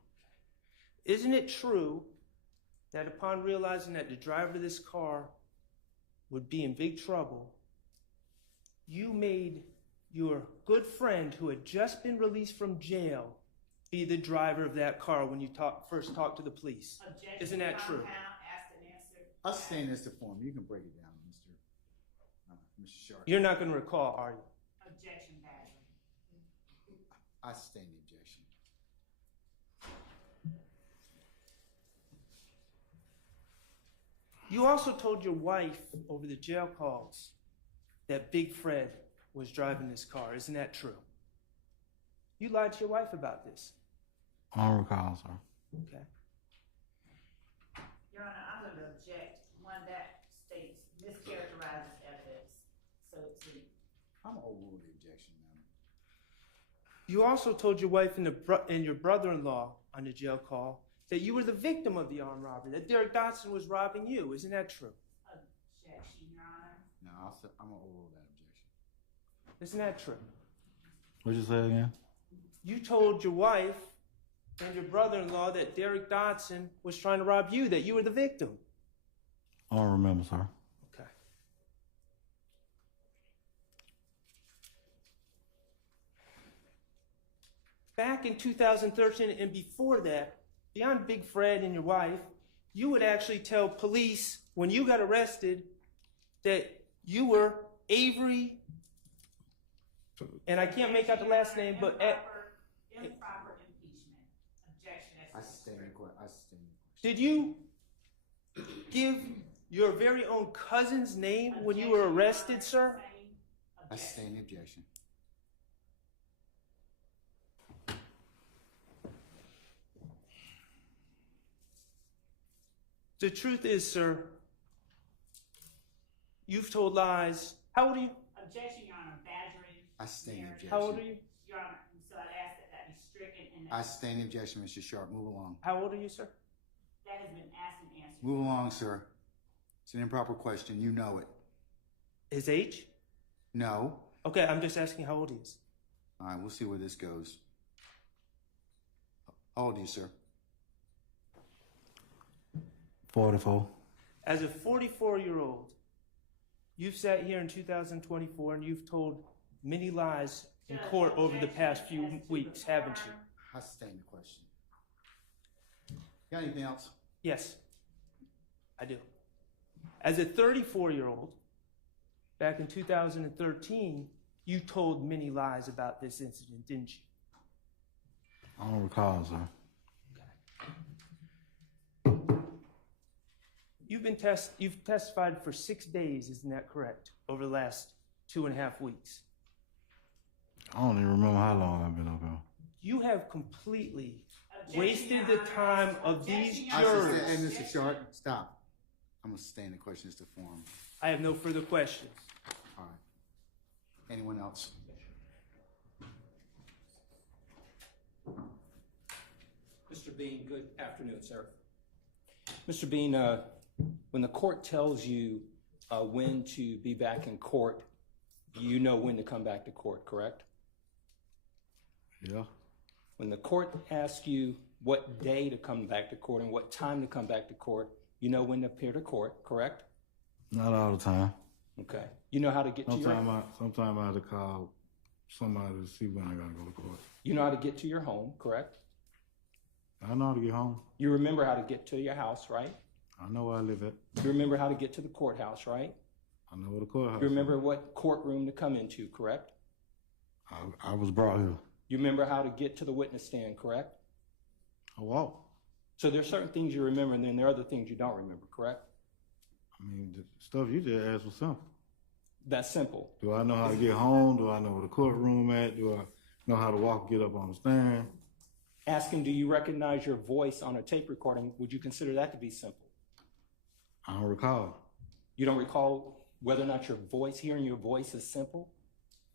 Isn't it true that upon realizing that the driver of this car would be in big trouble, you made your good friend who had just been released from jail be the driver of that car when you first talked to the police? Objection. Isn't that true? Asked and answered. I'll sustain this to form. You can break it down, Mr. Sharp. You're not going to recall, are you? Objection, battery. I sustain the objection. You also told your wife over the jail calls that Big Fred was driving this car. Isn't that true? You lied to your wife about this. I don't recall, sir. Okay. Your Honor, I'm going to object. One that states mischaracterizes evidence. So it's I'm gonna overrule the objection, ma'am. You also told your wife and your brother-in-law on the jail call that you were the victim of the armed robbery, that Derek Dotson was robbing you. Isn't that true? objection, Your Honor. No, I'm gonna overrule that objection. Isn't that true? What'd you say again? You told your wife and your brother-in-law that Derek Dotson was trying to rob you, that you were the victim. I don't remember, sir. Okay. Back in 2013 and before that, beyond Big Fred and your wife, you would actually tell police when you got arrested that you were Avery, and I can't make out the last name, but Improper impeachment. Objection. I sustain the question. Did you give your very own cousin's name when you were arrested, sir? I sustain the objection. The truth is, sir, you've told lies. How old are you? Objection, Your Honor. Badgering. I sustain the objection. How old are you? Your Honor, so I'd ask that that be stricken and I sustain the objection, Mr. Sharp. Move along. How old are you, sir? that has been asked and answered. Move along, sir. It's an improper question. You know it. His age? No. Okay, I'm just asking how old he is. All right, we'll see where this goes. How old are you, sir? 44. As a 44-year-old, you've sat here in 2024 and you've told many lies in court over the past few weeks, haven't you? I sustain the question. Got anything else? Yes, I do. As a 34-year-old, back in 2013, you told many lies about this incident, didn't you? I don't recall, sir. You've testified for 6 days, isn't that correct? Over the last 2.5 weeks. I don't even remember how long I've been up here. You have completely wasted the time of these jurors. Hey, Mr. Short, stop. I'm gonna sustain the question as to form. I have no further questions. All right. Anyone else? Mr. Bean, good afternoon, sir. Mr. Bean, when the court tells you when to be back in court, you know when to come back to court, correct? Yeah. When the court asks you what day to come back to court and what time to come back to court, you know when to appear to court, correct? Not all the time. Okay. You know how to get to your... Sometimes I have to call somebody to see when I gotta go to court. You know how to get to your home, correct? I know how to get home. You remember how to get to your house, right? I know where I live at. You remember how to get to the courthouse, right? I know where the courthouse You remember what courtroom to come into, correct? I was brought here. You remember how to get to the witness stand, correct? I walked. So there's certain things you remember, and then there are other things you don't remember, correct? I mean, the stuff you just asked was simple. That's simple. Do I know how to get home? Do I know where the courtroom at? Do I know how to walk and get up on the stand? Asking, do you recognize your voice on a tape recording, would you consider that to be simple? I don't recall. You don't recall whether or not your voice, hearing your voice is simple?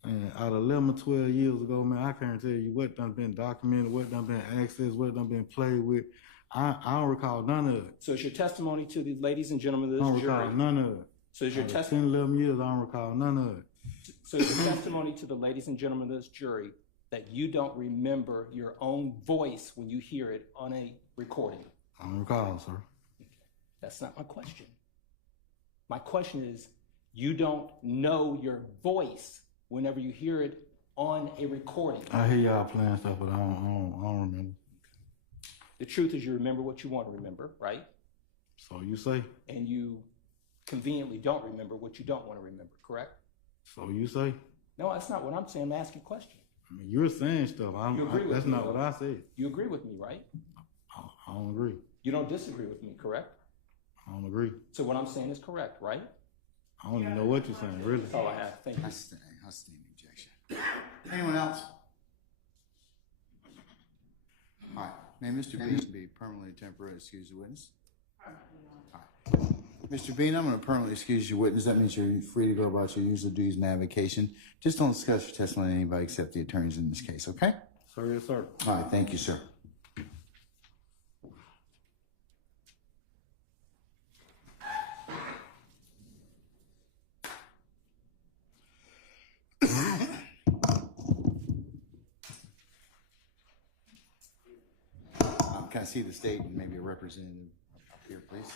And out of 11 or 12 years ago, man, I can't tell you what done been documented, what done been accessed, what done been played with. I don't recall none of it. So is your testimony to the ladies and gentlemen of this I don't jury? recall none of it. So is your 10, 11 years, I don't recall none of it. So is your testimony to the ladies and gentlemen of this jury that you don't remember your own voice when you hear it on a recording? I don't recall, sir. That's not my question. My question is, you don't know your voice whenever you hear it on a recording. I hear y'all playing stuff, but I don't remember. The truth is you remember what you want to remember, right? So you say? And you conveniently don't remember what you don't want to remember, correct? So you say? No, that's not what I'm saying. I'm asking a question. I mean, you're saying stuff. That's not what I said. You agree with me, right? I don't agree. You don't disagree with me, correct? I don't agree. So what I'm saying is correct, right? I don't even know what you're saying, really. That's all I have. Thank you. I sustain the objection. Anyone else? All right. May Mr. Bean be permanently temporarily excuse the witness? All right. Mr. Bean, I'm going to permanently excuse your witness. That means you're free to go about your usual duties and avocation. Just don't discuss your testimony with anybody except the attorneys in this case, okay? Sir, yes, sir. All right. Thank you, sir. Can I see the state and maybe a representative up here, please?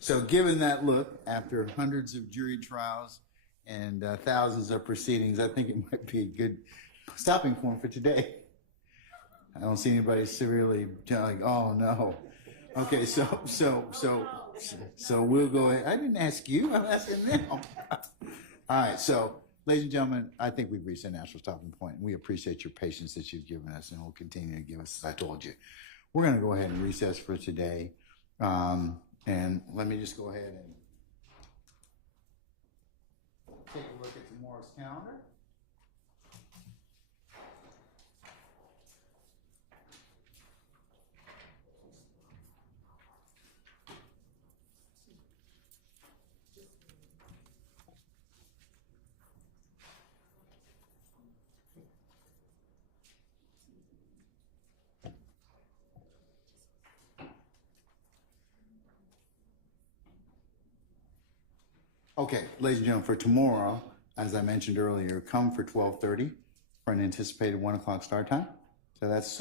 So given that look, after hundreds of jury trials and thousands of proceedings, I think it might be a good stopping point for today. I don't see anybody severely like, oh no. Okay, so we'll go ahead. I didn't ask you, I'm asking them. All right, so ladies and gentlemen, I think we've reached a natural stopping point. We appreciate your patience that you've given us and will continue to give us, as I told you. We're gonna go ahead and recess for today. And let me just go ahead and take a look at tomorrow's calendar. Okay, ladies and gentlemen, for tomorrow, as I mentioned earlier, come for 12:30 for an anticipated 1 o'clock start time. So that's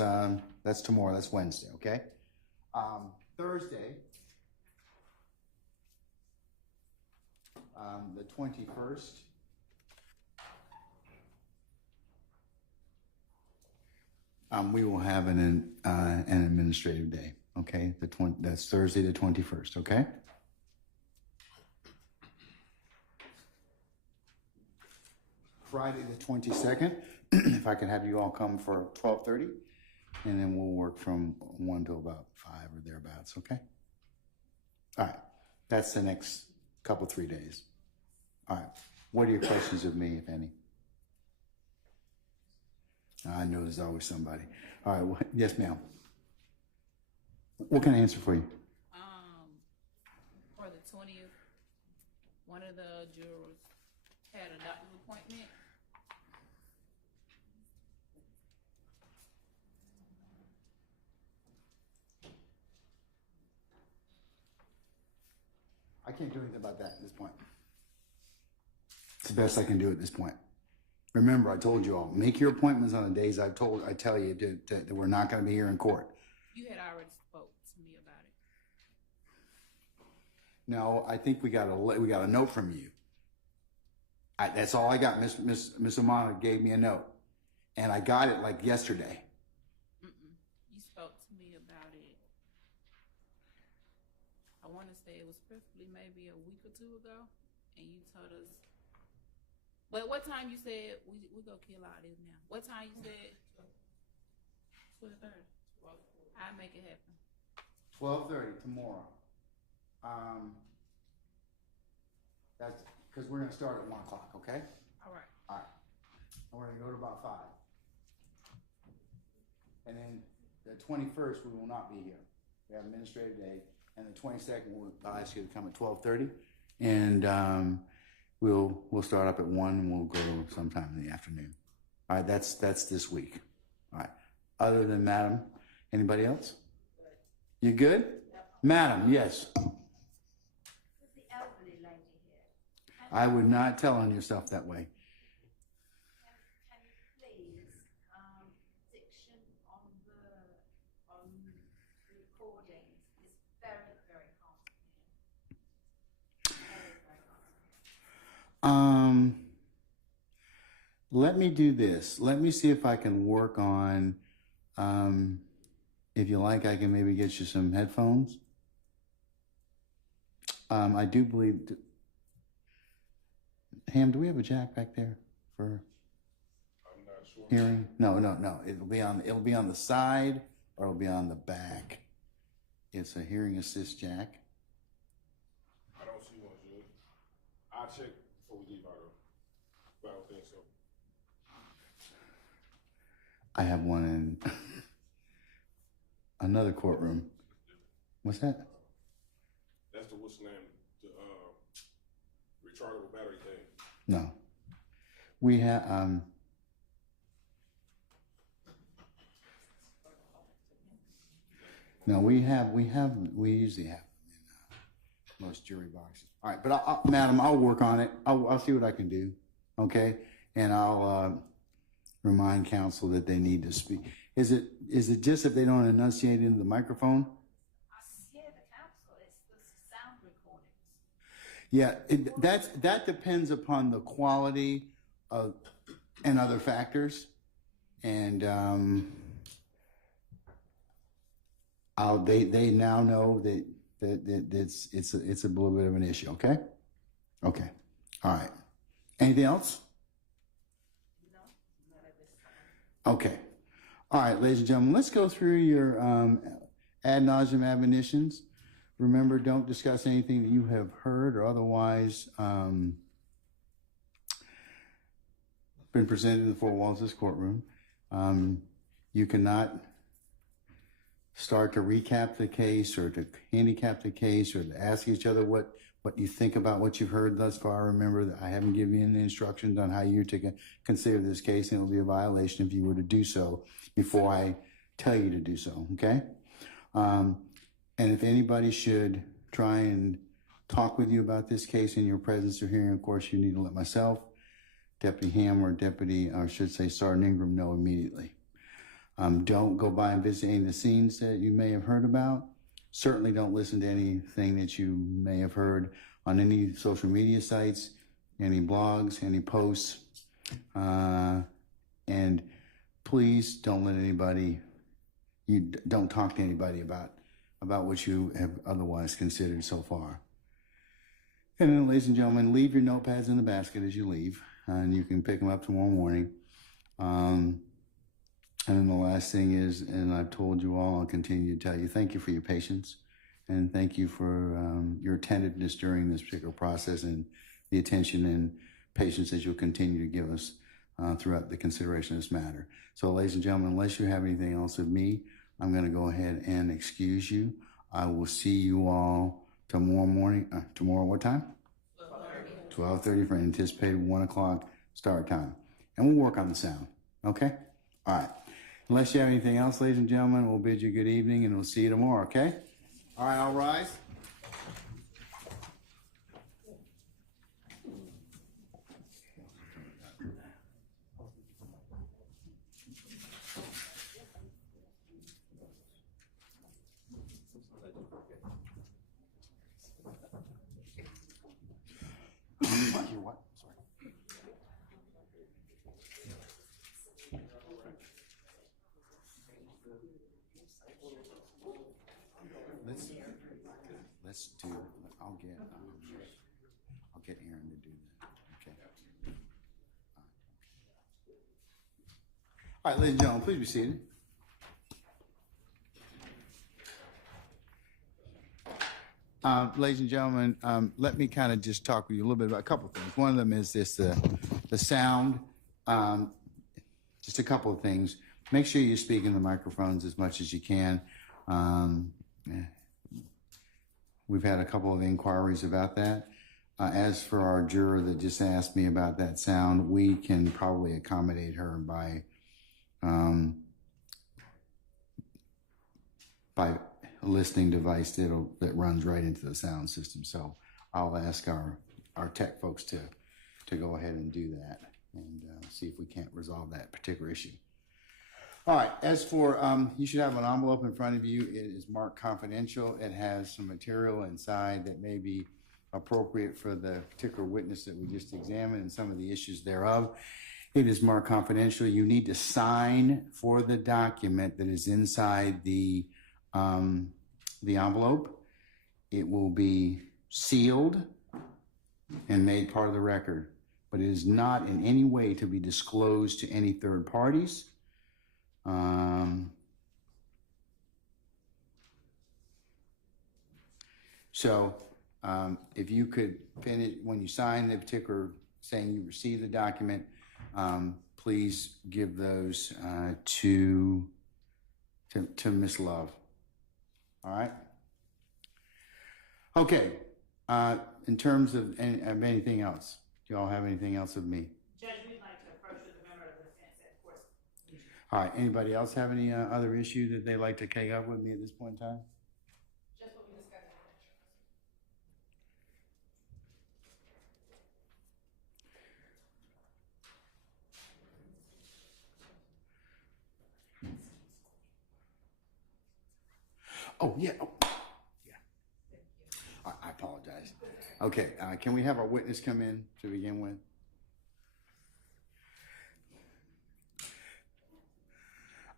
tomorrow, that's Wednesday, okay? Thursday, the 21st, we will have an administrative day, okay? That's Thursday the 21st, okay? Friday the 22nd, if I can have you all come for 12:30, and then we'll work from 1 to about 5 or thereabouts, okay? All right, that's the next couple, 3 days. All right, what are your questions of me, if any? I know there's always somebody. All right, yes, ma'am. What can I answer for you? For the 20th, one of the jurors had a doctor's appointment. I can't do anything about that at this point. It's the best I can do at this point. Remember, I told you all, make your appointments on the days I tell you that we're not going to be here in court. You had already spoke to me about it. No, I think we got a note from you. That's all I got. Miss Amana gave me a note, and I got it like yesterday. You spoke to me about it. I want to say it was probably maybe a week or 2 ago, and you told us. But what time you said we go kill all this now? What time you said? 12:30. I'll make it happen. 12:30 tomorrow. That's because we're going to start at 1 o'clock, okay? All right. All right. And we're going to go to about 5. And then the 21st, we will not be here. We have administrative day. And the 22nd, I'll ask you to come at 12:30. And we'll start up at 1 and we'll go sometime in the afternoon. All right, that's this week. All right. Other than Madam, anybody else? You good? Madam, yes. I would not tell on yourself that way. Can you please, diction on the recording is very, very hard to hear. Very, very hard. Let me do this. Let me see if I can work on, if you like, I can maybe get you some headphones. I do believe, Ham, do we have a jack back there for I'm not sure. hearing? No. It'll be on the side or it'll be on the back. It's a hearing assist jack. I don't see one, Judge. I'll check before we leave out of, but I don't think so. I have one in another courtroom. What's that? That's the what's the name? The rechargeable battery thing. No. We have, no, we usually have them in most jury boxes. All right, but Madam, I'll work on it. I'll see what I can do, okay? And I'll remind counsel that they need to speak. Is it just if they don't enunciate into the microphone? I hear the counsel, it's the sound recording. Yeah, that depends upon the quality of and other factors, and they now know that it's a little bit of an issue. Okay, okay, all right. Anything else? Okay, all right, ladies and gentlemen, let's go through your ad nauseum admonitions. Remember, don't discuss anything that you have heard or otherwise been presented in the four walls of this courtroom. You cannot start to recap the case or to handicap the case or to ask each other what you think about what you've heard thus far. Remember that I haven't given you any instructions on how you're to consider this case, and it will be a violation if you were to do so before I tell you to do so, okay? And if anybody should try and talk with you about this case in your presence or hearing, of course, you need to let myself, Deputy Ham, or Sergeant Ingram know immediately. Don't go by and visit any of the scenes that you may have heard about. Certainly don't listen to anything that you may have heard on any social media sites, any blogs, any posts. And please don't don't talk to anybody about what you have otherwise considered so far. And then, ladies and gentlemen, leave your notepads in the basket as you leave, and you can pick them up tomorrow morning. And then the last thing is, and I've told you all, I'll continue to tell you, thank you for your patience, and thank you for your attentiveness during this particular process, and the attention and patience that you'll continue to give us throughout the consideration of this matter. So, ladies and gentlemen, unless you have anything else of me, I'm going to go ahead and excuse you. I will see you all tomorrow morning. Tomorrow, what time? 12:30 for an anticipated 1 o'clock start time. And we'll work on the sound. Okay? All right. Unless you have anything else, ladies and gentlemen, we'll bid you good evening, and we'll see you tomorrow, okay? All right, all rise. Your what? Sorry. Let's do. I'll get Aaron to do that. Okay. All right, ladies and gentlemen, please be seated. Ladies and gentlemen, let me kind of just talk with you a little bit about a couple of things. One of them is this, the sound. Just a couple of things. Make sure you speak in the microphones as much as you can. We've had a couple of inquiries about that. As for our juror that just asked me about that sound, we can probably accommodate her by a listening device that runs right into the sound system. So I'll ask our tech folks to go ahead and do that and see if we can't resolve that particular issue. All right, as for, you should have an envelope in front of you. It is marked confidential. It has some material inside that may be appropriate for the particular witness that we just examined and some of the issues thereof. It is marked confidential. You need to sign for the document that is inside the envelope. It will be sealed and made part of the record, but it is not in any way to be disclosed to any third parties. If you could finish when you sign the particular saying you received the document, please give those to Miss Love. All right. Okay. In terms of anything else, do y'all have anything else of me? Judge, we'd like to approach with a member of the defense, of course. All right. Anybody else have any other issue that they'd like to take up with me at this point in time? Just what we discussed. Oh, yeah. Oh, yeah. I apologize. Okay, can we have our witness come in to begin with?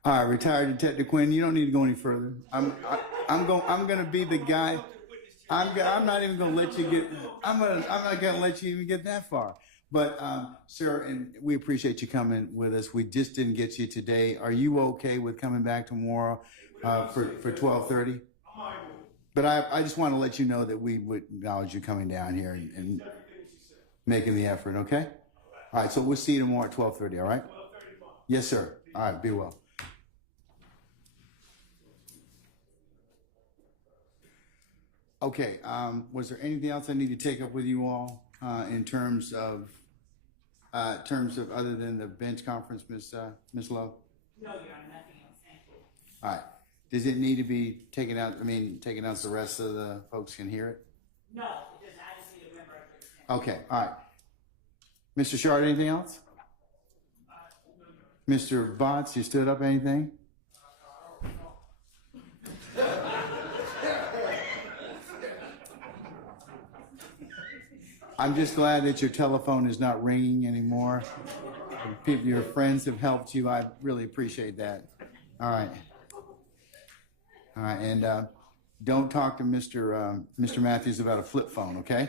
All right, retired Detective Quinn, you don't need to go any further. I'm going to be the guy. I'm not even going to let you get. I'm not going to let you even get that far. But sir, and we appreciate you coming with us. We just didn't get you today. Are you okay with coming back tomorrow for 12:30? But I just want to let you know that we would acknowledge you coming down here and making the effort. Okay. All right. So we'll see you tomorrow at 12:30. All right. Yes, sir. All right. Be well. Okay, was there anything else I need to take up with you all in terms of other than the bench conference, Miss Lowe? No, Your Honor, nothing else. Thank you. All right. Does it need to be taken out? I mean, taken out so the rest of the folks can hear it? No, it doesn't. I just need a member of the Okay, all right. Mr. Shard, anything else? Mr. Botts, you stood up, anything? I'm just glad that your telephone is not ringing anymore. People, your friends have helped you. I really appreciate that. All right. All right, and don't talk to Mr. Matthews about a flip phone, okay?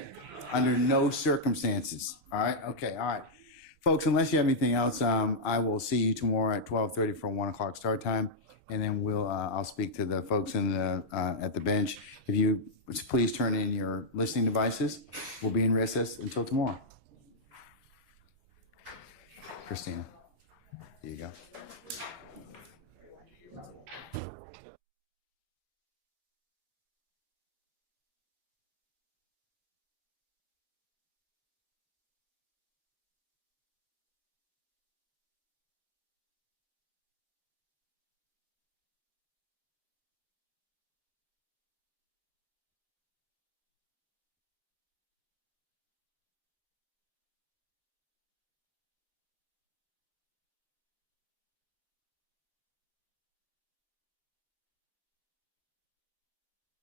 Under no circumstances. All right? Okay, all right. Folks, unless you have anything else, I will see you tomorrow at 12:30 for 1 o'clock start time, and then I'll speak to the folks at the bench. If you please turn in your listening devices. We'll be in recess until tomorrow. Christina, here you go.